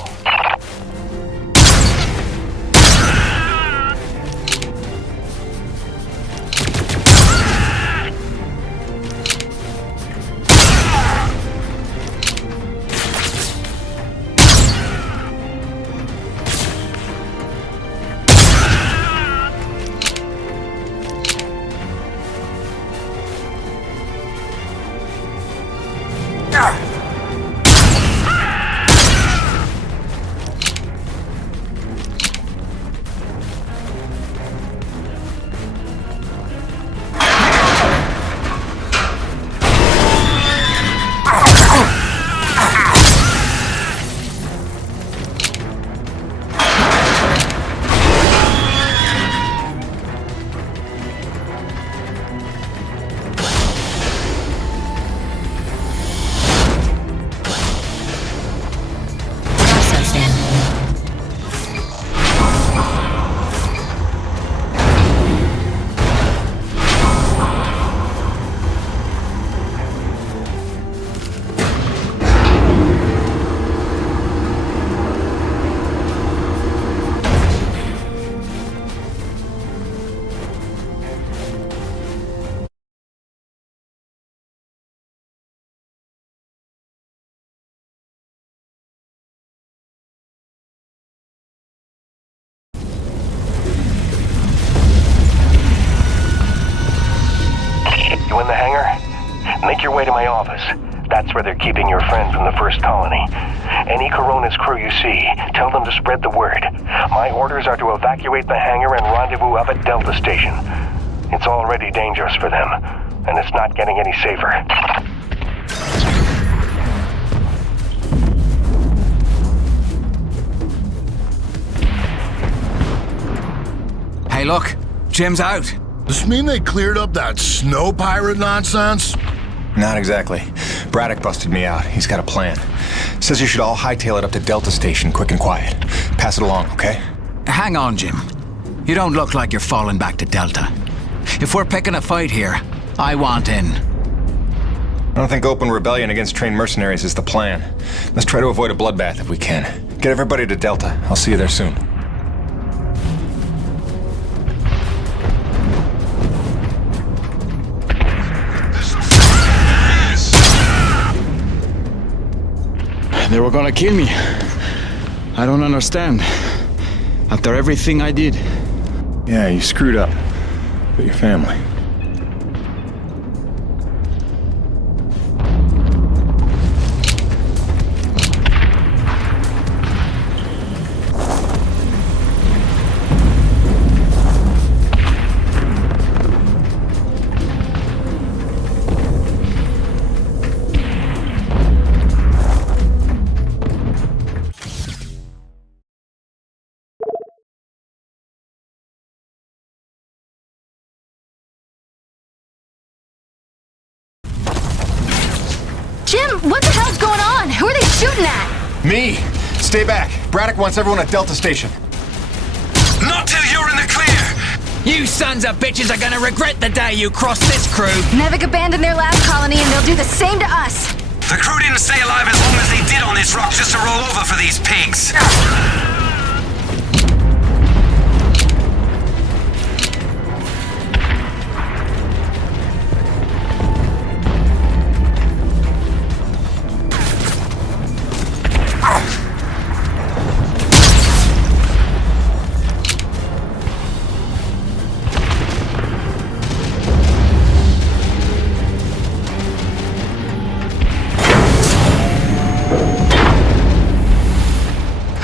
You in the hangar? Make your way to my office. That's where they're keeping your friend from the first colony. Any Coronas crew you see, tell them to spread the word. My orders are to evacuate the hangar and rendezvous up at Delta Station. It's already dangerous for them, and it's not getting any safer. Hey, look. Jim's out. Does this mean they cleared up that snow pirate nonsense? Not exactly. Braddock busted me out. He's got a plan. Says you should all hightail it up to Delta Station, quick and quiet. Pass it along, okay? Hang on, Jim. You don't look like you're falling back to Delta. If we're picking a fight here, I want in. I don't think open rebellion against trained mercenaries is the plan. Let's try to avoid a bloodbath if we can. Get everybody to Delta. I'll see you there soon. They were gonna kill me. I don't understand. After everything I did. Yeah, you screwed up. But your family. Jim, what the hell's going on? Who are they shooting at? Me! Stay back. Braddock wants everyone at Delta Station. Not till you're in the clear! You sons of bitches are gonna regret the day you crossed this crew! Nevik abandoned their last colony and they'll do the same to us! The crew didn't stay alive as long as they did on this rock just to roll over for these pigs!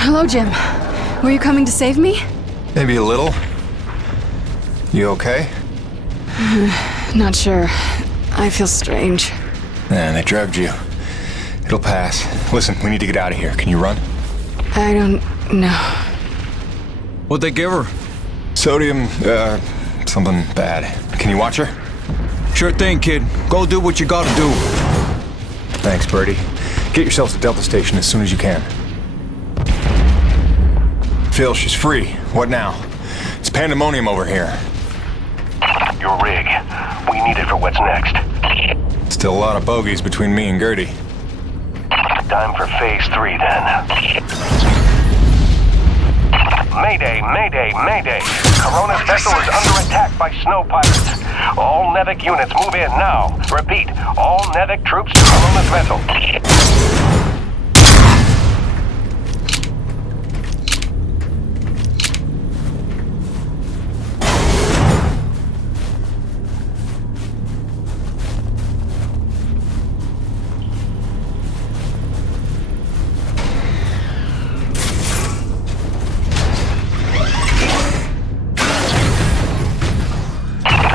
Hello, Jim. Were you coming to save me? Maybe a little. You okay? Not sure. I feel strange. Man, they drugged you. It'll pass. Listen, we need to get out of here. Can you run? I don't know. What'd they give her? Sodium, something bad. Can you watch her? Sure thing, kid. Go do what you gotta do. Thanks, Birdie. Get yourselves to Delta Station as soon as you can. Phil, she's free. What now? It's pandemonium over here. Your rig. We need it for what's next. Still a lot of bogeys between me and Gertie. Time for Phase 3, then. Mayday, mayday, mayday! Corona's vessel is under attack by snow pirates. All Nevik units move in now. Repeat, all Nevik troops to Corona's vessel.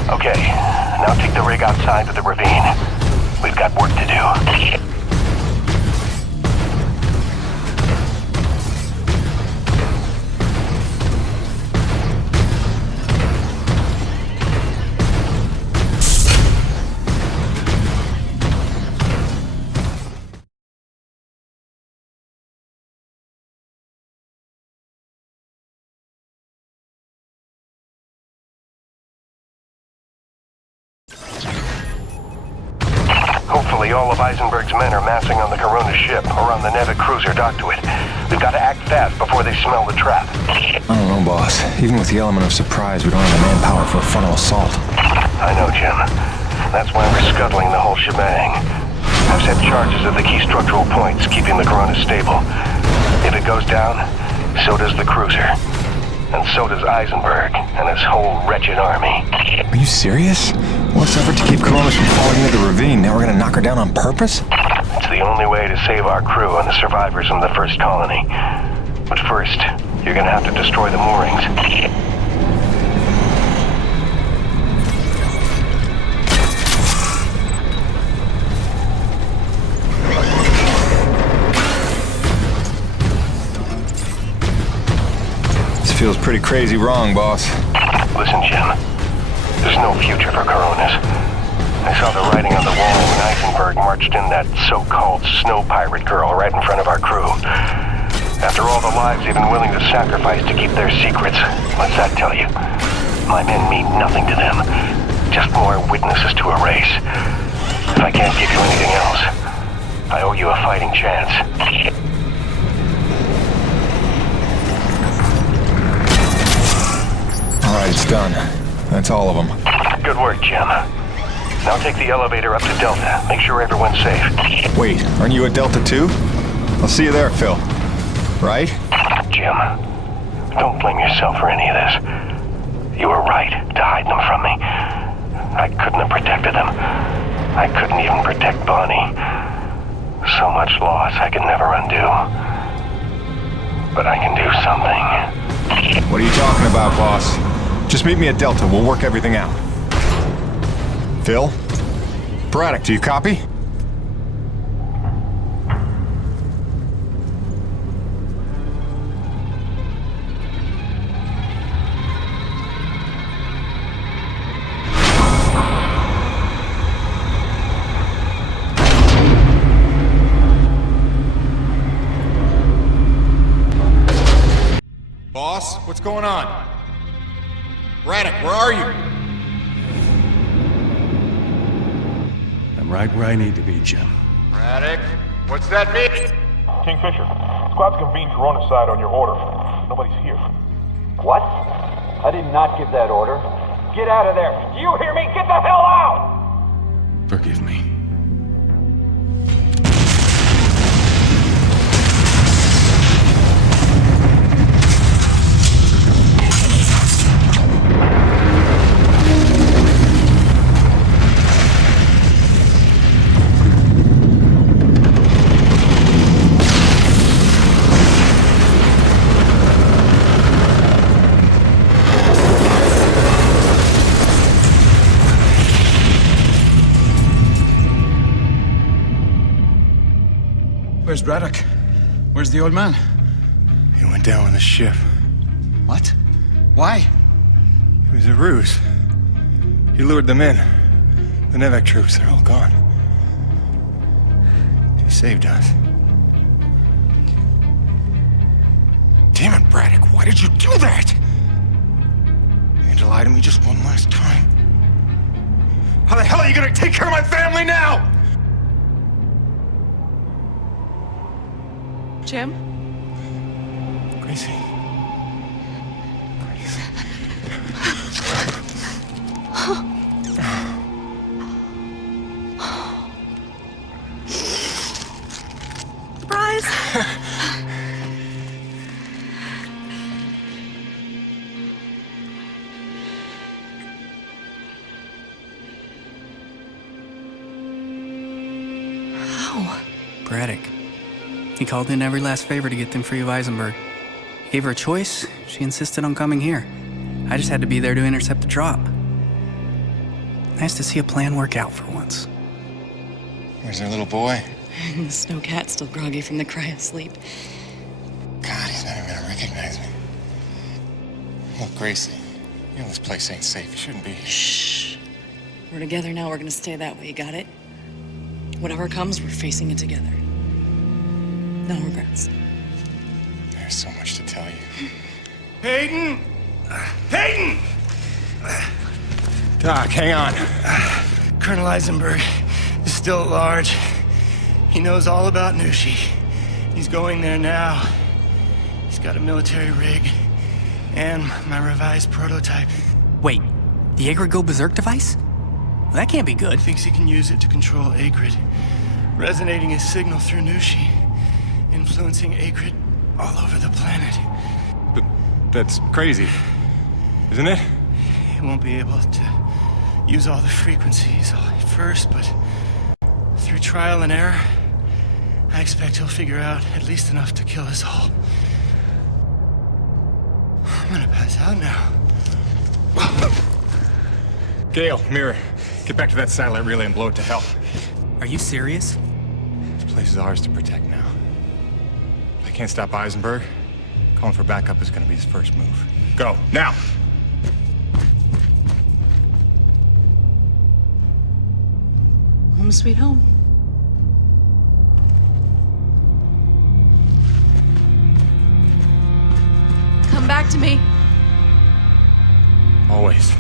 Okay, now take the rig outside of the ravine. We've got work to do. Hopefully all of Eisenberg's men are massing on the Corona ship or on the Nevik cruiser docked to it. We've got to act fast before they smell the trap. I don't know, boss. Even with the element of surprise, we don't have the manpower for a frontal assault. I know, Jim. That's why we're scuttling the whole shebang. I've set charges at the key structural points, keeping the Corona stable. If it goes down, so does the cruiser. And so does Eisenberg and his whole wretched army. Are you serious? All this effort to keep Coronas from falling into the ravine, now we're gonna knock her down on purpose? It's the only way to save our crew and the survivors from the first colony. But first, you're gonna have to destroy the moorings. Feels pretty crazy wrong, boss. Listen, Jim. There's no future for Coronas. I saw the writing on the wall when Eisenberg marched in that so-called snow pirate girl right in front of our crew. After all the lives they've been willing to sacrifice to keep their secrets, what's that tell you? My men mean nothing to them. Just more witnesses to erase. If I can't give you anything else, I owe you a fighting chance. All right, it's done. That's all of them. Good work, Jim. Now take the elevator up to Delta. Make sure everyone's safe. Wait, aren't you at Delta too? I'll see you there, Phil. Right? Jim, don't blame yourself for any of this. You were right to hide them from me. I couldn't have protected them. I couldn't even protect Bonnie. So much loss I could never undo. But I can do something. What are you talking about, boss? Just meet me at Delta. We'll work everything out. Phil? Braddock, do you copy? Boss, what's going on? Braddock, where are you? I'm right where I need to be, Jim. Braddock, what's that mean? Kingfisher, squad's convened Corona side on your order. Nobody's here. What? I did not give that order. Get out of there. Do you hear me? Get the hell out! Forgive me. Where's Braddock? Where's the old man? He went down with the ship. What? Why? It was a ruse. He lured them in. The Nevek troops, they're all gone. He saved us. Damn it, Braddock, why did you do that? You to lie to me just one last time. How the hell are you gonna take care of my family now? Jim? Gracie. Surprise! How? Braddock. He called in every last favor to get them free of Eisenberg. Gave her a choice. She insisted on coming here. I just had to be there to intercept the drop. Nice to see a plan work out for once. Where's their little boy? The snow cat's still groggy from the cryo sleep. God, he's not even gonna recognize me. Look, Gracie, you know this place ain't safe. You shouldn't be here. Shh. We're together now. We're gonna stay that way. You got it? Whatever comes, we're facing it together. No regrets. There's so much to tell you. Peyton! Peyton! Doc, hang on. Colonel Eisenberg is still at large. He knows all about Nushi. He's going there now. He's got a military rig and my revised prototype. Wait, the Agrid Go Berserk device? Well, that can't be good. He thinks he can use it to control Agrid, resonating his signal through Nushi, influencing Agrid all over the planet. But that's crazy, isn't it? He won't be able to use all the frequencies at first, but through trial and error, I expect he'll figure out at least enough to kill us all. I'm gonna pass out now. Gale, Mirror, get back to that satellite relay and blow it to hell. Are you serious? This place is ours to protect now. If I can't stop Eisenberg, calling for backup is gonna be his first move. Go, now! Home sweet home. Come back to me. Always.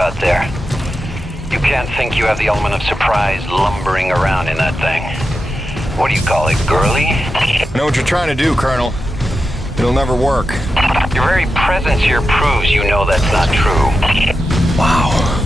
out there. You can't think you have the element of surprise lumbering around in that thing. What do you call it, girly? I know what you're trying to do, Colonel. It'll never work. Your very presence here proves you know that's not true. Wow.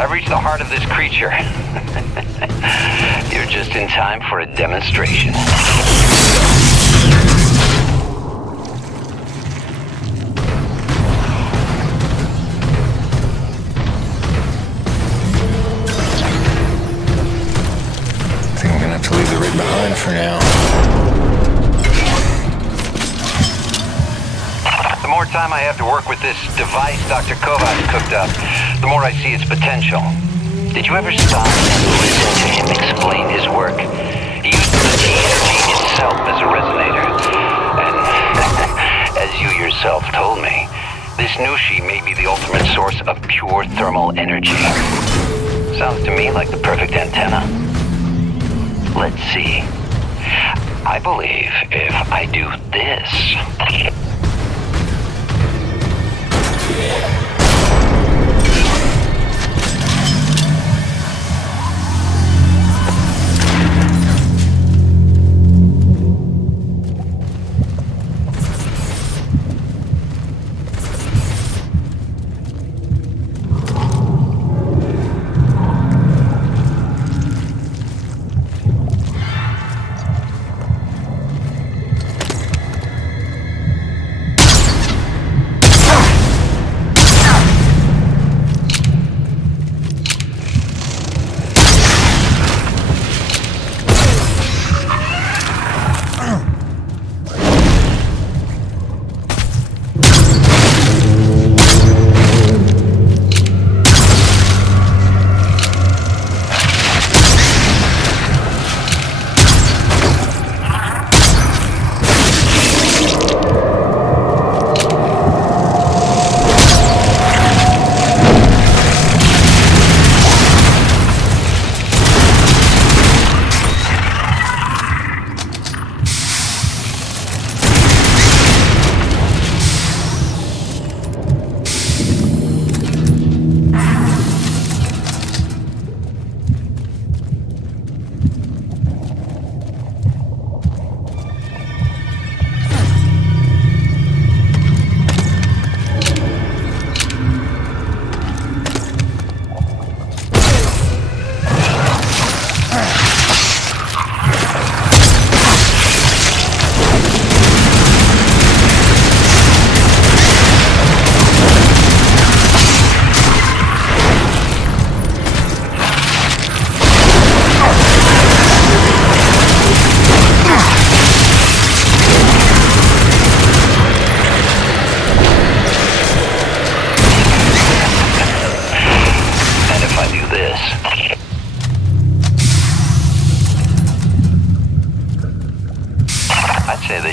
I've reached the heart of this creature. You're just in time for a demonstration. I think I'm gonna have to leave the rig behind for now. The more time I have to work with this device Dr. Kovacs cooked up, the more I see its potential. Did you ever stop and listen to him explain his work? He uses the energy itself as a resonator. And as you yourself told me, this Nushi may be the ultimate source of pure thermal energy. Sounds to me like the perfect antenna. Let's see. I believe if I do this...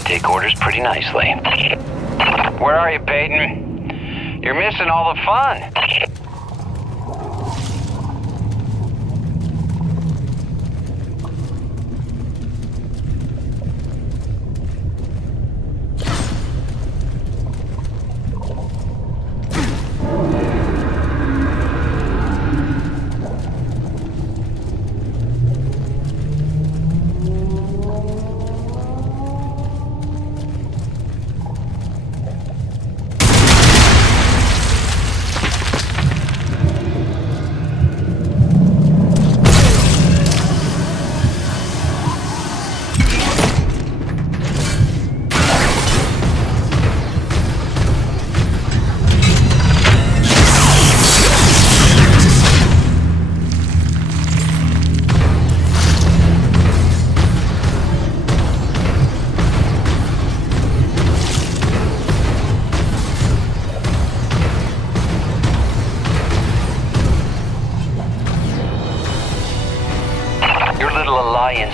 take orders pretty nicely. Where are you, Peyton? You're missing all the fun.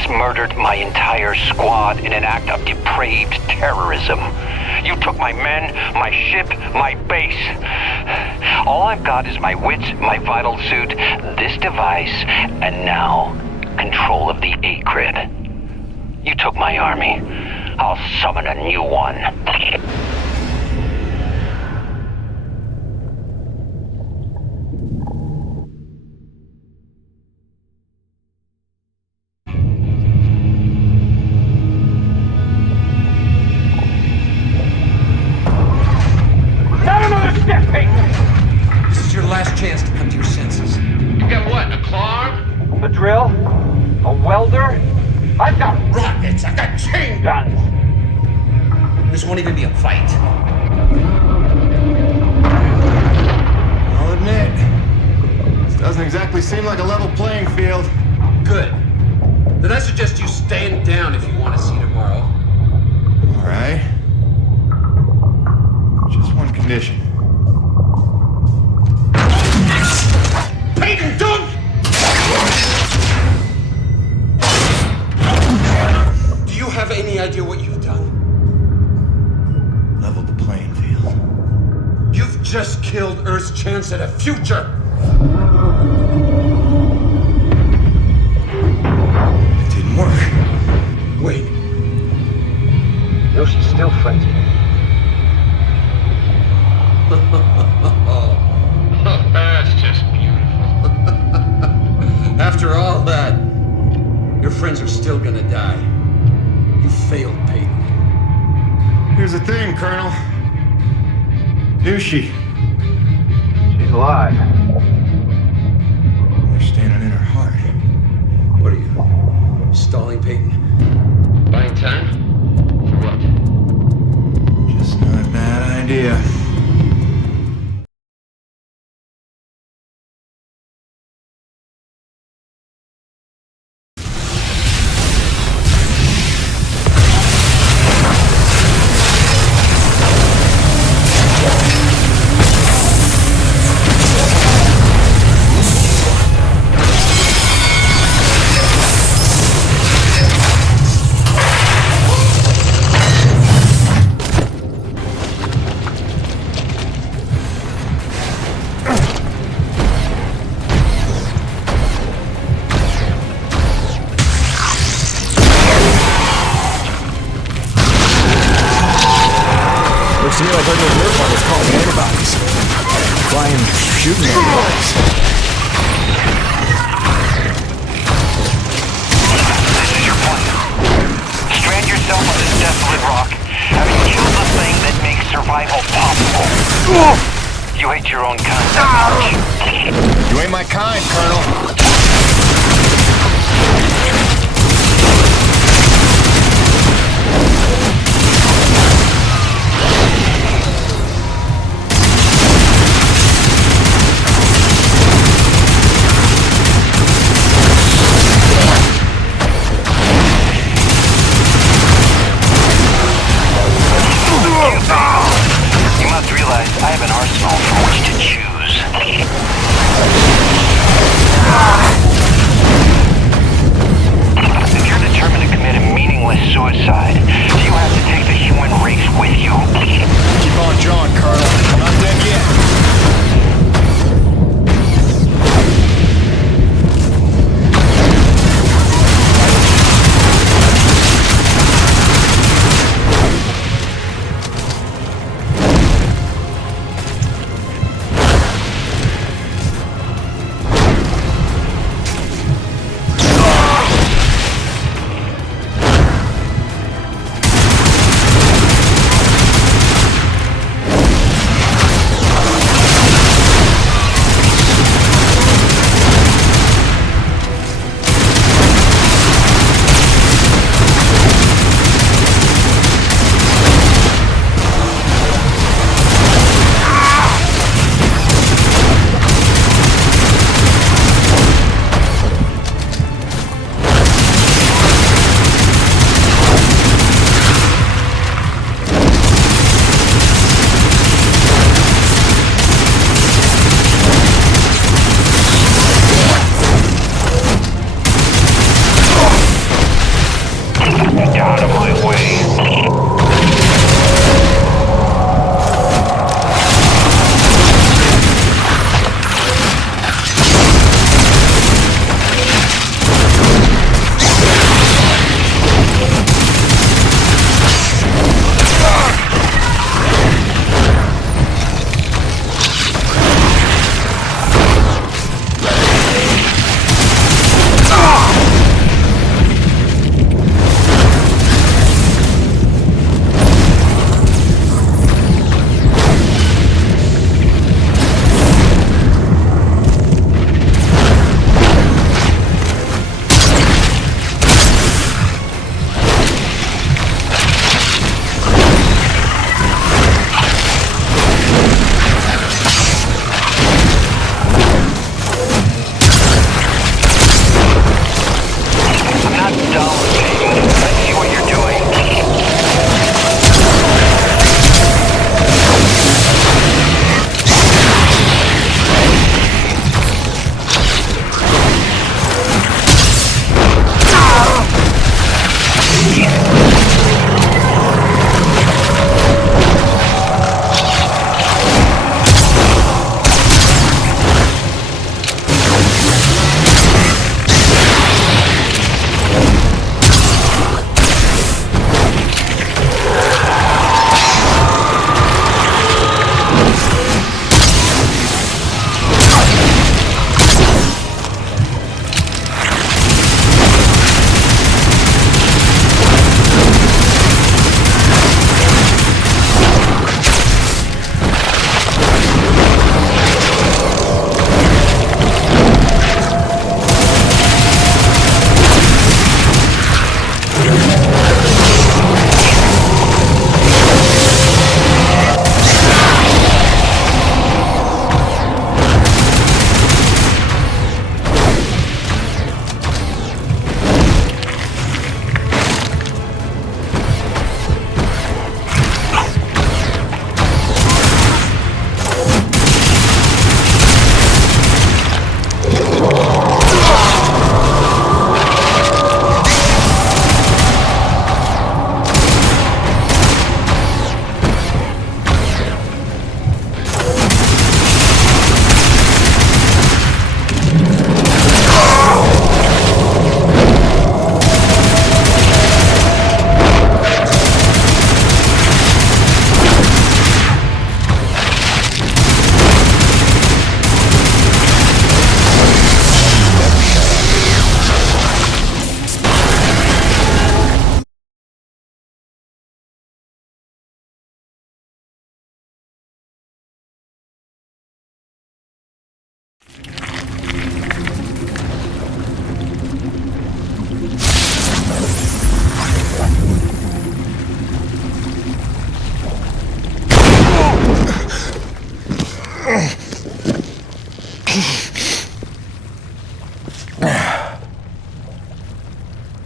Murdered my entire squad in an act of depraved terrorism. You took my men, my ship, my base. All I've got is my wits, my vital suit, this device, and now control of the acrid. You took my army. I'll summon a new one. This won't even be a fight. I'll admit, this doesn't exactly seem like a level playing field. Good. Then I suggest you stand down if you want to see tomorrow. All right. Just one condition. Peyton, don't! Do you have any idea what you've done? Leveled the playing field. You've just killed Earth's chance at a future! It didn't work. Wait. No, she's still friends with me. That's just beautiful. After all that, your friends are still gonna die. You failed, Peyton. Here's the thing, Colonel. Nushi. She's alive. We're standing in her heart. What are you, stalling, Peyton? Buying time? For what? Just not a bad idea. Looks to me like our little nerd was calling antibodies. Flying, shooting antibodies. This is your plan. Strand yourself on this desolate rock, having killed the thing that makes survival possible. You hate your own kind that much. You ain't my kind, Colonel. You must realize I have an arsenal from which to choose.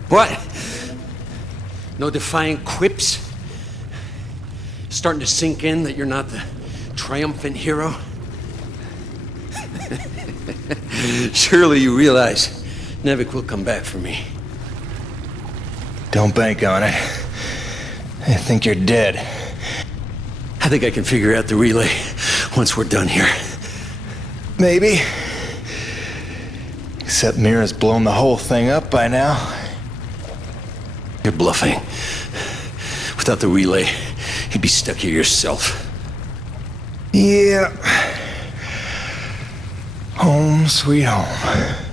What? No defiant quips? Starting to sink in that you're not the triumphant hero? Surely you realize Nevik will come back for me. Don't bank on it. I think you're dead. I think I can figure out the relay once we're done here. Maybe. Except Mira's blown the whole thing up by now. You're bluffing. Without the relay, you'd be stuck here yourself. Yeah. Home sweet home.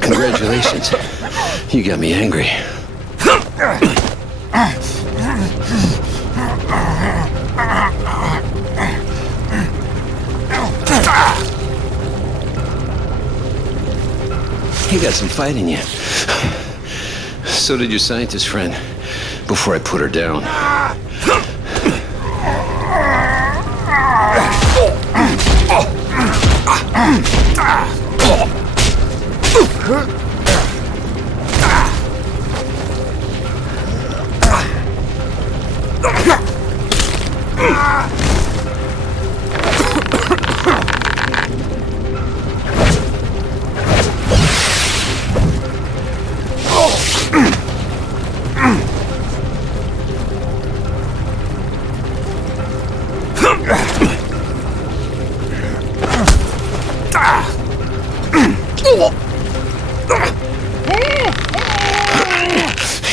Congratulations. You got me angry. You got some fight in you. So did your scientist friend, before I put her down.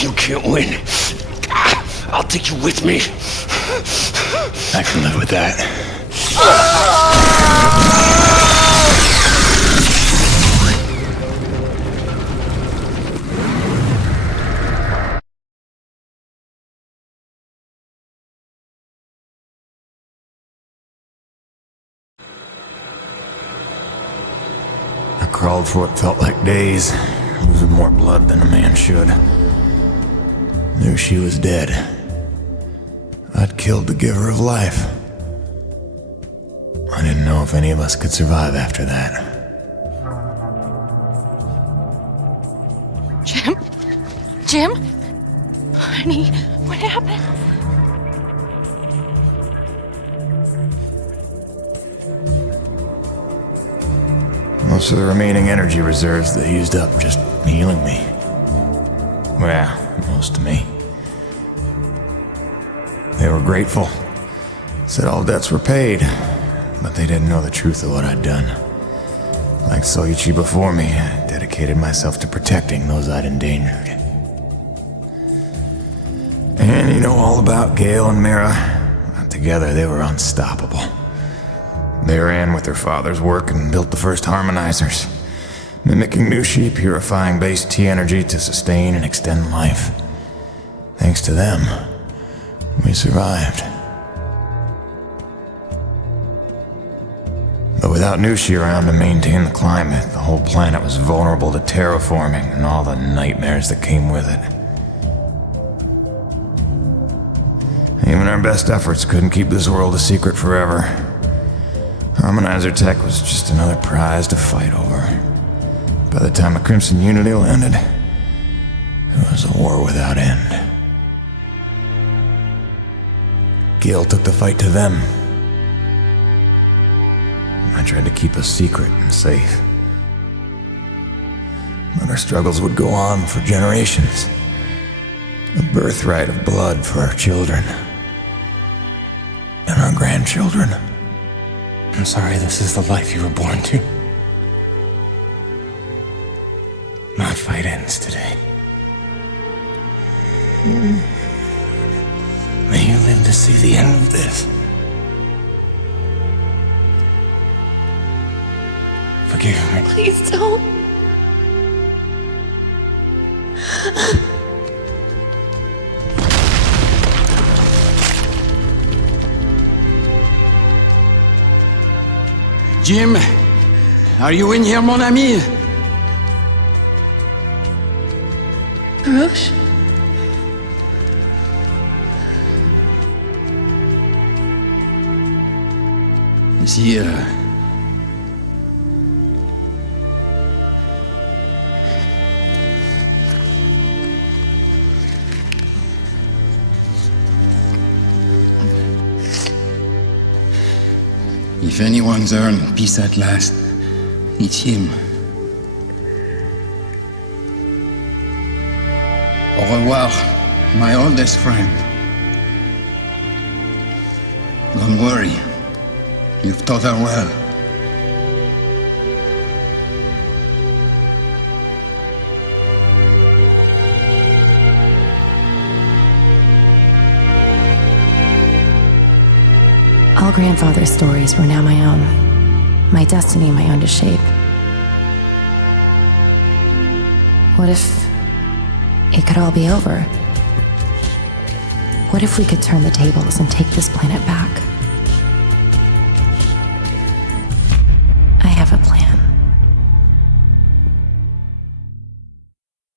You can't win. I'll take you with me. I can live with that. I crawled for what felt like days, losing more blood than a man should. Knew she was dead. I'd killed the giver of life. I didn't know if any of us could survive after that. Jim? Jim? Honey, what happened? Most of the remaining energy reserves they used up just healing me. Well, most of me. They were grateful. Said all debts were paid, but they didn't know the truth of what I'd done. Like Soichi before me, I dedicated myself to protecting those I'd endangered. And you know all about Gale and Mira. Together they were unstoppable. They ran with their father's work and built the first harmonizers, mimicking Nushi, purifying base T energy to sustain and extend life. Thanks to them, we survived. But without Nushi around to maintain the climate, the whole planet was vulnerable to terraforming and all the nightmares that came with it. Even our best efforts couldn't keep this world a secret forever. Harmonizer tech was just another prize to fight over. By the time the Crimson Unity landed, it was a war without end. Gale took the fight to them. I tried to keep us secret and safe. But our struggles would go on for generations. A birthright of blood for our children. And our grandchildren. I'm sorry this is the life you were born to. My fight ends today. May you live to see the end of this. Forgive me. Please don't. Jim, are you in here, mon ami? Roche? Is he, If anyone's earned peace at last, it's him. Au revoir, my oldest friend. Don't worry, you've taught her well. All grandfather's stories were now my own. My destiny, my own to shape. What if it could all be over? What if we could turn the tables and take this planet back?